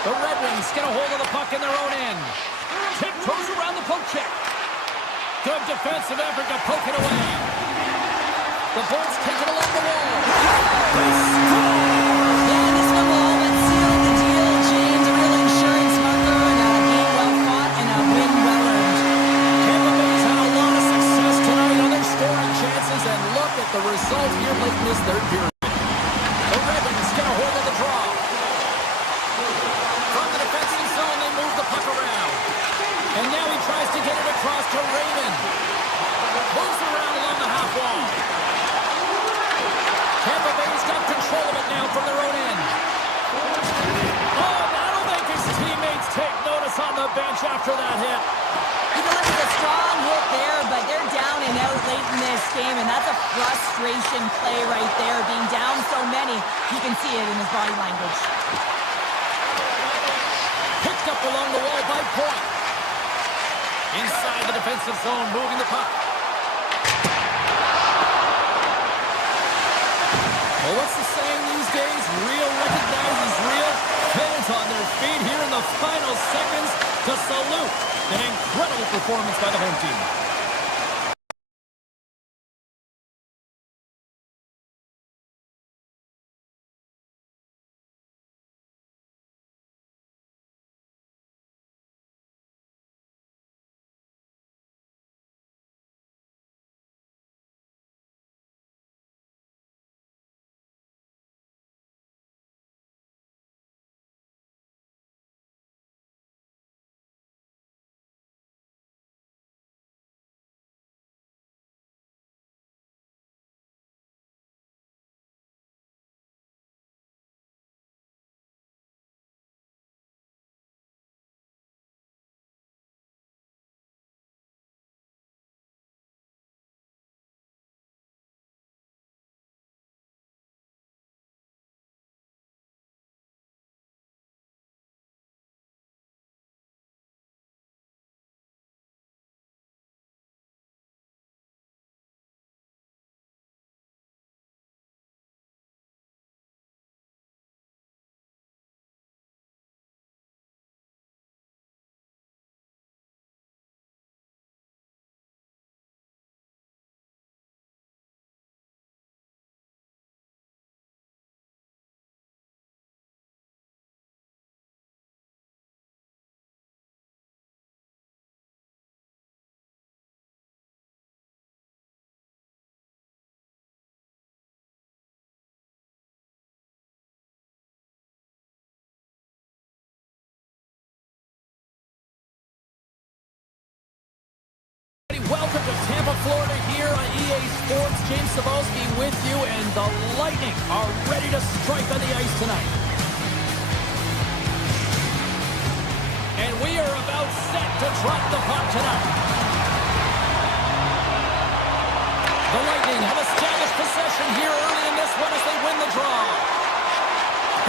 The Red Wings get a hold of the puck in their own end. Tiptoes around the poke check. Good defensive effort to poke it away. The Bolts take it along the wall. They score! Yeah, this one will but seal the deal, James. A real insurance marker and a game well fought and a win well earned. Tampa Bay's had a lot of success tonight on their scoring chances, and look at the result here late in this third period. The Red Wings get a hold of the draw. From the defensive zone, they move the puck around. And now he tries to get it across to Raymond. Moves around along the half wall. Tampa Bay's got control of it now from their own end. Oh, that'll make his teammates take notice on the bench after that hit. You can look at the strong hit there, but they're down and out late in this game, and that's a frustration play right there. Being down so many, you can see it in his body language. Picked up along the wall by Point. Inside the defensive zone, moving the puck. Well, what's the saying these days? Real recognizes real. Fans on their feet here in the final seconds to salute an incredible performance by the home team. Welcome to Tampa, Florida here on EA Sports. James Cybulski with you, and the Lightning are ready to strike on the ice tonight. And we are about set to drop the puck tonight. The Lightning have established possession here early in this one as they win the draw.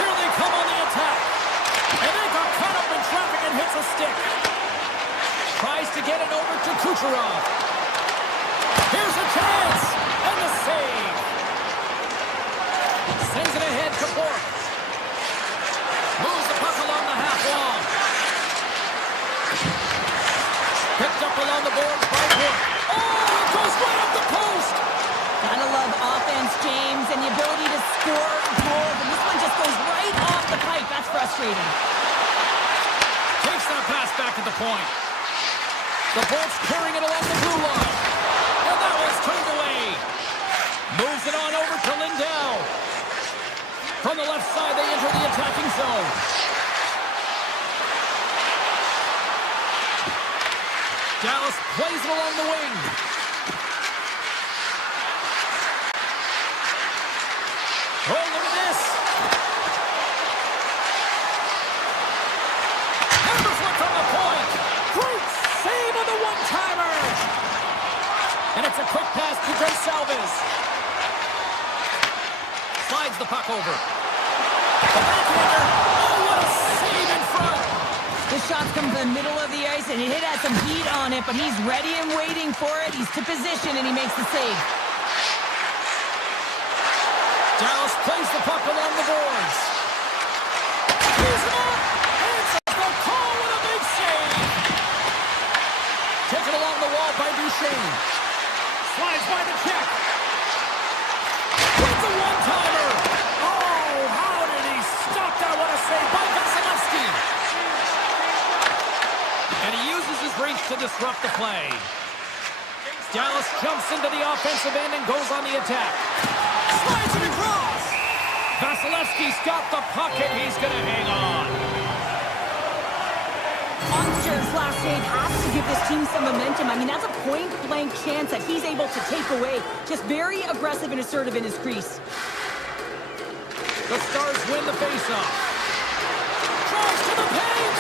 Here they come on the attack. And they got caught up in traffic and hits a stick. Tries to get it over to Kucherov. Here's a chance. And the save. Sends it ahead to Bork. Moves the puck along the half wall. Picked up along the boards by Bork. Oh, it goes right up the post. Gotta love offense, James, and the ability to score goals. And this one just goes right off the pipe. That's frustrating. Takes that pass back at the point. The Bolts carrying it along the blue line. And that was turned away. Moves it on over to Lindell. From the left side, they enter the attacking zone. Dallas plays it along the wing. Oh, look at this. Hammers one from the point. Great save on the one-timer. And it's a quick pass to Gonsalves. Slides the puck over. The backhander. Oh, what a save in front. This shot's come from the middle of the ice, and it has some heat on it, but he's ready and waiting for it. He's to position, and he makes the save. Dallas plays the puck along the boards. He's up. Answers the call with a big save. Taken along the wall by Duchesne. Slides by the check. With the one-timer. Oh, how did he stop that? What a save by Vasilevsky. And he uses his reach to disrupt the play. Dallas jumps into the offensive end and goes on the attack. Slides it across. Vasilevsky's got the puck and he's going to hang on. Monster's last save has to give this team some momentum. I mean, that's a point-blank chance that he's able to take away. Just very aggressive and assertive in his crease. The Stars win the faceoff. Drives to the paint.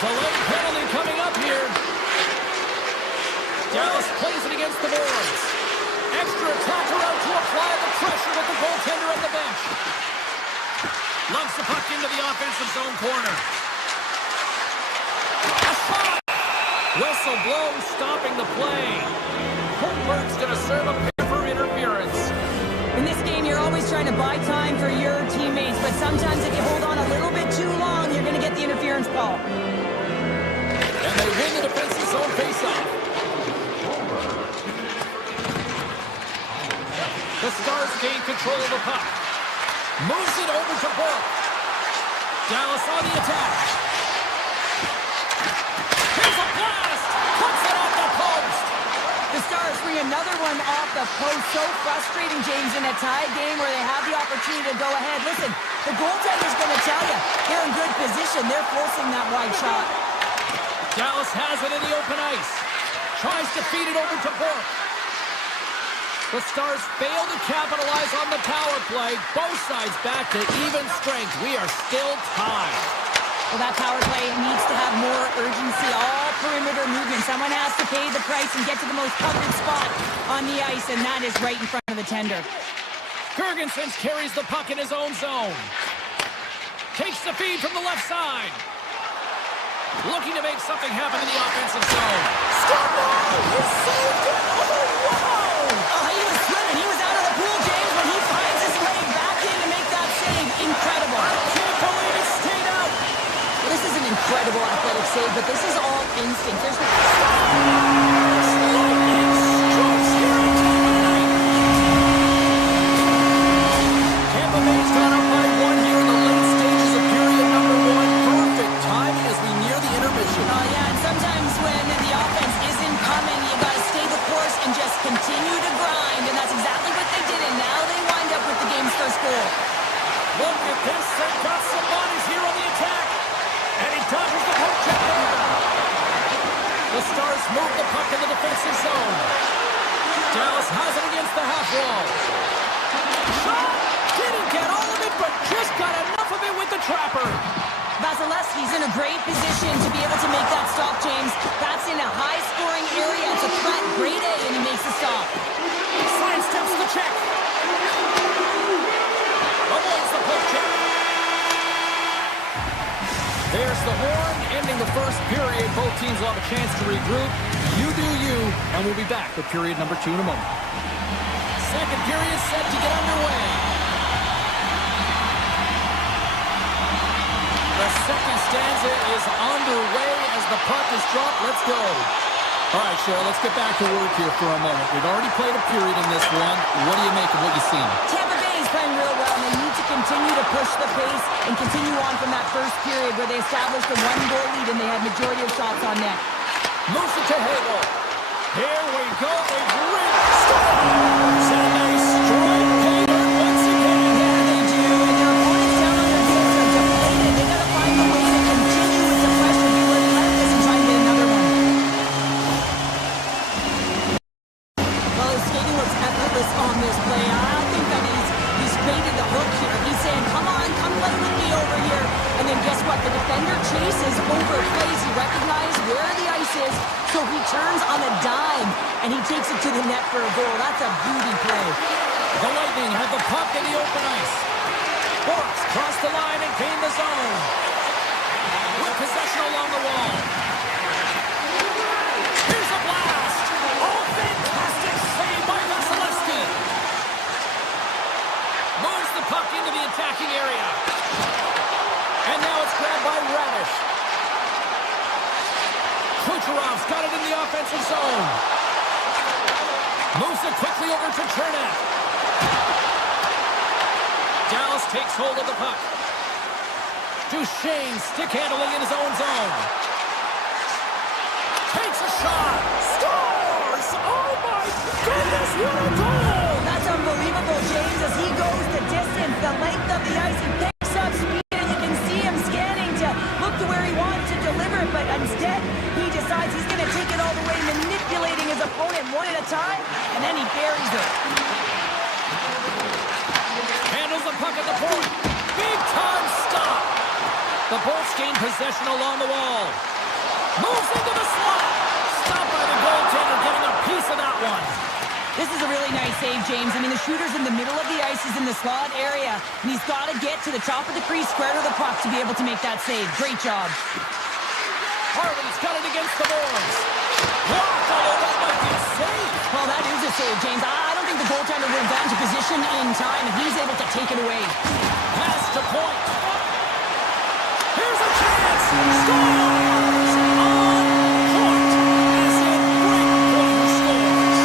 Delayed penalty coming up here. Dallas plays it against the boards. Extra attacker out to apply the pressure with the goaltender on the bench. Lumps the puck into the offensive zone corner. A shot! Whistle blows, stopping the play. Holmberg's going to serve a pair for interference. In this game, you're always trying to buy time for your teammates, but sometimes if you hold on a little bit too long, you're going to get the interference call. And they win the defensive zone faceoff. The Stars gain control of the puck. Moves it over to Bork. Dallas on the attack. Here's a blast! Puts it off the post! The Stars bring another one off the post. So frustrating, James, in a tied game where they have the opportunity to go ahead. Listen, the goaltender's going to tell you they're in good position. They're forcing that wide shot. Dallas has it in the open ice. Tries to feed it over to Bork. The Stars fail to capitalize on the power play. Both sides back to even strength. We are still tied. Well, that power play needs to have more urgency. All perimeter movement. Someone has to pay the price and get to the most covered spot on the ice, and that is right in front of the tender. Girgensons carries the puck in his own zone. Takes the feed from the left side. Looking to make something happen in the offensive zone. Scoreboard! He saved it! Oh, wow! Oh, he was swimming. He was out of the pool, James, when he finds his way back in to make that save. Incredible. I can't believe he stayed out. Well, this is an incredible athletic save, but this is all instinct. There's no... Lightning strikes here in Tampa tonight. Tampa Bay's gone up by one here in the late stages of period number one. Perfect timing as we near the intermission. Oh, yeah, and sometimes when the offense isn't coming, you got to stay the course and just continue to grind, and that's exactly what they did, and now they wind up with the game's first goal. Look at this. They've got some bodies here on the attack. And he dodges the poke check there. The The Stars move the puck in the defensive zone. Dallas has it against the half wall. Shot! Didn't get all of it, but just got enough of it with the trapper. Vasilevsky's in a great position to be able to make that stop, James. That's in a high-scoring area. It's a threat, grade A, and he makes the stop. Side steps the check. Avoids the poke check. There's the horn, ending the first period. Both teams will have a chance to regroup. You do you, and we'll be back with period number 2 in a moment. Second period set to get underway. The second stanza is underway as the puck is dropped. Let's go. All right, Cheryl, let's get back to work here for a moment. We've already played a period in this one. What do you make of what you've seen? Tampa Bay is playing real well, and they need to continue to push the pace and continue on from that first period where they established a 1-goal lead and they had majority of shots on net. Moves it to Hagel. Here we go. They've ripped Stars. And they strike pay dirt once again. Yeah, they do. And their opponents down on their heels are deflated. They got to find a way to continue with the pressure, be relentless and try and get another one. Well, his skating looks effortless on this play. I think that he's baited the hook here. He's saying, come on, come play with me over here. And then guess what? The defender chases over plays. He recognizes where the ice is, so he turns on a dime, and he takes it to the net for a goal. That's a beauty play. The Lightning have the puck in the open ice. Borks cross the line and gain the zone. With possession along the wall. Here's a blast. Oh, fantastic save by Vasilevsky. Moves the puck into the attacking area. And now it's grabbed by Radish. Kucherov's got it in the offensive zone. Moves it quickly over to Chernak. Dallas takes hold of the puck. Duchesne stick handling in his own zone. Takes a shot. Scores! Oh my goodness, what a goal! That's unbelievable, James, as he goes the distance, the length of the ice. He picks up speed, and you can see him scanning to look to where he wants to deliver, but instead he decides he's going to take it all the way, manipulating his opponent one at a time, and then he buries it. Handles the puck at the point. Big time stop. The Bolts gain possession along the wall. Moves into the slot. Stopped by the goaltender, getting a piece of that one. This is a really nice save, James. I mean, the shooter's in the middle of the ice. He's in the slot area, and he's got to get to the top of the crease, square to the puck to be able to make that save. Great job. Harley's got it against the boards. Blocked, although that might be a save. Well, that is a save, James. I don't think the goaltender would have gotten to position in time, and he's able to take it away. Pass to point. Here's a chance. Scores! On point. As in great point scores.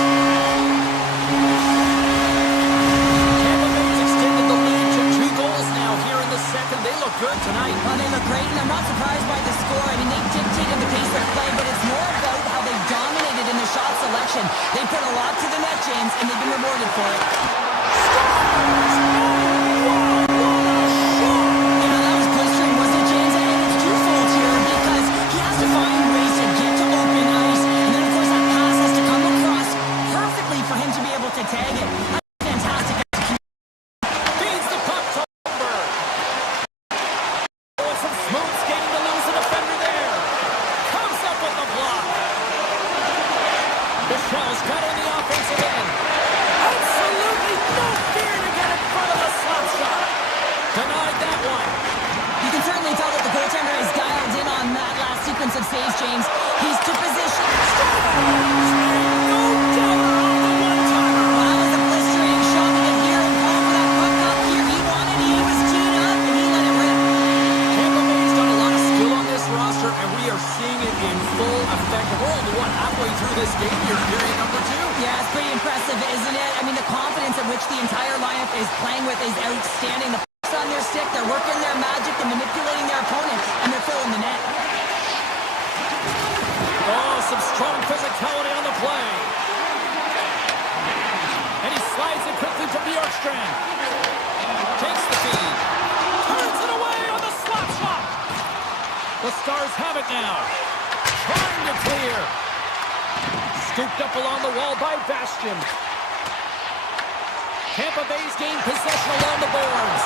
Tampa Bay's extended the lead to 2 goals now here in the second. They look good tonight. Well, they look great, and I'm not surprised by the score. I mean, they dictated the pace of play, but it's more about how they dominated in the shot selection. They put a lot to the net, James, and they've been rewarded for it. Scores! Oh, wow, what a shot! You know, that was blistering, wasn't it, James? And it's twofold here because he has to find ways to get to open ice, and then, of course, that pass has to come across perfectly for him to be able to tag it. That's fantastic execution. Feeds the puck to Holmberg. Oh, some smooth skating to lose a defender there. Comes up with the block. Michelle's got it in the offensive end. Absolutely no fear to get in front of the slap shot. Denied that one. You can certainly tell that the goaltender is dialed in on that last sequence of saves, James. He's to position. Scores! And no doubt on the one-timer. Well, that was a blistering shot. You can hear him call for that puck up here. He wanted, he was teed up, and he let it rip. Tampa Bay's got a lot of skill on this roster, and we are seeing it in full effect. We're only, halfway through this game here, period number 2. Yeah, it's pretty impressive, isn't it? I mean, the confidence at which the entire lineup is playing with is outstanding. The puck's on their stick, they're working their magic, they're manipulating their opponent, and they're filling the net. Oh, some strong physicality on the play. And he slides it quickly to Bjorkstrand. Takes the feed. Turns it away on the slap shot. The Stars have it now. Trying to clear. Scooped up along the wall by Bastian. Tampa Bay's gained possession along the boards.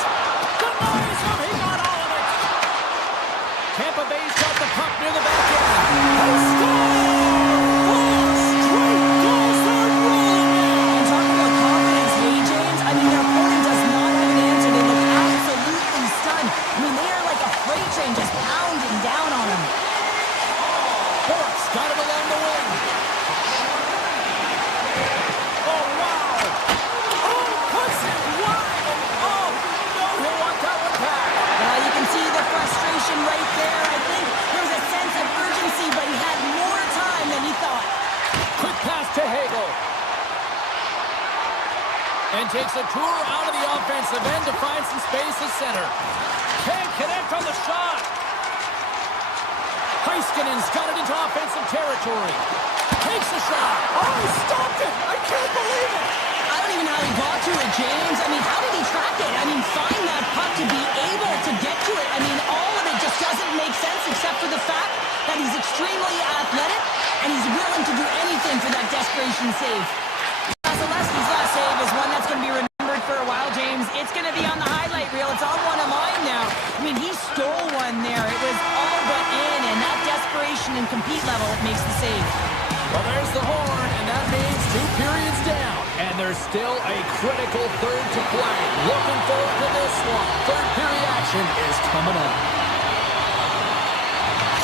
Denies him. He got all of it. Tampa Bay's got the puck near the back end. They score! Straight goals start rolling now. And talking about confidence, hey, James, I mean, their opponent does not have an answer. They look absolutely stunned. I mean, they are like a freight train just pounding down on them. Borks got it along the wing. Oh, wow. Oh, puts it wide. Oh, no, he'll want that one back. You can see the frustration right there. I think there was a sense of urgency, but he had more time than he thought. Quick pass to Hagel. And takes a tour out of the offensive end to find some space at center. Can't connect on the shot. Heiskanen's got it into offensive territory. Takes a shot. Oh, he stopped it. I can't believe it. I don't even know how he got to it, James. I mean, how did he track it? I mean, find that puck to be able to get to it. I mean, all of it just doesn't make sense except for the fact that he's extremely athletic and he's willing to do anything for that desperation save. Zaleski's last save is one that's going to be remembered for a while, James. It's going to be on the highlight reel. It's on one of mine now. I mean, he stole one there. It was all but in, and that desperation and compete level, it makes the save. Well, there's the horn, and that means 2 periods down. And there's still a critical third to play. Looking forward to this one. Third period action is coming up.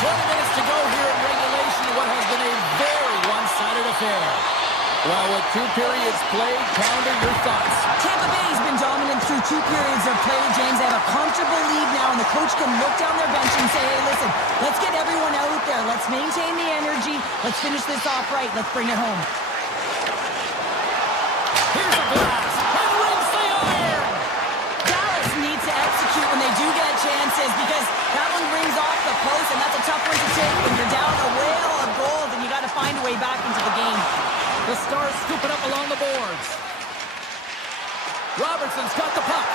20 minutes to go here in regulation. What has been a very one-sided affair. Well, with 2 periods played, Pounder, your thoughts? Tampa Bay's been dominant through 2 periods of play, James. They have a comfortable lead now, and the coach can look down their bench and say, hey, listen, let's get everyone out there. Let's maintain the energy. Let's finish this off right. Let's bring it home. Here's a glass. And rings the iron. Dallas needs to execute when they do get chances because that one rings off the post, and that's a tough one to take when you're down a whale of goals and you got to find a way back into the game. The Stars scoop it up along the boards. Robertson's got the puck.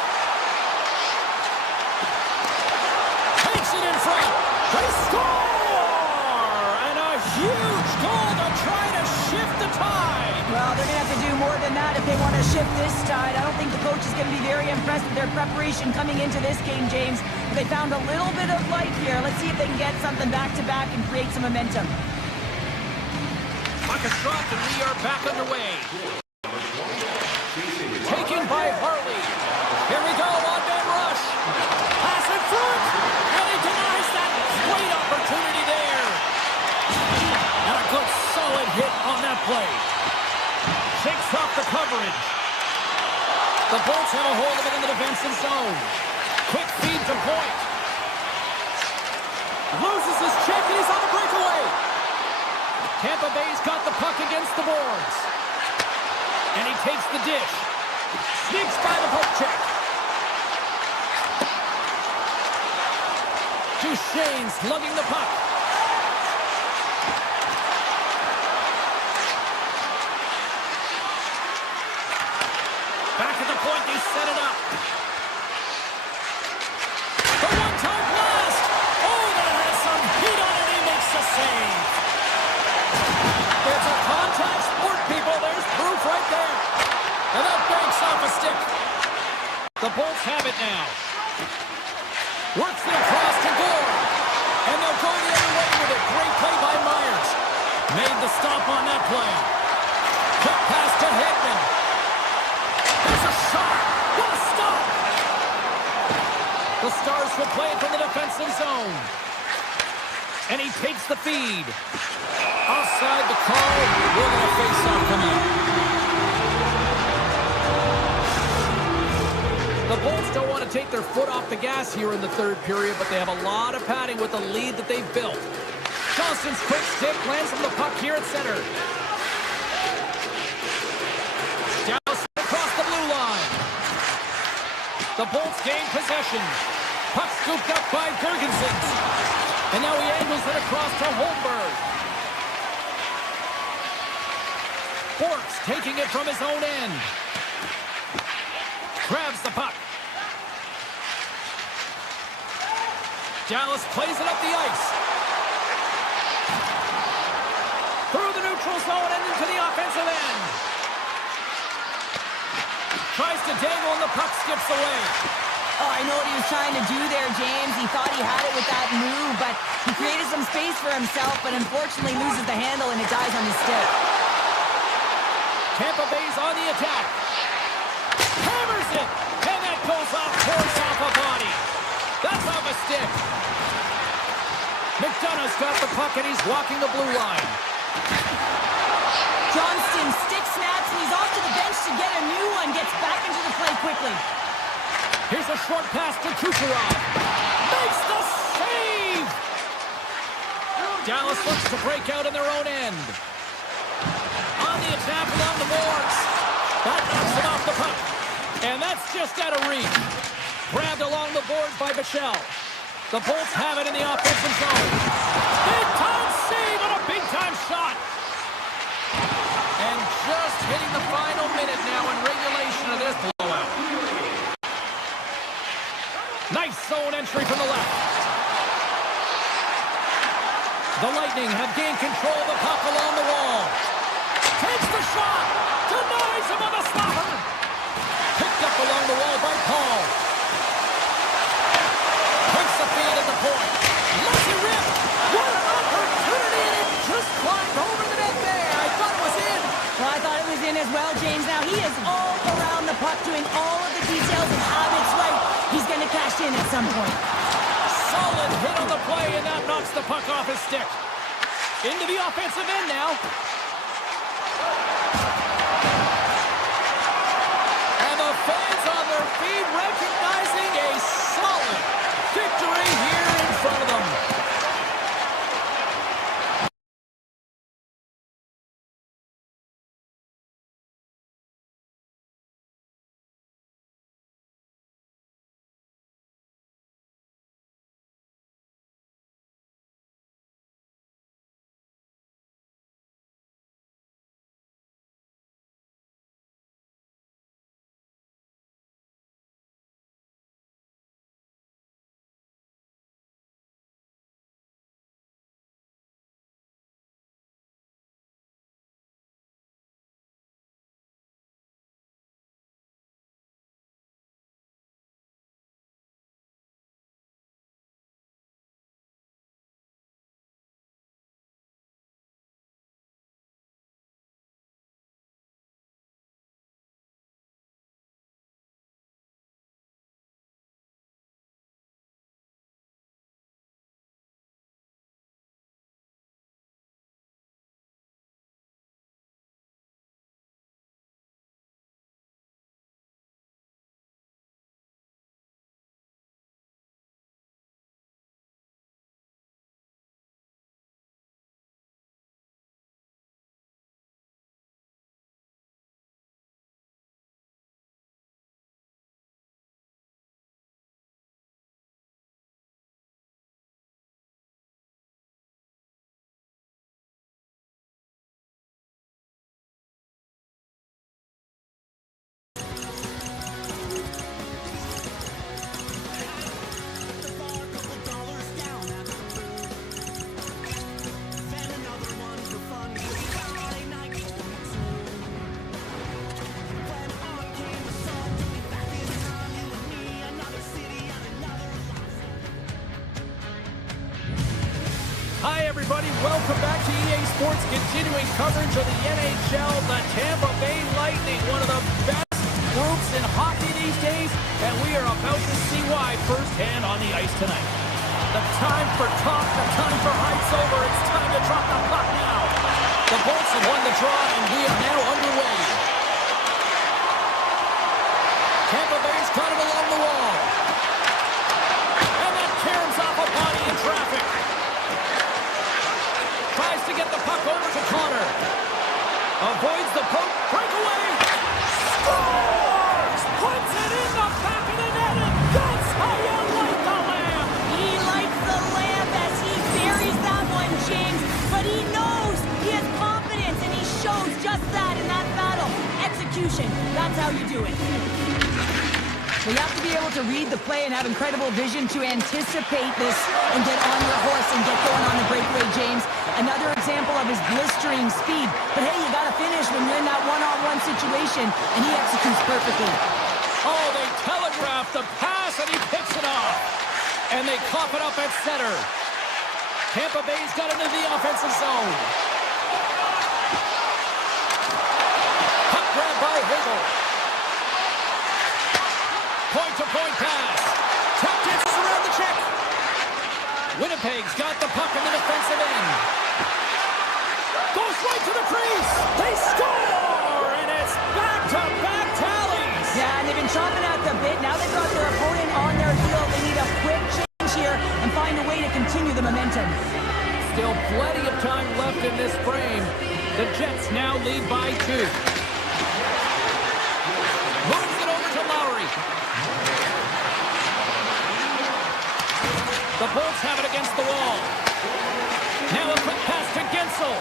Takes it in front. They score! And a huge goal to try to shift the tide. Well, they're going to have to do more than that if they want to shift this tide. I don't think the coach is going to be very impressed with their preparation coming into this game, James. They found a little bit of light here. Let's see if they can get something back-to-back and create some momentum. Puck is dropped and we are back underway. Taken by Harley. Here we go, one-man rush. Pass in front. And he denies that great opportunity there. And a good solid hit on that play. Shakes off the coverage. The Bolts have a hold of it in the defensive zone. Quick feed to point. Loses his check and he's on the breakaway. Tampa Bay's got the puck against the boards. And he takes the dish. Sneaks by the poke check. Duchesne slugging the puck. Back at the point, they set it up. The one-time blast. Oh, that has some heat on it. He makes the save. It's a contact sport, people. There's proof right there. And that breaks off a stick. The Bolts have it now. Works it across to Gore. And they'll go the other way with it. Great play by Myers. Made the stop on that play. Quick pass to Hedman. There's a shot. What a stop. The Stars will play it from the defensive zone. And he takes the feed. Offside the call. We're going to face off coming up. The Bolts don't want to take their foot off the gas here in the third period, but they have a lot of padding with the lead that they've built. Johnston's quick stick lands on the puck here at center. Dallas across the blue line. The Bolts gain possession. Puck scooped up by Gergensen. And now he angles it across to Holmberg. Borks taking it from his own end. Grabs the puck. Dallas plays it up the ice. Through the neutral neutral zone and into the offensive end. Tries to dangle and the puck skips away. Oh, I know what he was trying to do there, James. He thought he had it with that move, but he created some space for himself, but unfortunately loses the handle and it dies on his stick. Tampa Bay's on the attack. Hammers it! And that goes off course off a body. That's off a stick. McDonough's got the puck and he's walking the blue line. Johnston stick snaps and he's off to the bench to get a new one. Gets back into the play quickly. Here's a short pass to Kucherov. Makes the save! Dallas looks to break out in their own end. On the attack along the boards. That knocks him off the puck. And that's just out of reach. Grabbed along the boards by Bichelle. The Bolts have it in the offensive zone. Big-time save and a big-time shot. And just hitting the final minute now in regulation of this blowout. Nice zone entry from the left. The Lightning have gained control of the puck along the wall. Takes the shot. Denies him on the slapper. Picked up along the wall by Paul. Takes the feed at the point. Lets it rip. What an opportunity, and it just climbed over the net there. I thought it was in. Well, I thought it was in as well, James. Now he is all around the puck doing all of the details and habits right. He's going to cash in at some point. Solid hit on the play, and that knocks the puck off his stick. Into the offensive end now. And the fans on their feet recognizing a solid victory here in front of them. Hi, everybody. Welcome back to EA Sports, continuing coverage of the NHL. The Tampa Bay Lightning, one of the best groups in hockey these days, and we are about to see why firsthand on the ice tonight. The time for talk, the time for heights over. It's time to drop the puck now. The Bolts have won the draw, and we are now underway. Tampa Bay's got it along the wall. And that caroms off a body in traffic. Tries to get the puck over to Connor. Avoids the poke. Breakaway. Scores! Puts it in the back of the net, and that's how you light the lamp. He lights the lamp as he buries that one, James. But he knows he has confidence, and he shows just that in that battle. Execution. That's how you do it. Well, you have to be able to read the play and have incredible vision to anticipate this and get on your horse and get going on the breakaway, James. Another example of his blistering speed. But hey, you got to finish when you're in that one-on-one situation, and he executes perfectly. Oh, they telegraph the pass, and he picks it off. And they cough it up at center. Tampa Bay's got into the offensive zone. Puck grab by Hagel. Point-to-point pass. Tap dances around the check. Winnipeg's got the puck in the defensive end. Goes right to the crease. They score, and it's back-to-back tallies. Yeah, and they've been chomping at the bit. Now they've got their opponent on their heel. They need a quick change here and find a way to continue the momentum. Still plenty of time left in this frame. The Jets now lead by 2. Moves it over to Lowry. The Bolts have it against the wall. Now a quick pass to Gensel.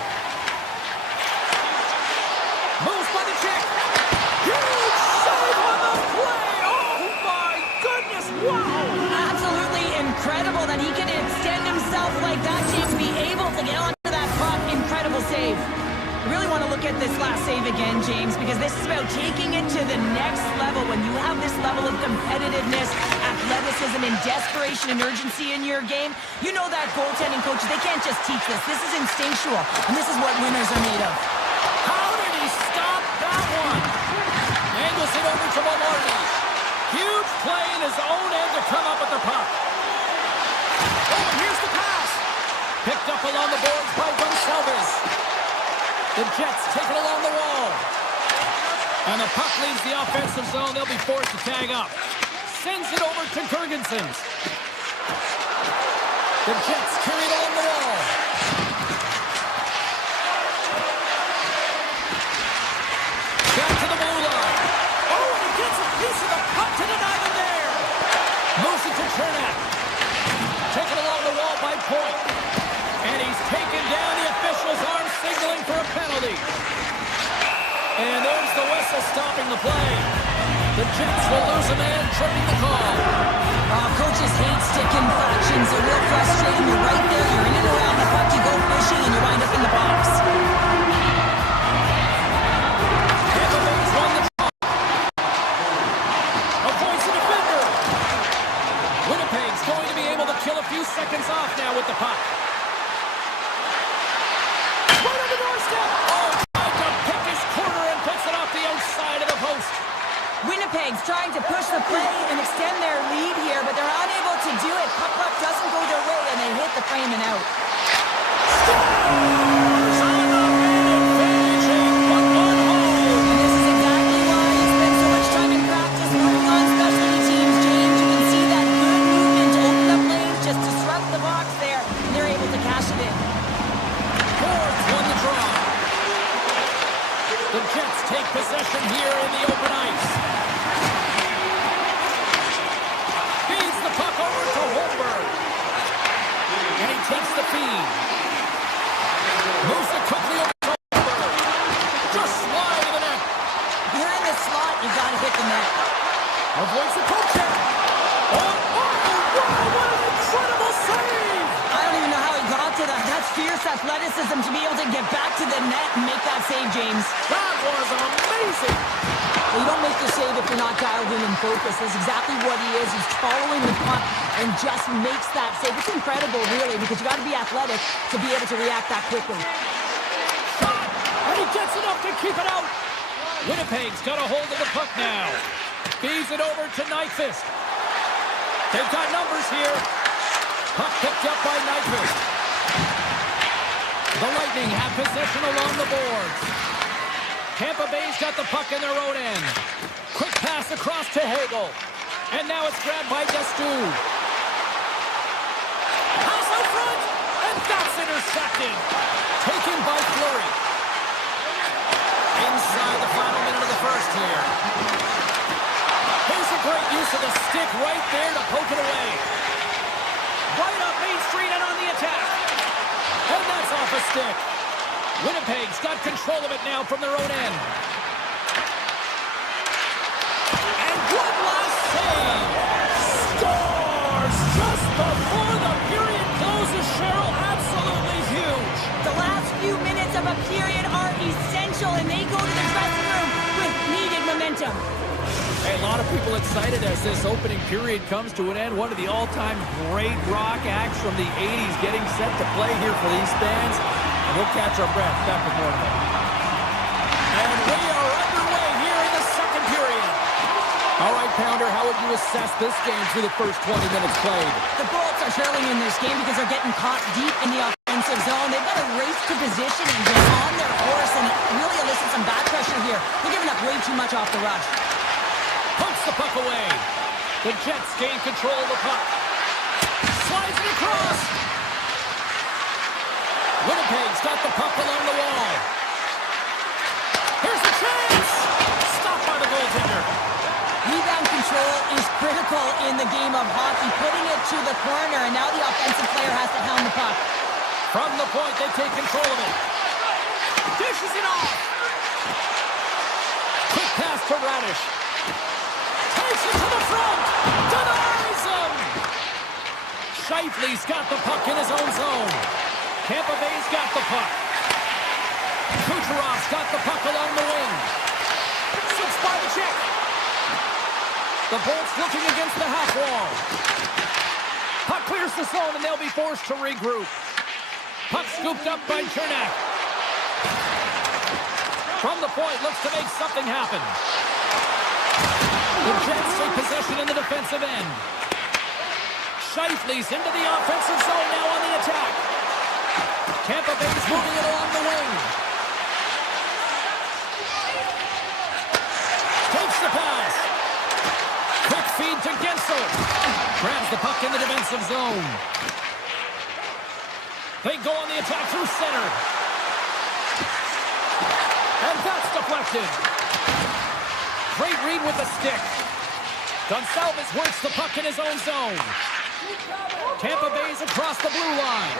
Moves by the check. Huge save on the play. Oh my goodness, wow. Absolutely incredible that he can extend himself like that, James, be able to get onto that puck. Incredible save. I really want to look at this last save again, James, because this is about taking it to the next level. When you have this level of competitiveness, athleticism, and desperation and urgency in your game, you know that goaltending coaches, they can't just teach this. This is instinctual, and this is what winners are made of. How did he stop that one? Angles it over to Maloney. Huge play in his own end to come up with the puck. Oh, and here's the pass. Picked up along the boards by Gonsalves. The Jets take it along the wall. And the puck leaves the offensive zone. They'll be forced to tag up. Sends it over to Gergensons. The Jets carry it along the wall. Back to the blue line. Oh, and he gets a piece of the puck to deny them there. Moves it to Chernak. Taken along the wall by Point. And he's taken down. The official's arm signaling for a penalty. And there's the whistle stopping the play. The Jets will lose a man, tripping the call. Coaches hate stick infractions. They're real frustrating. You're right there. You're in and around the puck. You go fishing, and you wind up in the box. Tampa Bay's won the draw. Avoids the defender. Winnipeg's going to be able to kill a few seconds off now with the puck. Right on the doorstep. Oh, tried to pick his corner and puts it off the outside of the post. Winnipeg's trying to push the play and extend their lead here, but they're unable to do it. Puck doesn't go their way, and they hit the frame and out. Scores on the man advantage, puck on home. And this is exactly why you spend so much time in practice moving on specialty teams, James. You can see that good movement to open up lanes, just disrupt the box there, and they're able to cash it in. Fords won the draw. The Jets take possession here in the open ice. Feeds the puck over to Holmberg. And he takes the feed. Moves it quickly over to Holmberg. Just wide of the net. You're in the slot, you got to hit the net. Avoids the poke check. Oh, wow, what an incredible save! I don't even know how he got to that. That's fierce athleticism to be able to get back to the net and make that save, James. That was amazing! Well, you don't make the save if you're not dialed in and focused. That's exactly what he is. He's following the puck and just makes that save. It's incredible, really, because you got to be athletic to be able to react that quickly. Shot! And he gets enough to keep it out! Winnipeg's got a hold of the puck now. Feeds it over to Nyquist. They've got numbers here. Puck picked up by Nyquist. The Lightning have possession along the boards. Tampa Bay's got the puck in their own end. Quick pass across to Hagel. And now it's grabbed by Destu. Pass out front. And that's intercepted. Taken by Fleury. Inside the final minute of the first here. Here's a great use of the stick right there to poke it away. Right up Main Street and on the attack. And that's off a stick. Winnipeg's got control of it now from their own end. And one last save period are essential, and they go to the dressing room with needed momentum. Hey, a lot of people excited as this opening period comes to an end. One of the all-time great rock acts from the 80s getting set to play here for these fans. And we'll catch our breath. Back with more of it. And we are underway here in the second period. All right, Pounder, how would you assess this game through the first 20 minutes played? The Bolts are trailing in this game because they're getting caught deep in the offensive zone. They've got to race to position and get on their horse and really elicit some back pressure here. They're giving up way too much off the rush. Pumps the puck away. The Jets gain control of the puck. Slides it across. Winnipeg's got the puck along the wall. Here's the chance. Stopped by the goaltender. Rebound control is critical in the game of hockey. Putting it to the corner, and now the offensive player has to hound the puck. From the point, they take control of it. Dishes it off. Quick pass to Radish. Takes it to the front. Denies him. Scheifele's got the puck in his own zone. Tampa Bay's got the puck. Kucherov's got the puck along the wing. Slips by the check. The Bolts looking against the half wall. Puck clears the zone, and they'll be forced to regroup. Puck scooped up by Chernak. From the point, looks to make something happen. The Jets take possession in the defensive end. Scheifele's into the offensive zone now on the attack. Tampa Bay's moving it along the wing. Takes the pass. Quick feed to Gensel. Grabs the puck in the defensive zone. They go on the attack through center. And that's deflected. Great read with the stick. Gonçalves works the puck in his own zone. Tampa Bay's across the blue line.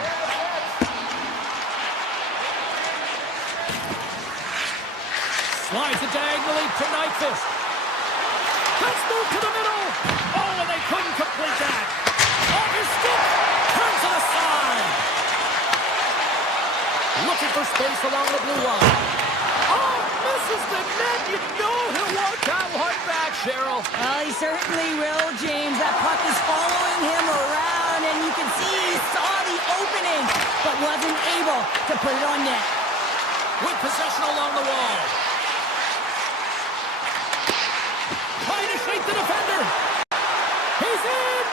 Slides it diagonally to Nyquist. Let's move to the middle. Oh, and they couldn't complete that. Off his stick. Turns to the side. Looking for space along the blue line. Oh, misses the net. You know he'll want that one back, Cheryl. Well, he certainly will, James. That puck is following him around, and you can see he saw the opening, but wasn't able to put it on net. With possession along the wall. Trying to shake the defender. He's in.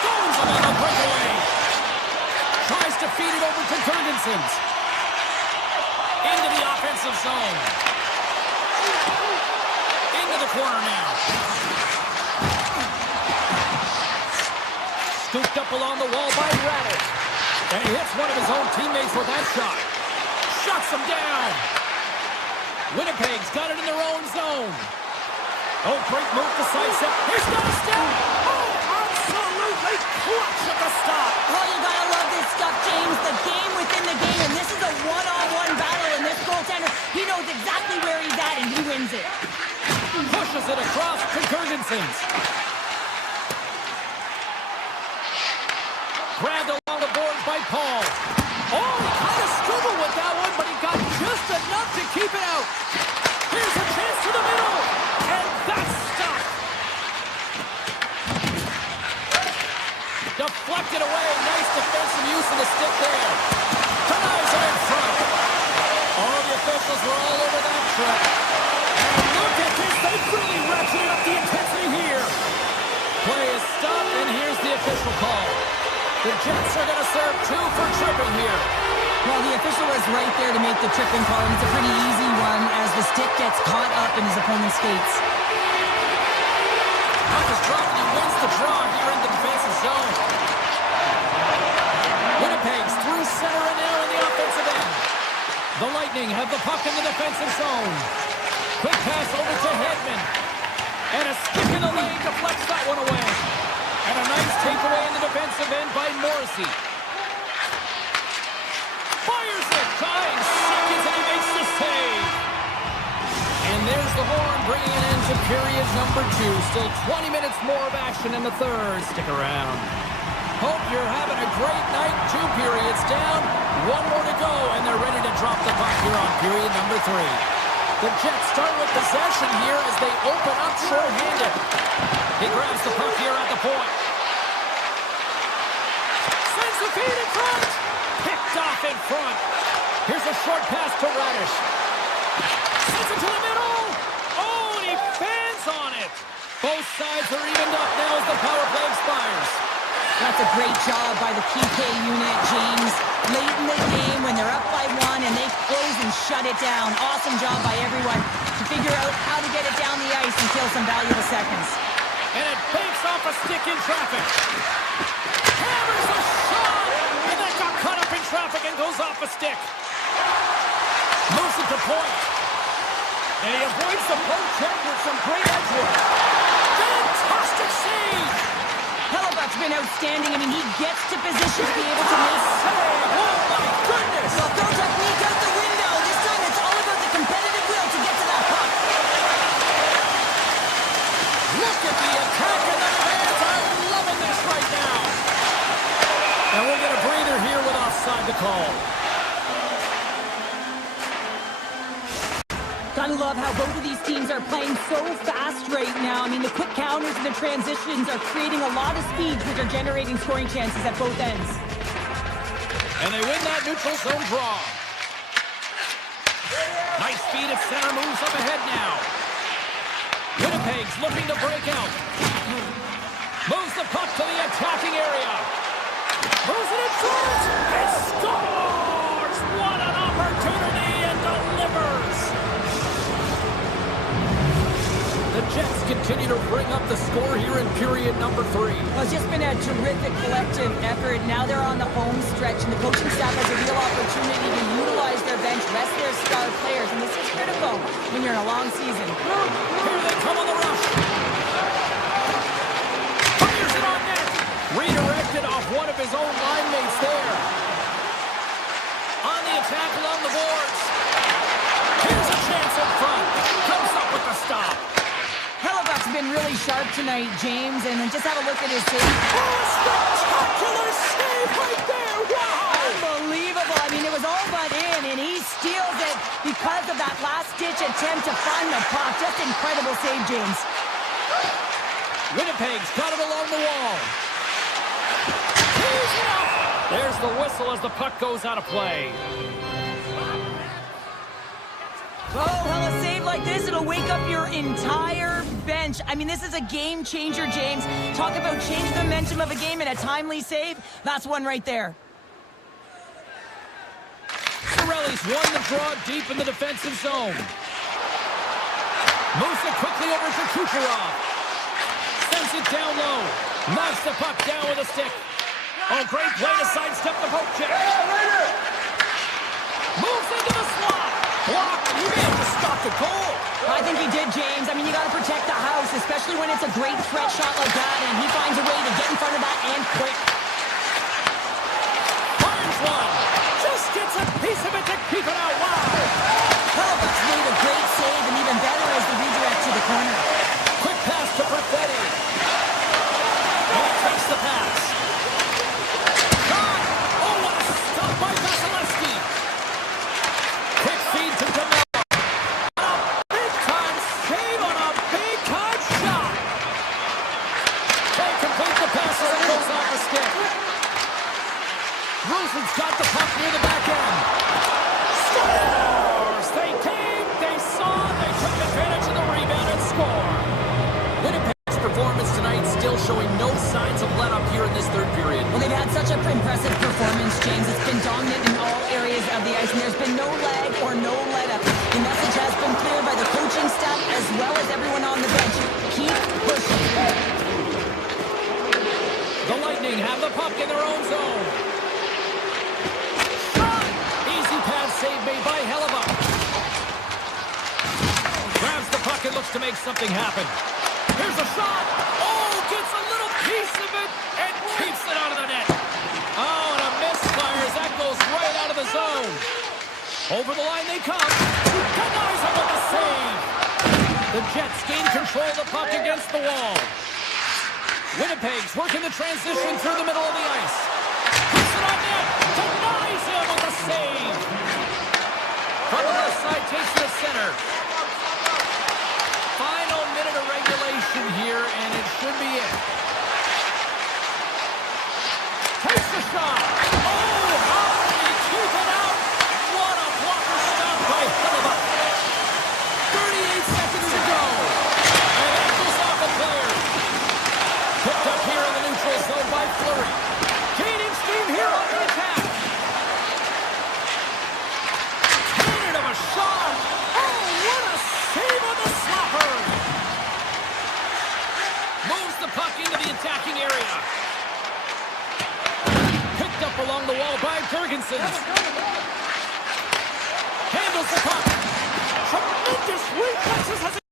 Stones him on the breakaway. Tries to feed it over to Jurgensen's. Into the offensive zone. Into the corner now. Scooped up along the wall by Radish. And he hits one of his own teammates with that shot. Shuts him down. Winnipeg's got it in their own zone. Oh, great move to sidestep. He's got a step. Oh, absolutely clutch at the stop. Oh, you gotta love this stuff, James. The game within the game, and this is a one-on-one battle, and this goaltender, he knows exactly where he's at, and he wins it. Pushes it across to Jurgensen's. Grabbed along the boards by Paul. Oh, he kind of struggled with that one, but he got just enough to keep it out. Here's a chance to the middle, and that's stopped. Deflected away. Nice defensive use of the stick there. Denies it in front. All the officials were all over that trip. And look at this. They've really ratcheted up the intensity here. Play is stopped, and here's the official call. The Jets are going to serve 2 for tripping here. Well, the official was right there to make the tripping call, and it's a pretty easy one as the stick gets caught up in his opponent's skates. Puck is dropped, and he wins the draw here in the defensive zone. Winnipeg's through center and now in the offensive end. The Lightning have the puck in the defensive zone. Quick pass over to Hedman. And a stick in the lane deflects that one away. And a nice takeaway in the defensive end by Morrissey. Fires it, tying seconds, and he makes the save. And there's the horn, bringing it into period number 2. Still 20 minutes more of action in the third. Stick around. Hope you're having a great night. 2 periods down. 1 more to go, and they're ready to drop the puck here on period number 3. The Jets start with possession here as they open up short-handed. He grabs the puck here at the point. Sends the feed in front. Picked off in front. Here's a short pass to Radish. Sends it to the middle. Oh, and he fans on it. Both sides are evened up now as the power play expires. That's a great job by the PK unit, James. Late in the game when they're up by 1 and they close and shut it down. Awesome job by everyone to figure out how to get it down the ice and kill some valuable seconds. And it banks off a stick in traffic. Hammers a shot! And that got caught up in traffic and goes off a stick. Moves it to point. And he avoids the poke check with some great edge work. Fantastic save! Hellebuck's been outstanding. I mean, he gets to position to be able to make... Oh, my goodness! Well, throw technique out the window. This time it's all about the competitive will to get to that puck. Look at the attack in the fans. I'm loving this right now. And we'll get a breather here with offside the call. Gotta love how both of these teams are playing so fast right now. I mean, the quick counters and the transitions are creating a lot of speeds, which are generating scoring chances at both ends. And they win that neutral zone draw. Nice speed at center, moves up ahead now. Winnipeg's looking to break out. Moves the puck to the attacking area. Moves it in front. And scores! What an opportunity, and delivers! The Jets continue to bring up the score here in period number 3. Well, it's just been a terrific collective effort. Now they're on the home stretch, and the coaching staff has a real opportunity to utilize their bench, rest their star players, and this is critical when you're in a long season. Here they come on the rush. Fires it on net. Redirected off one of his own line mates there. On the attack along the boards. Here's a chance in front. Comes up with the stop. Hellebuck's been really sharp tonight, James, and just have a look at his save. Oh, spectacular save right there! Wow! Unbelievable. I mean, it was all but in, and he steals it because of that last-ditch attempt to find the puck. Just incredible save, James. Winnipeg's got it along the wall. Here's it up! There's the whistle as the puck goes out of play. Oh, well, a save like this, it'll wake up your entire bench. I mean, this is a game changer, James. Talk about change the momentum of a game in a timely save. That's one right there. Cirelli's won the draw deep in the defensive zone. Moves it quickly over to Kucherov. Sends it down low. Knocks the puck down with a stick. Oh, great play to sidestep the poke check. Moves into the slot. Blocked. He may have just stopped the goal. I think he did, James. I mean, you got to protect the house, especially when it's a great threat shot like that, and he finds a way to get in front of that and quick. Fires one. Just gets a piece of it to keep it out. Wow. Hellebuck's made a great save, and even better as the redirect to the corner. Quick pass to Perfetti. And he takes the pass. Shot. Oh, what a stop by Vasilevsky. Quick feed to DeMello. Big-time save on a big-time shot. Can't complete the pass as it goes off the stick. Rosen's got the puck near the back end. Scores! They came, they saw, they took advantage of the rebound and score. Winnipeg's performance tonight still showing no signs of let-up here in this third period. Well, they've had such a impressive performance, James. It's been dominant in all areas of the ice, and there's been no lag or no let-up. The message has been clear by the coaching staff as well as everyone on the bench. Keep pushing. The Lightning have the puck in their own zone. Shot! Easy pad save made by Hellebuck. Grabs the puck and looks to make something happen. Here's a shot. Oh, gets a little piece of it and keeps it out of the net. Oh, and a misfire as that goes right out of the zone. Over the line they come. Denies him with the save. The Jets gain control of the puck against the wall. Winnipeg's working the transition through the middle of the ice. Puts it on net. Denies him with the save. From the left side, takes to the center. Final minute of regulation here, and it should be it. Takes the shot. Oh, how did he keep it out? What a blocker stop by Hellebuyck. 38 seconds to go. And edges off a player. Picked up here in the neutral zone by Fleury. Gaining steam here on the attack. Cannon of a shot. Oh, what a save on the slapper. Moves the puck into the attacking area. Picked up along the wall by Gergensen. Handles the puck. Tremendous reflexes has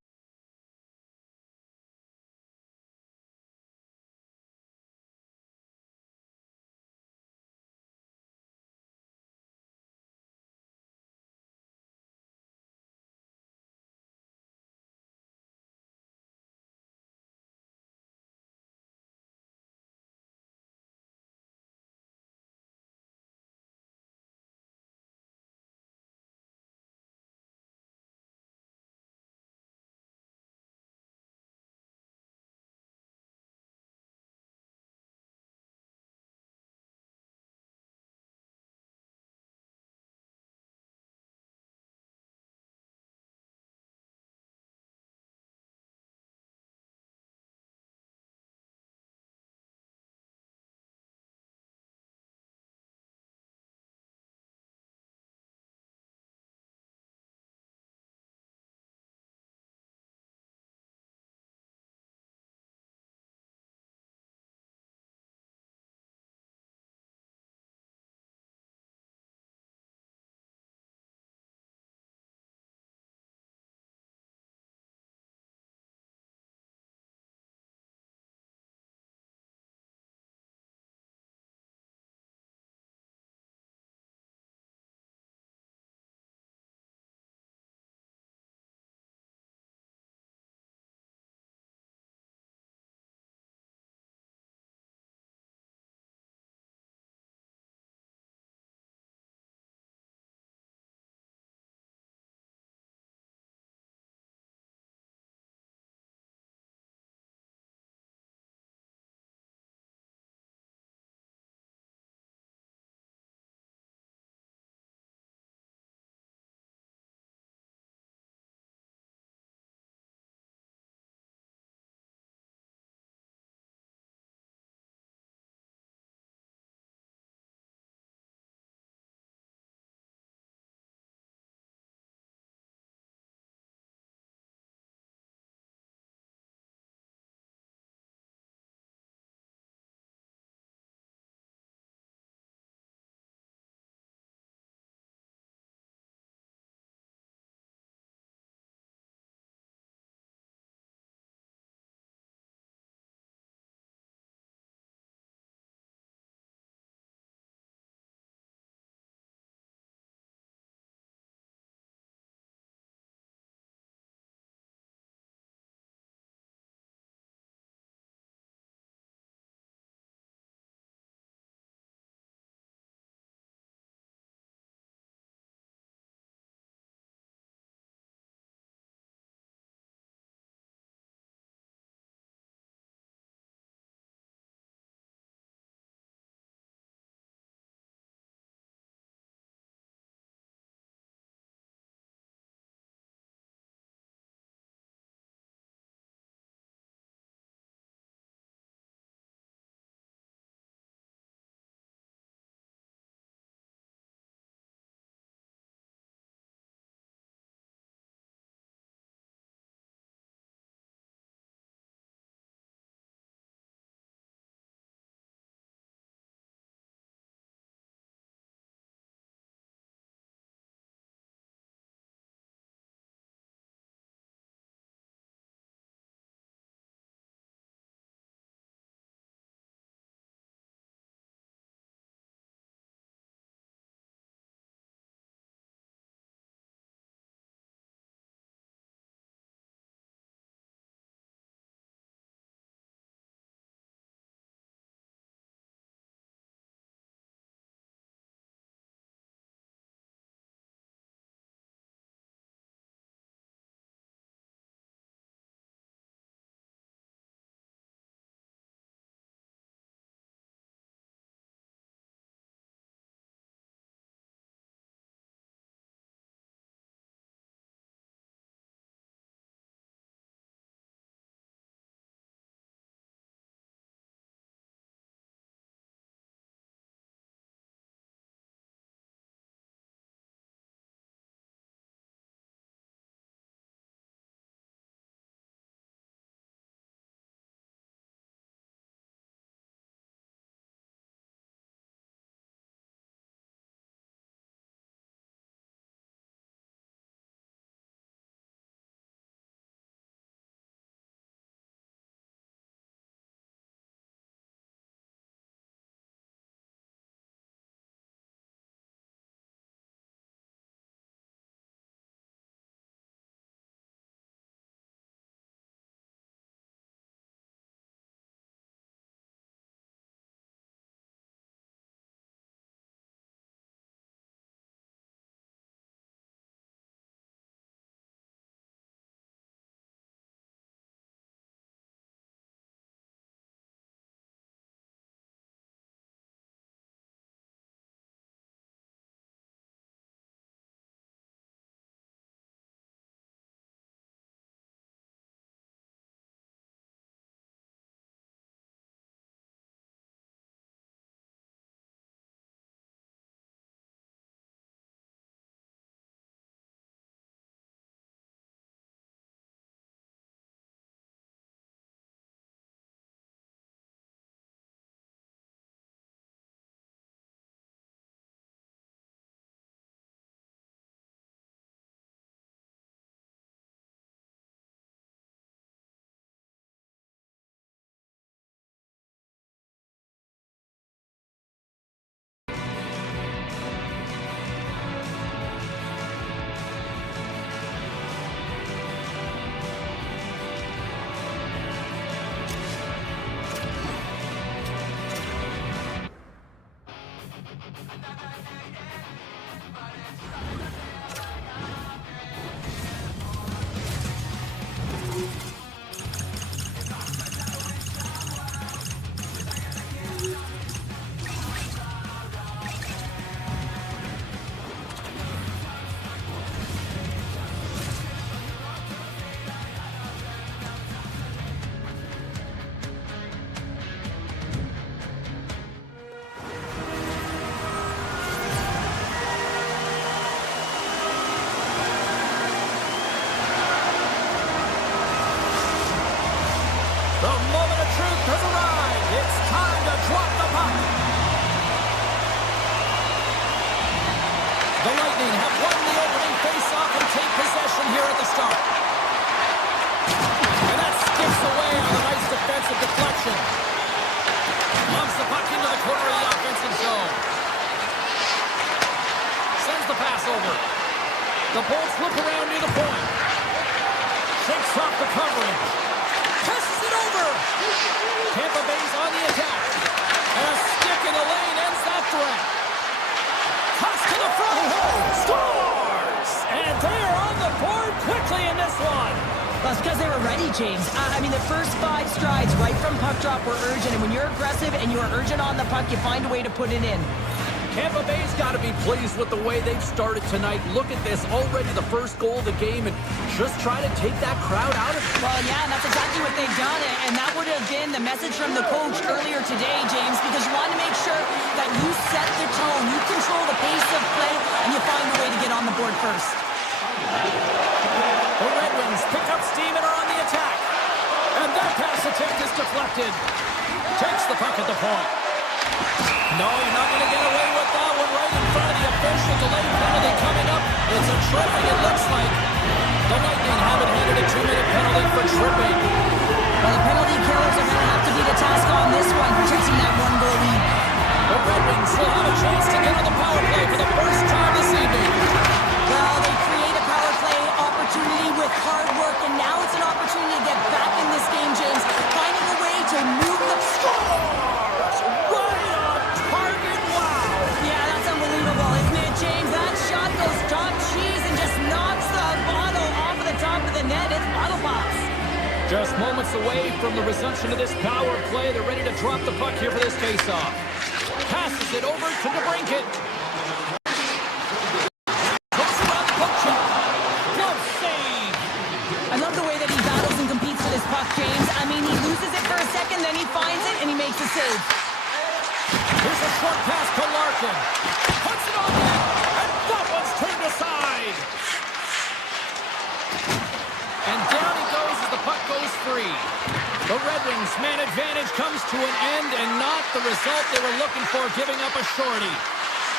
Lightning have won the opening face-off and take possession here at the start. And that skips away on a nice defensive deflection. Lobs the puck into the corner of the offensive zone. Sends the pass over. The Bolts look around near the point. Shakes off the coverage. Passes it over. Tampa Bay's on the attack. And a stick in the lane ends that threat. Cuts to the front. Scores! And they are on the board quickly in this one. That's because they were ready, James. I mean, the first 5 strides right from puck drop were urgent. And when you're aggressive and you're urgent on the puck, you find a way to put it in. Tampa Bay's got to be pleased with the way they've started tonight. Look at this, already the first goal of the game, and just try to take that crowd out of it. Well, yeah, and that's exactly what they've done, and that would have been the message from the coach earlier today, James, because you want to make sure that you set the tone, you control the pace of play, and you find a way to get on the board first. The Red Wings pick up steam and are on the attack. And that pass attempt is deflected. Takes the puck at the point. No, you're not going to get away with that one right in front of the official. Delayed penalty coming up. It's a tripping, it looks like. The Lightning haven't handed a 2-minute penalty for tripping. Well, the penalty killers are going to have to be the task on this one, protecting that 1-goal lead. The Red Wings will have a chance to get on the power play for the first time this evening. Well, they create a power play opportunity with hard work, and now it's an opportunity to get back in this game, James, finding a way to move the score. Right on target, wow! Yeah, that's unbelievable, isn't it, James? That shot goes top cheese and just knocks the bottle off of the top of the net. It's bottle pops. Just moments away from the resumption of this power play. They're ready to drop the puck here for this faceoff. Passes it over to DeBrincat. Goes around the puck check. Glove save. I love the way that he battles and competes for this puck, James. I mean, he loses it for a second, then he finds it, and he makes a save. Here's a short pass to Larkin. Puts it on net, and that one's turned aside. And down he goes as the puck goes free. The Red Wings' man advantage comes to an end, and not the result they were looking for, giving up a shorty.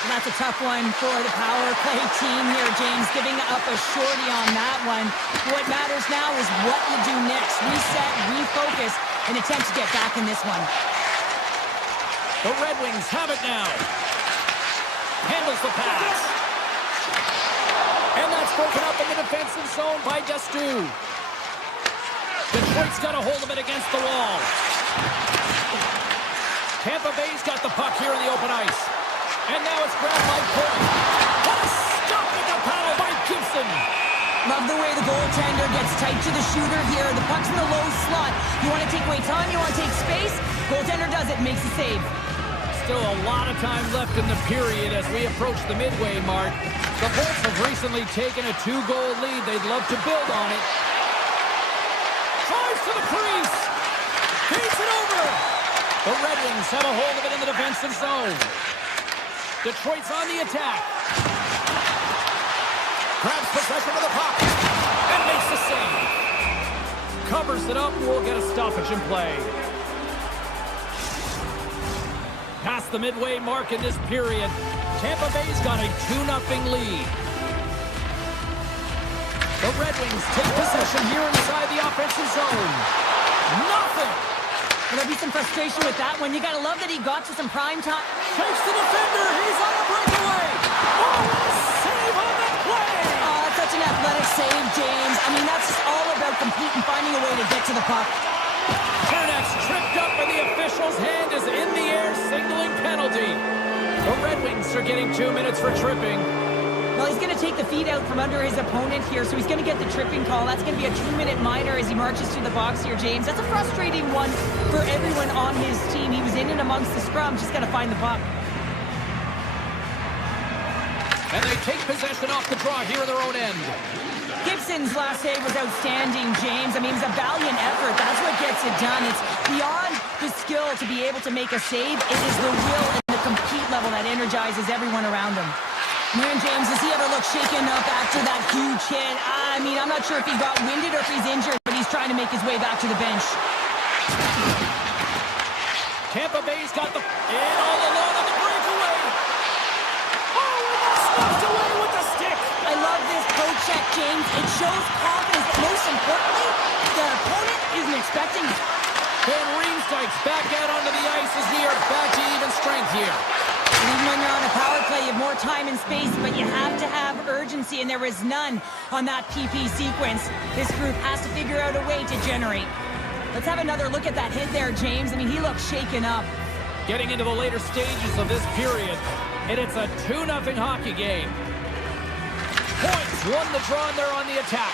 And that's a tough one for the power play team here, James, giving up a shorty on that one. What matters now is what you do next. Reset, refocus, and attempt to get back in this one. The Red Wings have it now. Handles the pass. And that's broken up in the defensive zone by Destu. Detroit's got a hold of it against the wall. Tampa Bay's got the puck here in the open ice. And now it's grabbed by Point. What a stop at the paddle by Gibson. Love the way the goaltender gets tight to the shooter here. The puck's in the low slot. You want to take away time, you want to take space. Goaltender does it, makes the save. Still a lot of time left in the period as we approach the midway mark. The Bolts have recently taken a 2-goal lead. They'd love to build on it. Drives to the crease. Feeds it over. The Red Wings have a hold of it in the defensive zone. Detroit's on the attack. Grabs possession of the puck and makes the save. Covers it up. We'll get a stoppage in play. Past the midway mark in this period, Tampa Bay's got a 2-0 lead. The Red Wings take possession here inside the offensive zone. Nothing! There'll be some frustration with that one. You got to love that he got to some prime time. Shakes the defender. He's on a breakaway. Oh, what a save on that play! Oh, that's such an athletic save, James. I mean, that's just all about competing, finding a way to get to the puck. Chernak's tripped up and the official's hand is in the air, signaling penalty. The Red Wings are getting 2 minutes for tripping. Well, he's going to take the feet out from under his opponent here, so he's going to get the tripping call. That's going to be a 2-minute minor as he marches through the box here, James. That's a frustrating one for everyone on his team. He was in and amongst the scrum, just got to find the puck. And they take possession off the draw here in their own end. Gibson's last save was outstanding, James. I mean, it was a valiant effort. That's what gets it done. It's beyond the skill to be able to make a save. It is the will and the compete level that energizes everyone around him. Man, James, does he ever look shaken up after that huge hit? I mean, I'm not sure if he got winded or if he's injured, but he's trying to make his way back to the bench. Tampa Bay's got the in all alone on the breakaway. Oh, and snuffed away with the James, it shows confidence, but most importantly, the opponent isn't expecting it. Van Riemsdyk's back out onto the ice as we are back to even strength here. And even when you're on a power play, you have more time and space, but you have to have urgency, and there was none on that PP sequence. This group has to figure out a way to generate. Let's have another look at that hit there, James. I mean, he looks shaken up. Getting into the later stages of this period, and it's a 2-0 hockey game. Points won the draw, and they're on the attack.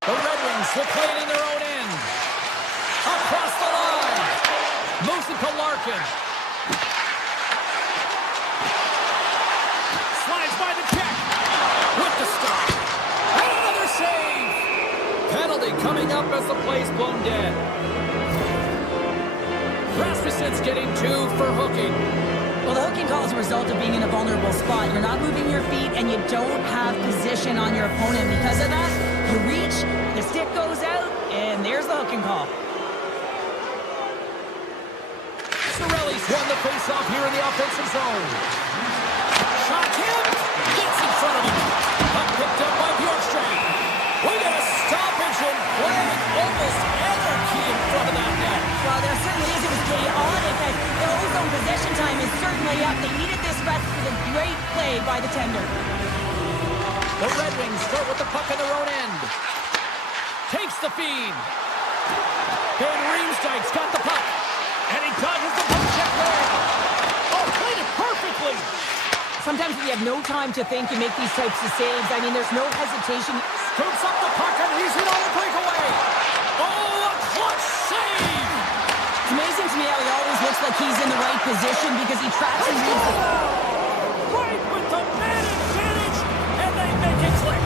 The Red Wings will play it in their own end. Across the line. Musica Larkin. Slides by the check. With the stop. And another save. Penalty coming up as the play's blown dead. Rasmussen's getting 2 for hooking. Well, the hooking call is a result of being in a vulnerable spot. You're not moving your feet, and you don't have position on your opponent. Because of that, you reach, the stick goes out, and there's the hooking call. Cirelli's won the face-off here in the offensive zone. Shot him. Gets in front of him. Puck picked up by Bjorkstrand. We got a stoppage and flag. Almost anarchy in front of that net. Well, there certainly is. It was chaotic. The ozone possession time is certainly up. They needed this rest for the great play by the tender. The Red Wings start with the puck in their own end. Takes the feed. Van Riemsdyk's got the puck. And he dodges the puck check there. Oh, played it perfectly. Sometimes when you have no time to think, you make these types of saves. I mean, there's no hesitation. Scoops up the puck and he's in on the breakaway. Oh, a clutch save. It's amazing to me how he always looks like he's in the right position because he tracks and reads the... Right with the man advantage, and they make it click.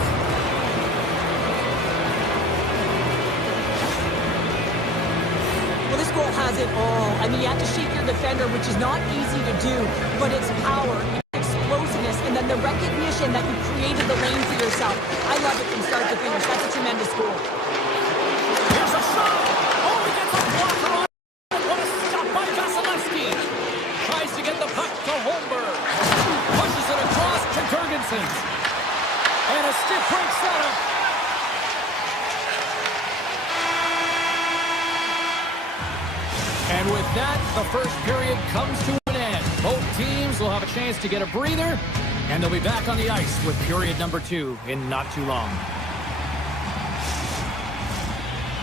Well, this goal has it all. I mean, you have to shake your defender, which is not easy to do, but it's power, explosiveness, and then the recognition that you created the lane for yourself. I love it from start to finish. That's a tremendous goal. Here's a shot. Oh, he gets a blocker on. What a stop by Vasilevsky. Tries to get the puck to Holmberg. Pushes it across to Gergensen. And a stiff break setup. And with that, the first period comes to an end. Both teams will have a chance to get a breather, and they'll be back on the ice with period number 2 in not too long.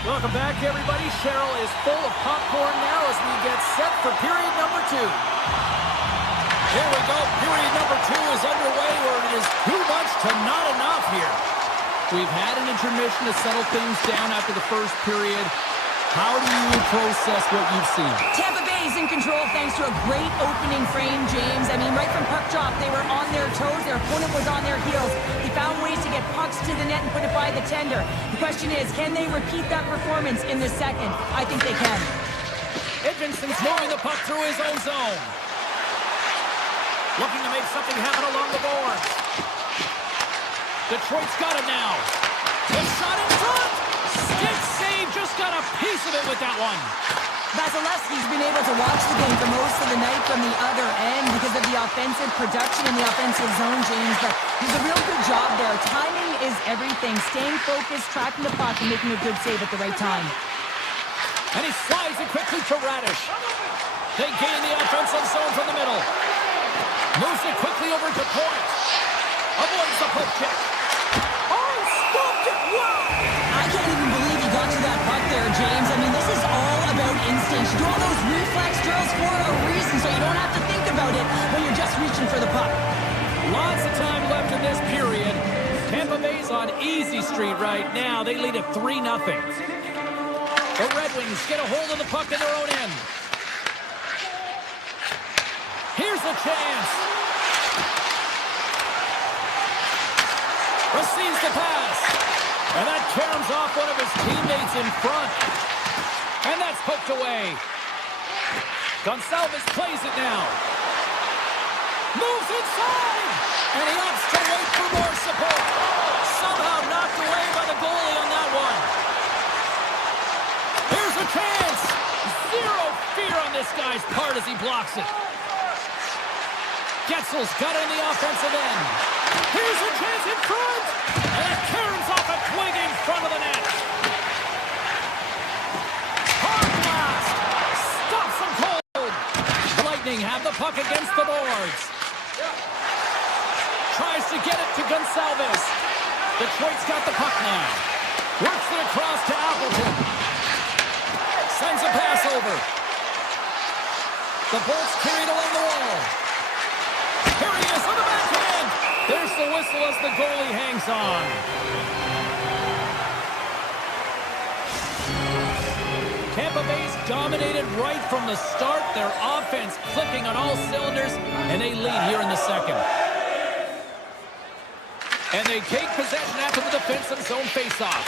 Welcome back, everybody. Cheryl is full of popcorn now as we get set for period number 2. Here we go. Period number 2 is underway where it is too much to not enough here. We've had an intermission to settle things down after the first period. How do you process what you've seen? Tampa Bay is in control thanks to a great opening frame, James. I mean, right from puck drop, they were on their toes. Their opponent was on their heels. They found ways to get pucks to the net and put it by the tender. The question is, can they repeat that performance in the second? I think they can. Edvinson's moving the puck through his own zone. Looking to make something happen along the boards. Detroit's got it now. The shot in front. Stick save, just got a piece of it with that one. Vasilevsky's been able to watch the game for most of the night from the other end because of the offensive production in the offensive zone, James. But he's a real good job there. Timing is everything. Staying focused, tracking the puck, and making a good save at the right time. And he slides it quickly to Radish. They gain the offensive zone from the middle. Moves it quickly over to Point. Avoids the poke check. Oh, stopped it! Wow! I can't even believe he got to that puck there, James. I mean, this is all about instinct. You do all those reflex drills for a reason, so you don't have to think about it when you're just reaching for the puck. Lots of time left in this period. Tampa Bay's on easy street right now. They lead at 3-0. The Red Wings get a hold of the puck in their own end. Here's the chance. Receives the pass. And that caroms off one of his teammates in front. And that's poked away. Gonçalves plays it now. Moves inside. And he opts to wait for more support. Somehow knocked away by the goalie on that one. Here's a chance. Zero fear on this guy's part as he blocks it. Getzel's got it in the offensive end. Here's a chance in front. And it caroms off a twig in front of the net. Hard blast. Stops them cold. The Lightning have the puck against the boards. Tries to get it to Gonçalves. Detroit's got the puck now. Works it across to Appleton. Sends a pass over. The Bolts carried along the wall. Here he is on the backhand. There's the whistle as the goalie hangs on. Tampa Bay's dominated right from the start. Their offense clicking on all cylinders, and they lead here in the second. And they take possession after the defensive zone faceoff.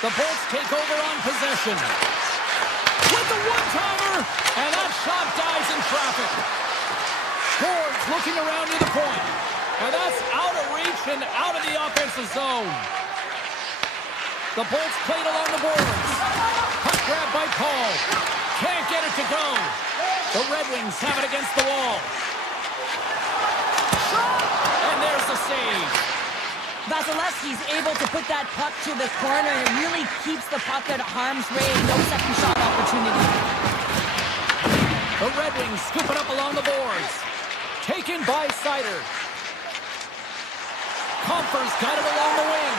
The Bolts take over on possession. With the one-timer, and that shot dies in traffic. Boards looking around near the point. And that's out of reach and out of the offensive zone. The Bolts played along the boards. Puck grab by Paul. Can't get it to go. The Red Wings have it against the wall. And there's the save. Vasilevsky's able to put that puck to the corner, and it really keeps the puck out of harm's way. No second shot opportunity. The Red Wings scoop it up along the boards. Taken by Sider. Comfer's got it along the wing.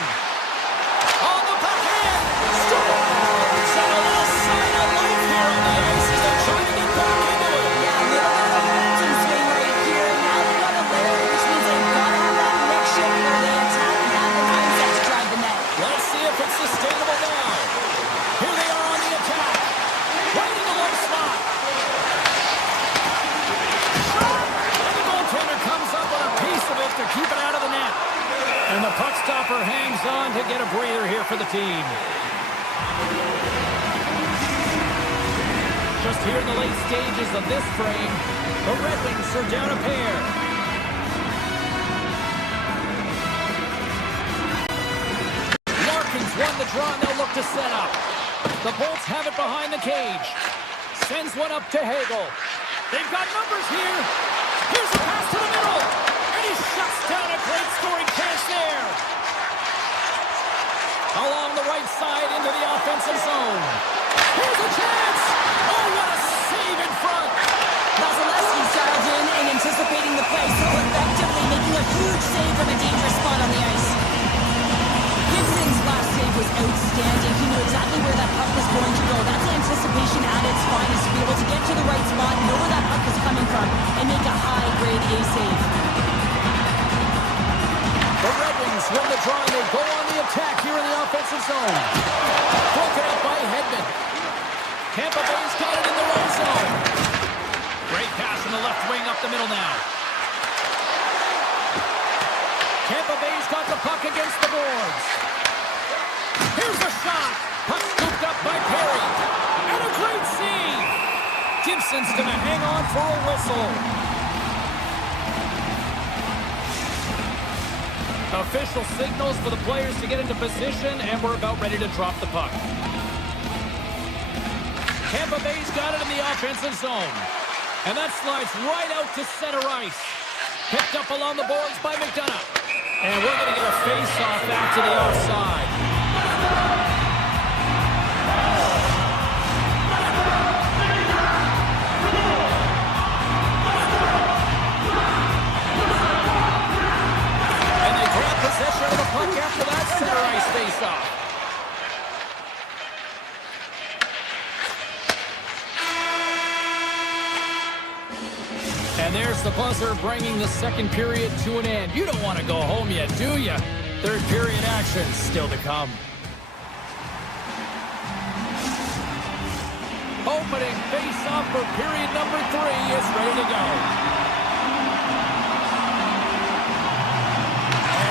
On the backhand. Scores! And a little sign of life here on the ice as they try to get back into it. Yeah, a little bit of a momentum swing right here. Now they got a layer, which means they've got to have that next shift where they attack and have the mindset to drive the net. Let's see if it's sustainable now. Here they are on the attack. Right in the low slot. And the goaltender comes up with a piece of it to keep it out of the net. And the puck stopper hangs on to get a breather here for the team. Just here in the late stages of this frame, the Red Wings are down a pair. Larkin's won the draw and they'll look to set up. The Bolts have it behind the cage. Sends one up to Hagel. They've got numbers here. Here's a pass to the middle. And he shuts down a great scoring chance there. Along the right side into the offensive zone. Here's a chance. Oh, what a save in front. Vasilevsky's dialed in and anticipating the play so effectively, making a huge save from a dangerous spot on the ice. Gibson's last save was outstanding. He knew exactly where that puck was going to go. That's anticipation at its finest, to be able to get to the right spot, know where that puck was coming from, and make a high-grade A save. The Red Wings win the draw and they go on the attack here in the offensive zone. Broken up by Hedman. Tampa Bay's got it in the red zone. Great pass from the left wing up the middle now. Tampa Bay's got the puck against the boards. Here's a shot. Puck scooped up by Perry. And a great save. Gibson's going to hang on for a whistle. Official signals for the players to get into position, and we're about ready to drop the puck. Tampa Bay's got it in the offensive zone. And that slides right out to center ice. Picked up along the boards by McDonough. And we're going to get a face-off after the offside. Possession of the puck after that center ice face-off. And there's the buzzer bringing the second period to an end. You don't want to go home yet, do you? Third period action still to come. Opening face-off for period number 3 is ready to go.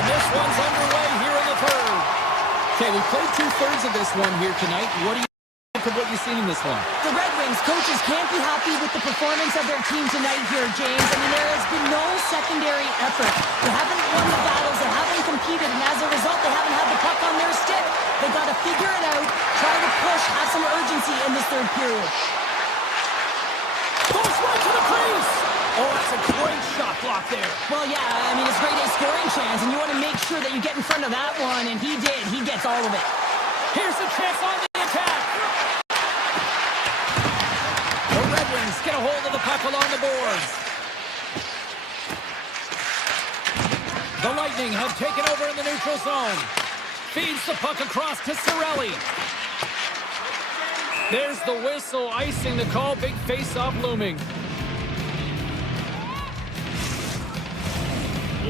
This one's underway here in the third. Okay, we played 2/3 of this one here tonight. What do you think of what you've seen in this one? The Red Wings coaches can't be happy with the performance of their team tonight here, James. I mean, there has been no secondary effort. They haven't won the battles, they haven't competed, and as a result, they haven't had the puck on their stick. They got to figure it out, try to push, have some urgency in this third period. Goes right to the crease. Oh, That's a great shot block there. Well, yeah, I mean, it's a great A scoring chance, and you want to make sure that you get in front of that one, and he did. He gets all of it. Here's a chance on the attack. The Red Wings get a hold of the puck along the boards. The Lightning have taken over in the neutral zone. Feeds the puck across to Cirelli. There's the whistle, icing the call. Big face-off looming.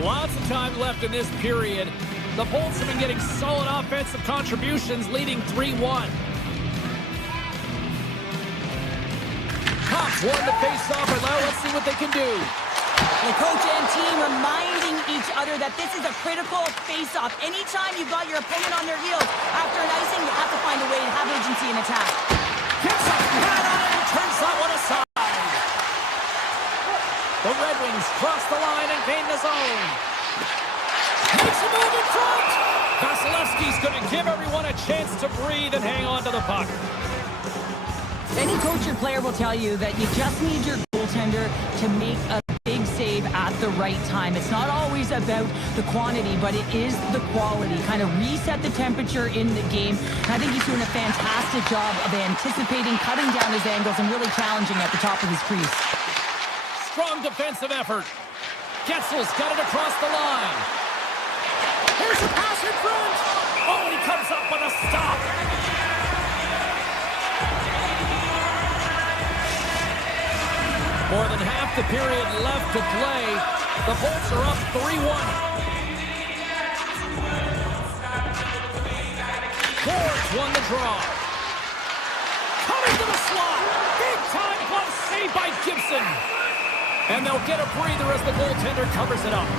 Lots of time left in this period. The Bolts have been getting solid offensive contributions, leading 3-1. Cops won the face-off, and now let's see what they can do. The coach and team reminding each other that this is a critical face-off. Anytime you've got your opponent on their heels after an icing, you have to find a way to have urgency in attack. Gets a pad on it and turns that one aside. The Red Wings cross the line and gain the zone. Makes a move in front. Vasilevsky's going to give everyone a chance to breathe and hang on to the puck. Any coach or player will tell you that you just need your goaltender to make a big save at the right time. It's not always about the quantity, but it is the quality. Kind of reset the temperature in the game. And I think he's doing a fantastic job of anticipating, cutting down his angles, and really challenging at the top of his crease. Strong defensive effort. Getzel's got it across the line. Here's a pass in front. Oh, and he comes up with a stop. More than half the period left to play. The Bolts are up 3-1. Ford's won the draw. Coming to the slot. Big time glove save by Gibson. And they'll get a breather as the goaltender covers it up.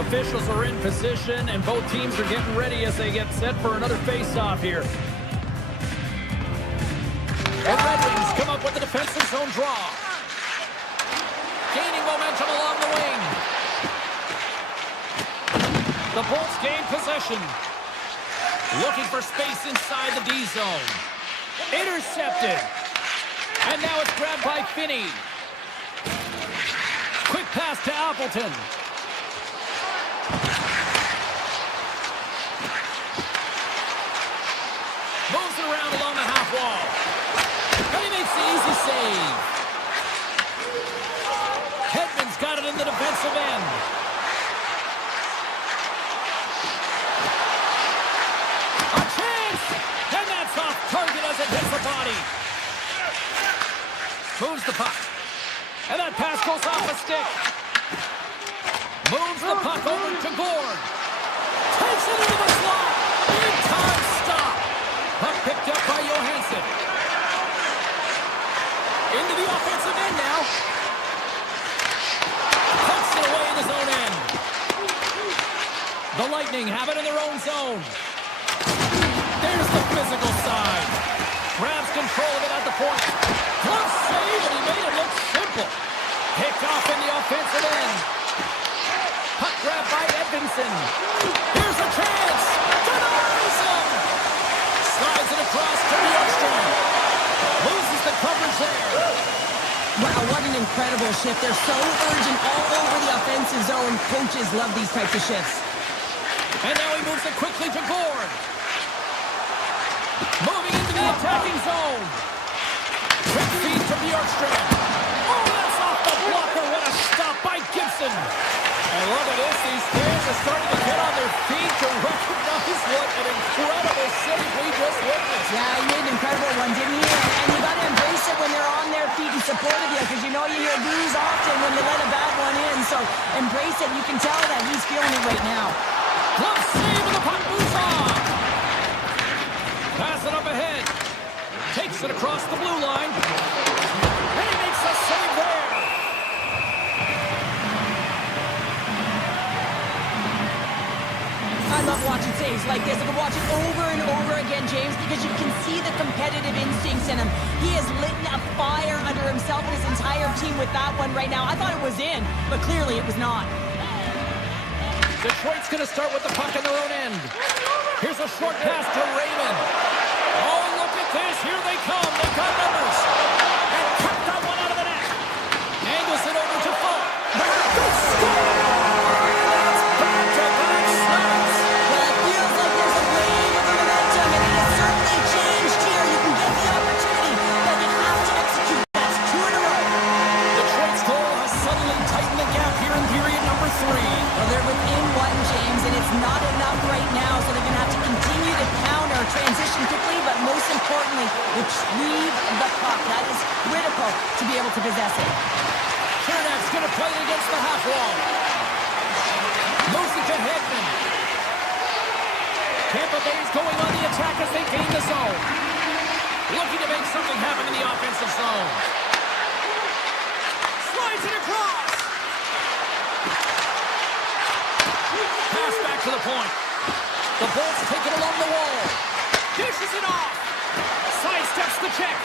Officials are in position, and both teams are getting ready as they get set for another face-off here. The Red Wings come up with the defensive zone draw. Gaining momentum along the wing. The Bolts gain possession. Looking for space inside the D zone. Intercepted. And now it's grabbed by Finney. Quick pass to Appleton. Moves it around along the half wall. And he makes the easy save. Hedman's got it in the defensive end. A chance! And that's off target as it hits the body. Moves the puck. And that pass goes off a stick. Moves the puck over to Gord. Takes it into the slot. Big time stop. Puck picked up by Johansson. Into the offensive end now. Pucks it away in his own end. The Lightning have it in their own zone. There's the physical side. Grabs control of it at the point. Glove save, and he made it look simple. Picked off in the offensive end. Puck grab by Edvinsson. Here's a chance. Denies him. Slides it across to Bjorkstrand. Loses the coverage there. Wow, what an incredible shift. They're so urgent all over the offensive zone. Coaches love these types of shifts. And now he moves it quickly to Gord. Moving into the attacking zone. Quick feed to Bjorkstrand. Oh, that's off the blocker. What a stop by Gibson. And look at this. These fans are starting to get on their feet to recognize what an incredible save we just witnessed. Yeah, he made an incredible one, didn't he? And you got to embrace it when they're on their feet in support of you, because you know you hear boos often when they let a bad one in. So embrace it. You can tell that he's feeling it right now. Glove save, and the puck moves on. Pass it up ahead. Takes it across the blue line. And he makes a save there. I love watching saves like this. I can watch it over and over again, James, because you can see the competitive instincts in him. He has lit a fire under himself and his entire team with that one right now. I thought it was in, but clearly it was not. Detroit's going to start with the puck in their own end. Here's a short pass to Raymond. Oh, look at this. Here they come. They got numbers. And cut three. Well, they're within one, James, and it's not enough right now, so they're going to have to continue to counter, transition quickly, but most importantly, retrieve the puck. That is critical to be able to possess it. Chernak's going to play it against the half wall. Moves it to Hedman. Tampa Bay's going on the attack as they gain the zone. Looking to make something happen in the offensive zone. Slides it across. Pass back to the point. The Bolts take it along the wall. Dishes it off. Sidesteps the check.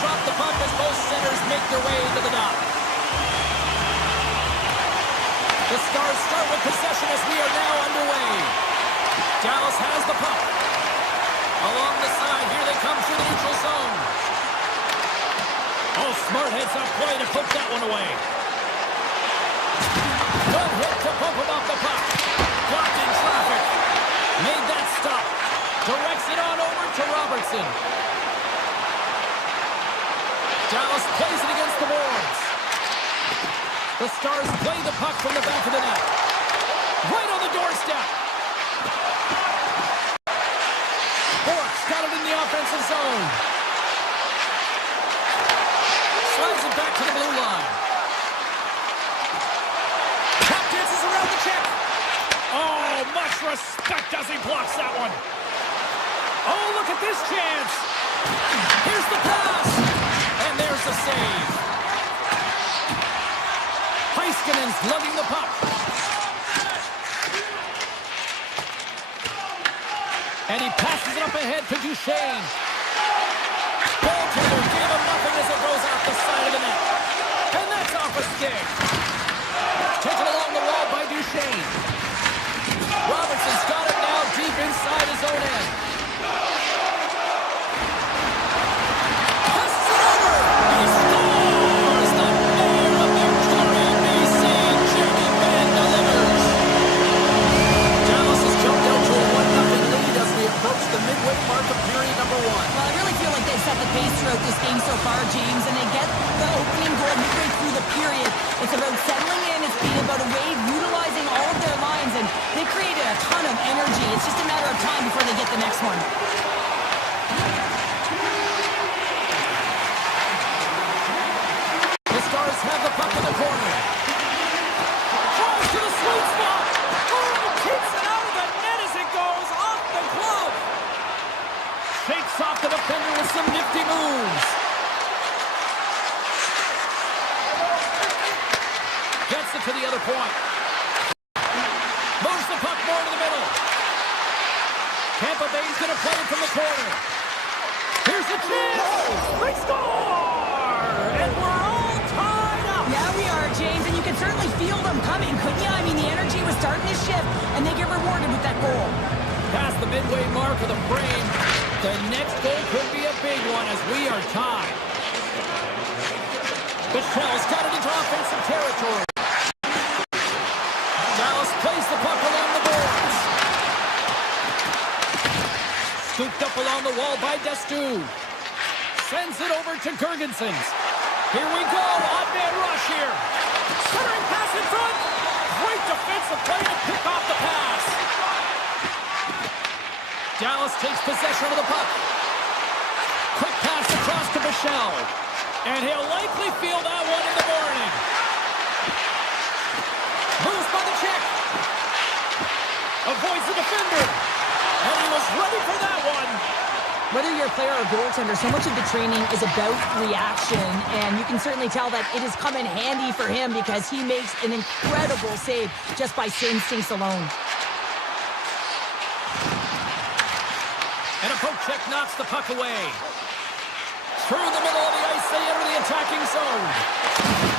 drop the puck as both centers make their way into the dock. The Stars start with possession as we are now underway. Dallas has the puck. Along the side, here they come through the neutral zone. Oh, smart heads-up play to put that one away. Good hit to bump him off the puck. Blocked in traffic. Made that stop. Directs it on over to Robertson. Dallas plays it against the boards. The Stars play the puck from the back of the net. Right on the doorstep. Bork's got it in the offensive zone. Slides it back to the blue line. Puck dances around the check. Oh, much respect as he blocks that one. Oh, look at this chance. Here's the pass. And there's the save. Heiskanen's lugging the puck. And he passes it up ahead to Duchesne. Goaltender gave him nothing as it goes off the side of the net. And that's off a stick. Taken along the wall by Duchesne. Robertson's got it now deep inside his own end. Passes it over. He scores! The mayor of Victoria, BC, Jamie Benn delivers. Dallas has jumped out to a 1-0 lead as we approach the midway mark of period number 1. Well, I really feel like they've set the pace throughout this game so far, James, and they get the opening goal midway through the period. It's about settling in. It's being about a wave, utilizing all of their lines, and they created a ton of energy. It's just a matter of time before they get the next one. The Stars have the puck in the corner. Tries to the sweet spot. Oh, keeps it out of the net as it goes off the glove. Shakes off the defender with some nifty moves. Gets it to the other point. Moves the puck more to the middle. Tampa Bay's going to play it from the corner. Here's the chance. They score! And we're all tied up. Yeah, we are, James, and you can certainly feel them coming, couldn't you? I mean, the energy was starting to shift, and they get rewarded with that goal. Past the midway mark of the frame. The next goal could be a big one as we are tied. Michelle's got it into offensive territory. Dallas plays the puck along the boards. Scooped up along the wall by Destu. Sends it over to Gergensons. Here we go. Odd man rush here. Centering pass in front. Great defensive play to pick off the pass. Dallas takes possession of the puck. Quick pass across to Michelle. And he'll likely feel that one in the morning. Moves by the check. Avoids the defender. And he was ready for that one. Whether you're a player or goaltender, so much of the training is about reaction, and you can certainly tell that it has come in handy for him because he makes an incredible save just by instincts alone. And a poke check knocks the puck away. Through the middle of the ice, they enter the attacking zone.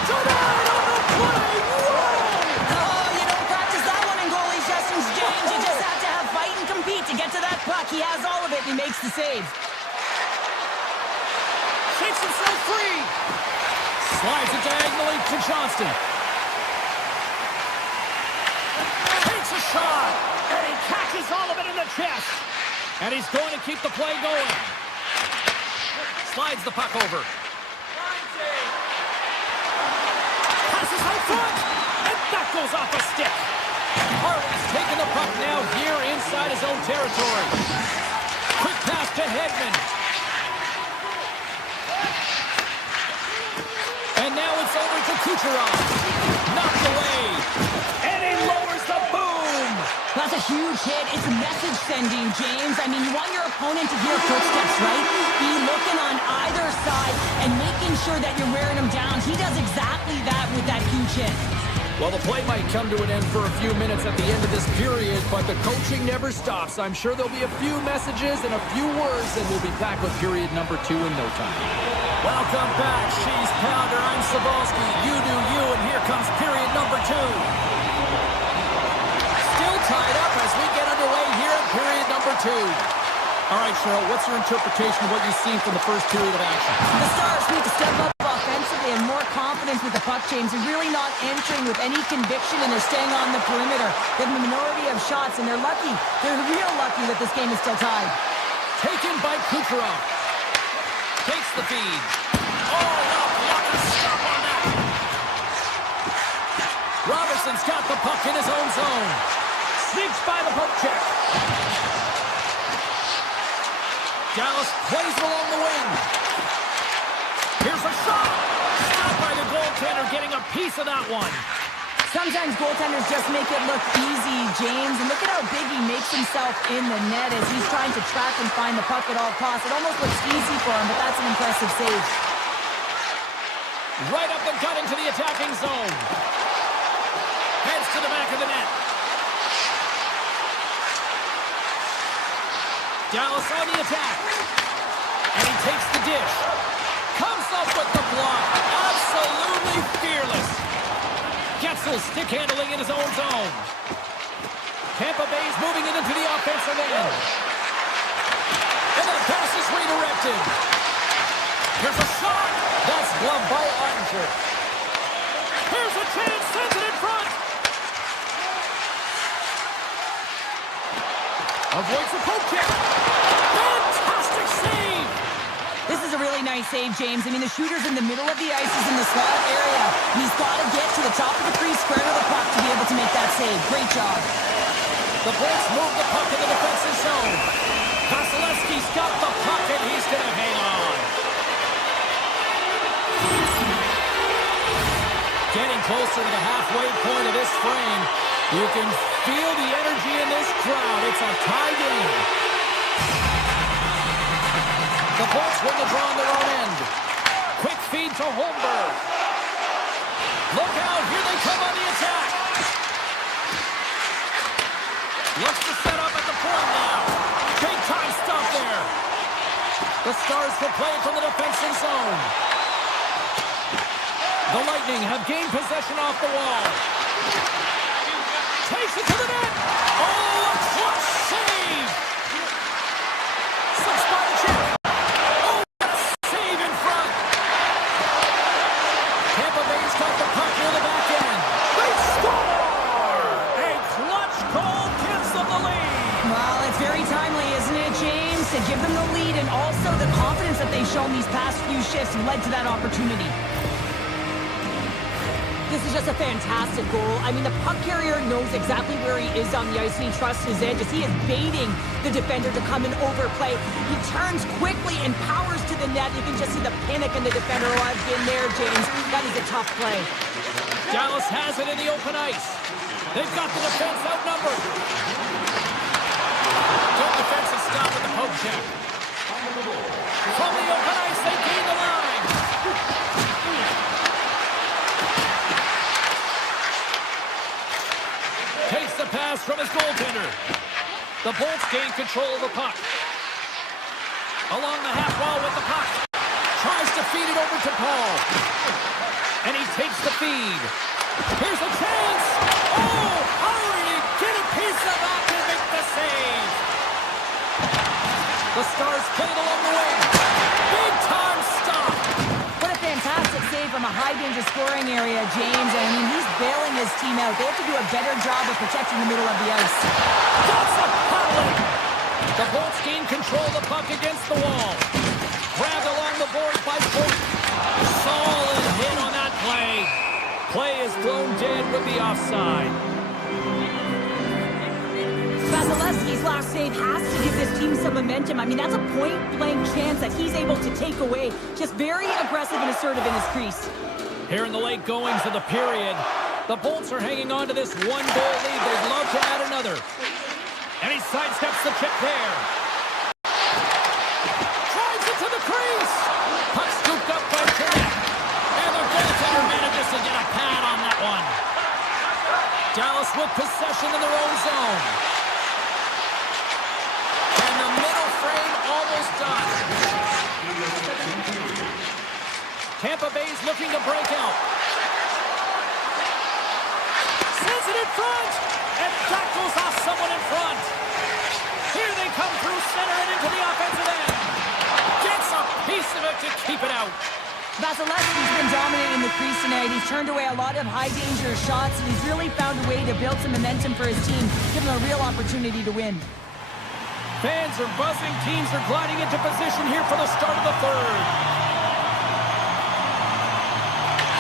Denied on the play! Whoa! Oh, you don't practice that one in goalie sessions, James. You just have to have fight and compete to get to that puck. He has all of it, and he makes the save. Shakes himself free. Slides it diagonally to Johnston. Takes a shot, and he catches all of it in the chest. And he's going to keep the play going. Slides the puck over. Passes out front, and that goes off a stick. Harley's taking the puck now here inside his own territory. Quick pass to Hedman. And now it's over to Kucherov. Knocked away. And he lowers the boom. That's a huge hit. It's message sending, James. I mean, you want your opponent to hear footsteps, right? Be looking on either side and making sure that you're wearing them down. He does exactly that with that huge hit. Well, the play might come to an end for a few minutes at the end of this period, but the coaching never stops. I'm sure there'll be a few messages and a few words, and we'll be back with period number 2 in no time. Welcome back, She's Pounder. I'm Sabalski. You do you, and here comes period number 2. Still tied up as we get underway here in period number 2. All right, Cheryl, what's your interpretation of what you've seen from the first period of action? The Stars need to step up offensively and more confidence with the puck, James. They're really not entering with any conviction, and they're staying on the perimeter. They have a minority of shots, and they're lucky. They're real lucky that this game is still tied. Taken by Kucherov. Takes the feed. Oh, no, blocker stop on that. Robertson's got the puck in his own zone. Sneaks by the poke check. Dallas plays it along the wing. Here's a shot. Stopped by the goaltender, getting a piece of that one. Sometimes goaltenders just make it look easy, James. And look at how big he makes himself in the net as he's trying to track and find the puck at all costs. It almost looks easy for him, but that's an impressive save. Right up the gut into the attacking zone. Heads to the back of the net. Dallas on the attack. And he takes the dish. Comes up with the block. Absolutely fearless. Getzel stick handling in his own zone. Tampa Bay's moving it into the offensive end. And that pass is redirected. Here's a shot. That's gloved by Ottinger. Here's a chance. Sends it in front. Avoids the poke check. Fantastic save. This is a really nice save, James. I mean, the shooter's in the middle of the ice. He's in the slot area. And he's got to get to the top of the crease, square to the puck to be able to make that save. Great job. The Bolts move the puck in the defensive zone. Vasilevsky's got the puck, and he's going to hang on. Getting closer to the halfway point of this frame. You can feel the energy in this crowd. It's a tie game. The Bolts win the draw on their own end. Quick feed to Holmberg. Look out, here they come on the attack. Looks to set up at the point now. Big time stop there. The Stars will play it from the defensive zone. The Lightning have gained possession off the wall. Takes it to the net. Oh, a clutch save. Subzero check. Oh, what a save in front. Tampa Bay's got the puck near the back end. They score. A clutch goal gives them the lead. Well, it's very timely, isn't it, James? To give them the lead and also the confidence that they've shown these past few shifts led to that opportunity. This is just a fantastic goal. I mean, the puck carrier knows exactly where he is on the ice, and he trusts his edge as he is baiting the defender to come and overplay. He turns quickly and powers to the net. You can just see the panic in the defender. Oh, I've been there, James. That is a tough play. Dallas has it in the open ice. They've got the defense outnumbered. Good defensive stop with the poke check. From the open ice, they gain the line. Takes the pass from his goaltender. The Bolts gain control of the puck. Along the half wall with the puck. Tries to feed it over to Paul. And he takes the feed. Here's a chance. Oh, how did he get a piece of that to make the save? The Stars played along the wing. Big time stop. What a fantastic save from a high-danger scoring area, James. I mean, he's bailing his team out. They have to do a better job of protecting the middle of the ice. That's a paddling. The Bolts gain control of the puck against the wall. Grabbed along the boards by Point. Solid hit on that play. Play is thrown dead with the offside. Vasilevsky's last save has to give this team some momentum. I mean, that's a point-blank chance that he's able to take away. Just very aggressive and assertive in his crease. Here in the late goings of the period, the Bolts are hanging on to this one-goal lead. They'd love to add another. And he sidesteps the chip there. Drives it to the crease. Puck scooped up by Turner. And the goaltender manages to get a pad on that one. Dallas with possession in their own zone. And the middle frame almost done. Tampa Bay's looking to break out. Sends it in front, and that goes off someone in front. Here they come through center and into the offensive end. Gets a piece of it to keep it out. Vasilevsky's been dominant in the crease tonight. He's turned away a lot of high-danger shots, and he's really found a way to build some momentum for his team, give him a real opportunity to win. Fans are buzzing. Teams are gliding into position here for the start of the third.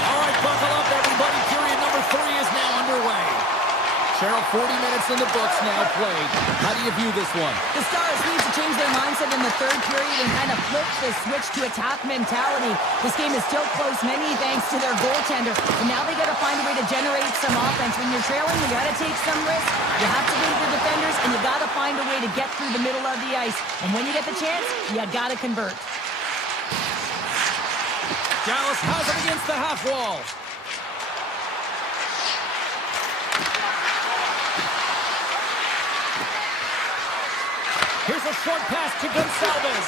All right, buckle up, everybody. Period number 3 is now underway. Cheryl, 40 minutes in the books now played. How do you view this one? The Stars need to change their mindset in the third period and kind of flip the switch to attack mentality. This game is still close, many thanks to their goaltender. And now they got to find a way to generate some offense. When you're trailing, you got to take some risks. You have to beat the defenders, and you got to find a way to get through the middle of the ice. And when you get the chance, you got to convert. Dallas has it against the half wall. Here's a short pass to Gonçalves.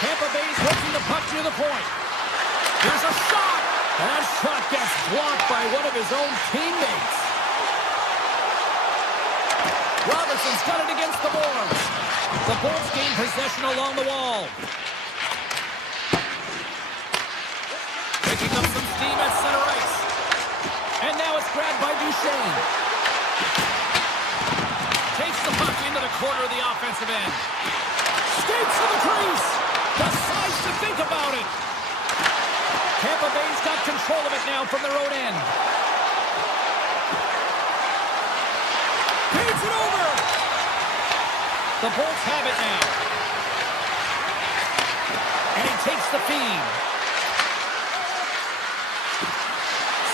Tampa Bay's working the puck near the point. Here's a shot. And that shot gets blocked by one of his own teammates. Robertson's got it against the boards. The Bolts gain possession along the wall. Picking up some steam at center ice. And now it's grabbed by Duchesne. Takes the puck into the corner of the offensive end. Skates to the crease. Decides to think about it. Tampa Bay's got control of it now from their own end. Paints it over. The Bolts have it now. And he takes the feed.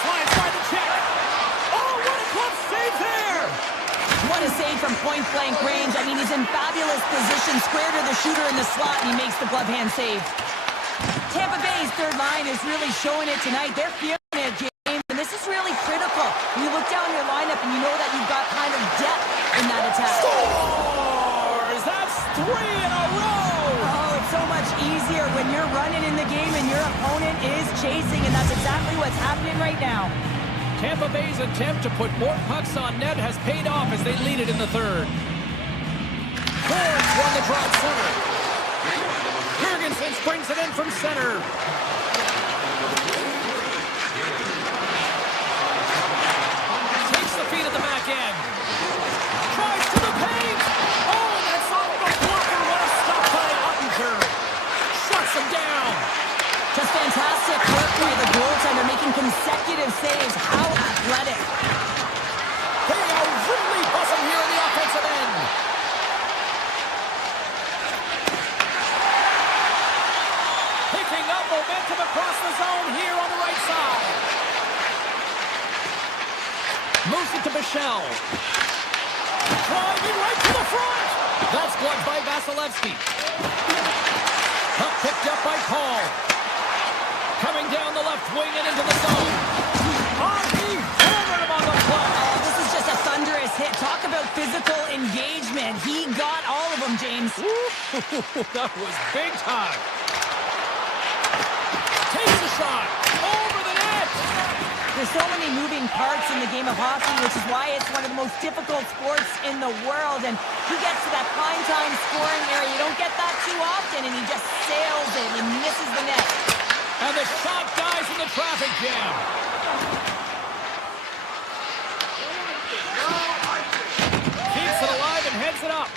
Slides by the check. Oh, what a glove save there. What a save from point-blank range. I mean, he's in fabulous position, square to the shooter in the slot, and he makes the glove hand save. Tampa Bay's third line is really showing it tonight. They're feeling it, James, and this is really critical. You look down your lineup, and you know that you've got kind of depth in that attack. Scores! That's 3 in a row! Oh, it's so much easier when you're running in the game and your opponent is chasing, and that's exactly what's happening right now. Tampa Bay's attempt to put more pucks on net has paid off as they lead it in the third. Fords won the draw at center. Jurgensen springs it in from center. Takes the feed at the back end. Tries to the paint. Oh, and that's off the blocker. What a stop by Ottinger. Shuts him down. Just fantastic work by the goaltender, making consecutive saves. How athletic. They are really buzzing here in the offensive end. Picking up momentum across the zone here on the right side. Moves it to Bichelle. Driving right to the front. That's blocked by Vasilevsky. Puck picked up by Paul. Coming down the left wing and into the zone. He hammered him on the play. Oh, this is just a thunderous hit. Talk about physical engagement. He got all of them, James. That was big time. Takes a shot. Over the net. There's so many moving parts in the game of hockey, which is why it's one of the most difficult sports in the world. And he gets to that prime time scoring area. You don't get that too often, and he just sails it and misses the net. And the shot dies in the traffic jam. Keeps it alive and heads it up.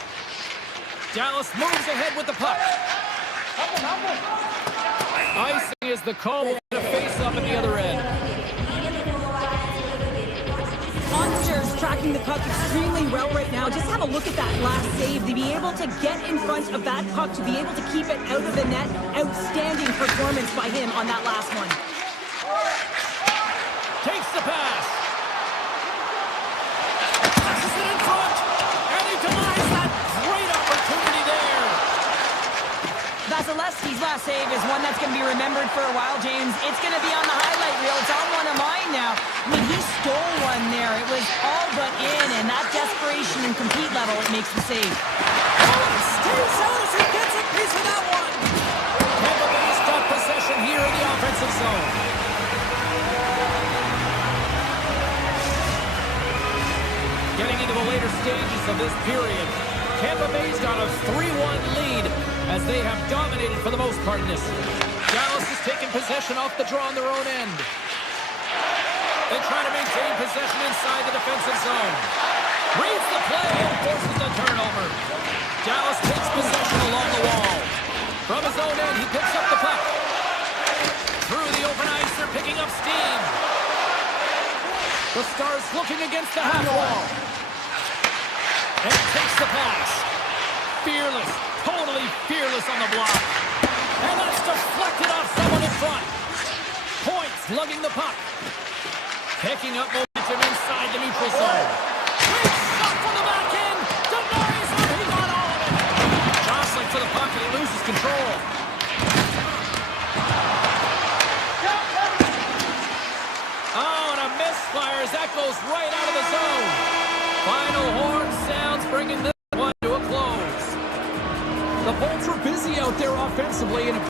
Dallas moves ahead with the puck. Icing is the call with a face-up at the other end. Monsters tracking the puck extremely well right now. Just have a look at that last save. To be able to get in front of that puck, to be able to keep it out of the net. Outstanding performance by him on that last one. Takes the pass. Passes it in front. And he denies that great opportunity there. Vasilevsky's last save is one that's going to be remembered for a while, James. It's going to be on the highlight reel. It's on one of mine now. I mean, he stole one there. It was all but in, and that desperation and compete level, it makes the save. Stays out as he gets a piece of that one. Tampa Bay's got possession here in the offense. zone. Getting into the later stages of this period, Tampa Bay's got a 3-1 lead as they have dominated for the most part in this. Dallas has taken possession off the draw on their own end. They try to maintain possession inside the defensive zone. Reads the play and forces the turnover. Dallas takes possession along the wall. From his own end, he picks up the puck. Through the open ice, they're picking up steam. The Stars looking against the half wall. And takes the pass. Fearless, totally fearless on the block. And that's deflected off someone in front. Points lugging the puck. Picking up momentum inside the neutral zone. Great shot from the back end. Denies him. He got all of it. Jostling for the puck and he loses control. Oh, and a misfire as that goes right out of the zone. Final horn sounds, bringing this one to a close. The Bolts were busy out there offensively and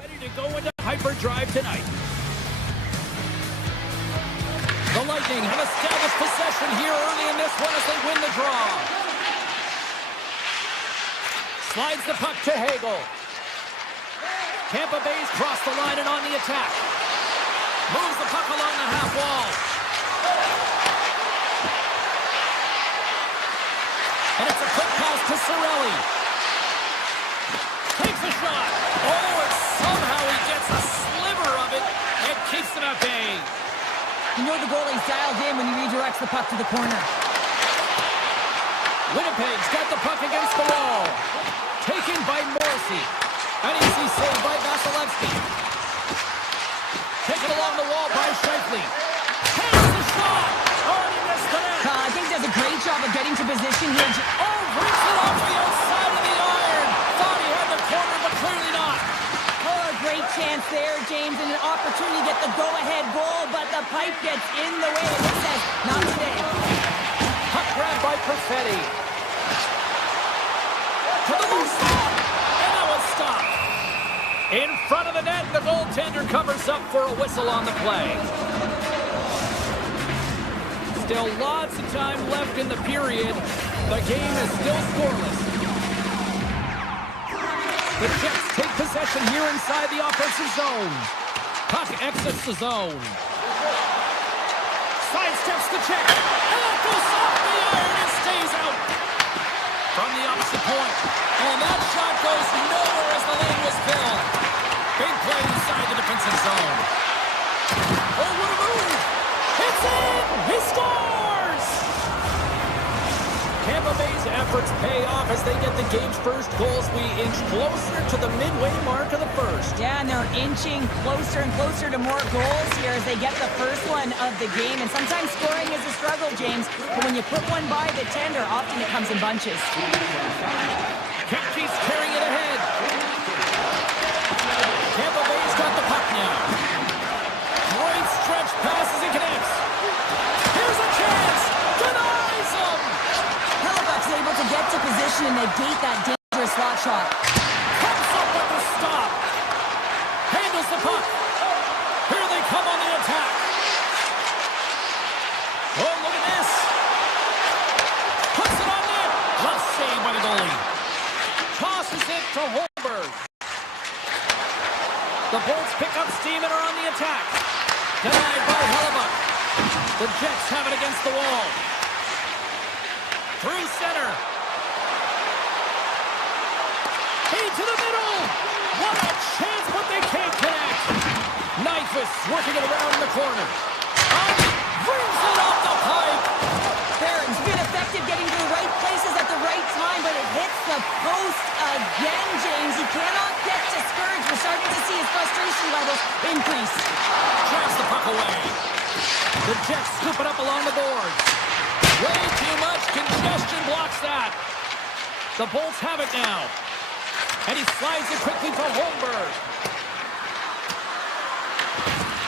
ready to go into hyperdrive tonight. The Lightning have established possession here early in this one as they win the draw. Slides the puck to Hagel. Tampa Bay's crossed the line and on the attack. Moves the puck along the half wall. And it's a quick pass to Cirelli. Takes a shot. Oh, and somehow he gets a sliver of it and keeps it at bay. You know the goalie's dialed in when he redirects the puck to the corner. Winnipeg's got the puck against the wall. Taken by Morrissey. An easy save by Vasilevsky. Taken along the wall by Scheifele. Takes the shot! Oh, he missed the net! I think he does a great job of getting to position here. Oh, rips it off the outside of the iron! Thought he had the corner, but clearly not. Oh, a great chance there, James, and an opportunity to get the go-ahead goal, but the pipe gets in the way. And it says, not today. Puck grabbed by Perfetti. To the loose spot! And that was stopped. In front of the net, the goaltender covers up for a whistle on the play. Still lots of time left in the period. The game is still scoreless. The Jets take possession here inside the offensive zone. Puck exits the zone. Sidesteps the check. And that goes off the iron and stays out. From the opposite point. And that shot goes nowhere as the lane was filled. Big play inside the defensive zone. Oh, what a move! It's in! He scores! Tampa Bay's efforts pay off as they get the game's first goals. We inch closer to the midway mark of the first. Yeah, and they're inching closer and closer to more goals here as they get the first one of the game. And sometimes scoring is a struggle, James. But when you put one by the tender, often it comes in bunches. Kempke's carrying it ahead. Tampa Bay's got the puck now. Great stretch passes and connects. Here's a chance. Denies him. Halifax able to get to position and negate that dangerous slot shot. Comes up with the stop. Handles the puck. Here they come on the attack. Oh, look at this. Puts it on net. Just saved by the goalie. Tosses it to Holmberg. The Bolts pick up steam and are on the attack. Denied by Hellebuyck. The Jets have it against the wall. Through center. Feed to the middle. What a chance, but they can't connect. Nyquist working it around in the corner. Brings it off the pipe. Barron's been effective getting to the right places at the right time, but it hits the post again, James. He cannot get discouraged. We're starting to see his frustration levels increase. Drives the puck away. The Jets scoop it up along the boards. Way too much congestion blocks that. The Bolts have it now. And he slides it quickly to Holmberg.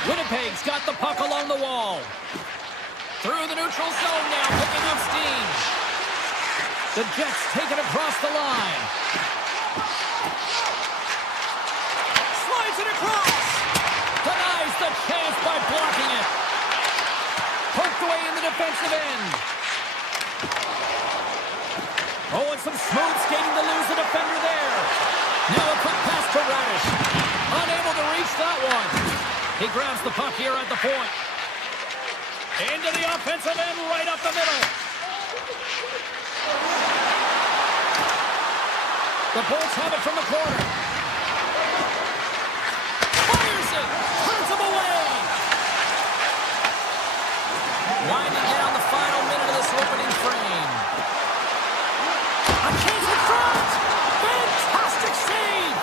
Winnipeg's got the puck along the wall. Through the neutral zone now, picking up steam. The Jets take it across the line. Slides it across. Denies the chance by blocking it. Poked away in the defensive end. Oh, and some smooth skating to lose the defender there. Now a quick pass to Radish. Unable to reach that one. He grabs the puck here at the point. Into the offensive end, right up the middle. The Bolts have it from the corner. Fires it. Turns him away. Winding down the final minute of this opening frame. A chance in front. Fantastic save.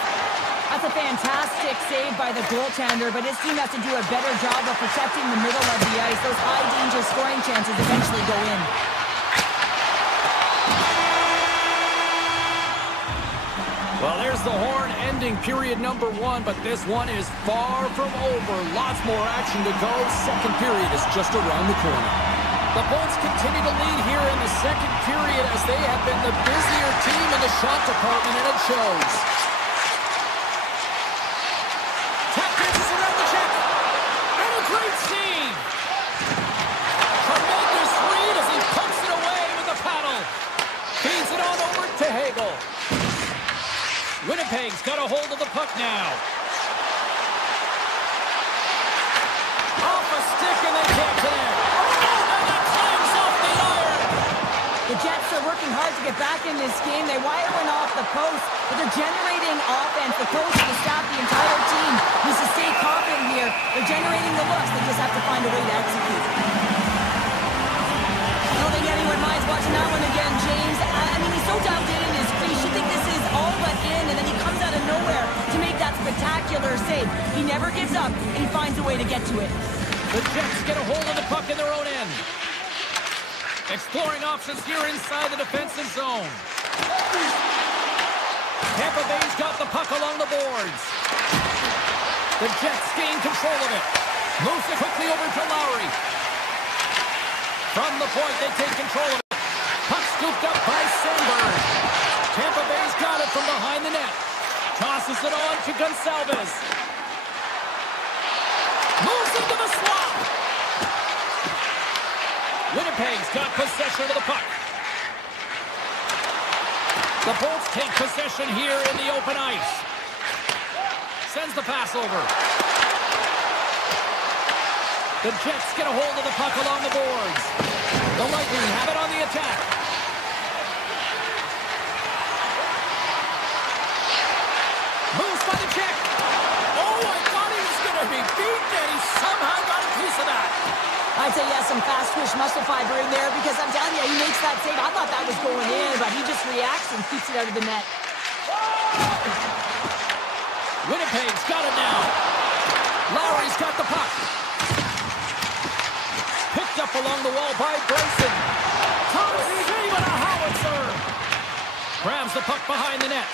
That's a fantastic save by the goaltender, but his team has to do a better job of protecting the middle of the ice. Those high-danger scoring chances eventually go in. Well, there's the horn ending period number 1, but this one is far from over. Lots more action to go. Second period is just around the corner. The Bolts continue to lead here in the second period as they have been the busier team in the shot department, and it shows. Great save! Tremendous read as he pumps it away with the paddle. Feeds it on over to Hagel. Winnipeg's got a hold of the puck now. Off a stick and they can't connect. Oh, and that climbs off the iron. The Jets are working hard to get back in this game. They wire one off the post, but they're generating offense. The coach, the staff, the entire team needs to stay confident here. They're generating the looks. They just have to find a way to execute. I don't think anyone minds watching that one again, James. I mean, he's so dialed in his crease. You think this is all but in, and then he comes out of nowhere spectacular save. He never gives up, and he finds a way to get to it. The Jets get a hold of the puck in their own end. Exploring options here inside the defensive zone. Tampa Bay's got the puck along the boards. The Jets gain control of it. Moves it quickly over to Lowry. From the point, they take control of it. Puck scooped up by Sandberg. Tampa Bay's got it from behind the net. Tosses it on to Gonçalves. Moves into the slot. Winnipeg's got possession of the puck. The Bolts take possession here in the open ice. Sends the pass over. The Jets get a hold of the puck along the boards. The Lightning have it on the attack. Moves by the check. Oh, I thought he was going to be beaten, and he somehow got a piece of that. I'd say, yeah, some fast-twitch muscle fiber in there because I'm telling you, he makes that save. I thought that was going in, but he just reacts and keeps it out of the net. Winnipeg's got it now. Lowry's got the puck. Picked up along the wall by Bryson. Thomas saving a howitzer. Grabs the puck behind the net.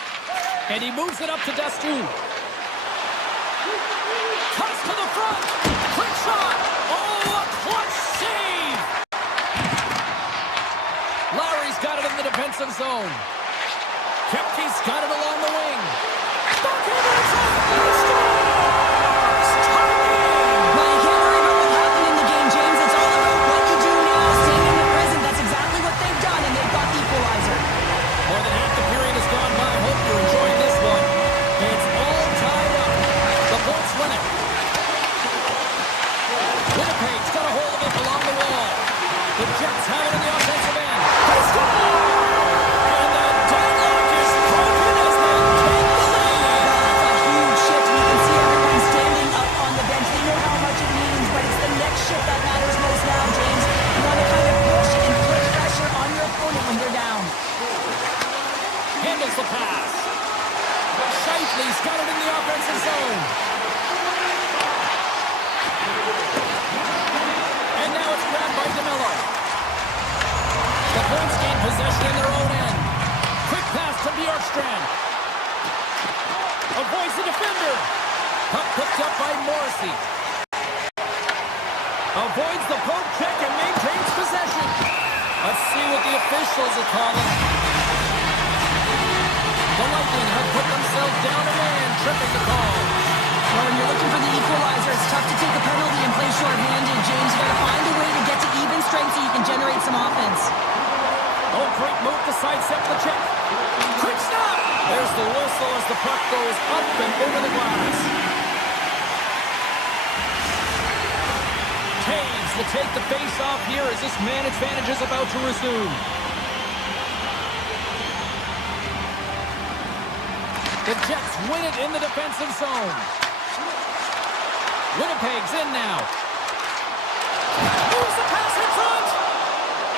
And he moves it up to Destu. Cuts to the front. Quick shot. Oh, a clutch save. Lowry's got it in the defensive zone. Kepke's got it along the wing. Back into the zone. He scores! Well, you can't worry about what happened in the game, James. It's all about what you do now. Staying in the present. That's exactly what they've done, and they've got the equalizer. More than half the period has gone by. Hope you're enjoying this one. It's all tied up. The Bolts win it. Winnipeg's got a hold of it along the wall. The Jets have it in the offensive end. They score! And the deadlock is broken as they take the lead. That's a huge shift. We can see everyone standing up on the bench. They know how much it means, but it's the next shift that matters most now, James. You want to kind of push and put pressure on your opponent when they're down. Handles the pass. Shifley's got it in the offensive zone. And now it's grabbed by DeMello. The Bolts gain possession in their own end. Quick pass to Bjorkstrand. Avoids the defender. Puck picked up by Morrissey. Avoids the poke check and maintains possession. Let's see what the officials are calling. The Lightning have put themselves down a man, tripping the call. Well, when you're looking for the equalizer, it's tough to take a penalty and play short-handed, James. You got to find a way to get to even strength so you can generate some offense. Oh, great move to sidestep the check. Quick stop! There's the whistle as the puck goes up and over the glass. Taves will take the face-off here as this man advantage is about to resume. The Jets win it in the defensive zone. Winnipeg's in now. Moves the pass in front.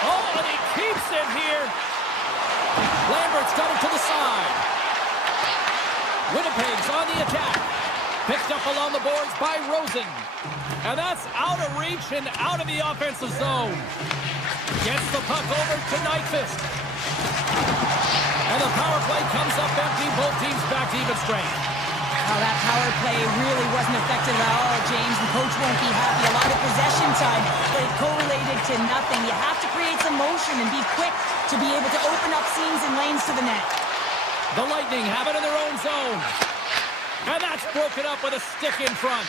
Oh, and he keeps it here. Lambert's got it to the side. Winnipeg's on the attack. Picked up along the boards by Rosen. And that's out of reach and out of the offensive zone. Gets the puck over to Nyquist. And the power play comes up empty. Both teams back to even strength. Now that power play really wasn't effective at all, James. The coach won't be happy. A lot of possession time, but it correlated to nothing. You have to create some motion and be quick to be able to open up seams and lanes to the net. The Lightning have it in their own zone. And that's broken up with a stick in front.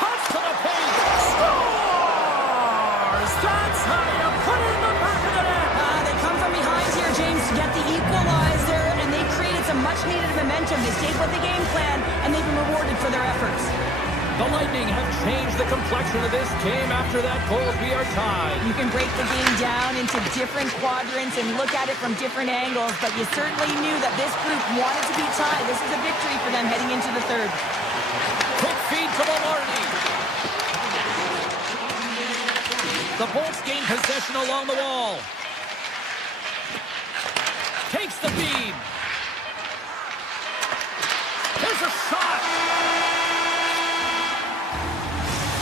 Touch to the paint. Scores! That's how you put it in the back of the net. They come from behind here, James, to get the equalizer, and they created some much-needed momentum. They stayed with the game plan, and they've been rewarded for their efforts. The Lightning have changed the complexion of this game after that goal. We are tied. You can break the game down into different quadrants and look at it from different angles, but you certainly knew that this group wanted to be tied. This is a victory for them heading into the third. Quick feed to Maloney. The Bolts gain possession along the wall. Takes the feed.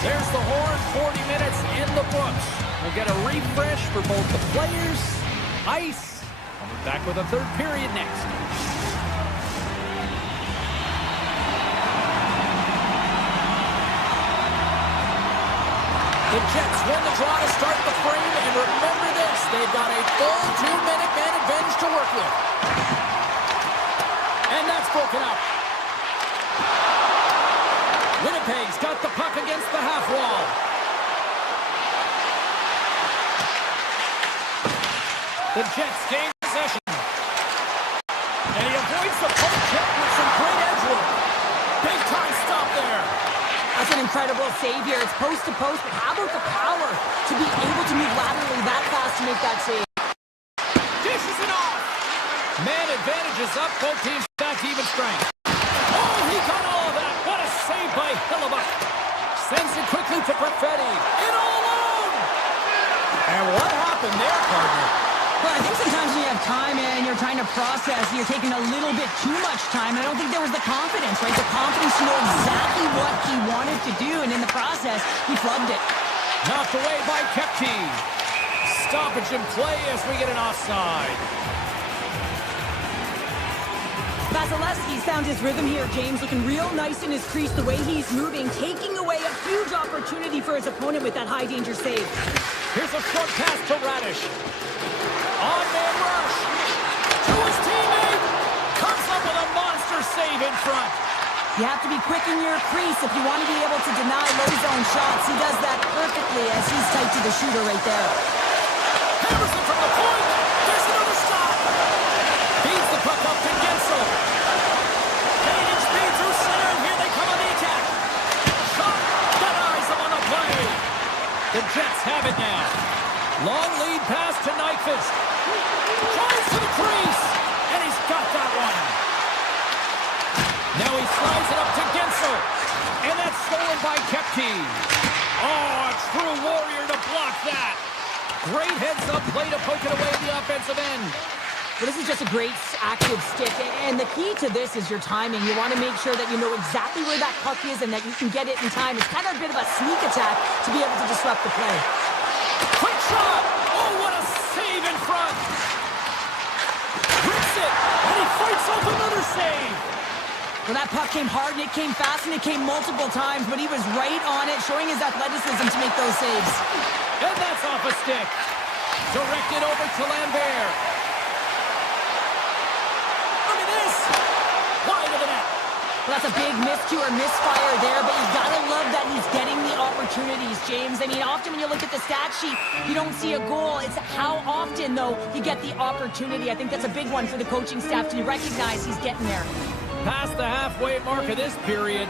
There's the horn, 40 minutes in the books. We'll get a refresh for both the players, ice. We'll be back with a third period next. The Jets win the draw to start the frame, and remember this, they've got a full 2-minute man advantage to work with. And that's broken up. Winnipeg's got the puck against the half wall. The Jets gain possession. And he avoids the poke check with some great edge work. Big time stop there. That's an incredible save here. It's post to post, but how about the power to be able to move laterally that fast to make that save? Dishes it off. Man advantage is up. Both teams back to even strength. Oh, he got all of that. What a save by Hellebuyck. Sends it quickly to Perfetti. In all alone. And what happened there, partner? Well, I think sometimes when you have time and you're trying to process, you're taking a little bit too much time. I don't think there was the confidence, right? The confidence to know exactly what he wanted to do, and in the process, he flubbed it. Knocked away by Kepke. Stoppage in play as we get an offside. Vasilevsky's found his rhythm here, James, looking real nice in his crease, the way he's moving, taking away a huge opportunity for his opponent with that high-danger save. Here's a short pass to Radish. On-man rush. To his teammate. Comes up with a monster save in front. You have to be quick in your crease if you want to be able to deny low-zone shots. He does that perfectly as he's tight to the shooter right there. Hammers it from the point. There's another stop. Feeds the puck up to Gensel. Gaining speed through center, and here they come on the attack. Shot. Denies them on the play. The Jets have it now. Long lead pass to Nyquist. Tries to the crease. And he's got that one. Now he slides it up to Gensel. And that's stolen by Kepke. Oh, a true warrior to block that. Great heads-up play to poke it away at the offensive end. Well, this is just a great active stick, and the key to this is your timing. You want to make sure that you know exactly where that puck is and that you can get it in time. It's kind of a bit of a sneak attack to be able to disrupt the play. Quick shot! Oh, what a save in front! Rips it, and he fights off another save! Well, that puck came hard, and it came fast, and it came multiple times, but he was right on it, showing his athleticism to make those saves. And that's off a stick. Directed over to Lambert. Look at this! Wide of the net. Well, that's a big miscue or misfire there, but you gotta love that he's getting the opportunities, James. I mean, often when you look at the stat sheet, you don't see a goal. It's how often, though, you get the opportunity. I think that's a big one for the coaching staff to recognize he's getting there. Past the halfway mark of this period,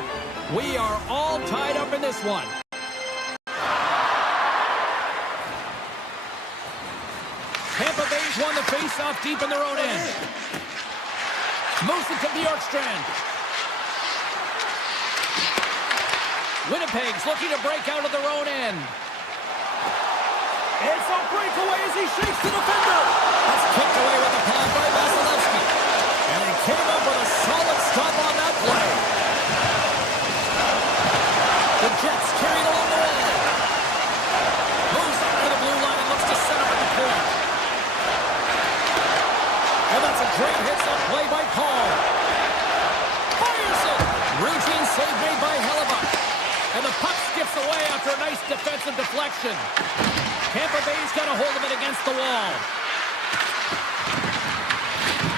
we are all tied up in this one. Tampa Bay's won the face-off deep in their own end. Moves it to Bjorkstrand. Winnipeg's looking to break out of their own end. It's a breakaway as he shakes the defender. That's kicked away with a pad by Vasilevsky. And he came up with a solid stop on that play. The Jets carried along the wall. Moves up to the blue line and looks to set up at the point. And that's a great hits-up play by Paul. Fires it. Routine save made by Hellebuyck. And the puck skips away after a nice defensive deflection. Tampa Bay's got a hold of it against the wall.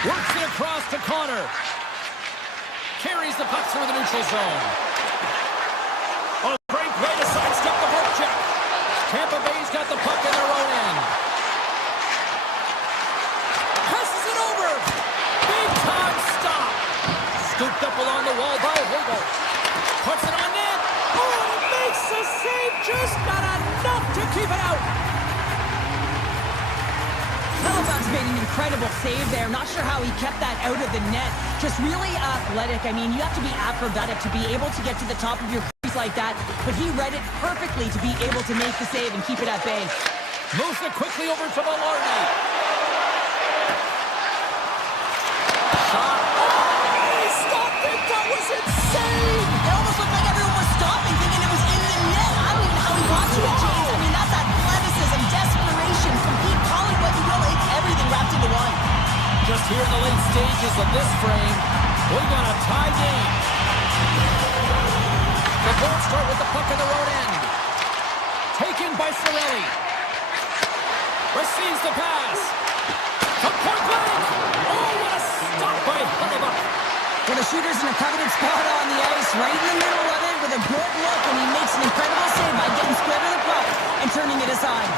Works it across to Connor. Carries the puck through the neutral zone. Oh, great play to sidestep the poke check. Tampa Bay's got the puck in their own end. Passes it over. Big time stop. Scooped up along the wall by Hogo. Puts it on net. Oh, it makes the save. Just not enough to keep it out. Hellebuyck's made an incredible save there. Not sure how he kept that out of the net. Just really athletic. I mean, you have to be acrobatic to be able to get to the top of your crease like that. But he read it perfectly to be able to make the save and keep it at bay. Moves it quickly over to Maloney. Shot. Oh, he stopped it. That was insane. It almost looked like everyone was stopping, thinking it was in the net. I advantages of this frame. We got a tie game. The Bolts start with the puck in the road end. Taken by Cirelli. Receives the pass. From point blank. Oh, what a stop by Hellebuyck. Well, the shooter's in a coveted spot on the ice, right in the middle of it with a good look, and he makes an incredible save by getting square to the puck and turning it aside.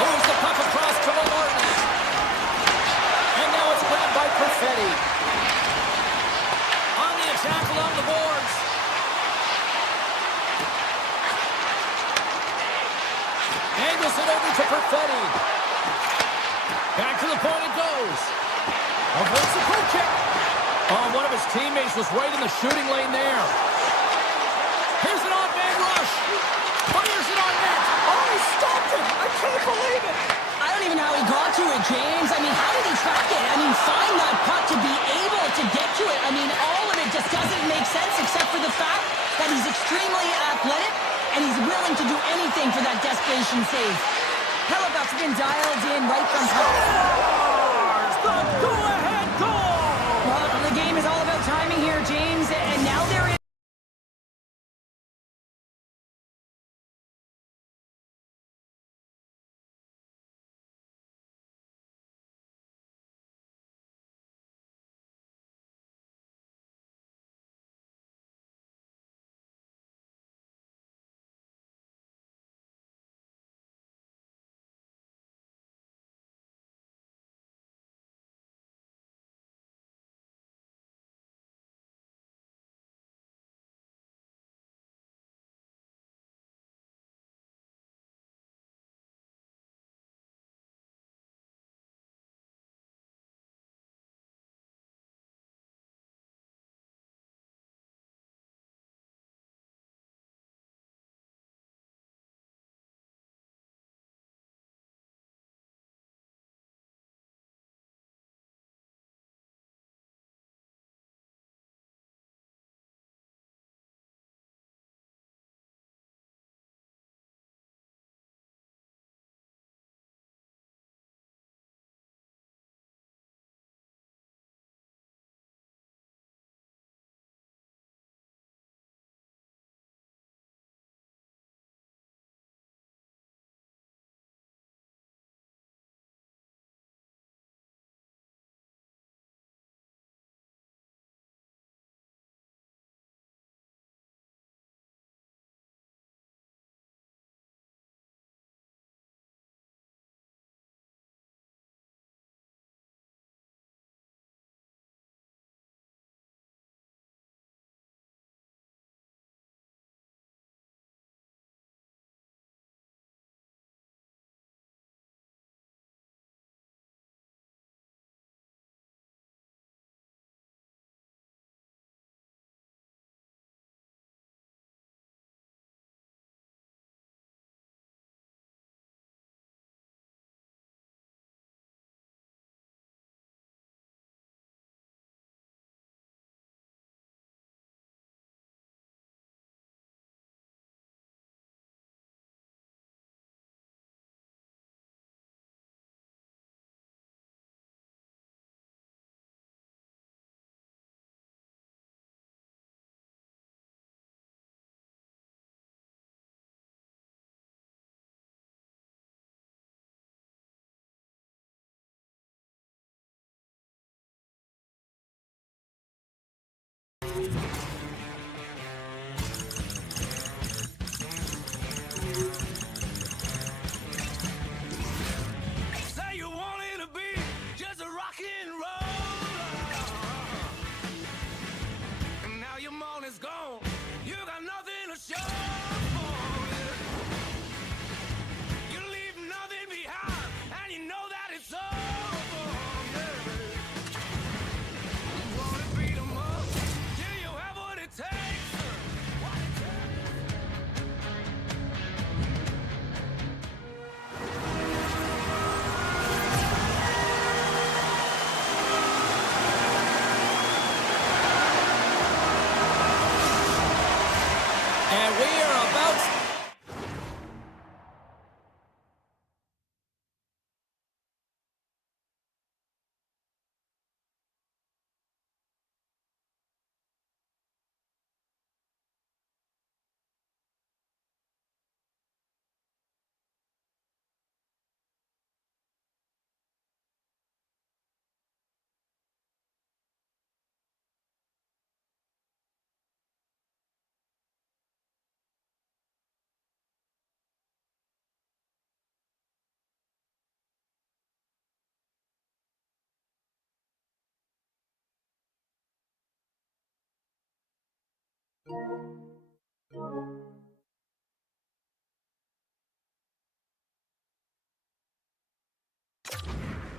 Moves the puck across to Maloney. And now it's grabbed by Perfetti. On the attack along the boards. Angles it over to Perfetti. Back to the point it goes. Avoids the poke check. Oh, one of his teammates was right in the shooting lane there. Here's an odd-man rush. Fires it on net. Oh, he stopped it. I can't believe it. I don't even know how he got to it, James. I mean, how did he track it? I mean, find that puck to be able to get to it. I mean, all of it just doesn't make sense except for the fact that he's extremely athletic and he's willing to do anything for that desperation save. Hellebuyck's been dialed in right from Scores the go-ahead goal. Well, the game is all about timing here, James, and now there is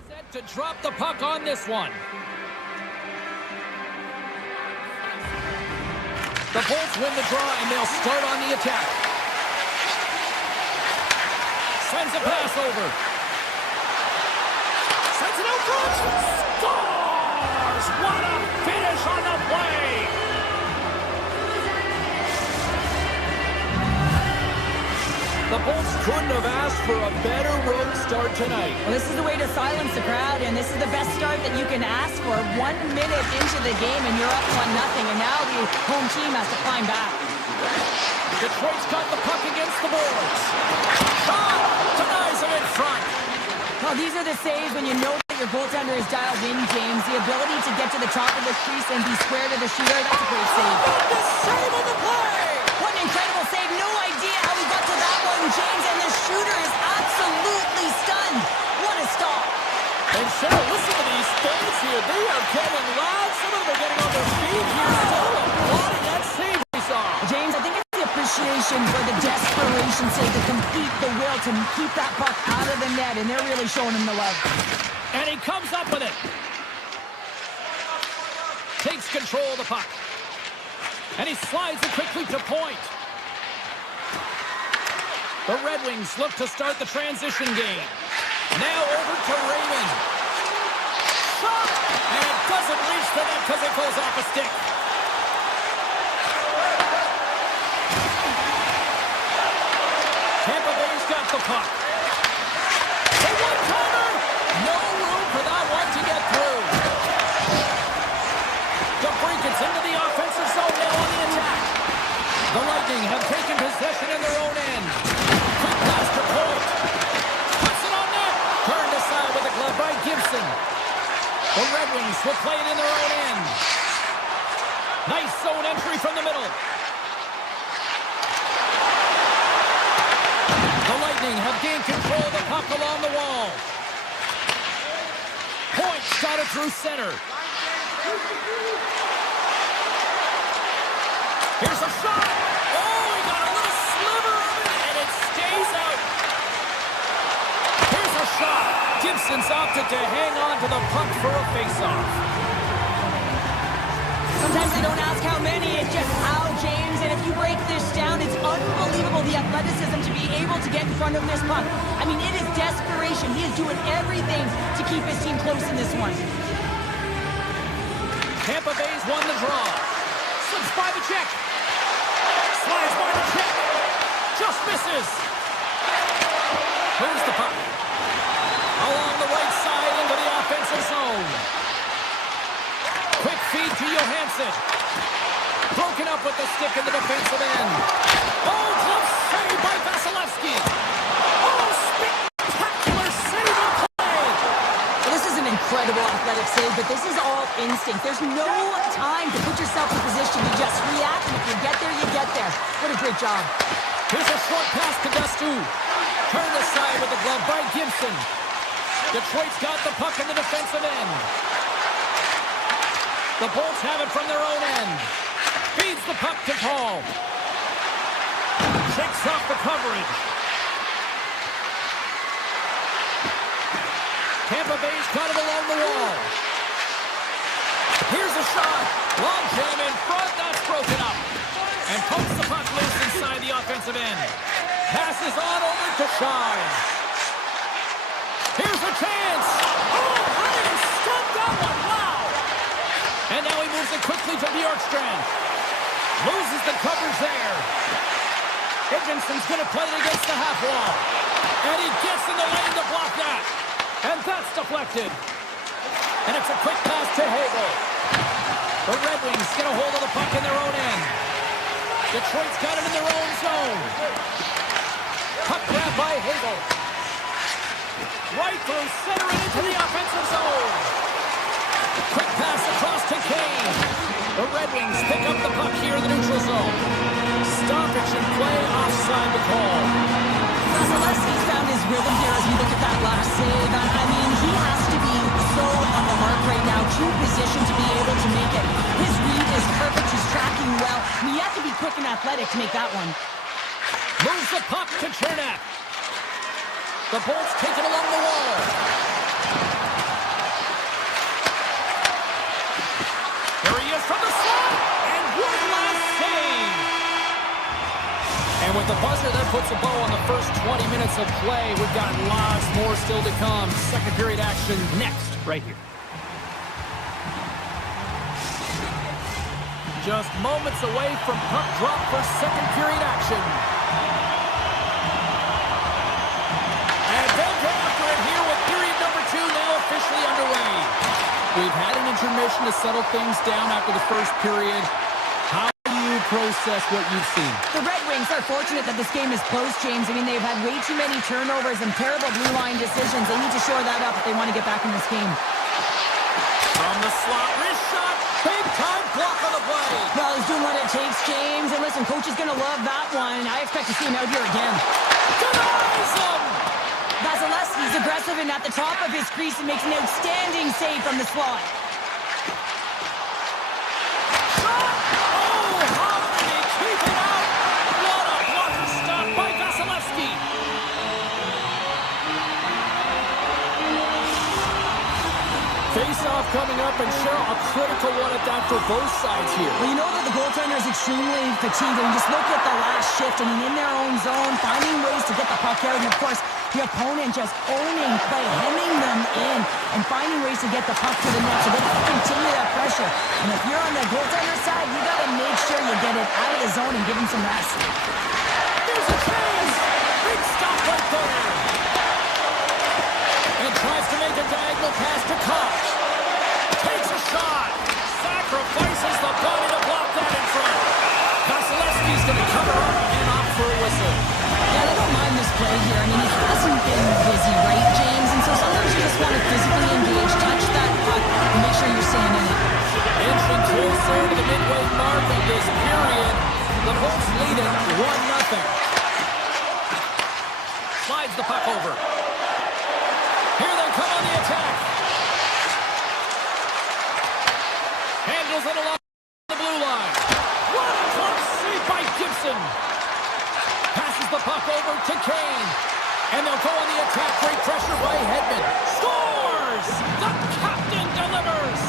Set to drop the puck on this one. The Bolts win the draw, and they'll start on the attack. Sends a pass over. Sends it out front. Scores! What a finish on the play! The Bolts couldn't have asked for a better road start tonight. Well, this is the way to silence the crowd, and this is the best start that you can ask for. 1 minute into the game, and you're up 1-0, and now the home team has to climb back. Detroit's got the puck against the boards. Shot! Denies him in front. Well, these are the saves when you know that your goaltender is dialed in, James. The ability to get to the top of the crease and be square to the shooter, that's a great save. The save of the play! What an incredible save. No idea how he got to that one, James, and the shooter is absolutely stunned. What a stop. And Cheryl, listen to these fans here. They are getting loud. Some of them are getting on their feet here still applauding that save we saw. James, I think it's the appreciation for the desperation save to complete the will to keep that puck out of the net, and they're really showing him the love. And he comes up with it. Takes control of the puck. And he slides it quickly to point. The Red Wings look to start the transition game. Now over to Raymond. Shot! And it doesn't reach the net because it goes off a stick. Tampa Bay's got the puck. The one-timer! No room for that one to get through. The break gets into the offensive zone now on the attack. The Lightning have taken possession in their own end. Quick pass to Point. Puts it on net. Turned aside with a glove by Gibson. The Red Wings will play it in their own end. Nice zone entry from the middle. The Lightning have gained control of the puck along the wall. Point's got it through center. Here's a shot. Oh, he got a little sliver of it, and it stays out. Here's a shot. Gibson's opted to hang on to the puck for a faceoff. Sometimes they don't ask how many, it's just how, James. And if you break this down, it's unbelievable the athleticism to be able to get in front of this puck. I mean, it is desperation. He is doing everything to keep his team close in this one. Tampa Bay's won the draw. Slips by the check. Slides by the check. Just misses. Moves the puck. Along the right side into the offensive zone. Quick feed to Johansson. Broken up with the stick in the defensive end. Oh, glove save by Vasilevsky. Oh, spectacular save and play. Well, this is an incredible athletic save, but this is all instinct. There's no time to put yourself in position. You just react, and if you get there, you get there. What a great job. Here's a short pass to Destu. Turned aside with the glove by Gibson. Detroit's got the puck in the defensive end. The Bolts have it from their own end. Feeds the puck to Paul. Shakes off the coverage. Tampa Bay's got it along the wall. Here's a shot. Long jam in front. That's broken up. And pokes the puck loose inside the offensive end. Passes on over to Shine. Here's a chance. Oh, how did he stop that one? Wow. And now he moves it quickly to Bjorkstrand. Loses the coverage there. Higginson's going to play it against the half wall. And he gets in the lane to block that. And that's deflected. And it's a quick pass to Hagel. The Red Wings get a hold of the puck in their own end. Detroit's got it in their own zone. Puck grab by Hagel. Right through center and into the offensive zone. Quick pass across to Kane. The Red Wings pick up the puck here in the neutral zone. Stoppage and play offside the call. Vasilevsky's found his rhythm here as we look at that last save. I mean, he has to be so on the mark right now, true position to be able to make it. His read is perfect. She's tracking well. I mean, you have to be quick and athletic to make that one. Moves the puck to Chernak. The Bolts take it along the wall. There he is from the slot. And one last save. And with the buzzer, that puts a bow on the first 20 minutes of play. We've got lots more still to come. Second period action next, right here. Just moments away from puck drop for second period action. And they'll go after it here with period number 2 now officially underway. We've had an intermission to settle things down after the first period. How do you process what you've seen? The Red Wings are fortunate that this game is close, James. I mean, they've had way too many turnovers and terrible blue line decisions. They need to shore that up if they want to get back in this game. From the slot, wrist shot, big time block on the play. Well, he's doing what it takes, James. And listen, coach is going to love that one. I expect to see him out here again. Denies him! Vasilevsky's aggressive and at the top of his crease and makes an outstanding save from the slot. Shot! Oh, how did he keep it out? What a blocker stop by Vasilevsky. Face-off coming up, and Cheryl, a critical one at that for both sides here. Well, you know that the goaltender is extremely fatigued. I mean, just look at the last shift. I mean, in their own zone, finding ways to get the puck out. And, of course, the opponent just owning play, hemming them in, and finding ways to get the puck to the net so they can continue that pressure. And if you're on the goaltender side, you got to make sure you get it out of the zone and give him some rest. There's a chance! Big stop right there! And tries to make a diagonal pass to Koch. Takes a shot. Sacrifices the body to block that in front. Vasilevsky's going to cover up and opt for a whistle. Yeah, they don't mind this play here. I mean, he hasn't been busy, right, James? And so sometimes you just want to physically engage, touch that puck, and make sure you're staying in it. Inching closer to the midway mark of this period. The Bolts lead it 1-0. Slides the puck over. Here they come on the attack. Handles it along the blue line. What a close save by Gibson. Passes the puck over to Kane. And they'll go on the attack. Great pressure by Hedman. Scores! The captain delivers!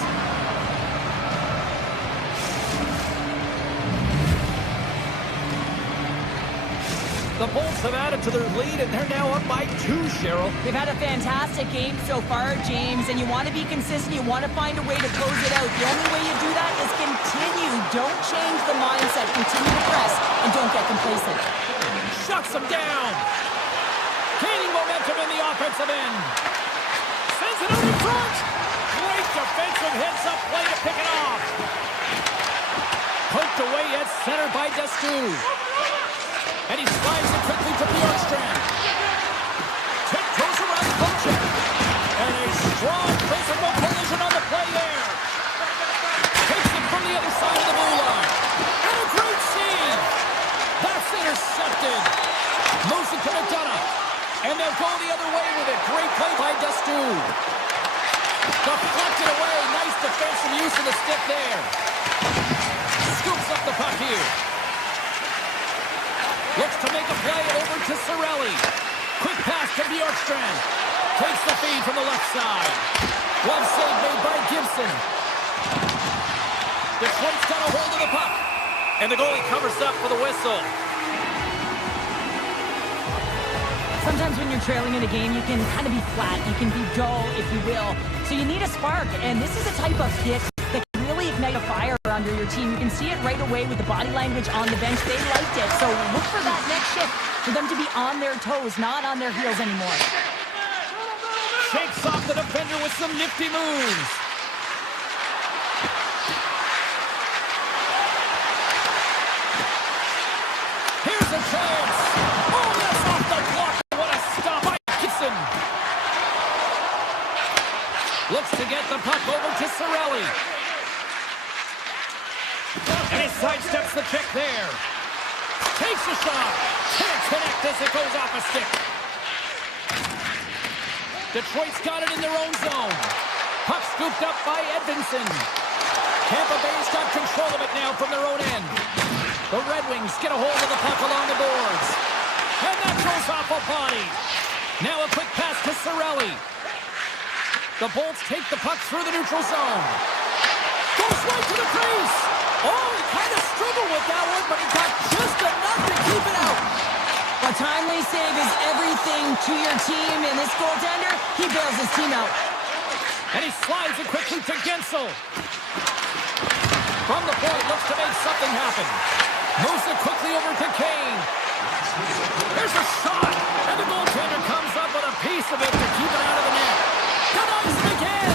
The Bolts have added to their lead, and they're now up by 2, Cheryl. They've had a fantastic game so far, James, and you want to be consistent. You want to find a way to close it out. The only way you do that is continue. Don't change the mindset. Continue to press, and don't get complacent. Shuts them down. Gaining momentum in the offensive end. Sends it out in front. Great defensive heads-up play to pick it off. Poked away at center by Destu. And he slides it quickly to Bjorkstrand. Tiptoes around the poke check. And a strong physical collision on the play there. Takes it from the other side of the blue line. And a great save. That's intercepted. Moves it to McDonough. And they'll go the other way with it. Great play by Destu. Deflected away. Nice defensive use of the stick there. Scoops up the puck here. Looks to make a play over to Cirelli. Quick pass to Bjorkstrand. Takes the feed from the left side. Glove save made by Gibson. Detroit's got a hold of the puck. And the goalie covers up for the whistle. Sometimes when you're trailing in a game, you can kind of be flat. You can be dull, if you will. So you need a spark. And this is a type of hit that can really ignite a fire under your team. You can see it right away with the body language on the bench. They liked it. So look for that next shift for them to be on their toes, not on their heels anymore. Shakes off the defender with some nifty moves. Here's a chance. Oh, that's off the block. What a stop by Gibson. Looks to get the puck over to Cirelli. And he sidesteps the check there. Takes a shot. Can't connect as it goes off a stick. Detroit's got it in their own zone. Puck scooped up by Edvinsson. Tampa Bay's got control of it now from their own end. The Red Wings get a hold of the puck along the boards. And that goes off a body. Now a quick pass to Cirelli. The Bolts take the puck through the neutral zone. Goes right to the crease. Oh, he kind of struggled with that one, but he got just enough to keep it out. A timely save is everything to your team, and this goaltender, he bails his team out. And he slides it quickly to Gensel. From the point, looks to make something happen. Moves it quickly over to Kane. There's a shot, and the goaltender comes up with a piece of it to keep it out of the net. Denies it again.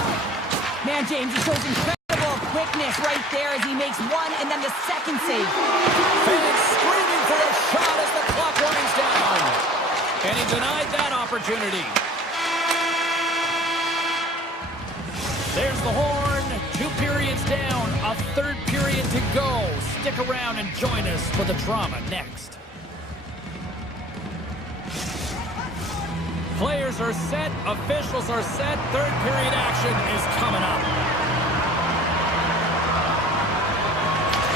Man, James, he shows incredible quickness right there as he makes one and then the second save. Fans screaming for a shot as the clock runs down. And he denied that opportunity. There's the horn. 2 periods down. A third period to go. Stick around and join us for the drama next. Players are set. Officials are set. Third period action is coming up.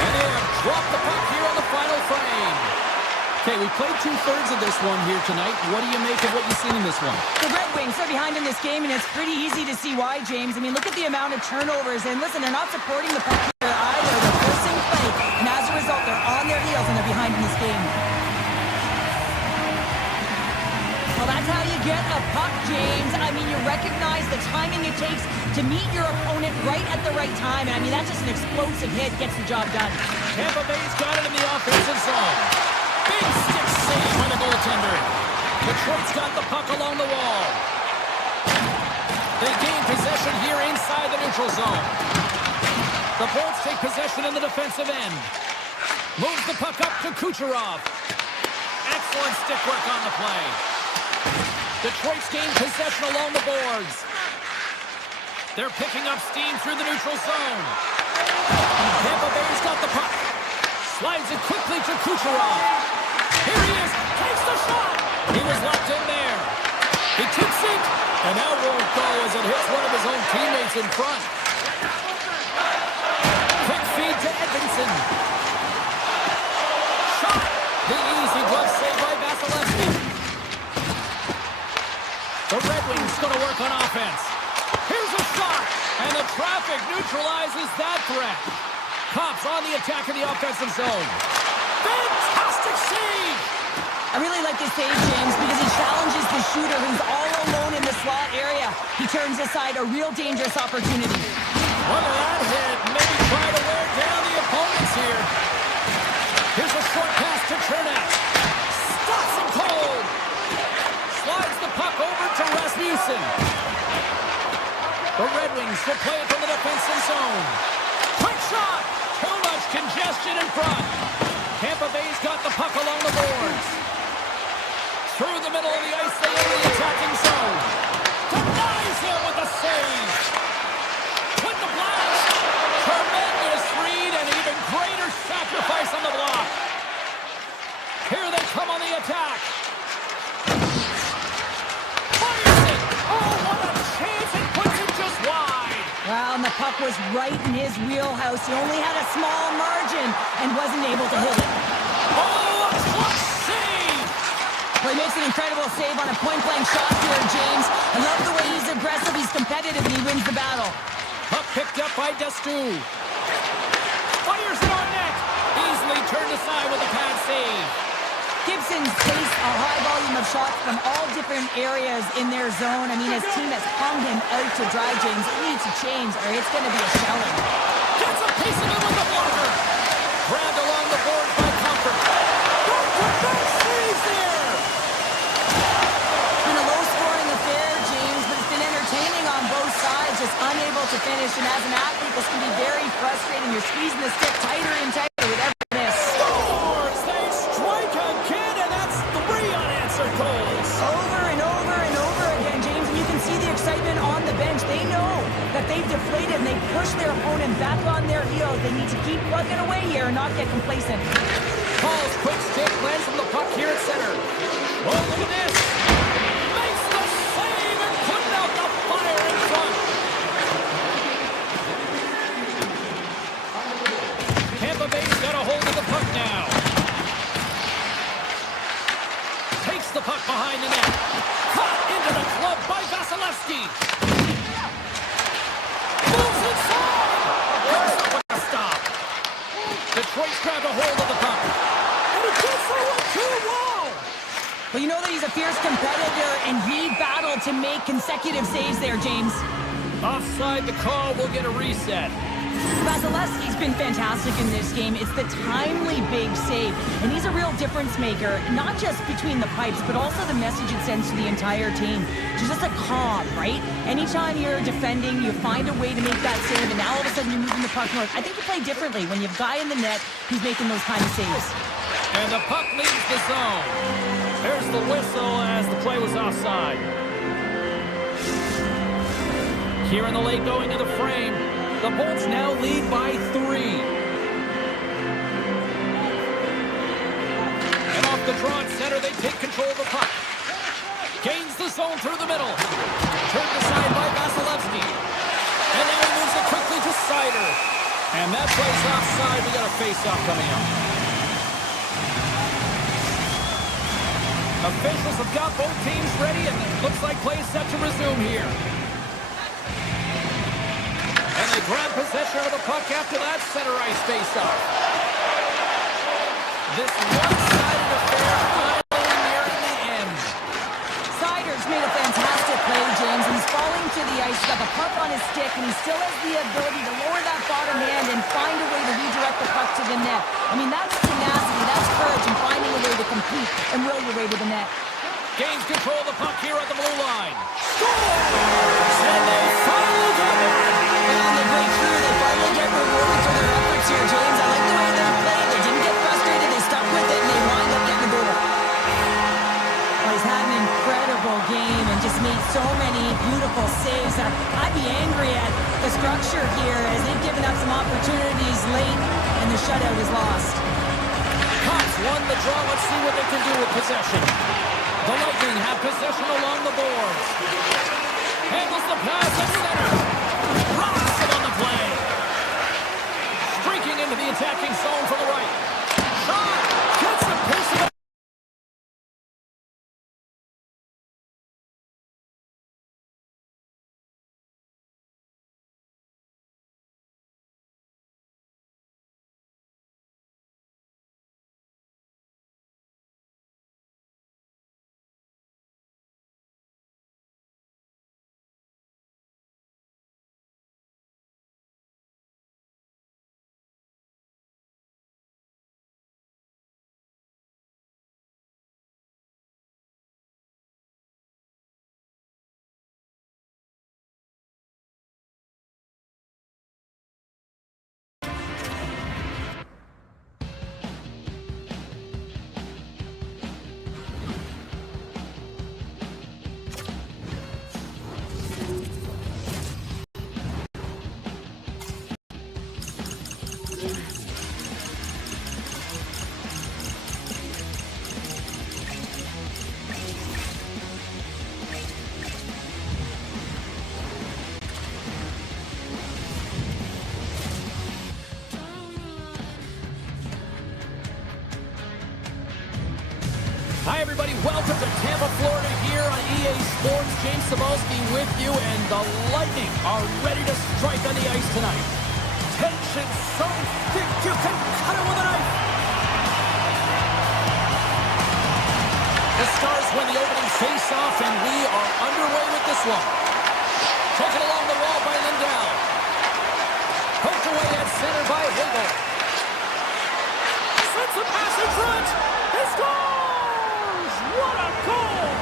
And they have dropped the puck here on the final frame. Okay, we played 2/3 of this one here tonight. What do you make of what you've seen in this one? The Red Wings are behind in this game, and it's pretty easy to see why, James. I mean, look at the amount of turnovers. And listen, they're not supporting the puck here either. They're forcing play. And as a result, they're on their heels, and they're behind in this game. Well, that's how you get a puck, James. I mean, you recognize the timing it takes to meet your opponent right at the right time. And I mean, that's just an explosive hit. Gets the job done. Tampa Bay's got it in the offensive zone. Big stick save by the goaltender. Detroit's got the puck along the wall. They gain possession here inside the neutral zone. The Bolts take possession in the defensive end. Moves the puck up to Kucherov. Excellent stick work on the play. Detroit's gained possession along the boards. They're picking up steam through the neutral zone. Tampa Bay's got the puck. Slides it quickly to Kucherov. Here he is. Takes the shot. He was locked in there. He tips it. And that won't go as it hits one of his own teammates in front. Quick feed to Edmondson. Shot. The easy glove save by Vasilevsky. The Red Wings going to work on offense. Here's a shot. And the traffic neutralizes that threat. Cops on the attack in the offensive zone. Fantastic save! I really like this save, James, because he challenges the shooter who's all alone in the slot area. He turns aside a real dangerous opportunity. Look at that hit. Maybe try to wear down the opponents here. Here's a short pass to Chernak. Stops him cold. Slides the puck over to Rasmussen. The Red Wings will play it from the defensive zone. Quick shot! Too much congestion in front. Tampa Bay's got the puck along the boards. Through the middle of the ice, they enter the attacking zone. Denies him with the save. With the blast. Tremendous read and even greater sacrifice on the block. Here they come on the attack. Fires it. Oh, what a chance. It puts it just wide. Well, and the puck was right in his wheelhouse. He only had a small margin and wasn't able to hit it. Oh, a clutch save! Well, he makes an incredible save on a point-blank shot here, James. I love the way he's aggressive, he's competitive, and he wins the battle. Puck picked up by Destu. Fires it on net. Easily turned aside with a pad save. Gibson's faced a high volume of shots from all different areas in their zone. I mean, his team has hung him out to dry, James. It needs to change, or it's going to be a shelling. Gets a piece of it with the blocker. Grabbed along the board by Comfort. Back-to-back saves there. It's been a low-scoring affair, James, but it's been entertaining on both sides, just unable to finish. And as an athlete, this can be very frustrating. You're squeezing the stick tighter and tighter with every miss. Scores! They strike again, and that's 3 unanswered goals. Over and over and over again, James, and you can see the excitement on the bench. They know that they've deflated and they push their opponent back on their heels. They need to keep plugging away here and not get complacent. Paul's quick stick lands from the puck here at center. Oh, look at this. Makes the save and putting out the fire in front. the puck behind the net. Caught into the glove by Vasilevsky. Moves inside. Comes up with a stop. Detroit's grabbed a hold of the puck. And it gets a 1-2 wall. Well, you know that he's a fierce competitor, and he battled to make consecutive saves there, James. Offside the call. We'll get a reset. Vasilevsky's been fantastic in this game. It's the timely big save, and he's a real difference maker, not just between the pipes, but also the message it sends to the entire team. Just a calm, right? Anytime you're defending, you find a way to make that save, and now all of a sudden you're moving the puck north. I think you play differently when you have a guy in the net who's making those kind of saves. And the puck leaves the zone. There's the whistle as the play was offside. Here in the late going to the frame. The Bolts now lead by 3. And off the draw at center, they take control of the puck. Gains the zone through the middle. Turned aside by Vasilevsky. And now he moves it quickly to Sider. And that plays offside. We got a face-off coming up. Officials have got both teams ready, and it looks like play is set to resume here. And they grab possession of the puck after that center ice face-off. This one-sided affair finally nearing the end. Sider's made a fantastic play, James. He's falling to the ice. He's got the puck on his stick, and he still has the ability to lower that bottom hand and find a way to redirect the puck to the net. I mean, that's tenacity, that's courage, and finding a way to compete and will your way to the net. Gains control of the puck here at the blue line. Scores! And they finally get it! And the great crew, they finally get rewarded for their efforts here, James. I like the way they played. They didn't get frustrated. They stuck with it, and they wind up getting the goal. Well, he's had an incredible game and just made so many beautiful saves. I'd be angry at the structure here as they've given up some opportunities late, and the shutout is lost. Cox won the draw. Let's see what they can do with possession. The Lightning have possession along the boards. Handles the pass at center. Rocks it on the play. Streaking into the attacking zone from the right. Shot! Gets the pace of it. Hi, everybody. Welcome to Tampa, Florida here on EA Sports. James Cebulski with you, and the Lightning are ready to strike on the ice tonight. Tension so thick you can cut it with a knife. The Stars win the opening face-off, and we are underway with this one. Taken along the wall by Lindell. Poked away at center by Hagel. Sends a pass in front. He scores! What a goal!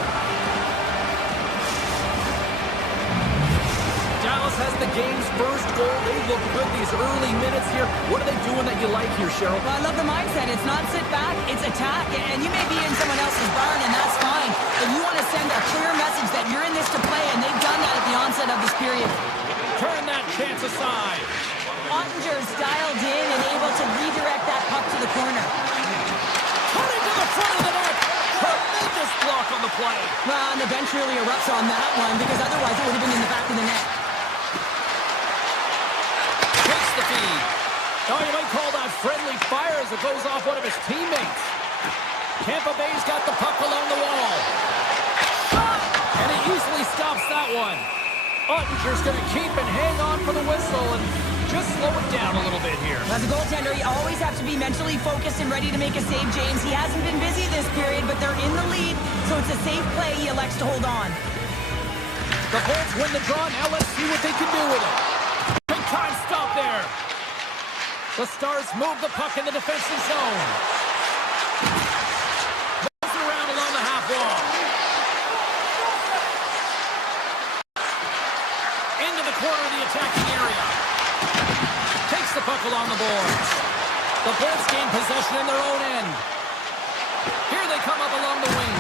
Dallas has the game's first goal. They look good these early minutes here. What are they doing that you like here, Cheryl? Well, I love the mindset. It's not sit back, it's attack. And you may be in someone else's barn, and that's fine. But you want to send a clear message that you're in this to play, and they've done that at the onset of this period. Turn that chance aside. Ottinger's dialed in and able to redirect that puck to the corner. Cutting to the front of the net. Tremendous block on the play. Well, and the bench really erupts on that one, because otherwise it would have been in the back of the net. Takes the feed. Now you might call that friendly fire as it goes off one of his teammates. Tampa Bay's got the puck along the wall. that one. Ottinger's going to keep and hang on for the whistle and just slow it down a little bit here. As a goaltender, you always have to be mentally focused and ready to make a save, James. He hasn't been busy this period, but they're in the lead, so it's a safe play. He elects to hold on. The Bolts win the draw. Now let's see what they can do with it. Big time stop there. The Stars move the puck in the defensive zone. Moves around along the half wall. Into the corner of the attacking area. Takes the puck along the boards. The Bolts gain possession in their own end. Here they come up along the wing.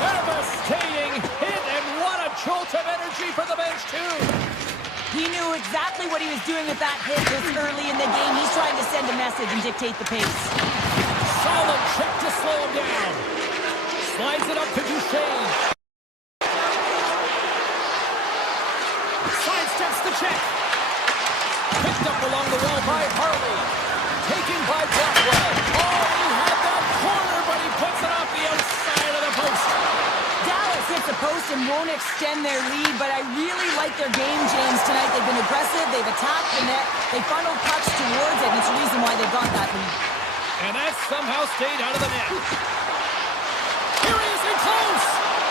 Devastating hit, and what a jolt of energy for the bench, too. He knew exactly what he was doing with that hit this early in the game. He's trying to send a message and dictate the pace. Solid check to slow him down. Slides it up to Duchesne. Sidesteps the check. Picked up along the wall by Harley. Taken by Blackwell. Oh, he had that corner, but he puts it off the outside of the post. Dallas hits a post and won't extend their lead, but I really like their game, James, tonight. They've been aggressive. They've attacked the net. They funneled pucks towards it, and it's the reason why they got that lead. And that somehow stayed out of the net. Here he is in close.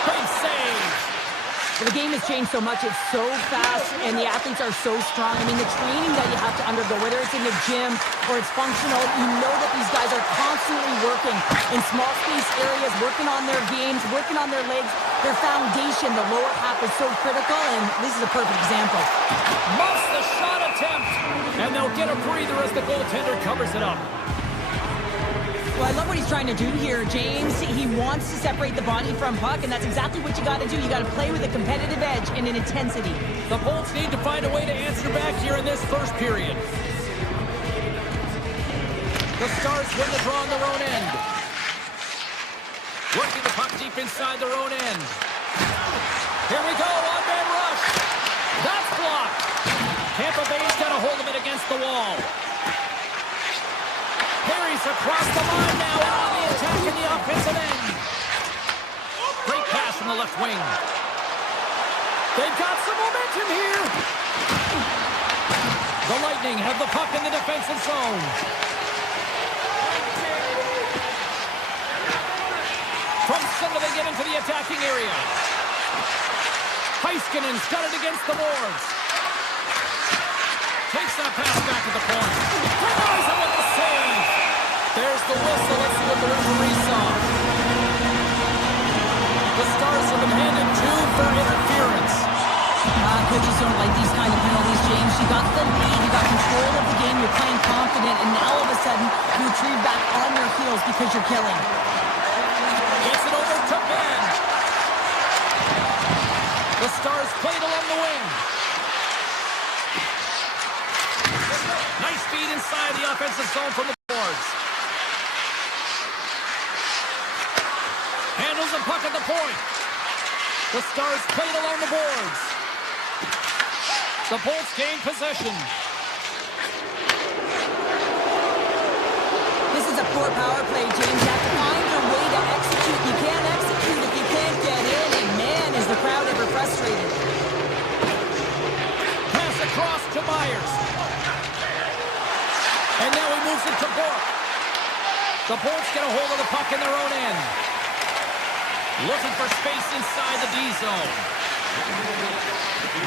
Great save. Well, the game has changed so much. It's so fast, and the athletes are so strong. I mean, the training that you have to undergo, whether it's in the gym or it's functional, you know that these guys are constantly working in small space areas, working on their games, working on their legs. Their foundation, the lower half, is so critical, and this is a perfect example. Muffs the shot attempt, and they'll get a breather as the goaltender covers it up. Well, I love what he's trying to do here, James. He wants to separate the body from puck, and that's exactly what you got to do. You got to play with a competitive edge and an intensity. The Bolts need to find a way to answer back here in this first period. The Stars win the draw on their own end. Working the puck deep inside their own end. Here we go, one-man rush. That's blocked. Tampa Bay's got a hold of it against the wall. Harry's across the line now and on the attack in the offensive end. Great pass from the left wing. They've got some momentum here. The Lightning have the puck in the defensive zone. From center they get into the attacking area. Heiskanen's got it against the boards. Takes that pass back to the point. Denies it with the save. There's the whistle. Let's see what the referee saw. The Stars have been handed 2 for interference. Coaches don't like these kind of penalties, James. You got the lead, you got control of the game, you're playing confident, and now all of a sudden you retrieve back on your heels because you're killing. Gets it over to Ben. The Stars played along the wing. Nice feed inside the offensive zone from the boards. Handles the puck at the point. The Stars played along the boards. The Bolts gain possession. This is a poor power play, James. You have to find your way to execute. You can't execute if you can't get in, and man, is the crowd ever frustrated. Pass across to Myers. And now he moves it to Bork. The Bolts get a hold of the puck in their own end. Looking for space inside the D zone.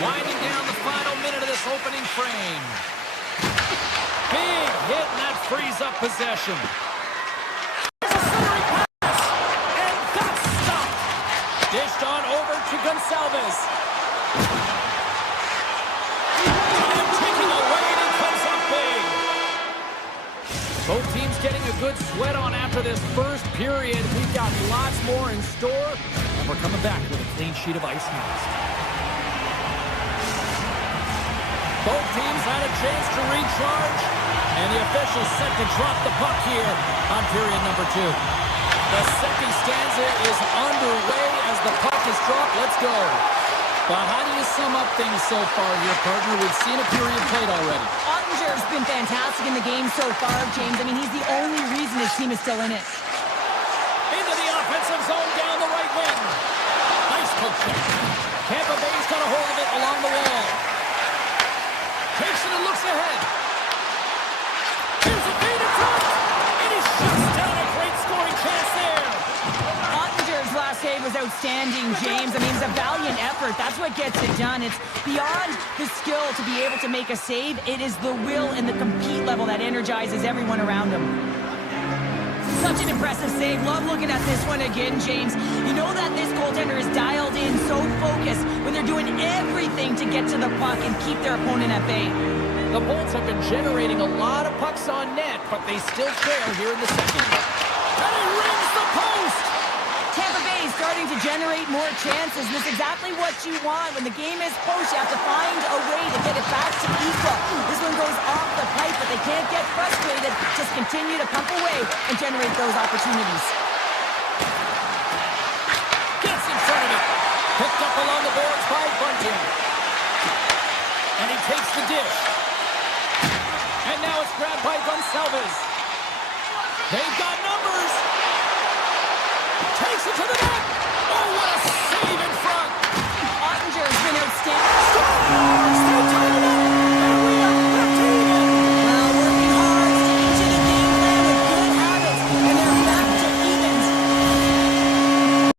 Winding down the final minute of this opening frame. Big hit, and that frees up possession. There's a centering pass, and that's stopped. Dished on over to Gonçalves. And taking away, and it comes up big. Both teams getting a good sweat on after this first period. We've got lots more in store, and we're coming back with a clean sheet of ice next. Both teams had a chance to recharge, and the officials set to drop the puck here on period number 2. The second stanza is underway as the puck is dropped. Let's go. But how do you sum up things so far here, partner? We've seen a period played already. Ottinger's been fantastic in the game so far, James. I mean, he's the only reason his team is still in it. Into the offensive zone down the right wing. Nice poke check. Tampa Bay's got a hold of it along the wall. Takes it and looks ahead. Here's a feed in front. And he shuts down a great scoring chance there. Ottinger's last save was outstanding, James. I mean, it's a valiant effort. That's what gets it done. It's beyond the skill to be able to make a save. It is the will and the compete level that energizes everyone around him. Such an impressive save. Love looking at this one again, James. You know that this goaltender is dialed in, so focused when they're doing everything to get to the puck and keep their opponent at bay. The Bolts have been generating a lot of pucks on net, but they still trail here in the second. And he rings the post! Tampa Bay is starting to generate more chances, and that's exactly what you want. When the game is close, you have to find a way to get it back to equal. This one goes off the pipe, but they can't get frustrated. Just continue to pump away and generate those opportunities. Gets in front of it. Picked up along the boards by Bunting. And he takes the dish. And now it's grabbed by Gonsalves. They've got numbers. Takes it to the net. Oh, what a save in front. Ottinger's been outstanding. Still tied it up. And we are back to even. Well, working hard, sticking to the game plan with good habits, and they're back to evens.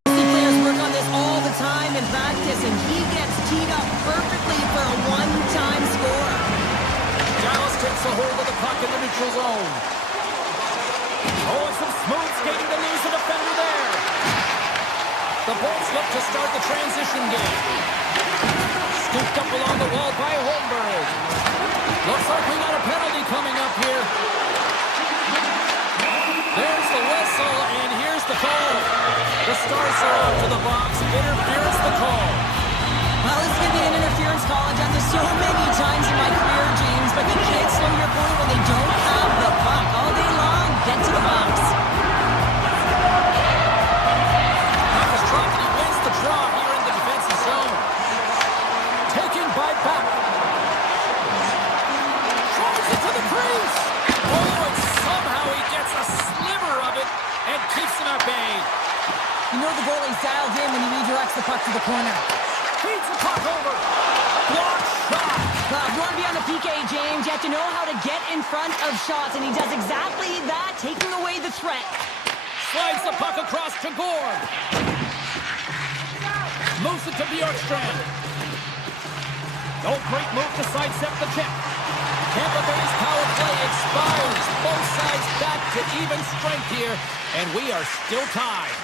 See players work on this all the time in practice, and he gets teed up perfectly for a one-time score. Dallas takes a hold of the puck in the neutral zone. Oh, and some smooth skating to lose the defender there. The Bolts look to start the transition game. Scooped up along the wall by Holmberg. Looks like we got a penalty coming up here. There's the whistle, and here's the call. The Stars are out to the box. Interference the call. Well, this is going to be an interference call. I've done this so many times in my career, James, but you can't slow your opponent when they don't have the puck. All day long, get to the box. Draw here in the defensive zone. Taken by Buck. Drives it to the crease. Oh, and somehow he gets a sliver of it and keeps him at bay. You know the goalie's dialed in when he redirects the puck to the corner. Feeds the puck over. Block shot. Well, if you want to be on the PK, James, you have to know how to get in front of shots, and he does exactly that, taking away the threat. Slides the puck across to Gore. Moves it to Bjorkstrand. Oh, great move to sidestep the check. Tampa Bay's power play expires. Both sides back to even strength here, and we are still tied.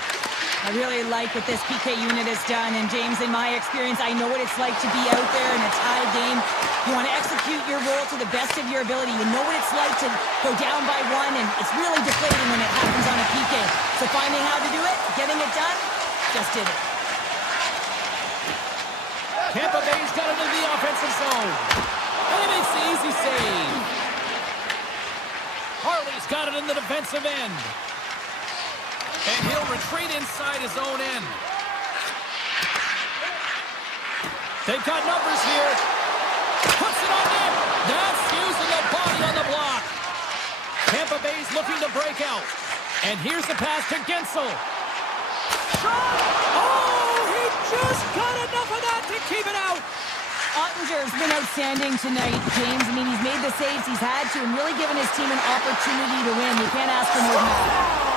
I really like what this PK unit has done, and James, in my experience, I know what it's like to be out there in a tie game. You want to execute your role to the best of your ability. You know what it's like to go down by one, and it's really deflating when it happens on a PK. So finding how to do it, getting it done, just did it. Tampa Bay's got it in the offensive zone. And he makes the easy save. Harley's got it in the defensive end. And he'll retreat inside his own end. They've got numbers here. Puts it on net. That's using the body on the block. Tampa Bay's looking to break out. And here's the pass to Gensel. Shot! Oh, he just got enough of that to keep it out. Ottinger's been outstanding tonight, James. I mean, he's made the saves he's had to and really given his team an opportunity to win. You can't ask for more than that.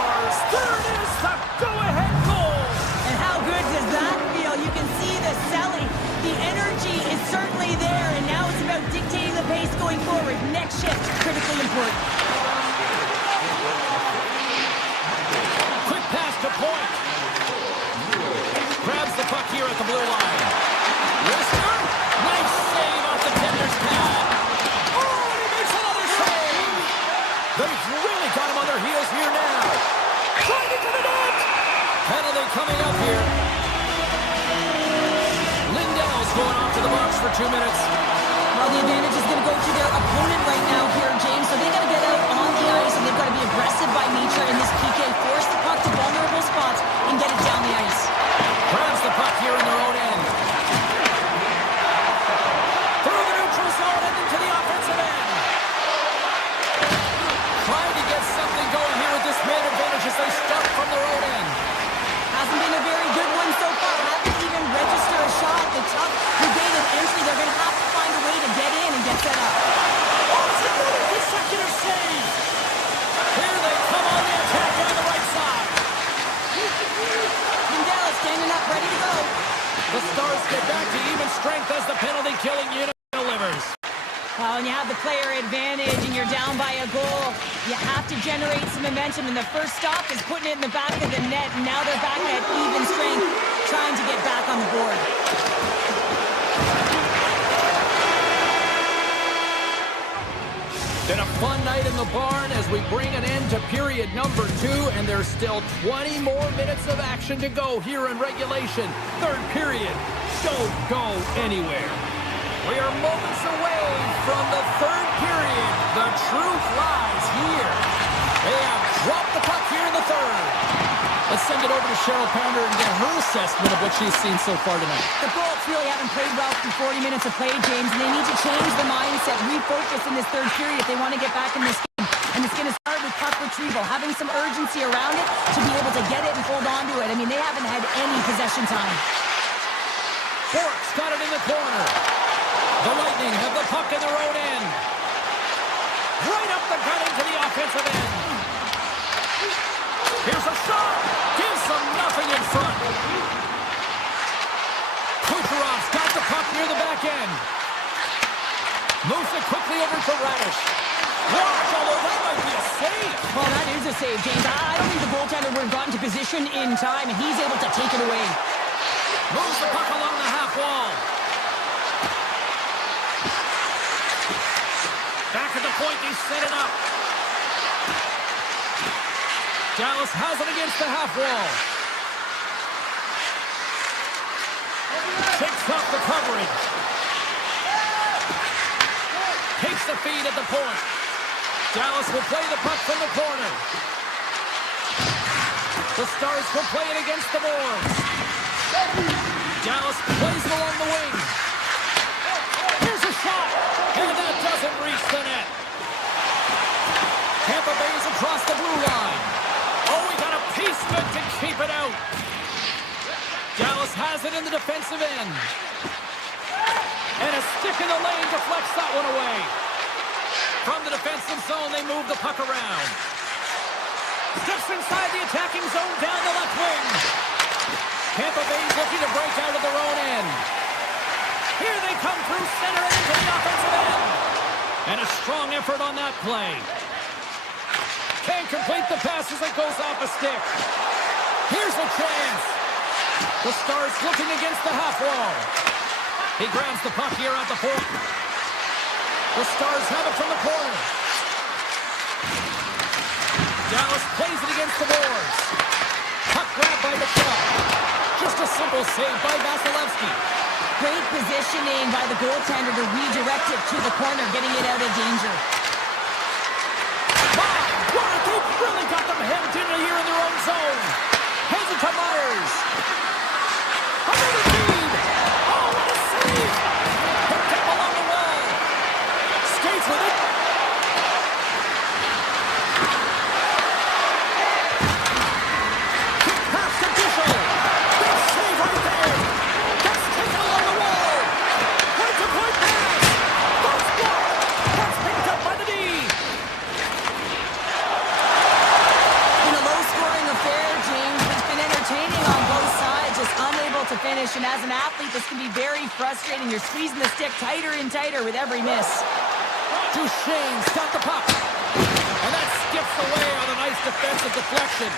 There it is, the go-ahead goal. And how good does that feel? You can see the selling. The energy is certainly there, and now it's about dictating the pace going forward. Next shift, critically important. Quick pass to Point. Grabs the puck here at the blue line. Lister, nice save off the tender's pad. Oh, and he makes another save. They've really got him on their heels here now. Trying into the net. Penalty coming up here. Lindell's going off to the box for 2 minutes. Well, the advantage is going to go to their opponent right now here, James. So they got to get out on the ice, and they've got to be aggressive by nature in this PK. Force the puck to vulnerable spots and get it down the ice. Grabs the puck here in their own end. Through the neutral zone and into the offensive end. Trying to get something going here with this man advantage as they start from their own end. Hasn't been a very good one so far. Haven't even registered a shot. The The Stars get back to even strength as the penalty-killing unit delivers. Well, when you have the player advantage and you're down by a goal, you have to generate some momentum, and the first stop is putting it in the back of the net, and now they're back at even strength, trying to get back on the board. Been a fun night in the barn as we bring an end to period number 2, and there's still 20 more minutes of action to go here in regulation. Third period. Don't go anywhere. We are moments away from the third period. The truth lies here. They have dropped the puck here in the third. Let's send it over to Cheryl Pounder and get her assessment of what she's seen so far tonight. The Bolts really haven't played well through 40 minutes of play, James, and they need to change the mindset, refocus in this third period if they want to get back in this game. And it's going to start with puck retrieval, having some urgency around it to be able to get it and hold on to it. I mean, they haven't had any possession time. Bork's got it in the corner. The Lightning have the puck in their own end. Right up the gut into the offensive end. Here's a shot. Gives them nothing in front. Kucherov's got the puck near the back end. Moves it quickly over to Radish. Watch, although that might be a save. Well, that is a save, James. I don't think the goaltender would have gotten to position in time, and he's able to take it away. Moves the puck along the half wall. Back at the point, they set it up. Dallas has it against the half wall. Takes off the coverage. Takes the feed at the point. Dallas will play the puck from the corner. The Stars will play it against the boards. Dallas plays it along the wing. Here's a shot. And that doesn't reach the net. Tampa Bay is across the blue line. Oh, he got a piece of it to keep it out. Dallas has it in the defensive end. And a stick in the lane deflects that one away. From the defensive zone, they move the puck around. Steps inside the attacking zone down the left wing. Tampa Bay's looking to break out of their own end. Here they come through center and into the offensive end. And a strong effort on that play. Can't complete the pass as it goes off a stick. Here's a chance. The Stars looking against the half wall. He grabs the puck here at the point. The Stars have it from the corner. Dallas plays it against the boards. Puck grabbed by the shot. Just a simple save by Vasilevsky. Great positioning by the goaltender to redirect it to the corner, getting it out of danger. They've really got them hemmed in here in their own zone. Hands it to Myers. Another feed. Oh, what a save. Picked up along the wall. Skates with it. Kick pass to Bishop. Big save right there. That's taken along the wall. Point-to-point pass. That's blocked. That's picked up by the D. On both sides, just unable to finish, and as an athlete this can be very frustrating. You're squeezing the stick tighter and tighter with every miss. Duchesne's got the puck, and that skips away on a nice defensive deflection.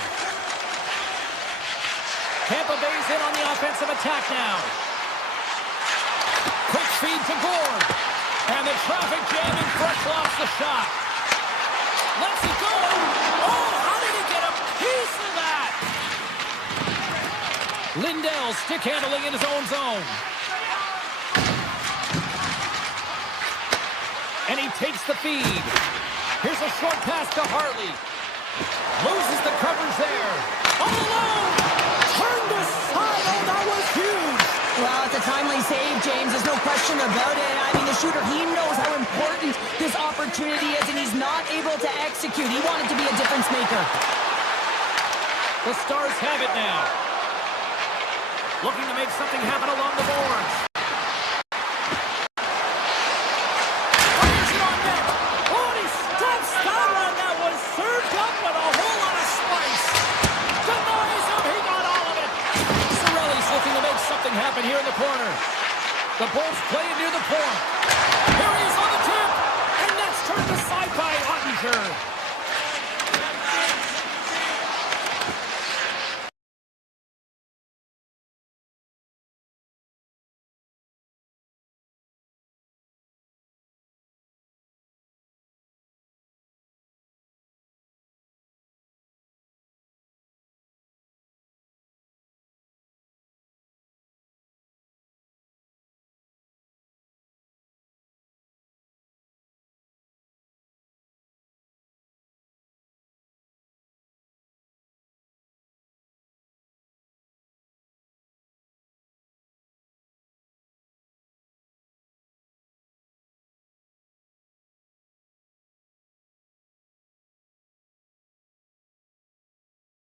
Tampa Bay's in on the offensive attack now. Quick feed to Gord, and the traffic jamming fresh off the shot. Let's it go. Oh, how did he get a piece of that? Lindell stick handling in his own zone. And he takes the feed. Here's a short pass to Hartley. Loses the coverage there. All alone. Turned aside. Oh, that was huge. Well, it's a timely save, James. There's no question about it. I mean, the shooter, he knows how important this opportunity is, and he's not able to execute. He wanted to be a difference maker. The Stars have it now. Looking to make something happen along the boards. Fires it on net. Oh, and he stops that one. That was served up with a whole lot of spice. Denies him. He got all of it. Cirelli's looking to make something happen here in the corner. The Bulls play near the point. Here he is on the tip. And that's turned aside by Ottinger.